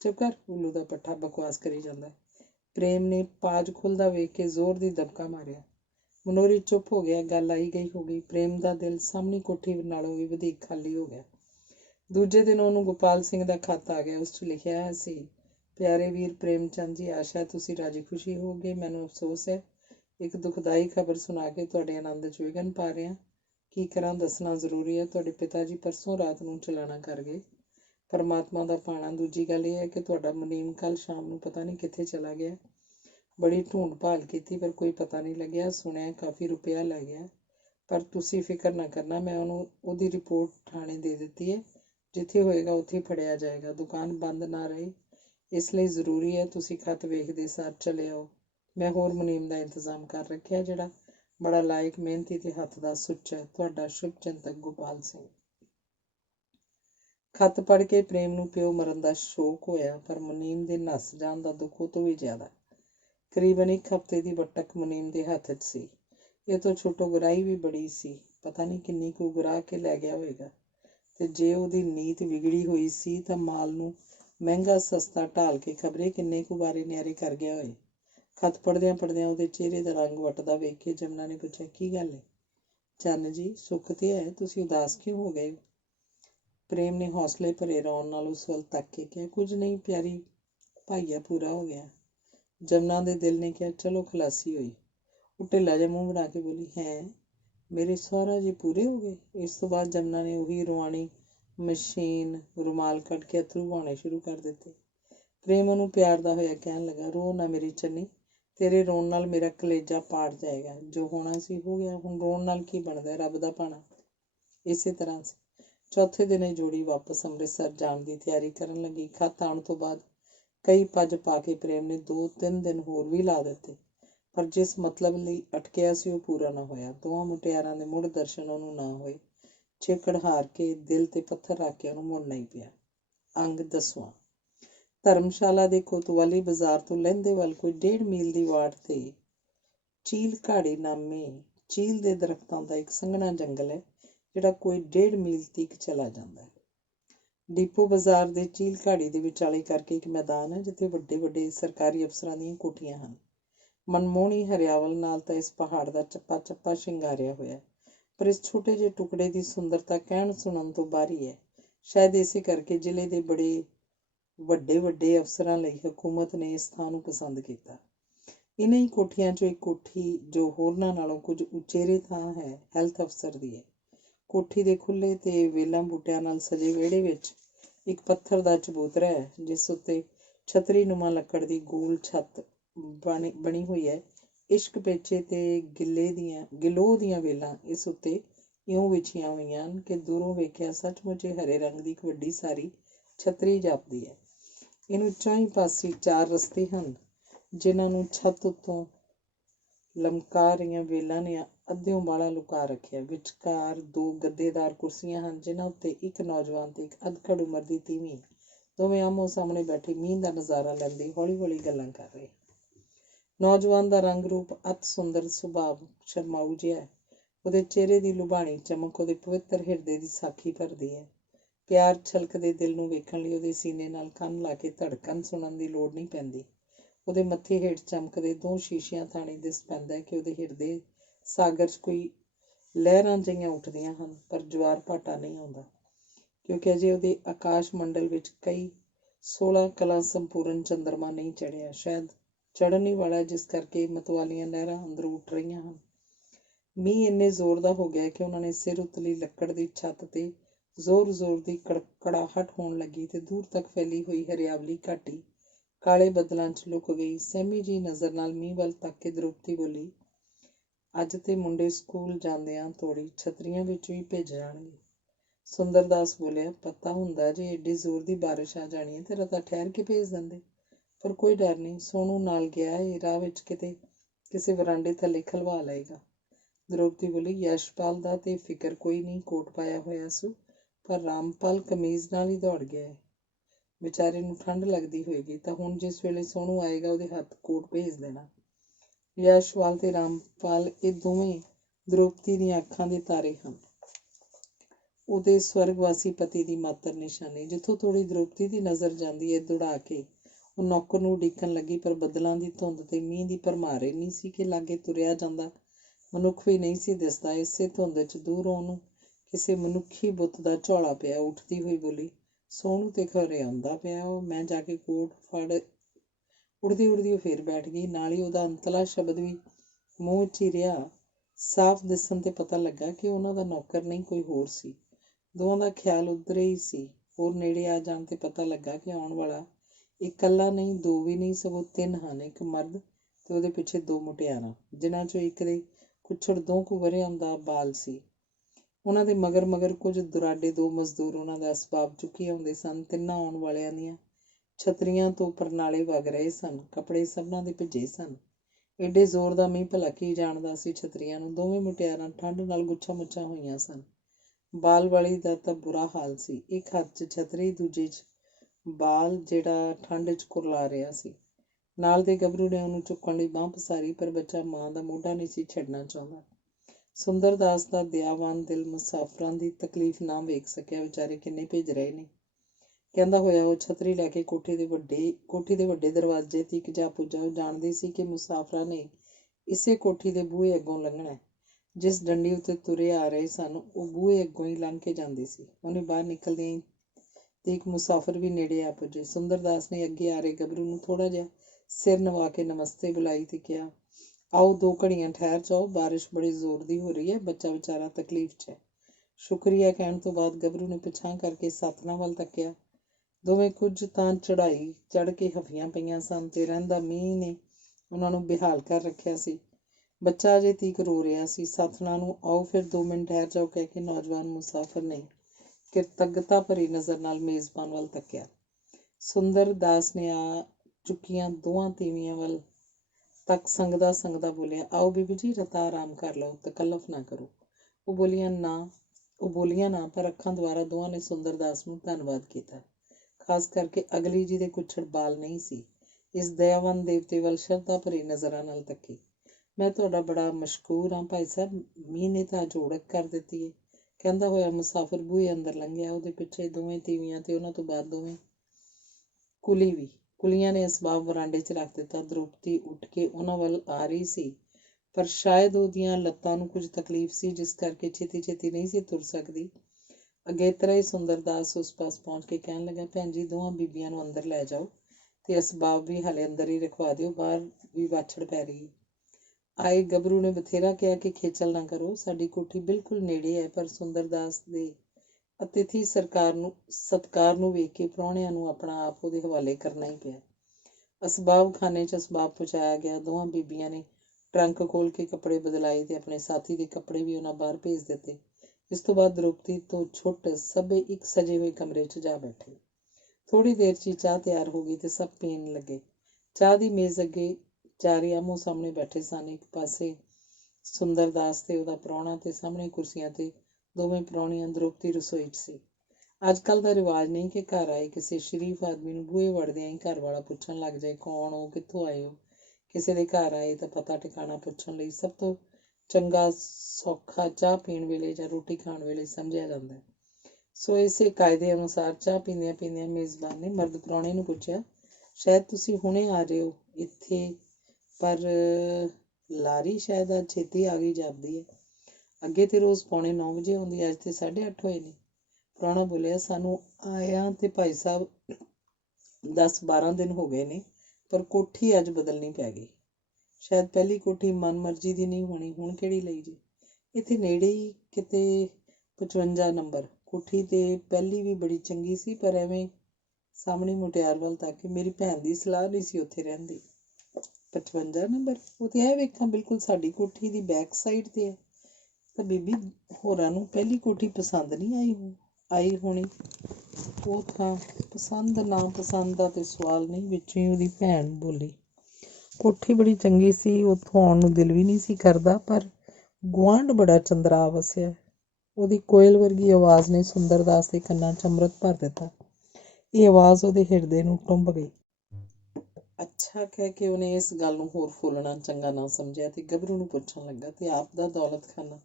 ਚੁੱਪ ਕਰ, ਉੱਲੂ ਦਾ ਪੱਠਾ, ਬਕਵਾਸ ਕਰੀ ਜਾਂਦਾ। ਪ੍ਰੇਮ ਨੇ ਪਾਜ ਖੁੱਲਦਾ ਵੇਖ ਕੇ ਜ਼ੋਰ ਦੀ ਦਬਕਾ ਮਾਰਿਆ। ਮਨੋਰੀ ਚੁੱਪ ਹੋ ਗਿਆ। ਗੱਲ ਆਈ ਗਈ ਹੋ ਗਈ। ਪ੍ਰੇਮ ਦਾ ਦਿਲ ਸਾਹਮਣੀ ਕੋਠੀ ਨਾਲੋਂ ਵੀ ਵਧੇਕ ਖਾਲੀ ਹੋ ਗਿਆ। ਦੂਜੇ ਦਿਨ ਉਹਨੂੰ ਗੋਪਾਲ ਸਿੰਘ ਦਾ ਖੱਤ ਆ ਗਿਆ। ਉਸ 'ਚ ਲਿਖਿਆ ਹੋਇਆ ਸੀ, ਪਿਆਰੇ ਵੀਰ ਪ੍ਰੇਮ ਚੰਦ ਜੀ, ਆਸ਼ਾ ਤੁਸੀਂ ਰਾਜੀ ਖੁਸ਼ੀ ਹੋਵੋਗੇ। ਮੈਨੂੰ ਅਫਸੋਸ ਹੈ, ਇੱਕ ਦੁਖਦਾਈ ਖਬਰ ਸੁਣਾ ਕੇ ਤੁਹਾਡੇ ਆਨੰਦ 'ਚ ਵਿਘਨ ਪਾ ਰਿਹਾ। ਕੀ ਕਰਾਂ, ਦੱਸਣਾ ਜ਼ਰੂਰੀ ਹੈ। ਤੁਹਾਡੇ ਪਿਤਾ ਜੀ ਪਰਸੋਂ ਰਾਤ ਨੂੰ ਚਲਾਣਾ ਕਰ ਗਏ। ਪਰਮਾਤਮਾ ਦਾ ਭਾਣਾ। ਦੂਜੀ ਗੱਲ ਇਹ ਹੈ ਕਿ ਤੁਹਾਡਾ ਮੁਨੀਮ ਕੱਲ੍ਹ ਸ਼ਾਮ ਨੂੰ ਪਤਾ ਨਹੀਂ ਕਿੱਥੇ ਚਲਾ ਗਿਆ। ਬੜੀ ਢੂੰਡ ਭਾਲ ਕੀਤੀ ਪਰ ਕੋਈ ਪਤਾ ਨਹੀਂ ਲੱਗਿਆ। ਸੁਣਿਆ ਕਾਫੀ ਰੁਪਇਆ ਲੈ ਗਿਆ, ਪਰ ਤੁਸੀਂ ਫਿਕਰ ਨਾ ਕਰਨਾ, ਮੈਂ ਉਹਦੀ ਰਿਪੋਰਟ ਥਾਣੇ ਦੇ ਦਿੱਤੀ ਹੈ। ਜਿੱਥੇ ਹੋਏਗਾ ਉੱਥੇ ਫੜਿਆ ਜਾਏਗਾ। ਦੁਕਾਨ ਬੰਦ ਨਾ ਰਹੇ, ਇਸ ਲਈ ਜ਼ਰੂਰੀ ਹੈ ਤੁਸੀਂ ਖੱਤ ਵੇਖਦੇ ਸਾਰ ਚਲੇ ਆਓ। ਮੈਂ ਹੋਰ ਮੁਨੀਮ ਦਾ ਇੰਤਜ਼ਾਮ ਕਰ ਰੱਖਿਆ, ਜਿਹੜਾ ਬੜਾ ਲਾਇਕ, ਮਿਹਨਤੀ ਤੇ ਹੱਥ ਦਾ ਸੁੱਚਾ ਹੈ। ਤੁਹਾਡਾ ਸ਼ੁਭ ਚਿੰਤਕ ਗੋਪਾਲ ਸਿੰਘ। ਖੱਤ ਪੜ੍ਹ ਕੇ ਪ੍ਰੇਮ ਨੂੰ ਪਿਓ ਮਰਨ ਦਾ ਸ਼ੋਕ ਹੋਇਆ, ਪਰ ਮੁਨੀਮ ਦੇ ਨੱਸ ਜਾਣ ਦਾ ਦੁੱਖ ਉਹ ਤੋਂ ਵੀ ਜ਼ਿਆਦਾ। ਕਰੀਬਨ ਇੱਕ ਹਫ਼ਤੇ ਦੀ ਵਟਕ ਮੁਨੀਮ ਦੇ ਹੱਥ 'ਚ ਸੀ। ਇਹ ਤੋਂ ਛੋਟੋ ਗੁਰਾਈ ਵੀ ਬੜੀ ਸੀ। ਪਤਾ ਨਹੀਂ ਕਿੰਨੀ ਕੁ ਗੁਰਾ ਕੇ ਲੈ ਗਿਆ ਹੋਵੇਗਾ, ਤੇ ਜੇ ਉਹਦੀ ਨੀਤ ਵਿਗੜੀ ਹੋਈ ਸੀ ਤਾਂ ਮਾਲ ਨੂੰ ਮਹਿੰਗਾ ਸਸਤਾ ਢਾਲ ਕੇ ਖਬਰੇ ਕਿੰਨੇ ਕੁ ਬਾਰੇ ਨਿਆਰੇ ਕਰ ਗਿਆ ਹੋਏ। ਖੱਤ ਪੜ੍ਹਦਿਆਂ ਪੜ੍ਹਦਿਆਂ ਉਹਦੇ ਚਿਹਰੇ ਦਾ ਰੰਗ ਵੱਟਦਾ ਵੇਖ ਕੇ ਜਮਨਾ ਨੇ ਪੁੱਛਿਆ, ਕੀ ਗੱਲ ਹੈ ਚੰਨ ਜੀ, ਸੁੱਖ ਤੇ ਹੈ, ਤੁਸੀਂ ਉਦਾਸ ਕਿਉਂ ਹੋ ਗਏ? ਪ੍ਰੇਮ ਨੇ ਹੌਸਲੇ ਭਰੇ ਰੌਣ ਨਾਲ ਉਸ ਵੱਲ ਤੱਕ ਕੇ ਕਿਹਾ, ਕੁਝ ਨਹੀਂ ਪਿਆਰੀ, ਭਾਈਆ ਪੂਰਾ ਹੋ ਗਿਆ। ਜਮਨਾ ਦੇ ਦਿਲ ਨੇ ਕਿਹਾ, ਚਲੋ ਖਲਾਸੀ ਹੋਈ। ਉਹ ਢਿੱਲਾ ਜਿਹਾ ਮੂੰਹ ਬਣਾ ਕੇ ਬੋਲੀ, ਹੈ ਮੇਰੇ ਸਹੁਰਾ ਜੀ ਪੂਰੇ ਹੋ ਗਏ? ਇਸ ਤੋਂ ਬਾਅਦ ਜਮਨਾ ਨੇ ਉਹੀ ਰਵਾਨੀ ਮਸ਼ੀਨ ਰੁਮਾਲ ਕੱਢ ਕੇ ਅੱਥਰੂ ਵਹਾਉਣੇ ਸ਼ੁਰੂ ਕਰ ਦਿੱਤੇ। ਪ੍ਰੇਮ ਉਹਨੂੰ ਪਿਆਰਦਾ ਹੋਇਆ ਕਹਿਣ ਲੱਗਾ, ਰੋ ਨਾ ਮੇਰੀ ਚੰਨੀ, ਤੇਰੇ ਰੋਣ ਨਾਲ ਮੇਰਾ ਕਲੇਜਾ ਪਾੜ ਜਾਏਗਾ। ਜੋ ਹੋਣਾ ਸੀ ਹੋ ਗਿਆ, ਹੁਣ ਰੋਣ ਨਾਲ ਕੀ ਬਣਦਾ, ਰੱਬ ਦਾ ਭਾਣਾ। ਇਸੇ ਤਰ੍ਹਾਂ ਸੀ। ਚੌਥੇ ਦਿਨ ਇਹ ਜੋੜੀ ਵਾਪਸ ਅੰਮ੍ਰਿਤਸਰ ਜਾਣ ਦੀ ਤਿਆਰੀ ਕਰਨ ਲੱਗੀ। ਖੱਤ ਆਉਣ ਤੋਂ ਬਾਅਦ ਕਈ ਪੱਜ ਪਾ ਕੇ ਪ੍ਰੇਮ ਨੇ 2-3 ਦਿਨ ਹੋਰ ਵੀ ਲਾ ਦਿੱਤੇ, ਪਰ ਜਿਸ ਮਤਲਬ ਲਈ ਅਟਕਿਆ ਸੀ ਉਹ ਪੂਰਾ ਨਾ ਹੋਇਆ। ਦੋਵਾਂ ਮੁਟਿਆਰਾਂ ਦੇ ਮੁੜ ਦਰਸ਼ਨ ਉਹਨੂੰ ਨਾ ਹੋਏ। ਛੇਕੜ ਹਾਰ ਕੇ, ਦਿਲ ਤੇ ਪੱਥਰ ਰੱਖ ਕੇ ਉਹਨੂੰ ਮੁੜਨਾ ਹੀ ਪਿਆ। ਅੰਗ 10ਵਾਂ। ਧਰਮਸ਼ਾਲਾ ਦੇ ਕੋਤਵਾਲੀ ਬਾਜ਼ਾਰ ਤੋਂ ਲਹਿੰਦੇ ਵੱਲ ਕੋਈ 1.5 ਮੀਲ ਦੀ ਵਾਟ ਤੇ ਚੀਲ ਘਾੜੀ ਨਾਮੇ ਚੀਲ ਦੇ ਦਰਖਤਾਂ ਦਾ ਇੱਕ ਸੰਘਣਾ ਜੰਗਲ ਹੈ, ਜਿਹੜਾ ਕੋਈ 1.5 ਮੀਲ ਤੀਕ ਚਲਾ ਜਾਂਦਾ ਹੈ। ਡੀਪੋ ਬਾਜ਼ਾਰ ਦੇ ਚੀਲ ਘਾੜੀ ਦੇ ਵਿਚਾਲੇ ਕਰਕੇ ਇੱਕ ਮੈਦਾਨ ਹੈ, ਜਿੱਥੇ ਵੱਡੇ ਵੱਡੇ ਸਰਕਾਰੀ ਅਫਸਰਾਂ ਦੀਆਂ ਕੋਠੀਆਂ ਹਨ। ਮਨਮੋਹਣੀ ਹਰਿਆਵਲ ਨਾਲ ਤਾਂ ਇਸ ਪਹਾੜ ਦਾ ਚੱਪਾ ਚੱਪਾ ਸ਼ਿੰਗਾਰਿਆ ਹੋਇਆ, ਪਰ ਇਸ ਛੋਟੇ ਜਿਹੇ ਟੁਕੜੇ ਦੀ ਸੁੰਦਰਤਾ ਕਹਿਣ ਸੁਣਨ ਤੋਂ ਬਾਹਰੀ ਹੈ। ਸ਼ਾਇਦ ਇਸੇ ਕਰਕੇ ਜ਼ਿਲ੍ਹੇ ਦੇ ਬੜੇ ਵੱਡੇ ਵੱਡੇ ਅਫਸਰਾਂ ਲਈ ਹਕੂਮਤ ਨੇ ਇਸ ਥਾਂ ਨੂੰ ਪਸੰਦ ਕੀਤਾ। ਇਹਨਾਂ ਹੀ ਕੋਠੀਆਂ 'ਚੋਂ ਇੱਕ ਕੋਠੀ ਜੋ ਹੋਰਨਾਂ ਨਾਲੋਂ ਕੁਝ ਉਚੇਰੇ ਥਾਂ ਹੈ, ਹੈਲਥ ਅਫਸਰ ਦੀ ਹੈ। ਕੋਠੀ ਦੇ ਖੁੱਲ੍ਹੇ ਤੇ ਵੇਲਾਂ ਬੂਟਿਆਂ ਨਾਲ ਸਜੇ ਵਿਹੜੇ ਵਿੱਚ ਇੱਕ ਪੱਥਰ ਦਾ ਚਬੂਤਰਾ ਹੈ, ਜਿਸ ਉੱਤੇ ਛਤਰੀ ਨੁਮਾ ਲੱਕੜ ਦੀ ਗੋਲ ਛੱਤ ਬਣੀ ਹੋਈ ਹੈ। ਇਸ਼ਕ ਪੇਚੇ ਤੇ ਗਿਲੋਹ ਦੀਆਂ ਵੇਲਾਂ ਇਸ ਉੱਤੇ ਇਉਂ ਵਿਛੀਆਂ ਹੋਈਆਂ ਹਨ ਕਿ ਦੂਰੋਂ ਵੇਖਿਆ ਸੱਚਮੁੱਚ ਇਹ ਹਰੇ ਰੰਗ ਦੀ ਇੱਕ ਵੱਡੀ ਸਾਰੀ ਛਤਰੀ ਜਾਪਦੀ ਹੈ। ਇਹਨੂੰ ਚਾਈਂ ਪਾਸੇ 4 ਰਸਤੇ ਹਨ, ਜਿਨ੍ਹਾਂ ਨੂੰ ਛੱਤ ਉੱਤੋਂ ਲਮਕਾ ਰਹੀਆਂ ਵੇਲਾਂ ਨੇ ਅੱਧਿਓਂ ਬਾਹਲਾ ਲੁਕਾ ਰੱਖਿਆ। ਵਿਚਕਾਰ 2 ਗੱਦੇਦਾਰ ਕੁਰਸੀਆਂ ਹਨ, ਜਿਨ੍ਹਾਂ ਉੱਤੇ ਇੱਕ ਨੌਜਵਾਨ ਤੇ ਇੱਕ ਅਧਖੜ ਉਮਰ ਦੀ ਤੀਵੀਂ, ਦੋਵੇਂ ਆਮੋ ਸਾਹਮਣੇ ਬੈਠੇ ਮੀਂਹ ਦਾ ਨਜ਼ਾਰਾ ਲੈਂਦੇ ਹੌਲੀ ਹੌਲੀ ਗੱਲਾਂ ਕਰ ਰਹੇ। ਨੌਜਵਾਨ ਦਾ ਰੰਗ ਰੂਪ ਅਤ ਸੁੰਦਰ, ਸੁਭਾਅ ਸ਼ਰਮਾਊ ਜਿਹਾ ਹੈ। ਉਹਦੇ ਚਿਹਰੇ ਦੀ ਲੁਭਾਣੀ ਚਮਕ ਉਹਦੇ ਪਵਿੱਤਰ ਹਿਰਦੇ ਦੀ ਸਾਖੀ ਭਰਦੀ ਹੈ। ਪਿਆਰ ਛਲਕਦੇ ਦਿਲ ਨੂੰ ਵੇਖਣ ਲਈ ਉਹਦੇ ਸੀਨੇ ਨਾਲ ਕੰਨ ਲਾ ਕੇ ਧੜਕਣ ਸੁਣਨ ਦੀ ਲੋੜ ਨਹੀਂ ਪੈਂਦੀ। ਉਹਦੇ ਮੱਥੇ ਹੇਠ ਚਮਕਦੇ 2 ਸ਼ੀਸ਼ਿਆਂ ਥਾਣੀ ਦਿਸ ਪੈਂਦਾ ਕਿ ਉਹਦੇ ਹਿਰਦੇ ਸਾਗਰ 'ਚ ਕੋਈ ਲਹਿਰਾਂ ਜਿਹੀਆਂ ਉੱਠਦੀਆਂ ਹਨ, ਪਰ ਜਵਾਰ ਭਾਟਾ ਨਹੀਂ ਆਉਂਦਾ, ਕਿਉਂਕਿ ਅਜੇ ਉਹਦੇ ਆਕਾਸ਼ ਮੰਡਲ ਵਿੱਚ ਕਈ 16 ਕਲਾ ਸੰਪੂਰਨ ਚੰਦਰਮਾ ਨਹੀਂ ਚੜ੍ਹਿਆ। ਸ਼ਾਇਦ ਚੜ੍ਹਨ ਹੀ ਵਾਲਾ, ਜਿਸ ਕਰਕੇ ਮਤਵਾਲੀਆਂ ਲਹਿਰਾਂ ਅੰਦਰੋਂ ਉੱਠ ਰਹੀਆਂ ਹਨ। ਮੀਂਹ ਇੰਨੇ ਜ਼ੋਰ ਦਾ ਹੋ ਗਿਆ ਕਿ ਉਹਨਾਂ ਨੇ ਸਿਰ ਉਤਲੀ ਲੱਕੜ ਦੀ ਛੱਤ ਤੇ ਜ਼ੋਰ-ਜ਼ੋਰ ਦੀ ਕੜਾਹਟ ਹੋਣ ਲੱਗੀ ਤੇ ਦੂਰ ਤੱਕ ਫੈਲੀ ਹੋਈ ਹਰਿਆਵਲੀ ਘਾਟੀ ਕਾਲੇ ਬੱਦਲਾਂ 'ਚ ਲੁਕ ਗਈ। ਸਹਿਮੀ ਜਿਹੀ ਨਜ਼ਰ ਨਾਲ ਮੀਂਹ ਵੱਲ ਤੱਕ ਕੇ ਦ੍ਰੋਪਦੀ ਬੋਲੀ, ਅੱਜ ਤੇ ਮੁੰਡੇ ਸਕੂਲ ਜਾਂਦਿਆਂ ਤੋੜੀ ਛਤਰੀਆਂ ਵਿੱਚ ਵੀ ਭਿੱਜ ਜਾਣਗੇ। ਸੁੰਦਰਦਾਸ ਬੋਲਿਆ, ਪਤਾ ਹੁੰਦਾ ਜੇ ਏਡੀ ਜ਼ੋਰ ਦੀ ਬਾਰਿਸ਼ ਆ ਜਾਣੀ ਹੈ ਤੇਰਾ ਤਾਂ ਠਹਿਰ ਕੇ ਭੇਜ ਦਿੰਦੇ, ਪਰ ਕੋਈ ਡਰ ਨਹੀਂ, ਸੋਨੂੰ ਨਾਲ ਗਿਆ ਇਹ ਰਾਹ ਵਿੱਚ ਕਿਤੇ ਕਿਸੇ ਵਰਾਂਡੇ ਥੱਲੇ ਖਲਵਾ ਲਏਗਾ। द्रौपदी बोली, यशपाल दा ते फिकर कोई नहीं, कोट पाया होया सू, पर रामपाल कमीज नाल ही दौड़ गया है। ਵਿਚਾਰੇ ਨੂੰ ਠੰਡ ਲੱਗਦੀ ਹੋਏਗੀ ਤਾਂ ਹੁਣ ਜਿਸ ਵੇਲੇ ਸੋਹਣੂ ਆਏਗਾ ਉਹਦੇ ਹੱਥ ਕੋਟ ਭੇਜ ਦੇਣਾ। ਯਸ਼ਪਾਲ ਤੇ ਰਾਮਪਾਲ ਇਹ ਦੋਵੇਂ ਦ੍ਰੋਪਦੀ ਦੀਆਂ ਅੱਖਾਂ ਦੇ ਤਾਰੇ ਹਨ, ਉਹਦੇ ਸਵਰਗਵਾਸੀ ਪਤੀ ਦੀ ਮਾਤਰ ਨਿਸ਼ਾਨੀ। ਜਿੱਥੋਂ ਥੋੜੀ ਦ੍ਰੋਪਦੀ ਦੀ ਨਜ਼ਰ ਜਾਂਦੀ ਹੈ ਦੌੜਾ ਕੇ ਉਹ ਨੌਕਰ ਨੂੰ ਉਡੀਕਣ ਲੱਗੀ, ਪਰ ਬੱਦਲਾਂ ਦੀ ਧੁੰਦ ਤੇ ਮੀਂਹ ਦੀ ਭਰਮਾਰ ਇੰਨੀ ਸੀ ਕਿ ਲਾਗੇ ਤੁਰਿਆ ਜਾਂਦਾ ਮਨੁੱਖ ਵੀ ਨਹੀਂ ਸੀ ਦਿਸਦਾ। ਇਸੇ ਧੁੰਦ 'ਚ ਦੂਰੋਂ ਉਹਨੂੰ ਕਿਸੇ ਮਨੁੱਖੀ ਬੁੱਤ ਦਾ ਝੋਲਾ ਪਿਆ। ਉੱਠਦੀ ਹੋਈ ਬੋਲੀ, ਸੋਹਣੂ ਤੇ ਘਰੇ ਆਉਂਦਾ ਪਿਆ ਉਹ, ਮੈਂ ਜਾ ਕੇ ਕੋਟ ਫੜ। ਉੜਦੀ ਉੜਦੀ ਉਹ ਫੇਰ ਬੈਠ ਗਈ। ਨਾਲ ਹੀ ਉਹਦਾ ਅੰਤਲਾ ਸ਼ਬਦ ਵੀ ਮੂੰਹ 'ਚ ਹੀ ਰਿਹਾ। ਸਾਫ਼ ਦਿਸਣ ਤੇ ਪਤਾ ਲੱਗਾ ਕਿ ਉਹਨਾਂ ਦਾ ਨੌਕਰ ਨਹੀਂ, ਕੋਈ ਹੋਰ ਸੀ। ਦੋਵਾਂ ਦਾ ਖਿਆਲ ਉੱਧਰੇ ਹੀ ਸੀ। ਹੋਰ ਨੇੜੇ ਆ ਜਾਣ ਤੇ ਪਤਾ ਲੱਗਾ ਕਿ ਆਉਣ ਵਾਲਾ ਇਕੱਲਾ ਨਹੀਂ, ਦੋ ਵੀ ਨਹੀਂ, ਸਗੋਂ ਤਿੰਨ ਹਨ। ਇੱਕ ਮਰਦ ਤੇ ਉਹਦੇ ਪਿੱਛੇ ਦੋ ਮੁਟਿਆਰਾਂ, ਜਿਨ੍ਹਾਂ 'ਚੋਂ ਇੱਕ ਦੇ ਕੁੱਛੜ 2 ਕੁ ਵਰ੍ਹਿਆਂ ਦਾ ਬਾਲ ਸੀ। ਉਹਨਾਂ ਦੇ ਮਗਰ ਮਗਰ ਕੁਝ ਦੁਰਾਡੇ ਦੋ ਮਜ਼ਦੂਰ ਉਹਨਾਂ ਦਾ ਅਸਬਾਬ ਚੁੱਕੀ ਆਉਂਦੇ ਸਨ। ਤਿੰਨਾਂ ਆਉਣ ਵਾਲਿਆਂ ਦੀਆਂ ਛਤਰੀਆਂ ਤੋਂ ਪਰਨਾਲੇ ਵਗ ਰਹੇ ਸਨ। ਕੱਪੜੇ ਸਭਨਾਂ ਦੇ ਭਿੱਜੇ ਸਨ। ਏਡੇ ਜ਼ੋਰ ਦਾ ਮੀਂਹ ਭਲਾ ਕੀ ਜਾਣਦਾ ਸੀ ਛਤਰੀਆਂ ਨੂੰ। ਦੋਵੇਂ ਮੁਟਿਆਰਾਂ ਠੰਡ ਨਾਲ ਗੁੱਛਾ ਮੁੱਛਾਂ ਹੋਈਆਂ ਸਨ। ਬਾਲ ਵਾਲੀ ਦਾ ਤਾਂ ਬੁਰਾ ਹਾਲ ਸੀ। ਇੱਕ ਹੱਥ 'ਚ ਛਤਰੀ, ਦੂਜੇ 'ਚ ਬਾਲ ਜਿਹੜਾ ਠੰਡ 'ਚ ਕੁਰਲਾ ਰਿਹਾ ਸੀ। ਨਾਲ ਦੇ ਗੱਭਰੂ ਨੇ ਉਹਨੂੰ ਚੁੱਕਣ ਲਈ ਬਾਂਹ ਪਸਾਰੀ, ਪਰ ਬੱਚਾ ਮਾਂ ਦਾ ਮੋਢਾ ਨਹੀਂ ਸੀ ਛੱਡਣਾ ਚਾਹੁੰਦਾ। ਸੁੰਦਰ ਦਾਸ ਦਾ ਦਇਆਵਾਨ ਦਿਲ ਮੁਸਾਫਰਾਂ ਦੀ ਤਕਲੀਫ ਨਾ ਵੇਖ ਸਕਿਆ। ਵਿਚਾਰੇ ਕਿੰਨੇ ਭਿੱਜ ਰਹੇ ਨੇ, ਕਹਿੰਦਾ ਹੋਇਆ ਉਹ ਛਤਰੀ ਲੈ ਕੇ ਕੋਠੀ ਦੇ ਵੱਡੇ ਦਰਵਾਜ਼ੇ ਤੀਕ ਜਾ ਪੁੱਜਾ। ਉਹ ਜਾਣਦੀ ਸੀ ਕਿ ਮੁਸਾਫਰਾਂ ਨੇ ਇਸੇ ਕੋਠੀ ਦੇ ਬੂਹੇ ਅੱਗੋਂ ਲੰਘਣਾ। ਜਿਸ ਡੰਡੀ ਉੱਤੇ ਤੁਰੇ ਆ ਰਹੇ ਸਨ ਉਹ ਬੂਹੇ ਅੱਗੋਂ ਹੀ ਲੰਘ ਕੇ ਜਾਂਦੀ ਸੀ। ਉਹਨੇ ਬਾਹਰ ਨਿਕਲਦਿਆਂ ਹੀ ਤੇ ਇੱਕ ਮੁਸਾਫਰ ਵੀ ਨੇੜੇ ਆ ਪੁੱਜੇ। ਸੁੰਦਰ ਦਾਸ ਨੇ ਅੱਗੇ ਆ ਰਹੇ ਗੱਭਰੂ ਨੂੰ ਥੋੜ੍ਹਾ ਜਿਹਾ ਸਿਰ ਨਵਾ ਕੇ ਨਮਸਤੇ ਬੁਲਾਈ ਤੇ ਕਿਹਾ, ਆਓ 2 ਘੜੀਆਂ ਠਹਿਰ ਜਾਓ, ਬਾਰਿਸ਼ ਬੜੀ ਜ਼ੋਰ ਦੀ ਹੋ ਰਹੀ ਹੈ, ਬੱਚਾ ਵਿਚਾਰਾ ਤਕਲੀਫ 'ਚ ਹੈ। ਸ਼ੁਕਰੀਆ ਕਹਿਣ ਤੋਂ ਬਾਅਦ ਗੱਭਰੂ ਨੇ ਪਿਛਾਂਹ ਕਰਕੇ ਸਤਨਾਂ ਵੱਲ ਤੱਕਿਆ। ਦੋਵੇਂ ਕੁਝ ਤਾਂ ਚੜ੍ਹਾਈ ਚੜ੍ਹ ਕੇ ਹਫੀਆਂ ਪਈਆਂ ਸਨ ਤੇ ਰਹਿੰਦਾ ਮੀਂਹ ਨੇ ਉਹਨਾਂ ਨੂੰ ਬੇਹਾਲ ਕਰ ਰੱਖਿਆ ਸੀ। ਬੱਚਾ ਅਜੇ ਤੀਕ ਰੋ ਰਿਹਾ ਸੀ। ਸਤਨਾਂ ਨੂੰ ਆਓ ਫਿਰ 2 ਮਿੰਟ ਠਹਿਰ ਜਾਓ ਕਹਿ ਕੇ ਨੌਜਵਾਨ ਮੁਸਾਫਰ ਨੇ ਕਿਰਤੱਗਤਾ ਭਰੀ ਨਜ਼ਰ ਨਾਲ ਮੇਜ਼ਬਾਨ ਵੱਲ ਤੱਕਿਆ। ਸੁੰਦਰ ਦਾਸ ਨੇ ਆ ਚੁੱਕੀਆਂ ਦੋਵਾਂ ਤੀਵੀਆਂ ਵੱਲ ਤੱਕ ਸੰਗਦਾ ਬੋਲਿਆ, ਆਓ ਬੀਬੀ ਜੀ, ਰਤਾ ਆਰਾਮ ਕਰ ਲਓ, ਤਕੱਲਫ ਨਾ ਕਰੋ। ਉਹ ਬੋਲੀਆਂ ਨਾ, ਪਰ ਅੱਖਾਂ ਦੁਆਰਾ ਦੋਵਾਂ ਨੇ ਸੁੰਦਰ ਦਾਸ ਨੂੰ ਧੰਨਵਾਦ ਕੀਤਾ। ਖਾਸ ਕਰਕੇ ਅਗਲੀ ਜੀ ਦੇ ਕੁੱਛੜ ਬਾਲ ਨਹੀਂ ਸੀ। ਇਸ ਦਇਆਵਾਨ ਦੇਵਤੇ ਵੱਲ ਸ਼ਰਧਾ ਭਰੀ ਨਜ਼ਰਾਂ ਨਾਲ ਤੱਕੀ। ਮੈਂ ਤੁਹਾਡਾ ਬੜਾ ਮਸ਼ਕੂਰ ਹਾਂ ਭਾਈ ਸਾਹਿਬ, ਮੀਂਹ ਨੇ ਤਾਂ ਅੱਜ ਉੜਕ ਕਰ ਦਿੱਤੀ ਏ, ਕਹਿੰਦਾ ਹੋਇਆ ਮੁਸਾਫਰ ਬੂਹੇ ਅੰਦਰ ਲੰਘਿਆ। ਉਹਦੇ ਪਿੱਛੇ ਦੋਵੇਂ ਤੀਵੀਆਂ ਤੇ ਉਹਨਾਂ ਤੋਂ ਬਾਅਦ ਦੋਵੇਂ ਕੁਲੀਆਂ ਨੇ ਅਸਬਾਬ ਵਰਾਂਡੇ 'ਚ ਰੱਖ ਦਿੱਤਾ। ਦ੍ਰੋਪਦੀ ਉੱਠ ਕੇ ਉਹਨਾਂ ਵੱਲ ਆ ਰਹੀ ਸੀ, ਪਰ ਸ਼ਾਇਦ ਉਹਦੀਆਂ ਲੱਤਾਂ ਨੂੰ ਕੁਝ ਤਕਲੀਫ ਸੀ, ਜਿਸ ਕਰਕੇ ਛੇਤੀ ਨਹੀਂ ਸੀ ਤੁਰ ਸਕਦੀ। ਅਗੇਤਰਾ ਹੀ ਸੁੰਦਰ ਦਾਸ ਉਸ ਪਾਸ ਪਹੁੰਚ ਕੇ ਕਹਿਣ ਲੱਗਾ, ਭੈਣ ਜੀ, ਦੋਵਾਂ ਬੀਬੀਆਂ ਨੂੰ ਅੰਦਰ ਲੈ ਜਾਓ ਤੇ ਅਸਬਾਬ ਵੀ ਹਾਲੇ ਅੰਦਰ ਹੀ ਰਖਵਾ ਦਿਓ, ਬਾਹਰ ਵੀ ਵਾਛੜ ਪੈ ਰਹੀ। ਆਏ ਗੱਭਰੂ ਨੇ ਬਥੇਰਾ ਕਿਹਾ ਕਿ ਖੇਚਲ ਨਾ ਕਰੋ, ਸਾਡੀ ਕੋਠੀ ਬਿਲਕੁਲ ਨੇੜੇ ਹੈ, ਪਰ ਸੁੰਦਰ ਦਾਸ ਦੇ ਅਤਿਥੀ ਸਤਕਾਰ ਨੂੰ ਵੇਖ ਕੇ ਪ੍ਰਾਹੁਣਿਆਂ ਨੂੰ ਆਪਣਾ ਆਪ ਉਹਦੇ ਹਵਾਲੇ ਕਰਨਾ ਹੀ ਪਿਆ। ਅਸਬਾਬ ਖਾਨੇ 'ਚ ਅਸਬਾਬ ਪਹੁੰਚਾਇਆ ਗਿਆ। ਦੋਵਾਂ ਬੀਬੀਆਂ ਨੇ ਟਰੰਕ ਖੋਲ੍ਹ ਕੇ ਕੱਪੜੇ ਬਦਲਾਏ ਤੇ ਆਪਣੇ ਸਾਥੀ ਦੇ ਕੱਪੜੇ ਵੀ ਉਹਨਾਂ ਬਾਹਰ ਭੇਜ ਦਿੱਤੇ। ਇਸ ਤੋਂ ਬਾਅਦ ਦ੍ਰੋਪਦੀ ਤੋਂ ਛੁੱਟ ਸਭੇ ਇੱਕ ਸਜੇ ਹੋਏ ਕਮਰੇ 'ਚ ਜਾ ਬੈਠੇ। ਥੋੜ੍ਹੀ ਦੇਰ 'ਚ ਹੀ ਚਾਹ ਤਿਆਰ ਹੋ ਗਈ ਤੇ ਸਭ ਪੀਣ ਲੱਗੇ। ਚਾਹ ਦੀ ਮੇਜ਼ ਅੱਗੇ ਚਾਰੇ ਆਮੋ ਸਾਹਮਣੇ ਬੈਠੇ ਸਨ। ਇੱਕ ਪਾਸੇ ਸੁੰਦਰ ਦਾਸ ਤੇ ਉਹਦਾ ਪ੍ਰਾਹੁਣਾ ਤੇ ਸਾਹਮਣੇ ਕੁਰਸੀਆਂ ਤੇ ਦੋਵੇਂ ਪ੍ਰਾਹੁਣੀਆਂ। ਦ੍ਰੋਪਦੀ ਰਸੋਈ 'ਚ ਸੀ। ਅੱਜ ਕੱਲ੍ਹ ਦਾ ਰਿਵਾਜ ਨਹੀਂ ਕਿ ਘਰ ਆਏ ਕਿਸੇ ਸ਼ਰੀਫ ਆਦਮੀ ਨੂੰ ਬੂਹੇ ਵੜਦਿਆਂ ਹੀ ਘਰ ਵਾਲਾ ਪੁੱਛਣ ਲੱਗ ਜਾਏ, ਕੌਣ ਹੋ, ਕਿੱਥੋਂ ਆਏ ਹੋ। ਕਿਸੇ ਦੇ ਘਰ ਆਏ ਤਾਂ ਪਤਾ ਟਿਕਾਣਾ ਪੁੱਛਣ ਲਈ ਸਭ ਤੋਂ ਚੰਗਾ ਸੌਖਾ ਚਾਹ ਪੀਣ ਵੇਲੇ ਜਾਂ ਰੋਟੀ ਖਾਣ ਵੇਲੇ ਸਮਝਿਆ ਜਾਂਦਾ। ਸੋ ਇਸੇ ਕਾਇਦੇ ਅਨੁਸਾਰ ਚਾਹ ਪੀਂਦਿਆਂ ਮੇਜ਼ਬਾਨ ਨੇ ਮਰਦ ਪ੍ਰਾਹੁਣੇ ਨੂੰ ਪੁੱਛਿਆ, ਸ਼ਾਇਦ ਤੁਸੀਂ ਹੁਣੇ ਆ ਰਹੇ ਹੋ ਇੱਥੇ, ਪਰ ਲਾਰੀ ਸ਼ਾਇਦ ਅੱਜ ਛੇਤੀ ਆ ਗਈ ਜਾਪਦੀ ਹੈ। ਅੱਗੇ ਤੇ ਰੋਜ਼ ਪੌਣੇ 9 ਵਜੇ ਆਉਂਦੀ, ਅੱਜ ਤੇ 8:30 ਹੋਏ ਨੇ। ਪ੍ਰਾਹੁਣਾ ਬੋਲਿਆ, ਸਾਨੂੰ ਆਇਆਂ ਤੇ ਭਾਈ ਸਾਹਿਬ 10-12 ਦਿਨ ਹੋ ਗਏ ਨੇ, ਪਰ ਕੋਠੀ ਅੱਜ ਬਦਲਣੀ ਪੈ ਗਈ। ਸ਼ਾਇਦ ਪਹਿਲੀ ਕੋਠੀ ਮਨ ਮਰਜ਼ੀ ਦੀ ਨਹੀਂ ਹੋਣੀ, ਹੁਣ ਕਿਹੜੀ ਲਈ ਜੀ। ਇੱਥੇ ਨੇੜੇ ਹੀ ਕਿਤੇ 55 ਨੰਬਰ ਕੋਠੀ ਤੇ ਪਹਿਲੀ ਵੀ ਬੜੀ ਚੰਗੀ ਸੀ, ਪਰ ਐਵੇਂ ਸਾਹਮਣੀ ਮੁਟਿਆਰ ਵੱਲ ਤੱਕ ਮੇਰੀ ਭੈਣ ਦੀ ਸਲਾਹ ਨਹੀਂ ਸੀ ਉੱਥੇ ਰਹਿੰਦੀ। 55 ਨੰਬਰ, ਉਹ ਤੇ ਇਹ ਵੇਖਾਂ ਬਿਲਕੁਲ ਸਾਡੀ ਕੋਠੀ ਦੀ ਬੈਕ ਸਾਈਡ ਤੇ ਹੈ। ਤਾਂ ਬੀਬੀ ਹੋਰਾਂ ਨੂੰ ਪਹਿਲੀ ਕੋਠੀ ਪਸੰਦ ਨਹੀਂ ਆਈ ਹੋਣੀ। ਉਹ ਤਾਂ ਪਸੰਦ ਨਾ ਪਸੰਦ ਦਾ ਤੇ ਸਵਾਲ ਨਹੀਂ, ਵਿੱਚੋਂ ਹੀ ਉਹਦੀ ਭੈਣ ਬੋਲੀ, ਕੋਠੀ ਬੜੀ ਚੰਗੀ ਸੀ, ਉੱਥੋਂ ਆਉਣ ਨੂੰ ਦਿਲ ਵੀ ਨਹੀਂ ਸੀ ਕਰਦਾ, ਪਰ ਗੁਆਂਢ ਬੜਾ ਚੰਦਰਾ ਵਸਿਆ। ਉਹਦੀ ਕੋਇਲ ਵਰਗੀ ਆਵਾਜ਼ ਨੇ ਸੁੰਦਰਦਾਸ ਦੇ ਕੰਨਾਂ 'ਚ ਅੰਮ੍ਰਿਤ ਭਰ ਦਿੱਤਾ। ਇਹ ਆਵਾਜ਼ ਉਹਦੇ ਹਿਰਦੇ ਨੂੰ ਟੁੰਬ ਗਈ। ਅੱਛਾ ਕਹਿ ਕੇ ਉਹਨੇ ਇਸ ਗੱਲ ਨੂੰ ਹੋਰ ਫੋਲਣਾ ਚੰਗਾ ਨਾ ਸਮਝਿਆ ਤੇ ਗੱਭਰੂ ਨੂੰ ਪੁੱਛਣ ਲੱਗਾ, ਤੇ ਆਪ ਦਾ ਦੌਲਤ ਖਾਨਾ?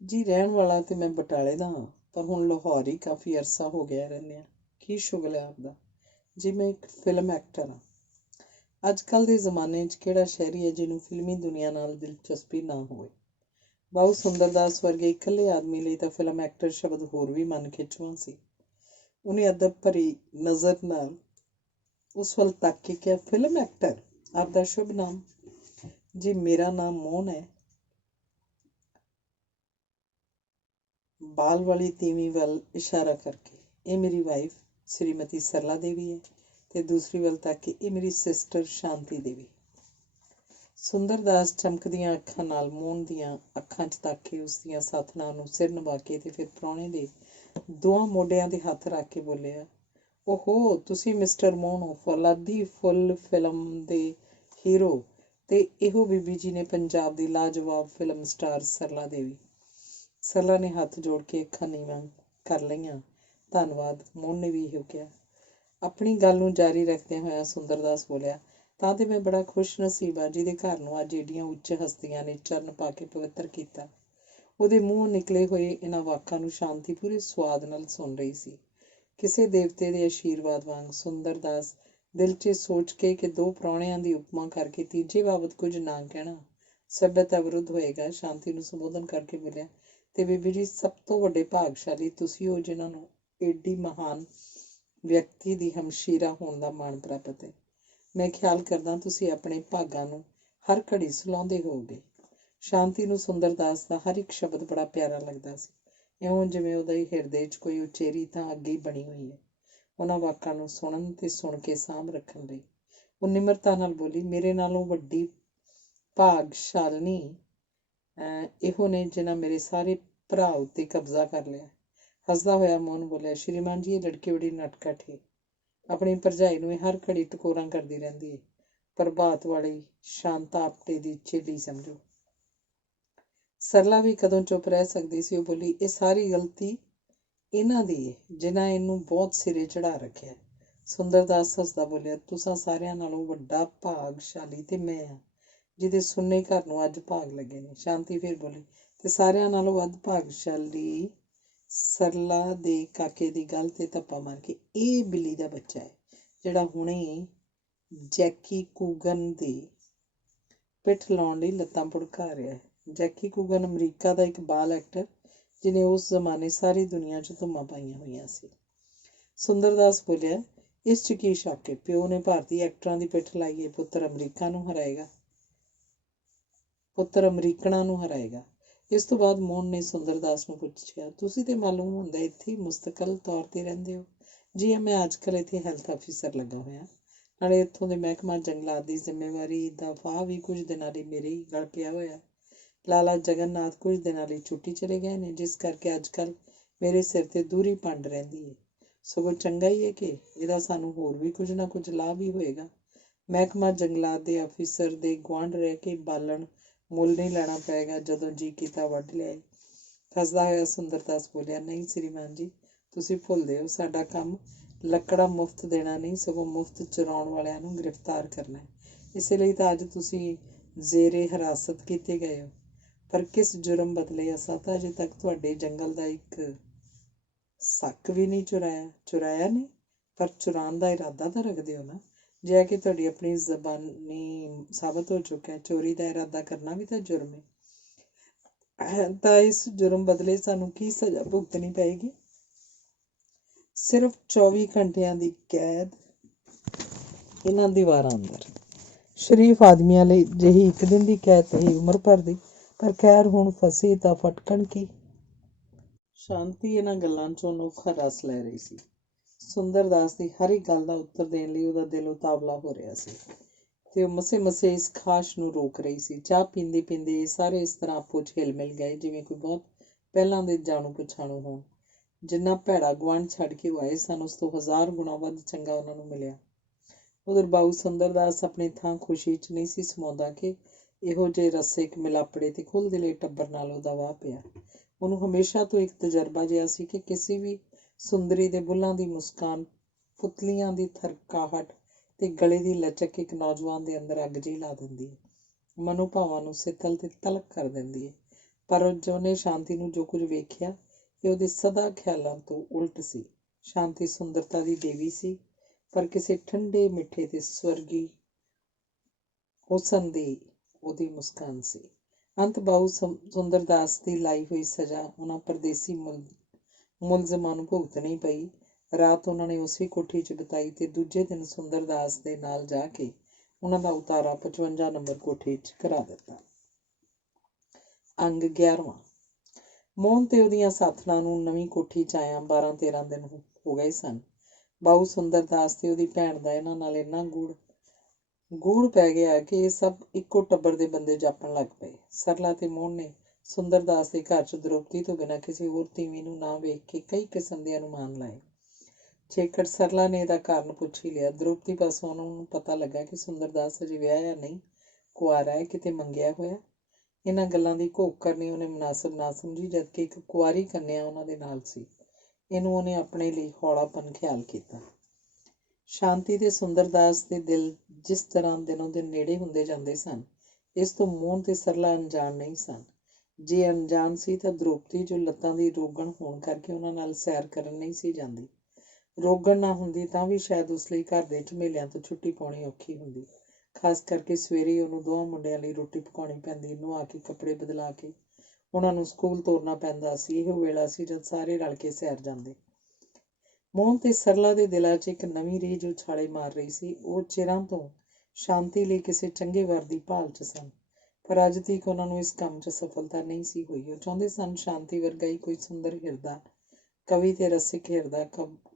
ਜੀ ਰਹਿਣ ਵਾਲਾ ਤੇ ਮੈਂ ਬਟਾਲੇ ਦਾ ਹਾਂ, ਪਰ ਹੁਣ ਲਾਹੌਰ ਹੀ ਕਾਫੀ ਅਰਸਾ ਹੋ ਗਿਆ ਰਹਿੰਦੇ ਆ। ਕੀ ਸ਼ੁਗਲ ਹੈ ਆਪਦਾ? ਜੀ ਮੈਂ ਇੱਕ ਫਿਲਮ ਐਕਟਰ ਹਾਂ। ਅੱਜ ਕੱਲ੍ਹ ਦੇ ਜ਼ਮਾਨੇ 'ਚ ਕਿਹੜਾ ਸ਼ਹਿਰੀ ਹੈ ਜਿਹਨੂੰ ਫਿਲਮੀ ਦੁਨੀਆ ਨਾਲ ਦਿਲਚਸਪੀ ਨਾ ਹੋਵੇ। ਬਾਊ ਸੁੰਦਰਦਾਸ ਵਰਗੇ ਇਕੱਲੇ ਆਦਮੀ ਲਈ ਤਾਂ ਫਿਲਮ ਐਕਟਰ ਸ਼ਬਦ ਹੋਰ ਵੀ ਮਨ ਖਿੱਚਵਾਂ ਸੀ। ਉਹਨੇ ਅਦਬ ਭਰੀ ਨਜ਼ਰ ਨਾਲ ਉਸ ਵੱਲ ਤੱਕ ਕੇ ਕਿਹਾ, ਫਿਲਮ ਐਕਟਰ? ਆਪਦਾ ਸ਼ੁਭ ਨਾਮ? ਜੀ ਮੇਰਾ ਨਾਮ ਮੋਹਨ ਹੈ। ਬਾਲ ਵਾਲੀ ਤੀਵੀਂ ਵੱਲ ਇਸ਼ਾਰਾ ਕਰਕੇ। ਇਹ ਮੇਰੀ ਵਾਈਫ ਸ਼੍ਰੀਮਤੀ ਸਰਲਾ ਦੇਵੀ ਹੈ, ਤੇ ਦੂਸਰੀ ਵੱਲ ਤੱਕ ਕੇ ਇਹ ਮੇਰੀ ਸਿਸਟਰ ਸ਼ਾਂਤੀ ਦੇਵੀ। ਸੁੰਦਰਦਾਸ ਚਮਕਦੀਆਂ ਅੱਖਾਂ ਨਾਲ ਮੋਹਨ ਦੀਆਂ ਅੱਖਾਂ 'ਚ ਤੱਕ ਕੇ ਉਸ ਦੀਆਂ ਸਾਥਣਾਂ ਨੂੰ ਸਿਰ ਨਿਭਾ ਕੇ ਤੇ ਫਿਰ ਪ੍ਰਾਹੁਣੇ ਦੇ ਦੋਵਾਂ ਮੋਢਿਆਂ 'ਤੇ ਹੱਥ ਰੱਖ ਕੇ ਬੋਲਿਆ, ਓਹੋ ਤੁਸੀਂ ਮਿਸਟਰ ਮੋਹਨ ਹੋ, ਫੌਲਾਦੀ ਫੁੱਲ ਫਿਲਮ ਦੇ ਹੀਰੋ। ਤੇ ਇਹੋ ਬੀਬੀ ਜੀ ਨੇ ਪੰਜਾਬ ਦੀ ਲਾਜਵਾਬ ਫਿਲਮ ਸਟਾਰ ਸਰਲਾ ਦੇਵੀ। ਸਰਲਾ ਨੇ ਹੱਥ ਜੋੜ ਕੇ ਅੱਖਾਂ ਨੀਵਾਂ ਕਰ ਲਈਆਂ। ਧੰਨਵਾਦ, ਮੋਹਨ ਨੇ ਵੀ ਇਹੋ ਕਿਹਾ। ਆਪਣੀ ਗੱਲ ਨੂੰ ਜਾਰੀ ਰੱਖਦਿਆਂ ਹੋਇਆਂ ਸੁੰਦਰਦਾਸ ਬੋਲਿਆ, ਤਾਂ ਤੇ ਮੈਂ ਬੜਾ ਖੁਸ਼ ਨਸੀਬ ਹਾਂ ਜਿਹਦੇ ਘਰ ਨੂੰ ਅੱਜ ਏਡੀਆਂ ਉੱਚ ਹਸਤੀਆਂ ਨੇ ਚਰਨ ਪਾ ਕੇ ਪਵਿੱਤਰ ਕੀਤਾ। ਉਹਦੇ ਮੂੰਹੋਂ ਨਿਕਲੇ ਹੋਏ ਇਹਨਾਂ ਵਾਕਾਂ ਨੂੰ ਸ਼ਾਂਤੀ ਪੂਰੇ ਸੁਆਦ ਨਾਲ ਸੁਣ ਰਹੀ ਸੀ। ਕਿਸੇ ਦੇਵਤੇ ਦੇ ਆਸ਼ੀਰਵਾਦ ਵਾਂਗ ਸੁੰਦਰਦਾਸ ਦਿਲ 'ਚ ਸੋਚ ਕੇ ਕਿ ਦੋ ਪ੍ਰਾਹੁਣਿਆਂ ਦੀ ਉਪਮਾ ਕਰਕੇ ਤੀਜੇ ਬਾਬਤ ਕੁਝ ਨਾ ਕਹਿਣਾ ਸਭਿਅਤਾ ਵਿਰੁੱਧ ਹੋਏਗਾ, ਸ਼ਾਂਤੀ ਨੂੰ ਸੰਬੋਧਨ ਕਰਕੇ ਬੋਲਿਆ, ਤੇ ਬੀਬੀ ਜੀ ਸਭ ਤੋਂ ਵੱਡੇ ਭਾਗਸ਼ਾਲੀ ਤੁਸੀਂ ਹੋ ਜਿਨ੍ਹਾਂ ਨੂੰ ਏਡੀ ਮਹਾਨ ਵਿਅਕਤੀ ਦੀ ਹਮਸ਼ੀਰਾ ਹੋਣ ਦਾ ਮਾਣ ਪ੍ਰਾਪਤ ਹੈ। ਮੈਂ ਖਿਆਲ ਕਰਦਾ ਤੁਸੀਂ ਆਪਣੇ ਭਾਗਾਂ ਨੂੰ ਹਰ ਘੜੀ ਸਲਾਹੁੰਦੇ ਹੋਵੋਗੇ। ਸ਼ਾਂਤੀ ਨੂੰ ਸੁੰਦਰਦਾਸ ਦਾ ਹਰ ਇੱਕ ਸ਼ਬਦ ਬੜਾ ਪਿਆਰਾ ਲੱਗਦਾ ਸੀ, ਇਉਂ ਜਿਵੇਂ ਉਹਦੇ ਹਿਰਦੇ 'ਚ ਕੋਈ ਉਚੇਰੀ ਥਾਂ ਅੱਗੇ ਹੀ ਬਣੀ ਹੋਈ ਹੈ। ਉਹਨਾਂ ਵਾਕਾਂ ਨੂੰ ਸੁਣਨ ਤੇ ਸੁਣ ਕੇ ਸਾਂਭ ਰੱਖਣ ਲਈ ਉਹ ਨਿਮਰਤਾ ਨਾਲ ਬੋਲੀ, ਮੇਰੇ ਨਾਲੋਂ ਵੱਡੀ ਭਾਗਸ਼ਾਲਨੀ ਇਹੋ ਨੇ ਜਿਨ੍ਹਾਂ ਮੇਰੇ ਸਾਰੇ ਭਰਾ ਉੱਤੇ ਕਬਜ਼ਾ ਕਰ ਲਿਆ। ਹੱਸਦਾ ਹੋਇਆ ਮੋਹਨ ਬੋਲਿਆ, ਸ਼੍ਰੀਮਾਨ ਜੀ ਇਹ ਲੜਕੀ ਬੜੀ ਨਟਖਟ ਹੈ। ਆਪਣੀ ਭਰਜਾਈ ਨੂੰ ਇਹ ਹਰ ਘੜੀ ਟਕੋਰਾਂ ਕਰਦੀ ਰਹਿੰਦੀ ਹੈ। ਪ੍ਰਭਾਤ ਵਾਲੀ ਸ਼ਾਂਤਾ ਆਪਟੇ ਦੀ ਚੇਲੀ ਸਮਝੋ। ਸਰਲਾ ਵੀ ਕਦੋਂ ਚੁੱਪ ਰਹਿ ਸਕਦੀ ਸੀ। ਉਹ ਬੋਲੀ, ਇਹ ਸਾਰੀ ਗਲਤੀ ਇਹਨਾਂ ਦੀ ਹੈ ਜਿਨ੍ਹਾਂ ਇਹਨੂੰ ਬਹੁਤ ਸਿਰੇ ਚੜਾ ਰੱਖਿਆ। ਸੁੰਦਰਦਾਸ ਹੱਸਦਾ ਬੋਲਿਆ, ਤੁਸਾਂ ਸਾਰਿਆਂ ਨਾਲੋਂ ਵੱਡਾ ਭਾਗਸ਼ਾਲੀ ਤੇ ਮੈਂ ਹਾਂ ਜਿਹਦੇ ਸੁੰਨੇ ਘਰ ਨੂੰ ਅੱਜ ਭਾਗ ਲੱਗੇ ਨੇ। ਸ਼ਾਂਤੀ ਫਿਰ ਬੋਲੀ, ਤੇ ਸਾਰਿਆਂ ਨਾਲੋਂ ਵੱਧ ਭਾਗਸ਼ਾਲੀ ਸਰਲਾ ਦੇ ਕਾਕੇ ਦੀ ਗੱਲ ਤੇ ਧੱਪਾ ਮਾਰ ਕੇ, ਇਹ ਬਿੱਲੀ ਦਾ ਬੱਚਾ ਹੈ ਜਿਹੜਾ ਹੁਣੇ ਜੈਕੀ ਕੂਗਨ ਦੀ ਪਿੱਠ ਲਾਉਣ ਲਈ ਲੱਤਾਂ ਭੁੜਕਾ ਰਿਹਾ ਹੈ। ਜੈਕੀ ਕੂਗਨ ਅਮਰੀਕਾ ਦਾ ਇੱਕ ਬਾਲ ਐਕਟਰ ਜਿਹਨੇ ਉਸ ਜ਼ਮਾਨੇ ਸਾਰੀ ਦੁਨੀਆ 'ਚ ਧੁੰਮਾਂ ਪਾਈਆਂ ਹੋਈਆਂ ਸੀ। ਸੁੰਦਰਦਾਸ ਬੋਲਿਆ, ਇਸ 'ਚ ਕੀ ਸ਼ੱਕ ਹੈ? ਪਿਓ ਨੇ ਭਾਰਤੀ ਐਕਟਰਾਂ ਦੀ ਪਿੱਠ ਲਾਈ ਹੈ, ਪੁੱਤਰ ਅਮਰੀਕਨਾਂ ਨੂੰ ਹਰਾਏਗਾ। ਇਸ ਤੋਂ ਬਾਅਦ ਮੋਹਨ ਨੇ ਸੁੰਦਰਦਾਸ ਨੂੰ ਪੁੱਛਿਆ, ਤੁਸੀਂ ਤੇ ਮਾਲੂਮ ਹੁੰਦਾ ਇੱਥੇ ਹੀ ਮੁਸਤਕਲ ਤੌਰ 'ਤੇ ਰਹਿੰਦੇ ਹੋ? ਜੀ ਮੈਂ ਅੱਜ ਕੱਲ੍ਹ ਇੱਥੇ ਹੈਲਥ ਆਫਿਸਰ ਲੱਗਾ ਹੋਇਆ, ਨਾਲੇ ਇੱਥੋਂ ਦੇ ਮਹਿਕਮਾ ਜੰਗਲਾਤ ਦੀ ਜ਼ਿੰਮੇਵਾਰੀ ਦਾ ਫਾਹ ਵੀ ਕੁਝ ਦਿਨਾਂ ਲਈ ਮੇਰੇ ਹੀ ਗਲ ਪਿਆ ਹੋਇਆ। ਲਾਲਾ ਜਗਨਨਾਥ ਕੁਝ ਦਿਨਾਂ ਲਈ ਛੁੱਟੀ ਚਲੇ ਗਏ ਨੇ, ਜਿਸ ਕਰਕੇ ਅੱਜ ਕੱਲ੍ਹ ਮੇਰੇ ਸਿਰ 'ਤੇ ਦੂਰੀ ਪੰਡ ਰਹਿੰਦੀ ਹੈ। ਸਗੋਂ ਚੰਗਾ ਹੀ ਹੈ ਕਿ ਇਹਦਾ ਸਾਨੂੰ ਹੋਰ ਵੀ ਕੁਝ ਨਾ ਕੁਝ ਲਾਭ ਹੀ ਹੋਏਗਾ। ਮਹਿਕਮਾ ਜੰਗਲਾਤ ਦੇ ਆਫਿਸਰ ਦੇ ਗੁਆਂਢ ਰਹਿ ਕੇ ਬਾਲਣ ਮੁੱਲ ਨਹੀਂ ਲੈਣਾ ਪਏਗਾ, ਜਦੋਂ ਜੀ ਕੀਤਾ ਵੱਢ ਲਿਆਏ। ਹੱਸਦਾ ਹੋਇਆ ਸੁੰਦਰਦਾਸ ਬੋਲਿਆ, ਨਹੀਂ ਸ਼੍ਰੀਮਾਨ ਜੀ, ਤੁਸੀਂ ਭੁੱਲਦੇ ਹੋ, ਸਾਡਾ ਕੰਮ ਲੱਕੜਾਂ ਮੁਫਤ ਦੇਣਾ ਨਹੀਂ, ਸਗੋਂ ਮੁਫਤ ਚੁਰਾਉਣ ਵਾਲਿਆਂ ਨੂੰ ਗ੍ਰਿਫਤਾਰ ਕਰਨਾ ਹੈ। ਇਸੇ ਲਈ ਤਾਂ ਅੱਜ ਤੁਸੀਂ ਜ਼ੇਰੇ ਹਿਰਾਸਤ ਕੀਤੇ ਗਏ ਹੋ। ਪਰ ਕਿਸ ਜੁਰਮ ਬਦਲੇ? ਅਸਾਂ ਤਾਂ ਅਜੇ ਤੱਕ ਤੁਹਾਡੇ ਜੰਗਲ ਦਾ ਇੱਕ ਸੱਕ ਵੀ ਨਹੀਂ ਚੁਰਾਇਆ ਨਹੀਂ, ਪਰ ਚੁਰਾਉਣ ਦਾ ਇਰਾਦਾ ਤਾਂ ਰੱਖਦੇ ਹੋ ਨਾ? ਜੇ ਕਿ ਤੁਹਾਡੀ ਆਪਣੀ ਜ਼ਬਾਨੀ ਸਾਬਤ ਹੋ ਚੁੱਕਿਆ, ਚੋਰੀ ਦਾ ਇਰਾਦਾ ਕਰਨਾ ਵੀ ਤਾਂ ਜੁਰਮ ਹੈ। ਤਾਂ ਇਸ ਜੁਰਮ ਬਦਲੇ ਸਾਨੂੰ ਕੀ ਸਜ਼ਾ ਭੁਗਤਣੀ ਪਏਗੀ? ਸਿਰਫ 24 ਘੰਟਿਆਂ ਦੀ ਕੈਦ ਇਹਨਾਂ ਦੀਵਾਰਾਂ ਅੰਦਰ। ਸ਼ਰੀਫ ਆਦਮੀਆਂ ਲਈ ਜਿਹੀ ਇੱਕ ਦਿਨ ਦੀ ਕੈਦ ਹੀ ਉਮਰ ਭਰ ਦੀ, ਪਰ ਖੈਰ ਹੁਣ ਫਸੀ ਤਾਂ ਫਟਕਣ ਕੀ। ਸ਼ਾਂਤੀ ਇਹਨਾਂ ਗੱਲਾਂ 'ਚੋਂ ਅਨੋਖਾ ਰਸ ਲੈ ਰਹੀ ਸੀ। ਸੁੰਦਰਦਾਸ ਦੀ ਹਰ ਇੱਕ ਗੱਲ ਦਾ ਉੱਤਰ ਦੇਣ ਲਈ ਉਹਦਾ ਦਿਲ ਉਤਾਵਲਾ ਹੋ ਰਿਹਾ ਸੀ, ਤੇ ਉਹ ਮਸੇ ਇਸ ਖਾਸ਼ ਨੂੰ ਰੋਕ ਰਹੀ ਸੀ। ਚਾਹ ਪੀਂਦੇ ਪੀਂਦੇ ਇਹ ਸਾਰੇ ਇਸ ਤਰ੍ਹਾਂ ਆਪੋ 'ਚ ਹਿਲ ਮਿਲ ਗਏ ਜਿਵੇਂ ਕੋਈ ਬਹੁਤ ਪਹਿਲਾਂ ਦੇ ਜਾਣੂ ਪਛਾਣੂ ਹੋਣ। ਜਿੰਨਾ ਭੈੜਾ ਗੁਆਂਢ ਛੱਡ ਕੇ ਉਹ ਆਏ ਸਨ, ਉਸ ਤੋਂ 1000 ਗੁਣਾ ਵੱਧ ਚੰਗਾ ਉਹਨਾਂ ਨੂੰ ਮਿਲਿਆ। ਉਧਰ ਬਾਊ ਸੁੰਦਰਦਾਸ ਆਪਣੀ ਥਾਂ ਖੁਸ਼ੀ 'ਚ ਨਹੀਂ ਸੀ ਸਮਾਉਂਦਾ ਕਿ ਇਹੋ ਜਿਹੇ ਰੱਸੇ ਮਿਲਾਪੜੇ ਤੇ ਖੁੱਲ੍ਹ ਦਿਲੇ ਟੱਬਰ ਨਾਲ ਉਹਦਾ ਵਾਹ ਪਿਆ। ਉਹਨੂੰ ਹਮੇਸ਼ਾ ਤੋਂ ਇੱਕ ਤਜਰਬਾ ਜਿਹਾ ਸੀ ਕਿ ਕਿਸੇ ਵੀ ਸੁੰਦਰੀ ਦੇ ਬੁੱਲ੍ਹਾਂ ਦੀ ਮੁਸਕਾਨ, ਪੁਤਲੀਆਂ ਦੀ ਥਰਕਾਹਟ ਤੇ ਗਲੇ ਦੀ ਲਚਕ ਇੱਕ ਨੌਜਵਾਨ ਦੇ ਅੰਦਰ ਅੱਗ ਜਿਹੀ ਲਾ ਦਿੰਦੀ ਹੈ, ਮਨੋਭਾਵਾਂ ਨੂੰ ਸਿੱਤਲ ਤੇ ਤਲਕ ਕਰ ਦਿੰਦੀ ਹੈ। ਪਰ ਉਹਨੇ ਸ਼ਾਂਤੀ ਨੂੰ ਜੋ ਕੁਝ ਵੇਖਿਆ ਇਹ ਉਹਦੇ ਸਦਾ ਖਿਆਲਾਂ ਤੋਂ ਉਲਟ ਸੀ। ਸ਼ਾਂਤੀ ਸੁੰਦਰਤਾ ਦੀ ਦੇਵੀ ਸੀ, ਪਰ ਕਿਸੇ ਠੰਡੇ ਮਿੱਠੇ ਤੇ ਸਵਰਗੀ ਹੁਸਨ ਦੀ ਉਹਦੀ ਮੁਸਕਾਨ ਸੀ। ਅੰਤ ਬਾਊ ਸੁੰਦਰਦਾਸ ਦੀ ਲਾਈ ਹੋਈ ਸਜ਼ਾ ਉਹਨਾਂ ਪਰਦੇਸੀ ਮੁਲਜ਼ਮਾਂ ਨੂੰ ਭੁਗਤਣੀ ਪਈ। ਰਾਤ ਉਹਨਾਂ ਨੇ ਉਸੇ ਕੋਠੀ 'ਚ ਬਿਤਾਈ ਤੇ ਦੂਜੇ ਦਿਨ ਸੁੰਦਰਦਾਸ ਦੇ ਨਾਲ ਜਾ ਕੇ ਉਹਨਾਂ ਦਾ ਉਤਾਰਾ 55 ਨੰਬਰ ਕੋਠੀ 'ਚ ਕਰਾ ਦਿੱਤਾ। ਅੰਗ 11ਵਾਂ। ਮੋਹਨ ਤੇ ਉਹਦੀਆਂ ਸਾਥਣਾਂ ਨੂੰ ਨਵੀਂ ਕੋਠੀ 'ਚ ਆਇਆ 12-13 ਦਿਨ ਹੋ ਗਏ ਸਨ। ਬਾਊ ਸੁੰਦਰਦਾਸ ਤੇ ਉਹਦੀ ਭੈਣ ਦਾ ਇਹਨਾਂ ਨਾਲ ਇੰਨਾ ਗੂੜ ਪੈ ਗਿਆ ਕਿ ਇਹ ਸਭ ਇੱਕੋ ਟੱਬਰ ਦੇ ਬੰਦੇ ਜਾਪਣ ਲੱਗ ਪਏ। ਸਰਲਾ ਤੇ ਮੋਹਨ ਨੇ ਸੁੰਦਰਦਾਸ ਦੇ ਘਰ 'ਚ ਦ੍ਰੋਪਦੀ ਤੋਂ ਬਿਨਾਂ ਕਿਸੇ ਹੋਰ ਤੀਵੀਂ ਨੂੰ ਨਾ ਵੇਖ ਕੇ ਕਈ ਕਿਸਮ ਦੇ ਅਨੁਮਾਨ ਲਾਏ। ਜੇਕਰ ਸਰਲਾ ਨੇ ਇਹਦਾ ਕਾਰਨ ਪੁੱਛ ਹੀ ਲਿਆ, ਦ੍ਰੋਪਦੀ ਪਾਸੋਂ ਉਹਨਾਂ ਨੂੰ ਪਤਾ ਲੱਗਾ ਕਿ ਸੁੰਦਰਦਾਸ ਅਜੇ ਵਿਆਹਿਆ ਨਹੀਂ, ਕੁਆਰਾ ਹੈ, ਕਿਤੇ ਮੰਗਿਆ ਹੋਇਆ। ਇਹਨਾਂ ਗੱਲਾਂ ਦੀ ਘੋਖ ਕਰਨੀ ਉਹਨੇ ਮੁਨਾਸਬ ਨਾ ਸਮਝੀ, ਜਦਕਿ ਇੱਕ ਕੁਆਰੀ ਕੰਨਿਆ ਉਹਨਾਂ ਦੇ ਨਾਲ ਸੀ। ਇਹਨੂੰ ਉਹਨੇ ਆਪਣੇ ਲਈ ਹੌਲਾਪਨ ਖਿਆਲ ਕੀਤਾ। ਸ਼ਾਂਤੀ ਤੇ ਸੁੰਦਰਦਾਸ ਦੇ ਦਿਲ ਜਿਸ ਤਰ੍ਹਾਂ ਦਿਨੋਂ ਦਿਨ ਨੇੜੇ ਹੁੰਦੇ ਜਾਂਦੇ ਸਨ, ਇਸ ਤੋਂ ਮੋਹਨ ਤੇ ਸਰਲਾ ਅਣਜਾਣ ਨਹੀਂ ਸਨ। ਜੇ ਅਣਜਾਣ ਸੀ ਤਾਂ ਦ੍ਰੋਪਦੀ, ਜੋ ਲੱਤਾਂ ਦੀ ਰੋਗਣ ਹੋਣ ਕਰਕੇ ਉਹਨਾਂ ਨਾਲ ਸੈਰ ਕਰਨ ਨਹੀਂ ਸੀ ਜਾਂਦੀ। ਰੋਗਣ ਨਾ ਹੁੰਦੀ ਤਾਂ ਵੀ ਸ਼ਾਇਦ ਉਸ ਲਈ ਘਰ ਦੇ ਝਮੇਲਿਆਂ ਤੋਂ ਛੁੱਟੀ ਪਾਉਣੀ ਔਖੀ ਹੁੰਦੀ। ਖਾਸ ਕਰਕੇ ਸਵੇਰੇ ਉਹਨੂੰ ਦੋਵਾਂ ਮੁੰਡਿਆਂ ਲਈ ਰੋਟੀ ਪਕਾਉਣੀ ਪੈਂਦੀ, ਨੁਹਾ ਕੇ ਕੱਪੜੇ ਬਦਲਾ ਕੇ ਉਹਨਾਂ ਨੂੰ ਸਕੂਲ ਤੋਰਨਾ ਪੈਂਦਾ ਸੀ। ਇਹੋ ਵੇਲਾ ਸੀ ਜਦ ਸਾਰੇ ਰਲ ਕੇ ਸੈਰ ਜਾਂਦੇ। ਮੋਹਨ ਤੇ ਸਰਲਾ ਦੇ ਦਿਲਾਂ 'ਚ ਇੱਕ ਨਵੀਂ ਰੀਝ ਉਛਾਲੇ ਮਾਰ ਰਹੀ ਸੀ। ਉਹ ਚਿਰਾਂ ਤੋਂ ਸ਼ਾਂਤੀ ਲਈ ਕਿਸੇ ਚੰਗੇ ਵਰ ਦੀ ਭਾਲ 'ਚ ਸਨ, ਪਰ ਅੱਜ ਤੀਕ ਉਹਨਾਂ ਨੂੰ ਇਸ ਕੰਮ 'ਚ ਸਫਲਤਾ ਨਹੀਂ ਸੀ ਹੋਈ। ਉਹ ਚਾਹੁੰਦੇ ਸਨ ਸ਼ਾਂਤੀ ਵਰਗਾ ਹੀ ਕੋਈ ਸੁੰਦਰ ਹਿਰਦਾ, ਕਵੀ ਤੇ ਰਸਿਕ ਹਿਰਦਾ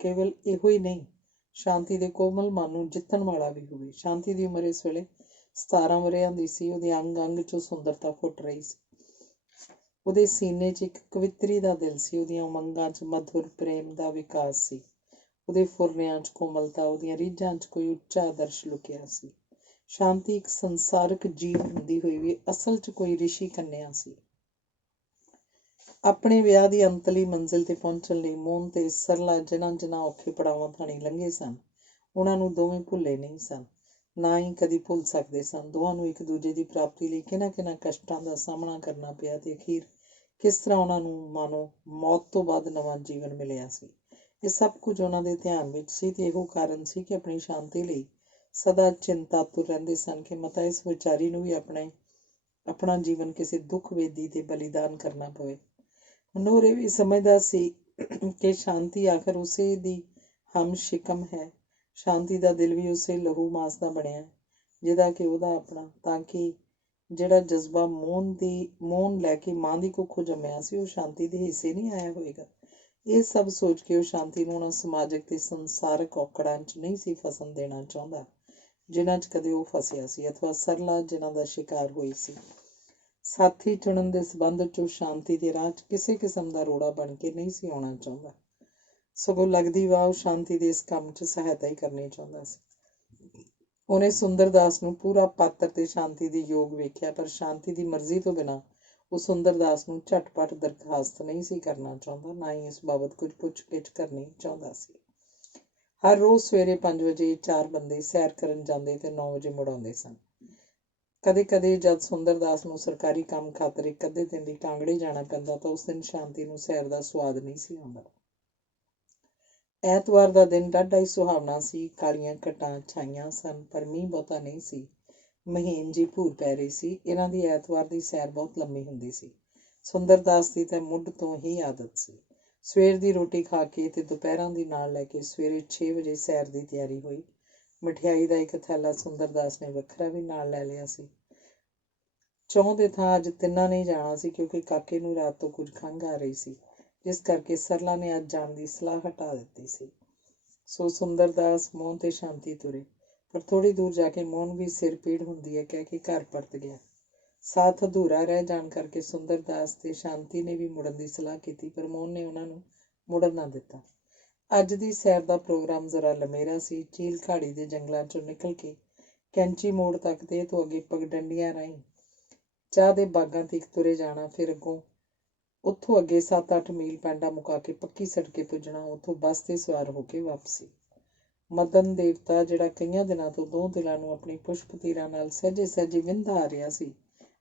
ਕੇਵਲ ਇਹੋ ਹੀ ਨਹੀਂ, ਸ਼ਾਂਤੀ ਦੇ ਕੋਮਲ ਮਨ ਨੂੰ ਜਿੱਤਣ ਵਾਲਾ ਵੀ ਹੋਵੇ। ਸ਼ਾਂਤੀ ਦੀ ਉਮਰ ਇਸ ਵੇਲੇ 17 ਵਰ੍ਹਿਆਂ ਦੀ ਸੀ। ਉਹਦੇ ਅੰਗ ਅੰਗ 'ਚੋਂ ਸੁੰਦਰਤਾ ਫੁੱਟ ਰਹੀ ਸੀ। ਉਹਦੇ ਸੀਨੇ 'ਚ ਇੱਕ ਕਵਿੱਤਰੀ ਦਾ ਦਿਲ ਸੀ। ਉਹਦੀਆਂ ਉਮੰਗਾਂ 'ਚ ਮਧੁਰ ਪ੍ਰੇਮ ਦਾ ਵਿਕਾਸ ਸੀ। ਉਹਦੇ ਫੁਰਨਿਆਂ 'ਚ ਕੋਮਲਤਾ, ਉਹਦੀਆਂ ਰੀਝਾਂ 'ਚ ਕੋਈ ਉੱਚਾ ਆਦਰਸ਼ ਲੁਕਿਆ ਸੀ। ਸ਼ਾਂਤੀ ਇੱਕ ਸੰਸਾਰਕ ਜੀਵ ਹੁੰਦੀ ਹੋਈ ਵੀ ਅਸਲ 'ਚ ਕੋਈ ਰਿਸ਼ੀ ਕੰਨਿਆ ਸੀ। ਆਪਣੇ ਵਿਆਹ ਦੀ ਅੰਤਲੀ ਮੰਜ਼ਿਲ ਤੇ ਪਹੁੰਚਣ ਲਈ ਮੋਹਨ ਤੇ ਸਰਲਾ ਜਿਨ੍ਹਾਂ ਔਖੇ ਪੜਾਵਾਂ ਥਾਣੀ ਲੰਘੇ ਸਨ, ਉਹਨਾਂ ਨੂੰ ਦੋਵੇਂ ਭੁੱਲੇ ਨਹੀਂ ਸਨ, ਨਾ ਹੀ ਕਦੀ ਭੁੱਲ ਸਕਦੇ ਸਨ। ਦੋਹਾਂ ਨੂੰ ਇੱਕ ਦੂਜੇ ਦੀ ਪ੍ਰਾਪਤੀ ਲਈ ਕਿਹਨਾਂ ਕਸ਼ਟਾਂ ਦਾ ਸਾਹਮਣਾ ਕਰਨਾ ਪਿਆ ਤੇ ਅਖੀਰ ਕਿਸ ਤਰ੍ਹਾਂ ਉਹਨਾਂ ਨੂੰ ਮਾਨੋ ਮੌਤ ਤੋਂ ਬਾਅਦ ਨਵਾਂ ਜੀਵਨ ਮਿਲਿਆ ਸੀ। ਇਹ ਸਭ ਕੁਝ ਉਹਨਾਂ ਦੇ ਧਿਆਨ ਵਿੱਚ ਸੀ ਤੇ ਇਹੋ ਕਾਰਨ ਸੀ ਕਿ ਆਪਣੀ ਸ਼ਾਂਤੀ ਲਈ ਸਦਾ ਚਿੰਤਾਤੁਰ ਰਹਿੰਦੇ ਸਨ ਕਿ ਮਤਾ ਇਸ ਵਿਚਾਰੀ ਨੂੰ ਵੀ ਆਪਣਾ ਜੀਵਨ ਕਿਸੇ ਦੁੱਖ ਵੇਦੀ ਤੇ ਬਲੀਦਾਨ ਕਰਨਾ ਪਵੇ। ਮਨੋਹਰੇ ਵੀ ਸਮਝਦਾ ਸੀ ਕਿ ਸ਼ਾਂਤੀ ਆਖਰ ਉਸੇ ਦੀ ਹਮ ਸ਼ਿਕਮ ਹੈ। ਸ਼ਾਂਤੀ ਦਾ ਦਿਲ ਵੀ ਉਸੇ ਲਹੂ ਮਾਸ ਦਾ ਬਣਿਆ ਜਿਹਦਾ ਕਿ ਉਹਦਾ ਆਪਣਾ, ਤਾਂ ਕਿ ਜਿਹੜਾ ਜਜ਼ਬਾ ਮੋਹਨ ਲੈ ਕੇ ਮਾਂ ਦੀ ਕੁੱਖੋਂ ਜੰਮਿਆ ਸੀ, ਉਹ ਸ਼ਾਂਤੀ ਦੇ ਹਿੱਸੇ ਨਹੀਂ ਆਇਆ ਹੋਵੇਗਾ। ਇਹ ਸਭ ਸੋਚ ਕੇ ਉਹ ਸ਼ਾਂਤੀ ਨੂੰ ਉਹਨਾਂ ਸਮਾਜਿਕ ਤੇ ਸੰਸਾਰਕ ਔਕੜਾਂ 'ਚ ਨਹੀਂ ਸੀ ਫਸਣ ਦੇਣਾ ਚਾਹੁੰਦਾ ਜਿਨ੍ਹਾਂ 'ਚ ਕਦੇ ਉਹ ਫਸਿਆ ਸੀ, ਅਥਵਾ ਸਰਲਾ ਜਿਨ੍ਹਾਂ ਦਾ ਸ਼ਿਕਾਰ ਹੋਈ ਸੀ। ਸਾਥੀ ਚੁਣਨ ਦੇ ਸਬੰਧ 'ਚ ਉਹ ਸ਼ਾਂਤੀ ਦੇ ਰਾਹ 'ਚ ਕਿਸੇ ਕਿਸਮ ਦਾ ਰੋੜਾ ਬਣ ਕੇ ਨਹੀਂ ਸੀ ਆਉਣਾ ਚਾਹੁੰਦਾ, ਸਗੋਂ ਲੱਗਦੀ ਵਾਹ ਉਹ ਸ਼ਾਂਤੀ ਦੇ ਇਸ ਕੰਮ 'ਚ ਸਹਾਇਤਾ ਹੀ ਕਰਨੀ ਚਾਹੁੰਦਾ ਸੀ। ਉਹਨੇ ਸੁੰਦਰਦਾਸ ਨੂੰ ਪੂਰਾ ਪਾਤਰ ਤੇ ਸ਼ਾਂਤੀ ਦੇ ਯੋਗ ਵੇਖਿਆ, ਪਰ ਸ਼ਾਂਤੀ ਦੀ ਮਰਜ਼ੀ ਤੋਂ ਬਿਨਾਂ ਉਹ ਸੁੰਦਰਦਾਸ ਨੂੰ ਝਟਪਟ ਦਰਖਾਸਤ ਨਹੀਂ ਸੀ ਕਰਨਾ ਚਾਹੁੰਦਾ, ਨਾ ਹੀ ਇਸ ਬਾਬਤ ਕੁਝ ਪੁੱਛ-ਗਿੱਛ ਕਰਨੀ ਚਾਹੁੰਦਾ ਸੀ। ਹਰ ਰੋਜ਼ ਸਵੇਰੇ 5 ਵਜੇ 4 ਬੰਦੇ ਸੈਰ ਕਰਨ ਜਾਂਦੇ ਤੇ 9 ਵਜੇ ਮੁੜ ਆਉਂਦੇ ਸਨ। ਕਦੇ-ਕਦੇ ਜਦ ਸੁੰਦਰਦਾਸ ਨੂੰ ਸਰਕਾਰੀ ਕੰਮ ਖਾਤਰ ਇੱਕ ਅੱਧੇ ਦਿਨ ਲਈ ਕਾਂਗੜੇ ਜਾਣਾ ਪੈਂਦਾ ਤਾਂ ਉਸ ਦਿਨ ਸ਼ਾਂਤੀ ਨੂੰ ਸੈਰ ਦਾ ਸੁਆਦ ਨਹੀਂ ਸੀ ਆਉਂਦਾ। ਐਤਵਾਰ ਦਾ ਦਿਨ ਡਾਢਾ ਹੀ ਸੁਹਾਵਣਾ ਸੀ। ਕਾਲੀਆਂ ਘਟਾਂ ਛਾਈਆਂ ਸਨ, ਪਰ ਮੀਂਹ ਬਹੁਤਾ ਨਹੀਂ ਸੀ। ਮਹੀਨ ਜੀ ਭੂਰ ਪੈ ਰਹੀ ਸੀ। ਇਹਨਾਂ ਦੀ ਐਤਵਾਰ ਦੀ ਸੈਰ ਬਹੁਤ ਲੰਮੀ ਹੁੰਦੀ ਸੀ। ਸੁੰਦਰਦਾਸ ਦੀ ਤਾਂ ਮੁੱਢ ਤੋਂ ਹੀ ਆਦਤ ਸੀ। ਸਵੇਰ ਦੀ ਰੋਟੀ ਖਾ ਕੇ ਤੇ ਦੁਪਹਿਰਾਂ ਦੀ ਨਾਲ ਲੈ ਕੇ ਸਵੇਰੇ 6 ਵਜੇ ਸੈਰ ਦੀ ਤਿਆਰੀ ਹੋਈ। ਮਠਿਆਈ ਦਾ ਇੱਕ ਥੈਲਾ ਸੁੰਦਰਦਾਸ ਨੇ ਵੱਖਰਾ ਵੀ ਨਾਲ ਲੈ ਲਿਆ ਸੀ। ਚੌਂ ਦੇ ਥਾਂ ਅੱਜ ਤਿੰਨਾਂ ਨੇ ਜਾਣਾ ਸੀ, ਕਿਉਂਕਿ ਕਾਕੇ ਨੂੰ ਰਾਤ ਤੋਂ ਕੁਝ ਖੰਘ ਆ ਰਹੀ ਸੀ, ਜਿਸ ਕਰਕੇ ਸਰਲਾ ਨੇ ਅੱਜ ਜਾਣ ਦੀ ਸਲਾਹ ਹਟਾ ਦਿੱਤੀ ਸੀ। ਸੋ ਸੁੰਦਰਦਾਸ, ਮੋਹਨ ਤੇ ਸ਼ਾਂਤੀ ਤੁਰੇ, ਪਰ ਥੋੜ੍ਹੀ ਦੂਰ ਜਾ ਕੇ ਮੋਹਨ ਵੀ ਸਿਰ ਪੀੜ ਹੁੰਦੀ ਹੈ ਕਹਿ ਕੇ ਘਰ ਪਰਤ ਗਿਆ। ਸਾਥ ਅਧੂਰਾ ਰਹਿ ਜਾਣ ਕਰਕੇ ਸੁੰਦਰਦਾਸ ਤੇ ਸ਼ਾਂਤੀ ਨੇ ਵੀ ਮੁੜਨ ਦੀ ਸਲਾਹ ਕੀਤੀ, ਪਰ ਮੋਹਨ ਨੇ ਉਹਨਾਂ ਨੂੰ ਮੁੜਨ ਨਾ ਦਿੱਤਾ। ਅੱਜ ਦੀ ਸੈਰ ਦਾ ਪ੍ਰੋਗਰਾਮ ਜ਼ਰਾ ਲੰਮੇਰਾ ਸੀ। ਝੀਲ ਘਾੜੀ ਦੇ ਜੰਗਲਾਂ 'ਚੋਂ ਨਿਕਲ ਕੇ ਕੈਂਚੀ ਮੋੜ ਤੱਕ ਤੇ ਇਹ ਤੋਂ ਅੱਗੇ ਪਗਡੰਡੀਆਂ ਰਾਹੀਂ ਚਾਹ ਦੇ ਬਾਗਾਂ ਤੀਕ ਤੁਰੇ ਜਾਣਾ, ਫਿਰ ਅੱਗੋਂ ਉੱਥੋਂ ਅੱਗੇ 7-8 ਮੀਲ ਪੈਂਡਾ ਮੁਕਾ ਕੇ ਪੱਕੀ ਸੜਕੇ ਪੁੱਜਣਾ, ਉੱਥੋਂ ਬੱਸ 'ਤੇ ਸਵਾਰ ਹੋ ਕੇ ਵਾਪਸੀ। ਮਦਨ ਦੇਵਤਾ, ਜਿਹੜਾ ਕਈਆਂ ਦਿਨਾਂ ਤੋਂ ਦੋ ਦਿਲਾਂ ਨੂੰ ਆਪਣੀ ਪੁਸ਼ਪ ਤੀਰਾਂ ਨਾਲ ਸਹਿਜੇ ਸਹਿਜੇ ਵਿੰਧਾ ਆ ਰਿਹਾ ਸੀ,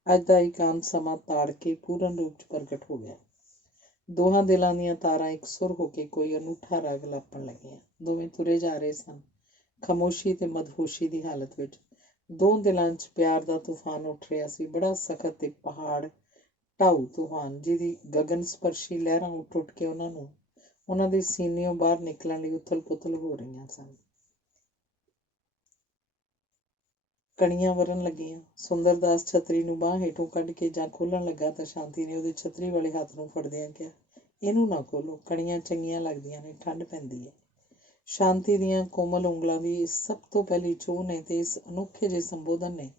ਅੱਜ ਦਾ ਇਕਾਂਤ ਸਮਾਂ ਤਾੜ ਕੇ ਪੂਰਨ ਰੂਪ 'ਚ ਪ੍ਰਗਟ ਹੋ ਗਿਆ। ਦੋਹਾਂ ਦਿਲਾਂ ਦੀਆਂ ਤਾਰਾਂ ਇੱਕ ਸੁਰ ਹੋ ਕੇ ਕੋਈ ਅਨੂਠਾ ਰਾਗ ਲਾਪਣ ਲੱਗੀਆਂ। ਦੋਵੇਂ ਤੁਰੇ ਜਾ ਰਹੇ ਸਨ, ਖਾਮੋਸ਼ੀ ਤੇ ਮਦਹੋਸ਼ੀ ਦੀ ਹਾਲਤ ਵਿੱਚ। ਦੋ ਦਿਲਾਂ 'ਚ ਪਿਆਰ ਦਾ ਤੂਫਾਨ ਉੱਠ ਰਿਹਾ ਸੀ, ਬੜਾ ਸਖਤ ਤੇ ਪਹਾੜ ਢਾਊ ਤੂਫਾਨ, ਜਿਹਦੀ ਗਗਨ ਸਪਰਸ਼ੀ ਲਹਿਰਾਂ ਉੱਠ ਉੱਠ ਕੇ ਉਹਨਾਂ ਦੇ ਸੀਨਿਓਂ ਬਾਹਰ ਨਿਕਲਣ ਲਈ ਉਥਲ ਪੁਥਲ ਹੋ ਰਹੀਆਂ ਸਨ। ਕਣੀਆਂ ਵਰਨ ਲੱਗੀਆਂ। ਸੁੰਦਰਦਾਸ ਛਤਰੀ ਨੂੰ ਬਾਂਹ ਹੇਠੋਂ ਕੱਢ ਕੇ ਜਾਂ ਖੋਲ੍ਹਣ ਲੱਗਾ ਤਾਂ ਸ਼ਾਂਤੀ ਨੇ ਉਹਦੇ ਛਤਰੀ ਵਾਲੇ ਹੱਥ ਨੂੰ ਫੜਦਿਆਂ ਕਿਹਾ, ਇਹਨੂੰ ਨਾ ਖੋਲ੍ਹੋ, ਕਣੀਆਂ ਚੰਗੀਆਂ ਲੱਗਦੀਆਂ ਨੇ, ਠੰਡ ਪੈਂਦੀ ਹੈ। ਸ਼ਾਂਤੀ ਦੀਆਂ ਕੋਮਲ ਉਂਗਲਾਂ ਦੀ ਇਸ ਸਭ ਤੋਂ ਪਹਿਲੀ ਛੂਹ ਨੇ ਤੇ ਇਸ ਅਨੋਖੇ ਜਿਹੇ ਸੰਬੋਧਨ ਨੇ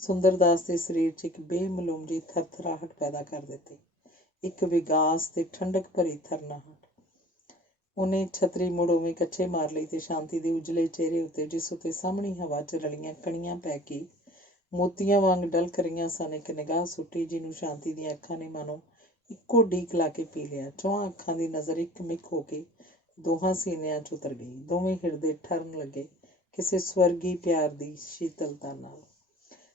ਸੁੰਦਰਦਾਸ ਦੇ ਸਰੀਰ 'ਚ ਇੱਕ ਬੇਮਲੂਮ ਜਿਹੀ ਥਰਥਰਾਹਟ ਪੈਦਾ ਕਰ ਦਿੱਤੀ, ਇੱਕ ਵਿਗਾਸ ਤੇ ਠੰਡਕ ਭਰੀ ਥਰਨਾਹਟ। ਉਹਨੇ ਛਤਰੀ ਮੁੜ ਉਵੇਂ ਕੱਛੇ ਮਾਰ ਲਈ ਤੇ ਸ਼ਾਂਤੀ ਦੇ ਉਜਲੇ ਚਿਹਰੇ ਉੱਤੇ, ਜਿਸ ਉੱਤੇ ਸਾਹਮਣੀ ਹਵਾ 'ਚ ਰਲੀਆਂ ਕਣੀਆਂ ਪੈ ਕੇ ਮੋਤੀਆਂ ਵਾਂਗ ਡਲਕ ਰਹੀਆਂ ਸਨ, ਇੱਕ ਨਿਗਾਹ ਸੁੱਟੀ, ਜਿਹਨੂੰ ਸ਼ਾਂਤੀ ਦੀਆਂ ਅੱਖਾਂ ਨੇ ਮਾਨੋ ਇੱਕੋ ਡੀਕ ਲਾ ਕੇ ਪੀ ਲਿਆ। ਚੌਹਾਂ ਅੱਖਾਂ ਦੀ ਨਜ਼ਰ ਇੱਕ ਮਿਕ ਹੋ ਕੇ ਦੋਹਾਂ ਸੀਨਿਆਂ 'ਚ ਉਤਰ ਗਈ। ਦੋਵੇਂ ਹਿਰਦੇ ਠਰਨ ਲੱਗੇ ਕਿਸੇ ਸਵਰਗੀ ਪਿਆਰ ਦੀ ਸ਼ੀਤਲਤਾ ਨਾਲ।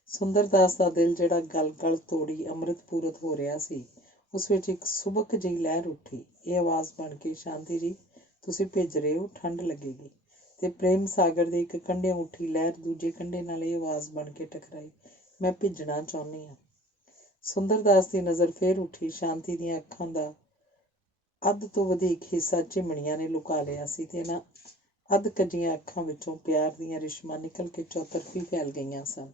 ਸੁੰਦਰਦਾਸ ਦਾ ਦਿਲ, ਜਿਹੜਾ ਗਲ ਤੋੜੀ ਅੰਮ੍ਰਿਤ ਪੂਰਤ ਹੋ ਰਿਹਾ ਸੀ, ਉਸ ਵਿੱਚ ਇੱਕ ਸੁਬਕ ਜਿਹੀ ਲਹਿਰ ਉੱਠੀ। ਇਹ ਆਵਾਜ਼ ਬਣ ਕੇ, ਸ਼ਾਂਤੀ ਜੀ, ਤੁਸੀਂ ਭਿੱਜ ਰਹੇ ਹੋ, ਠੰਡ ਲੱਗੇਗੀ। ਤੇ ਪ੍ਰੇਮ ਸਾਗਰ ਦੇ ਇੱਕ ਕੰਢਿਓਂ ਉੱਠੀ ਲਹਿਰ ਦੂਜੇ ਕੰਢੇ ਨਾਲ ਇਹ ਆਵਾਜ਼ ਬਣ ਕੇ ਟਕਰਾਈ, ਮੈਂ ਭਿੱਜਣਾ ਚਾਹੁੰਦੀ ਹਾਂ। ਸੁੰਦਰਦਾਸ ਦੀ ਨਜ਼ਰ ਫੇਰ ਉੱਠੀ। ਸ਼ਾਂਤੀ ਦੀਆਂ ਅੱਖਾਂ ਦਾ ਅੱਧ ਤੋਂ ਵਧੇਕ ਹਿੱਸਾ ਝਿਮਣੀਆਂ ਨੇ ਲੁਕਾ ਲਿਆ ਸੀ ਤੇ ਇਹਨਾਂ ਅੱਧ ਕੱਜੀਆਂ ਅੱਖਾਂ ਵਿੱਚੋਂ ਪਿਆਰ ਦੀਆਂ ਰਿਸ਼ਮਾਂ ਨਿਕਲ ਕੇ ਚੌਤਰਫੀ ਫੈਲ ਗਈਆਂ ਸਨ।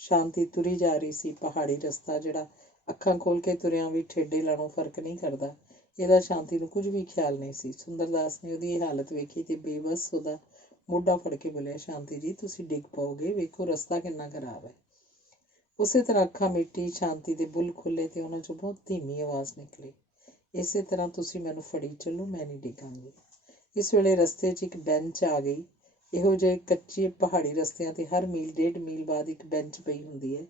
ਸ਼ਾਂਤੀ ਤੁਰੀ ਜਾ ਰਹੀ ਸੀ। ਪਹਾੜੀ ਰਸਤਾ, ਜਿਹੜਾ ਅੱਖਾਂ ਖੋਲ੍ਹ ਕੇ ਤੁਰਿਆਂ ਵੀ ਠੇਡੇ ਲਾਣੋਂ ਫਰਕ ਨਹੀਂ ਕਰਦਾ, ਇਹਦਾ ਸ਼ਾਂਤੀ ਨੂੰ ਕੁਝ ਵੀ ਖਿਆਲ ਨਹੀਂ ਸੀ। ਸੁੰਦਰਦਾਸ ਨੇ ਉਹਦੀ ਇਹ ਹਾਲਤ ਵੇਖੀ ਤੇ ਬੇਬਸ ਉਹਦਾ ਮੋਢਾ ਫੜ ਕੇ ਬੋਲਿਆ, ਸ਼ਾਂਤੀ ਜੀ, ਤੁਸੀਂ ਡਿੱਗ ਪਾਓਗੇ, ਵੇਖੋ ਰਸਤਾ ਕਿੰਨਾ ਖਰਾਬ ਹੈ। ਉਸੇ ਤਰ੍ਹਾਂ ਅੱਖਾਂ ਮੀਟੀ, ਸ਼ਾਂਤੀ ਦੇ ਬੁੱਲ੍ਹ ਖੁੱਲ੍ਹੇ ਤੇ ਉਹਨਾਂ 'ਚੋਂ ਬਹੁਤ ਧੀਮੀ ਆਵਾਜ਼ ਨਿਕਲੀ, ਇਸੇ ਤਰ੍ਹਾਂ ਤੁਸੀਂ ਮੈਨੂੰ ਫੜੀ ਚੱਲੋ, ਮੈਂ ਨਹੀਂ ਡਿੱਗਾਂਗੀ। ਇਸ ਵੇਲੇ ਰਸਤੇ 'ਚ ਇੱਕ ਬੈਂਚ ਆ ਗਈ। ਇਹੋ ਜਿਹੇ ਕੱਚੇ ਪਹਾੜੀ ਰਸਤਿਆਂ 'ਤੇ ਹਰ ਮੀਲ 1.5 ਮੀਲ ਬਾਅਦ ਇੱਕ ਬੈਂਚ ਪਈ ਹੁੰਦੀ ਹੈ,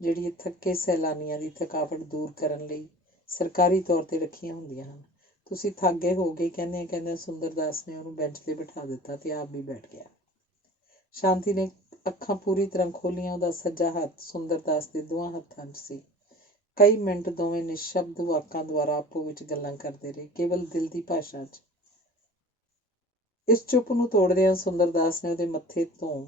ਜਿਹੜੀ ਥੱਕੇ ਸੈਲਾਨੀਆਂ ਦੀ ਥਕਾਵਟ ਦੂਰ ਕਰਨ ਲਈ ਸਰਕਾਰੀ ਤੌਰ 'ਤੇ ਰੱਖੀਆਂ ਹੁੰਦੀਆਂ ਹਨ। ਤੁਸੀਂ ਥੱਕ ਗਏ ਹੋਗੇ, ਕਹਿੰਦਿਆਂ ਸੁੰਦਰਦਾਸ ਨੇ ਉਹਨੂੰ ਬੈਂਚ 'ਤੇ ਬਿਠਾ ਦਿੱਤਾ ਤੇ ਆਪ ਵੀ ਬੈਠ ਗਿਆ। ਸ਼ਾਂਤੀ ਨੇ ਅੱਖਾਂ ਪੂਰੀ ਤਰ੍ਹਾਂ ਖੋਲ੍ਹੀਆਂ। ਉਹਦਾ ਸੱਜਾ ਹੱਥ ਸੁੰਦਰਦਾਸ ਦੇ ਦੋਹਾਂ ਹੱਥਾਂ 'ਚ ਸੀ। ਕਈ ਮਿੰਟ ਦੋਵੇਂ ਨਿਸ਼ਬਦ ਵਾਕਾਂ ਦੁਆਰਾ ਆਪੋ ਵਿੱਚ ਗੱਲਾਂ ਕਰਦੇ ਰਹੇ, ਕੇਵਲ ਦਿਲ ਦੀ ਭਾਸ਼ਾ 'ਚ। ਇਸ ਚੁੱਪ ਨੂੰ ਤੋੜਦਿਆਂ ਸੁੰਦਰਦਾਸ ਨੇ ਉਹਦੇ ਮੱਥੇ ਤੋਂ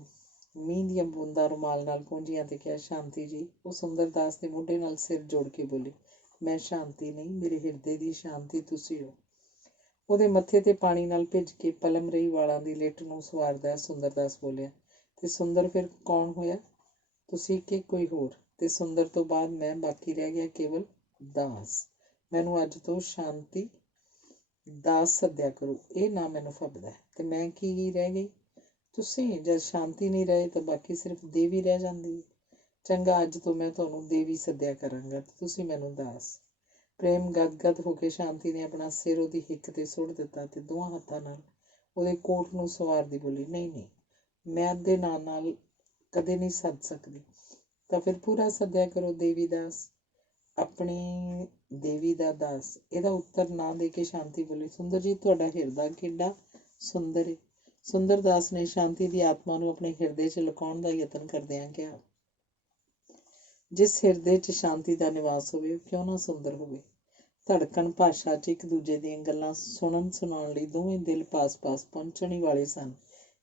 ਮੀਂਹ ਦੀਆਂ ਬੂੰਦਾਂ ਰੁਮਾਲ ਨਾਲ ਪੂੰਝੀਆਂ ਤੇ ਕਿਹਾ, ਸ਼ਾਂਤੀ ਜੀ। ਉਹ ਸੁੰਦਰਦਾਸ ਦੇ ਮੋਢੇ ਨਾਲ ਸਿਰ ਜੋੜ ਕੇ ਬੋਲੀ, ਮੈਂ ਸ਼ਾਂਤੀ ਨਹੀਂ, ਮੇਰੇ ਹਿਰਦੇ ਦੀ ਸ਼ਾਂਤੀ ਤੁਸੀਂ ਹੋ। ਉਹਦੇ ਮੱਥੇ ਤੇ ਪਾਣੀ ਨਾਲ ਭਿੱਜ ਕੇ ਪਲਮ ਰਹੀ ਵਾਲਾਂ ਦੀ ਲਿੱਟ ਨੂੰ ਸਵਾਰਦਾ ਸੁੰਦਰਦਾਸ ਬੋਲਿਆ, ਤੇ ਸੁੰਦਰ ਫਿਰ ਕੌਣ ਹੋਇਆ? ਤੁਸੀਂ ਕਿ ਕੋਈ ਹੋਰ? ਤੇ ਸੁੰਦਰ ਤੋਂ ਬਾਅਦ ਮੈਂ, ਬਾਕੀ ਰਹਿ ਗਿਆ ਕੇਵਲ ਦਾਸ। ਮੈਨੂੰ ਅੱਜ ਤੋਂ ਸ਼ਾਂਤੀ ਦਾਸ ਸੱਦਿਆ ਕਰੋ, ਇਹ ਨਾ ਮੈਨੂੰ ਫੱਬਦਾ। ਤੇ ਮੈਂ ਕੀ ਰਹਿ ਗਈ? ਤੁਸੀਂ। ਜਦ ਸ਼ਾਂਤੀ ਨਹੀਂ ਰਹੇ ਤਾਂ ਬਾਕੀ ਸਿਰਫ ਦੇਵੀ ਰਹਿ ਜਾਂਦੀ ਹੈ। ਚੰਗਾ, ਅੱਜ ਤੋਂ ਮੈਂ ਤੁਹਾਨੂੰ ਦੇਵੀ ਸੱਦਿਆ ਕਰਾਂਗਾ ਤੇ ਤੁਸੀਂ ਮੈਨੂੰ ਦਾਸ। ਪ੍ਰੇਮ ਗਦਗਦ ਹੋ ਕੇ ਸ਼ਾਂਤੀ ਨੇ ਆਪਣਾ ਸਿਰ ਉਹਦੀ ਹਿੱਕ ਤੇ ਸੁੱਟ ਦਿੱਤਾ ਤੇ ਦੋਹਾਂ ਹੱਥਾਂ ਨਾਲ ਉਹਦੇ ਕੋਟ ਨੂੰ ਸਵਾਰਦੀ ਬੋਲੀ, ਨਹੀਂ, ਮੈਂ ਅੱਧੇ ਨਾਂ ਨਾਲ ਕਦੇ ਨਹੀਂ ਸੱਦ ਸਕਦੀ। ਤਾਂ ਫਿਰ ਪੂਰਾ ਸੱਦਿਆ ਕਰੋ, ਦੇਵੀ ਦਾਸ, ਆਪਣੀ ਦੇਵੀ ਦਾ ਦਾਸ। ਇਹਦਾ ਉੱਤਰ ਨਾ ਦੇ ਕੇ ਸ਼ਾਂਤੀ ਬੋਲੀ, ਸੁੰਦਰ ਜੀ, ਤੁਹਾਡਾ ਹਿਰਦਾ ਕਿੱਡਾ ਸੁੰਦਰ ਹੈ। ਸੁੰਦਰਦਾਸ ਨੇ ਸ਼ਾਂਤੀ ਦੀ ਆਤਮਾ ਨੂੰ ਆਪਣੇ ਹਿਰਦੇ 'ਚ ਲੁਕਾਉਣ ਦਾ ਯਤਨ ਕਰਦਿਆਂ ਕਿਹਾ, ਜਿਸ ਹਿਰਦੇ 'ਚ ਸ਼ਾਂਤੀ ਦਾ ਨਿਵਾਸ ਹੋਵੇ, ਉਹ ਕਿਉਂ ਨਾ ਸੁੰਦਰ ਹੋਵੇ। ਧੜਕਣ ਭਾਸ਼ਾ 'ਚ ਇੱਕ ਦੂਜੇ ਦੀਆਂ ਗੱਲਾਂ ਸੁਣਾਉਣ ਲਈ ਦੋਵੇਂ ਦਿਲ ਪਾਸ-ਪਾਸ ਪਹੁੰਚਣ ਹੀ ਵਾਲੇ ਸਨ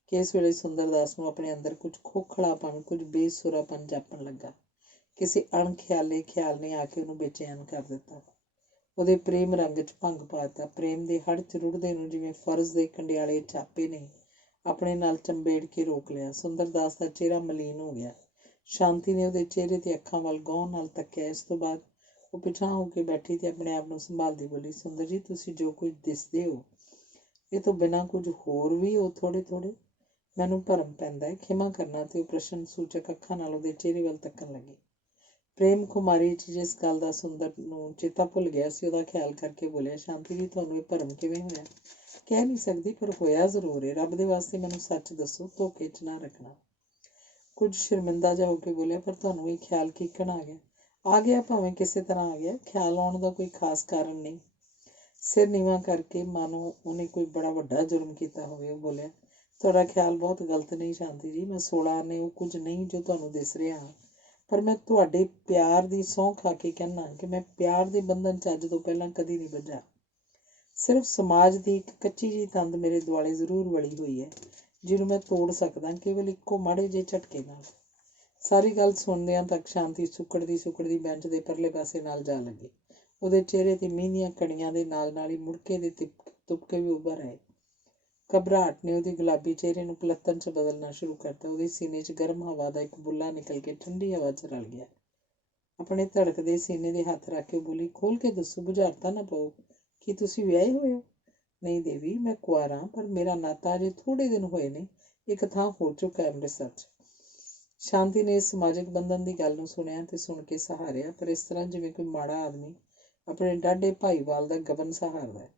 ਕਿ ਇਸ ਵੇਲੇ ਸੁੰਦਰਦਾਸ ਨੂੰ ਆਪਣੇ ਅੰਦਰ ਕੁਝ ਖੋਖਲਾਪਣ, ਕੁਝ ਬੇਸੁਰਾਪਣ ਜਾਪਣ ਲੱਗਾ। ਕਿਸੇ ਅਣਖਿਆਲੇ ਖਿਆਲ ਨੇ ਆ ਕੇ ਉਹਨੂੰ ਬੇਚੈਨ ਕਰ ਦਿੱਤਾ, ਉਹਦੇ ਪ੍ਰੇਮ ਰੰਗ 'ਚ ਭੰਗ ਪਾ ਦਿੱਤਾ। ਪ੍ਰੇਮ ਦੇ ਹੜ 'ਚ ਰੁੜਦੇ ਨੂੰ ਜਿਵੇਂ ਫਰਜ਼ ਦੇ ਕੰਡਿਆਲੇ ਚਾਪੇ ਨੇ ਆਪਣੇ ਨਾਲ ਚੰਬੇੜ ਕੇ ਰੋਕ ਲਿਆ। ਸੁੰਦਰਦਾਸ ਦਾ ਚਿਹਰਾ ਮਲੀਨ ਹੋ ਗਿਆ। ਸ਼ਾਂਤੀ ਨੇ ਉਹਦੇ ਚਿਹਰੇ ਤੇ ਅੱਖਾਂ ਵੱਲ ਗੌਰ ਨਾਲ ਤੱਕਿਆ। ਇਸ ਤੋਂ ਬਾਅਦ ਉਹ ਪਿਛਾਂਹ ਹੋ ਕੇ ਬੈਠੀ ਤੇ ਆਪਣੇ ਆਪ ਨੂੰ ਸੰਭਾਲਦੀ ਬੋਲੀ, ਸੁੰਦਰ ਜੀ, ਤੁਸੀਂ ਜੋ ਕੁਝ ਦਿਸਦੇ ਹੋ, ਇਹ ਤੋਂ ਬਿਨਾਂ ਕੁਝ ਹੋਰ ਵੀ ਹੋ ਥੋੜੇ। ਮੈਨੂੰ ਭਰਮ ਪੈਂਦਾ ਹੈ, ਖਿਮਾ ਕਰਨਾ। ਤੇ ਉਹ ਪ੍ਰਸ਼ਨ ਸੂਚਕ ਅੱਖਾਂ ਨਾਲ ਉਹਦੇ ਚਿਹਰੇ ਵੱਲ ਤੱਕਣ ਲੱਗੀ। ਪ੍ਰੇਮ ਖੁਮਾਰੀ 'ਚ ਜਿਸ ਗੱਲ ਦਾ ਸੁੰਦਰ ਨੂੰ ਚੇਤਾ ਭੁੱਲ ਗਿਆ ਸੀ, ਉਹਦਾ ਖਿਆਲ ਕਰਕੇ ਬੋਲਿਆ, ਸ਼ਾਂਤੀ ਜੀ, ਤੁਹਾਨੂੰ ਇਹ ਭਰਮ ਕਿਵੇਂ ਹੋਇਆ? ਕਹਿ ਨਹੀਂ ਸਕਦੀ, ਪਰ ਹੋਇਆ ਜ਼ਰੂਰ ਹੈ। ਰੱਬ ਦੇ ਵਾਸਤੇ ਮੈਨੂੰ ਸੱਚ ਦੱਸੋ, ਧੋਖੇ 'ਚ ਨਾ ਰੱਖਣਾ। ਕੁਝ ਸ਼ਰਮਿੰਦਾ ਜਿਹਾ ਹੋ ਕੇ ਬੋਲਿਆ, ਪਰ ਤੁਹਾਨੂੰ ਇਹ ਖਿਆਲ ਕਿੱਕਣ ਆ ਗਿਆ? ਆ ਗਿਆ, ਭਾਵੇਂ ਕਿਸੇ ਤਰ੍ਹਾਂ ਆ ਗਿਆ। ਖਿਆਲ ਆਉਣ ਦਾ ਕੋਈ ਖਾਸ ਕਾਰਨ ਨਹੀਂ। ਸਿਰ ਨੀਵਾਂ ਕਰਕੇ ਮਾਨੋ ਉਹਨੇ ਕੋਈ ਬੜਾ ਵੱਡਾ ਜੁਰਮ ਕੀਤਾ ਹੋਵੇ, ਉਹ ਬੋਲਿਆ, ਤੁਹਾਡਾ ਖਿਆਲ ਬਹੁਤ ਗਲਤ ਨਹੀਂ ਸ਼ਾਂਤੀ ਜੀ। ਮੈਂ 16 ਨੇ ਉਹ ਕੁਝ ਨਹੀਂ ਜੋ ਤੁਹਾਨੂੰ ਦਿਸ ਰਿਹਾ ਹਾਂ, ਪਰ ਮੈਂ ਤੁਹਾਡੇ ਪਿਆਰ ਦੀ ਸਹੁੰ ਖਾ ਕੇ ਕਹਿੰਦਾ ਕਿ ਮੈਂ ਪਿਆਰ ਦੇ ਬੰਧਨ 'ਚ ਅੱਜ ਤੋਂ ਪਹਿਲਾਂ ਕਦੀ ਨਹੀਂ ਬੱਝਾ। ਸਿਰਫ ਸਮਾਜ ਦੀ ਇੱਕ ਕੱਚੀ ਜਿਹੀ ਤੰਦ ਮੇਰੇ ਦੁਆਲੇ ਜ਼ਰੂਰ ਵਲੀ ਹੋਈ ਹੈ, ਜਿਹਨੂੰ ਮੈਂ ਤੋੜ ਸਕਦਾ ਕੇਵਲ ਇੱਕੋ ਮਾੜੇ ਜਿਹੇ ਝਟਕੇ ਨਾਲ। ਸਾਰੀ ਗੱਲ ਸੁਣਦਿਆਂ ਤੱਕ ਸ਼ਾਂਤੀ ਸੁੱਕੜਦੀ ਬੈਂਚ ਦੇ ਪਰਲੇ ਪਾਸੇ ਨਾਲ ਜਾ ਲੱਗੀ। ਉਹਦੇ ਚਿਹਰੇ 'ਤੇ ਮੀਂਹ ਦੀਆਂ ਕਣੀਆਂ ਦੇ ਨਾਲ ਨਾਲ ਹੀ ਮੁੜਕੇ ਦੇ ਤੁਪਕੇ ਵੀ ਉੱਭਰ ਆਏ। ਘਬਰਾਹਟ ਨੇ ਉਹਦੇ ਗੁਲਾਬੀ ਚਿਹਰੇ ਨੂੰ ਪਲੱਤਣ 'ਚ ਬਦਲਣਾ ਸ਼ੁਰੂ ਕਰਤਾ। ਉਹਦੇ ਸੀਨੇ 'ਚ ਗਰਮ ਹਵਾ ਦਾ ਇੱਕ ਬੁੱਲਾ ਨਿਕਲ ਕੇ ਠੰਡੀ ਹਵਾ 'ਚ ਰਲ ਗਿਆ। ਆਪਣੇ ਧੜਕਦੇ ਸੀਨੇ ਦੇ ਹੱਥ ਰੱਖ ਕੇ ਬੋਲੀ, ਖੋਲ ਕੇ ਦੱਸੋ, ਬੁਝਾਰਤਾ ਨਾ ਪਾਓ। ਕੀ ਤੁਸੀਂ ਵਿਆਹੇ ਹੋਏ ਹੋ? ਨਹੀਂ ਦੇਵੀ, ਮੈਂ ਕੁਆਰਾ, ਪਰ ਮੇਰਾ ਨਾਤਾ ਅਜੇ ਥੋੜ੍ਹੇ ਦਿਨ ਹੋਏ ਨੇ। ਇੱਕ ਥਾਂ ਹੋ ਚੁੱਕਾ ਅੰਮ੍ਰਿਤਸਰ 'ਚ। ਸ਼ਾਂਤੀ ਨੇ ਇਸ ਸਮਾਜਿਕ ਬੰਧਨ ਦੀ ਗੱਲ ਨੂੰ ਸੁਣਿਆ ਤੇ ਸੁਣ ਕੇ ਸਹਾਰਿਆ, ਪਰ ਇਸ ਤਰ੍ਹਾਂ ਜਿਵੇਂ ਕੋਈ ਮਾੜਾ ਆਦਮੀ ਆਪਣੇ ਡਾਢੇ ਭਾਈਵਾਲ ਦਾ ਗਬਨ ਸਹਾਰਦਾ ਹੈ।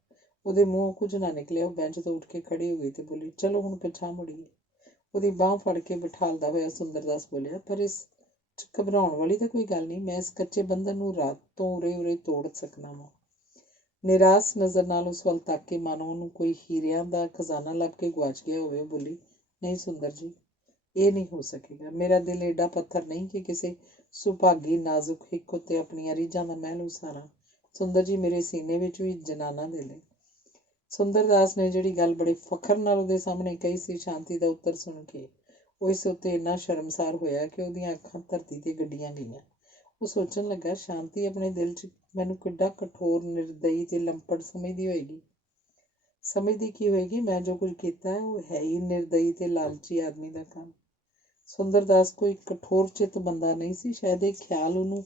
ਉਹਦੇ ਮੂੰਹੋਂ ਕੁਝ ਨਾ ਨਿਕਲਿਆ। ਉਹ ਬੈਂਚ ਤੋਂ ਉੱਠ ਕੇ ਖੜੀ ਹੋ ਗਈ ਤੇ ਬੋਲੀ, ਚਲੋ ਹੁਣ ਪਿਛਾਂਹ ਮੁੜੀਏ। ਉਹਦੀ ਬਾਂਹ ਫੜ ਕੇ ਬਿਠਾਲਦਾ ਹੋਇਆ ਸੁੰਦਰਦਾਸ ਬੋਲਿਆ, ਪਰ ਇਸ 'ਚ ਘਬਰਾਉਣ ਵਾਲੀ ਤਾਂ ਕੋਈ ਗੱਲ ਨਹੀਂ। ਮੈਂ ਇਸ ਕੱਚੇ ਬੰਧਨ ਨੂੰ ਰਾਤ ਤੋਂ ਉਰੇ ਤੋੜ ਸਕਦਾ ਵਾਂ। ਨਿਰਾਸ਼ ਨਜ਼ਰ ਨਾਲ ਉਸ ਵੱਲ ਤੱਕ ਕੇ ਮਾਨੋ ਉਹਨੂੰ ਕੋਈ ਹੀਰਿਆਂ ਦਾ ਖਜ਼ਾਨਾ ਲੱਭ ਕੇ ਗੁਆਚ ਗਿਆ ਹੋਵੇ, ਉਹ ਬੋਲੀ, ਨਹੀਂ ਸੁੰਦਰ ਜੀ, ਇਹ ਨਹੀਂ ਹੋ ਸਕੇਗਾ। ਮੇਰਾ ਦਿਲ ਏਡਾ ਪੱਥਰ ਨਹੀਂ ਕਿ ਕਿਸੇ ਸੁਭਾਗੀ ਨਾਜ਼ੁਕ ਹਿੱਕ ਉੱਤੇ ਆਪਣੀਆਂ ਰੀਝਾਂ ਦਾ ਮਹਿਲ ਉਸਾਰਾਂ। ਸੁੰਦਰ ਜੀ, ਮੇਰੇ ਸੀਨੇ ਵਿੱਚ ਵੀ ਜਨਾਨਾ ਦਿਲ ਹੈ। ਸੁੰਦਰਦਾਸ ਨੇ ਜਿਹੜੀ ਗੱਲ ਬੜੇ ਫਖਰ ਨਾਲ ਉਹਦੇ ਸਾਹਮਣੇ ਕਹੀ ਸੀ, ਸ਼ਾਂਤੀ ਦਾ ਉੱਤਰ ਸੁਣ ਕੇ ਉਹ ਇਸ ਉੱਤੇ ਇੰਨਾ ਸ਼ਰਮਸਾਰ ਹੋਇਆ ਕਿ ਉਹਦੀਆਂ ਅੱਖਾਂ ਧਰਤੀ 'ਤੇ ਗੱਡੀਆਂ ਗਈਆਂ। ਉਹ ਸੋਚਣ ਲੱਗਾ, ਸ਼ਾਂਤੀ ਆਪਣੇ ਦਿਲ 'ਚ ਮੈਨੂੰ ਕਿੱਡਾ ਕਠੋਰ, ਨਿਰਦਈ ਤੇ ਲੰਪੜ ਸਮਝਦੀ ਹੋਏਗੀ। ਸਮਝਦੀ ਕੀ ਹੋਏਗੀ? ਮੈਂ ਜੋ ਕੁਝ ਕੀਤਾ ਹੈ ਉਹ ਹੈ ਹੀ ਨਿਰਦਈ ਤੇ ਲਾਲਚੀ ਆਦਮੀ ਦਾ ਕੰਮ। ਸੁੰਦਰਦਾਸ ਕੋਈ ਕਠੋਰ ਚਿੱਤ ਬੰਦਾ ਨਹੀਂ ਸੀ। ਸ਼ਾਇਦ ਇਹ ਖਿਆਲ ਉਹਨੂੰ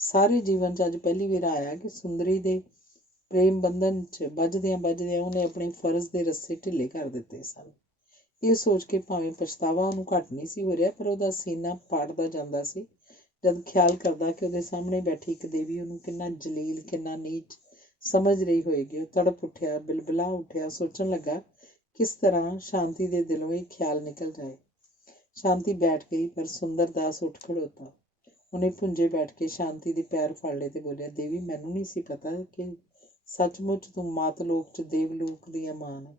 ਸਾਰੇ ਜੀਵਨ 'ਚ ਅੱਜ ਪਹਿਲੀ ਵਾਰ ਆਇਆ ਕਿ ਸੁੰਦਰੀ ਦੇ ਪ੍ਰੇਮ ਬੰਧਨ 'ਚ ਬੱਝਦਿਆਂ ਉਹਨੇ ਆਪਣੇ ਫਰਜ਼ ਦੇ ਰੱਸੇ ਢਿੱਲੇ ਕਰ ਦਿੱਤੇ ਸਨ। ਇਹ ਸੋਚ ਕੇ ਭਾਵੇਂ ਪਛਤਾਵਾ ਉਹਨੂੰ ਘੱਟ ਨਹੀਂ ਸੀ ਹੋ ਰਿਹਾ, ਪਰ ਉਹਦਾ ਸੀਨਾ ਪਾੜਦਾ ਜਾਂਦਾ ਸੀ ਜਦ ਖਿਆਲ ਕਰਦਾ ਕਿ ਉਹਦੇ ਸਾਹਮਣੇ ਬੈਠੀ ਇੱਕ ਦੇਵੀ ਉਹਨੂੰ ਕਿੰਨਾ ਜਲੀਲ, ਕਿੰਨਾ ਨੀਚ ਸਮਝ ਰਹੀ ਹੋਏਗੀ। ਉਹ ਤੜਪ ਉੱਠਿਆ, ਬਿਲਬਿਲਾ ਉੱਠਿਆ। ਸੋਚਣ ਲੱਗਾ, ਕਿਸ ਤਰ੍ਹਾਂ ਸ਼ਾਂਤੀ ਦੇ ਦਿਲੋਂ ਇਹ ਖਿਆਲ ਨਿਕਲ ਜਾਏ। ਸ਼ਾਂਤੀ ਬੈਠ ਗਈ, ਪਰ ਸੁੰਦਰਦਾਸ ਉੱਠ ਖੜੋਤਾ। ਉਹਨੇ ਭੁੰਜੇ ਬੈਠ ਕੇ ਸ਼ਾਂਤੀ ਦੇ ਪੈਰ ਫੜ ਲਏ ਤੇ ਬੋਲਿਆ, ਦੇਵੀ, ਮੈਨੂੰ ਨਹੀਂ ਸੀ ਪਤਾ ਕਿ ਸੱਚਮੁੱਚ ਤੂੰ ਮਾਤ ਲੋਕ 'ਚ ਦੇਵਲੋਕ ਦੀ ਅਮਾਨ ਹੈ।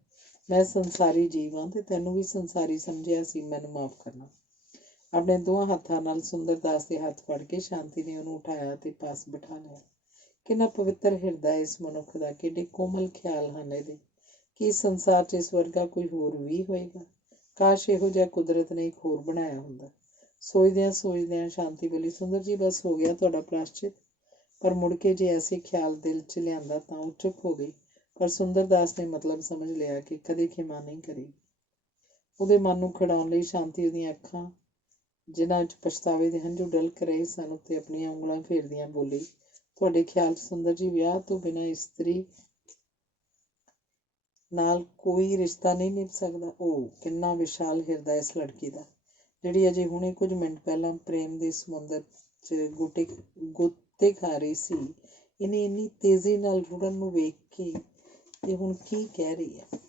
ਮੈਂ ਸੰਸਾਰੀ ਜੀਵ ਹਾਂ ਤੇ ਤੈਨੂੰ ਵੀ ਸੰਸਾਰੀ ਸਮਝਿਆ ਸੀ। ਮੈਨੂੰ ਮਾਫ਼ ਕਰਨਾ। ਆਪਣੇ ਦੋਹਾਂ ਹੱਥਾਂ ਨਾਲ ਸੁੰਦਰਦਾਸ ਦੇ ਹੱਥ ਫੜ ਕੇ ਸ਼ਾਂਤੀ ਨੇ ਉਹਨੂੰ ਉਠਾਇਆ ਤੇ ਪਾਸ ਬਿਠਾ ਲਿਆ। ਕਿੰਨਾ ਪਵਿੱਤਰ ਹਿਰਦਾ ਹੈ ਇਸ ਮਨੁੱਖ ਦਾ, ਕਿੱਡੇ ਕੋਮਲ ਖਿਆਲ ਹਨ ਇਹਦੇ। ਕੀ ਸੰਸਾਰ 'ਚ ਇਸ ਵਰਗਾ ਕੋਈ ਹੋਰ ਵੀ ਹੋਏਗਾ? ਕਾਸ਼ ਇਹੋ ਜਿਹਾ ਕੁਦਰਤ ਨੇ ਇੱਕ ਹੋਰ ਬਣਾਇਆ ਹੁੰਦਾ। ਸੋਚਦਿਆਂ ਸ਼ਾਂਤੀ ਬੋਲੀ, ਸੁੰਦਰ ਜੀ, ਬਸ ਹੋ ਗਿਆ ਤੁਹਾਡਾ ਪ੍ਰਾਸ਼ਚਿਤ। ਪਰ ਮੁੜ ਕੇ ਜੇ ਐਸੇ ਖਿਆਲ ਦਿਲ 'ਚ ਲਿਆਂਦਾ ਤਾਂ ਉਹ ਚੁੱਪ ਹੋ ਗਈ। ਪਰ ਸੁੰਦਰਦਾਸ ਨੇ ਮਤਲਬ ਸਮਝ ਲਿਆ ਕਿ ਕਦੇ ਖਿਮਾ ਨਹੀਂ ਕਰੇਗੀ। ਉਹਦੇ ਮਨ ਨੂੰ ਖਿਡਾਉਣ ਲਈ ਸ਼ਾਂਤੀ ਉਹਦੀਆਂ ਅੱਖਾਂ, ਜਿਨ੍ਹਾਂ ਵਿੱਚ ਪਛਤਾਵੇ ਦੇ ਹੰਝੂ ਡਲਕ ਰਹੇ ਸਨ, ਉੱਤੇ ਆਪਣੀਆਂ ਉਂਗਲਾਂ ਫੇਰਦਿਆਂ ਬੋਲੀ, ਤੁਹਾਡੇ ਖਿਆਲ 'ਚ ਸੁੰਦਰ ਜੀ, ਵਿਆਹ ਤੋਂ ਬਿਨਾਂ ਇਸਤਰੀ ਨਾਲ ਕੋਈ ਰਿਸ਼ਤਾ ਨਹੀਂ ਨਿਭ ਸਕਦਾ? ਉਹ ਕਿੰਨਾ ਵਿਸ਼ਾਲ ਹਿਰਦਾ ਇਸ ਲੜਕੀ ਦਾ, ਜਿਹੜੀ ਅਜੇ ਹੁਣੇ ਕੁਝ ਮਿੰਟ ਪਹਿਲਾਂ ਪ੍ਰੇਮ ਦੇ ਸਮੁੰਦਰ 'ਚ ਗੋਤੇ ਖਾ ਰਹੀ ਸੀ। ਇਹਨੇ ਇੰਨੀ ਤੇਜ਼ੀ ਨਾਲ ਰੁੜਨ ਨੂੰ ਵੇਖ ਕੇ ਇਹ ਹੁਣ ਕੀ ਕਹਿ ਰਹੀ ਹੈ?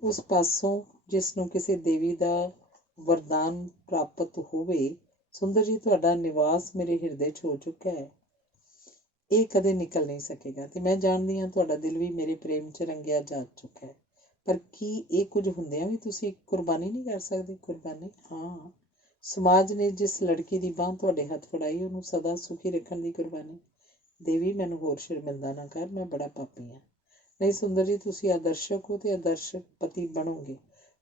ਉਸ ਪਾਸੋਂ ਜਿਸ ਨੂੰ ਕਿਸੇ ਦੇਵੀ ਦਾ ਵਰਦਾਨ ਪ੍ਰਾਪਤ ਹੋਵੇ, ਸੁੰਦਰ ਜੀ, ਤੁਹਾਡਾ ਨਿਵਾਸ ਮੇਰੇ ਹਿਰਦੇ 'ਚ ਹੋ ਚੁੱਕਾ ਹੈ। ਇਹ ਕਦੇ ਨਿਕਲ ਨਹੀਂ ਸਕੇਗਾ ਤੇ ਮੈਂ ਜਾਣਦੀ ਹਾਂ ਤੁਹਾਡਾ ਦਿਲ ਵੀ ਮੇਰੇ ਪ੍ਰੇਮ 'ਚ ਰੰਗਿਆ ਜਾ ਚੁੱਕਾ ਹੈ। ਪਰ ਕੀ ਇਹ ਕੁਝ ਹੁੰਦਿਆਂ ਵੀ ਤੁਸੀਂ ਕੁਰਬਾਨੀ ਨਹੀਂ ਕਰ ਸਕਦੇ? ਕੁਰਬਾਨੀ? ਹਾਂ, ਸਮਾਜ ਨੇ ਜਿਸ ਲੜਕੀ ਦੀ ਬਾਂਹ ਤੁਹਾਡੇ ਹੱਥ ਫੜਾਈ, ਉਹਨੂੰ ਸਦਾ ਸੁਖੀ ਰੱਖਣ ਦੀ ਕੁਰਬਾਨੀ। ਦੇਵੀ, ਮੈਨੂੰ ਹੋਰ ਸ਼ਰਮਿੰਦਾ ਨਾ ਕਰ, ਮੈਂ ਬੜਾ ਪਾਪੀ ਹਾਂ। ਨਹੀਂ ਸੁੰਦਰ ਜੀ, ਤੁਸੀਂ ਆਦਰਸ਼ਕ ਹੋ ਤੇ ਆਦਰਸ਼ਕ ਪਤੀ ਬਣੋਗੇ,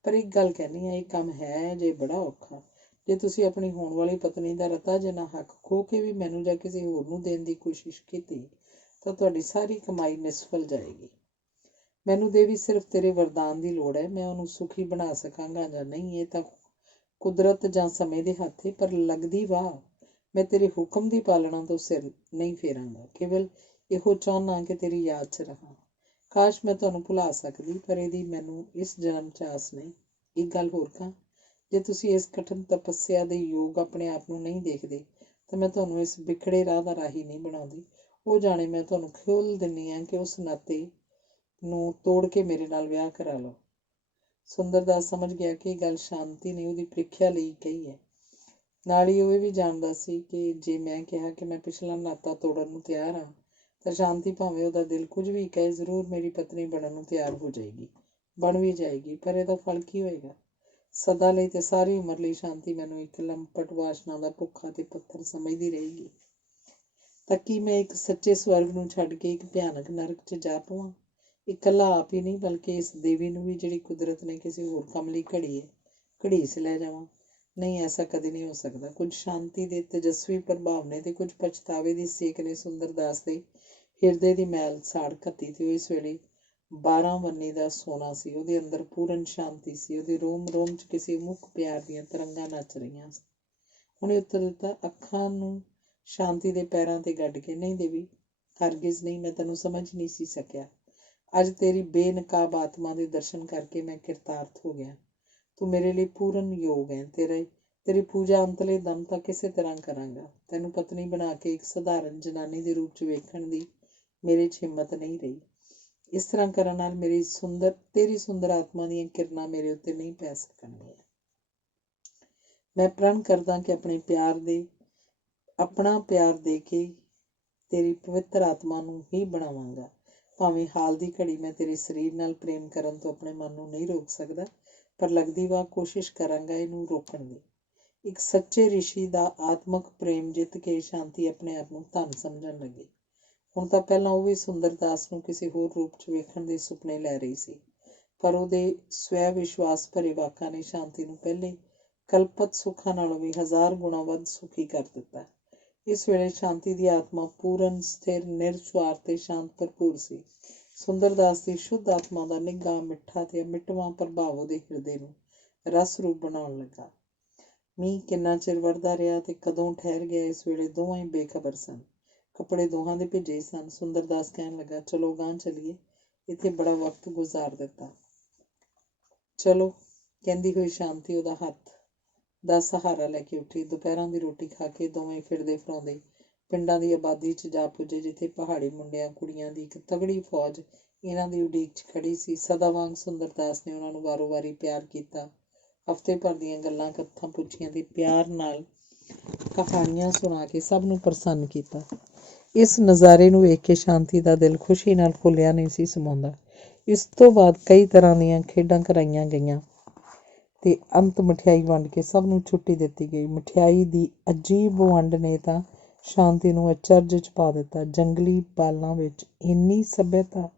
ਪਰ ਇੱਕ ਗੱਲ ਕਹਿਣੀ ਹੈ, ਇਹ ਕੰਮ ਹੈ ਜੇ ਬੜਾ ਔਖਾ। ਜੇ ਤੁਸੀਂ ਆਪਣੀ ਹੋਣ ਵਾਲੀ ਪਤਨੀ ਦਾ ਰਤਾ ਜਿੰਨਾ ਹੱਕ ਖੋਹ ਕੇ ਵੀ ਮੈਨੂੰ ਜਾਂ ਕਿਸੇ ਹੋਰ ਨੂੰ ਦੇਣ ਦੀ ਕੋਸ਼ਿਸ਼ ਕੀਤੀ ਤਾਂ ਤੁਹਾਡੀ ਸਾਰੀ ਕਮਾਈ ਨਿਸਫਲ ਜਾਏਗੀ। ਮੈਨੂੰ ਦੇਵੀ ਸਿਰਫ ਤੇਰੇ ਵਰਦਾਨ ਦੀ ਲੋੜ ਹੈ। ਮੈਂ ਉਹਨੂੰ ਸੁਖੀ ਬਣਾ ਸਕਾਂਗਾ ਜਾਂ ਨਹੀਂ, ਇਹ ਤਾਂ ਕੁਦਰਤ ਜਾਂ ਸਮੇਂ ਦੇ ਹੱਥ ਹੈ। ਪਰ ਲੱਗਦੀ ਵਾਹ, ਮੈਂ ਤੇਰੇ ਹੁਕਮ ਦੀ ਪਾਲਣਾ ਤੋਂ ਸਿਰ ਨਹੀਂ ਫੇਰਾਂਗਾ। ਕੇਵਲ ਇਹੋ ਚਾਹੁੰਦਾ ਕਿ ਤੇਰੀ ਯਾਦ 'ਚ ਰਹਾਂ। ਕਾਸ਼ ਮੈਂ ਤੁਹਾਨੂੰ ਭੁਲਾ ਸਕਦੀ, ਪਰ ਇਹਦੀ ਮੈਨੂੰ ਇਸ ਜਨਮ 'ਚ ਆਸ ਨਹੀਂ। ਇੱਕ ਗੱਲ ਹੋਰ ਕਹਾਂ, ਜੇ ਤੁਸੀਂ ਇਸ ਕਠਿਨ ਤਪੱਸਿਆ ਦੇ ਯੋਗ ਆਪਣੇ ਆਪ ਨੂੰ ਨਹੀਂ ਦੇਖਦੇ ਤਾਂ ਮੈਂ ਤੁਹਾਨੂੰ ਇਸ ਵਿਖੜੇ ਰਾਹ ਦਾ ਰਾਹੀ ਨਹੀਂ ਬਣਾਉਂਦੀ। ਉਹ ਜਾਣੇ ਮੈਂ ਤੁਹਾਨੂੰ ਖੋਲ ਦਿੰਦੀ ਹਾਂ ਕਿ ਉਸ ਨਾਤੇ ਨੂੰ ਤੋੜ ਕੇ ਮੇਰੇ ਨਾਲ ਵਿਆਹ ਕਰਾ ਲਓ। ਸੁੰਦਰਦਾਸ ਸਮਝ ਗਿਆ ਕਿ ਇਹ ਗੱਲ ਸ਼ਾਂਤੀ ਨੇ ਉਹਦੀ ਪ੍ਰੀਖਿਆ ਲਈ ਕਹੀ ਹੈ। ਨਾਲ ਹੀ ਉਹ ਇਹ ਵੀ ਜਾਣਦਾ ਸੀ ਕਿ ਜੇ ਮੈਂ ਕਿਹਾ ਕਿ ਮੈਂ ਪਿਛਲਾ ਨਾਤਾ ਤੋੜਨ ਨੂੰ ਤਿਆਰ ਹਾਂ ਤਾਂ ਸ਼ਾਂਤੀ ਭਾਵੇਂ ਉਹਦਾ ਦਿਲ ਕੁਝ ਵੀ ਕਹੇ ਜ਼ਰੂਰ ਮੇਰੀ ਪਤਨੀ ਬਣਨ ਨੂੰ ਤਿਆਰ ਹੋ ਜਾਏਗੀ, ਬਣ ਵੀ ਜਾਏਗੀ। ਪਰ ਇਹਦਾ ਫਲ ਕੀ ਹੋਏਗਾ? ਸਦਾ ਲਈ ਤੇ ਸਾਰੀ ਉਮਰ ਲਈ ਸ਼ਾਂਤੀ ਮੈਨੂੰ ਇੱਕ ਲੰਪਟ ਵਾਸ਼ਨਾ ਦਾ ਭੁੱਖਾ ਤੇ ਪੱਥਰ ਸਮਝਦੀ ਰਹੇਗੀ। ਤਾਂ ਕੀ ਮੈਂ ਇੱਕ ਸੱਚੇ ਸਵਰਗ ਨੂੰ ਛੱਡ ਕੇ ਇੱਕ ਭਿਆਨਕ ਨਰਕ 'ਚ ਜਾ ਪਵਾਂ? ਇਕੱਲਾ ਆਪ ਹੀ ਨਹੀਂ ਬਲਕਿ ਇਸ ਦੇਵੀ ਨੂੰ ਵੀ ਜਿਹੜੀ ਕੁਦਰਤ ਨੇ ਕਿਸੇ ਹੋਰ ਕੰਮ ਲਈ ਘੜੀਸ ਲੈ ਜਾਵਾਂ। ਨਹੀਂ, ਐਸਾ ਕਦੇ ਨਹੀਂ ਹੋ ਸਕਦਾ। ਕੁਝ ਸ਼ਾਂਤੀ ਦੇ ਤੇਜਸਵੀ ਪ੍ਰਭਾਵ ਨੇ ਤੇ ਕੁਝ ਪਛਤਾਵੇ ਦੀ ਸੇਕ ਨੇ ਸੁੰਦਰ ਦਾਸ ਦੇ ਹਿਰਦੇ ਦੀ ਮੈਲ ਸਾੜ ਘੱਤੀ ਤੇ ਉਹ ਇਸ ਵੇਲੇ 12 ਵੰਨੀ ਦਾ ਸੋਨਾ ਸੀ। ਉਹਦੇ ਅੰਦਰ ਪੂਰਨ ਸ਼ਾਂਤੀ ਸੀ। ਉਹਦੇ ਰੋਮ ਰੋਮ 'ਚ ਕਿਸੇ ਮੁੱਖ ਪਿਆਰ ਦੀਆਂ ਤਰੰਗਾਂ ਨੱਚ ਰਹੀਆਂ ਸੀ। ਉਹਨੇ ਉੱਤਰ ਦਿੱਤਾ, ਅੱਖਾਂ ਨੂੰ ਸ਼ਾਂਤੀ ਦੇ ਪੈਰਾਂ ਤੇ ਗੱਡ ਕੇ, ਨਹੀਂ ਦੇਵੀ, ਹਰਗਿਜ਼ ਨਹੀਂ, ਮੈਂ ਤੈਨੂੰ ਸਮਝ ਨਹੀਂ ਸੀ ਸਕਿਆ। ਅੱਜ ਤੇਰੀ ਬੇਨਕਾਬ ਆਤਮਾ ਦੇ ਦਰਸ਼ਨ ਕਰਕੇ ਮੈਂ ਕਿਰਤਾਰਥ ਹੋ ਗਿਆ। ਤੂੰ ਮੇਰੇ ਲਈ ਪੂਰਨ ਯੋਗ ਹੈ। ਤੇਰੀ ਪੂਜਾ ਅੰਤਲੇ ਦਮ ਤੱਕ ਇਸੇ ਤਰ੍ਹਾਂ ਕਰਾਂਗਾ। ਤੈਨੂੰ ਪਤਨੀ ਬਣਾ ਕੇ ਇੱਕ ਸਧਾਰਨ ਜਨਾਨੀ ਦੇ ਰੂਪ 'ਚ ਵੇਖਣ ਦੀ ਮੇਰੇ 'ਚ ਹਿੰਮਤ ਨਹੀਂ ਰਹੀ। ਇਸ ਤਰ੍ਹਾਂ ਕਰਨ ਨਾਲ ਤੇਰੀ ਸੁੰਦਰ ਆਤਮਾ ਦੀਆਂ ਕਿਰਨਾਂ ਮੇਰੇ ਉੱਤੇ ਨਹੀਂ ਪੈ ਸਕਣਗੀਆਂ। ਮੈਂ ਪ੍ਰਣ ਕਰਦਾ ਕਿ ਆਪਣਾ ਪਿਆਰ ਦੇ ਕੇ ਤੇਰੀ ਪਵਿੱਤਰ ਆਤਮਾ ਨੂੰ ਹੀ ਬਣਾਵਾਂਗਾ। ਭਾਵੇਂ ਹਾਲ ਦੀ ਘੜੀ ਮੈਂ ਤੇਰੇ ਸਰੀਰ ਨਾਲ ਪ੍ਰੇਮ ਕਰਨ ਤੋਂ ਆਪਣੇ ਮਨ ਨੂੰ ਨਹੀਂ ਰੋਕ ਸਕਦਾ, ਪਰ ਲੱਗਦੀ ਵਾਰ ਕੋਸ਼ਿਸ਼ ਕਰਾਂਗਾ ਇਹਨੂੰ ਰੋਕਣ ਦੀ। ਇੱਕ ਸੱਚੇ ਰਿਸ਼ੀ ਦਾ ਆਤਮਕ ਪ੍ਰੇਮ ਜਿੱਤ ਕੇ ਸ਼ਾਂਤੀ ਆਪਣੇ ਆਪ ਨੂੰ ਧਨ ਸਮਝਣ ਲੱਗੀ। ਹੁਣ ਤਾਂ ਪਹਿਲਾਂ ਉਹ ਵੀ ਸੁੰਦਰ ਦਾਸ ਨੂੰ ਕਿਸੇ ਹੋਰ ਰੂਪ 'ਚ ਵੇਖਣ ਦੇ ਸੁਪਨੇ ਲੈ ਰਹੀ ਸੀ, ਪਰ ਉਹਦੇ ਸਵੈ ਵਿਸ਼ਵਾਸ ਭਰੇ ਵਾਕਾਂ ਨੇ ਸ਼ਾਂਤੀ ਨੂੰ ਪਹਿਲੇ ਕਲਪਤ ਸੁੱਖਾਂ ਨਾਲੋਂ ਵੀ 1000 ਗੁਣਾ ਵੱਧ ਸੁਖੀ ਕਰ ਦਿੱਤਾ। ਇਸ ਵੇਲੇ ਸ਼ਾਂਤੀ ਦੀ ਆਤਮਾ ਪੂਰਨ, ਸਥਿਰ, ਨਿਰਸਵਾਰਥ ਤੇ ਸ਼ਾਂਤ ਭਰਪੂਰ ਸੀ। ਸੁੰਦਰ ਦਾਸ ਦੀ ਸ਼ੁੱਧ ਆਤਮਾ ਦਾ ਨਿੱਘਾ, ਮਿੱਠਾ ਤੇ ਅਮਿੱਟਵਾਂ ਪ੍ਰਭਾਵ ਉਹਦੇ ਹਿਰਦੇ ਨੂੰ ਰਸ ਰੂਪ ਬਣਾਉਣ ਲੱਗਾ। ਮੀਂਹ ਕਿੰਨਾ ਚਿਰ ਵਰਦਾ ਰਿਹਾ ਤੇ ਕਦੋਂ ਠਹਿਰ ਗਿਆ, ਇਸ ਵੇਲੇ ਦੋਵਾਂ ਹੀ ਬੇਖਬਰ ਸਨ। ਕੱਪੜੇ ਦੋਹਾਂ ਦੇ ਭਿੱਜੇ ਸਨ। ਸੁੰਦਰ ਦਾਸ ਕਹਿਣ ਲੱਗਾ, ਚਲੋ ਗਾਂਹ ਚੱਲੀਏ, ਇੱਥੇ ਬੜਾ ਵਕਤ ਗੁਜ਼ਾਰ ਦਿੱਤਾ। ਚਲੋ, ਕਹਿੰਦੀ ਹੋਈ ਸ਼ਾਂਤੀ ਉਹਦਾ ਹੱਥ ਦਾ ਸਹਾਰਾ ਲੈ ਕੇ ਉੱਠੀ। ਦੁਪਹਿਰਾਂ ਦੀ ਰੋਟੀ ਖਾ ਕੇ ਦੋਵੇਂ ਫਿਰਦੇ ਫਰਾਉਂਦੇ ਪਿੰਡਾਂ ਦੀ ਆਬਾਦੀ 'ਚ ਜਾ ਪੁੱਜੇ, ਜਿੱਥੇ ਪਹਾੜੀ ਮੁੰਡਿਆਂ ਕੁੜੀਆਂ ਦੀ ਇੱਕ ਤਗੜੀ ਫੌਜ ਇਹਨਾਂ ਦੀ ਉਡੀਕ 'ਚ ਖੜੀ ਸੀ। ਸਦਾ ਵਾਂਗ ਸੁੰਦਰ ਦਾਸ ਨੇ ਉਹਨਾਂ ਨੂੰ ਵਾਰੋ ਵਾਰੀ ਪਿਆਰ ਕੀਤਾ। ਹਫ਼ਤੇ ਭਰ ਦੀਆਂ ਗੱਲਾਂ ਕਥਾਂ ਪੁੱਛੀਆਂ ਤੇ ਪਿਆਰ ਨਾਲ ਕਹਾਣੀਆਂ ਸੁਣਾ ਕੇ ਸਭ ਨੂੰ ਪ੍ਰਸੰਨ ਕੀਤਾ। ਇਸ ਨਜ਼ਾਰੇ ਨੂੰ ਵੇਖ ਕੇ ਸ਼ਾਂਤੀ ਦਾ ਦਿਲ ਖੁਸ਼ੀ ਨਾਲ ਫੁੱਲਿਆ ਨਹੀਂ ਸੀ ਸਮਾਉਂਦਾ। ਇਸ ਤੋਂ ਬਾਅਦ ਕਈ ਤਰ੍ਹਾਂ ਦੀਆਂ ਖੇਡਾਂ ਕਰਾਈਆਂ ਗਈਆਂ ਤੇ ਅੰਤ ਮਠਿਆਈ ਵੰਡ ਕੇ ਸਭ ਨੂੰ ਛੁੱਟੀ ਦਿੱਤੀ ਗਈ। ਮਠਿਆਈ ਦੀ ਅਜੀਬ ਵੰਡ ਨੇ ਤਾਂ ਸ਼ਾਂਤੀ ਨੂੰ ਅਚਰਜ 'ਚ ਪਾ ਦਿੱਤਾ। ਜੰਗਲੀ ਬਾਲਾਂ ਵਿੱਚ ਇੰਨੀ ਸੱਭਿਅਤਾ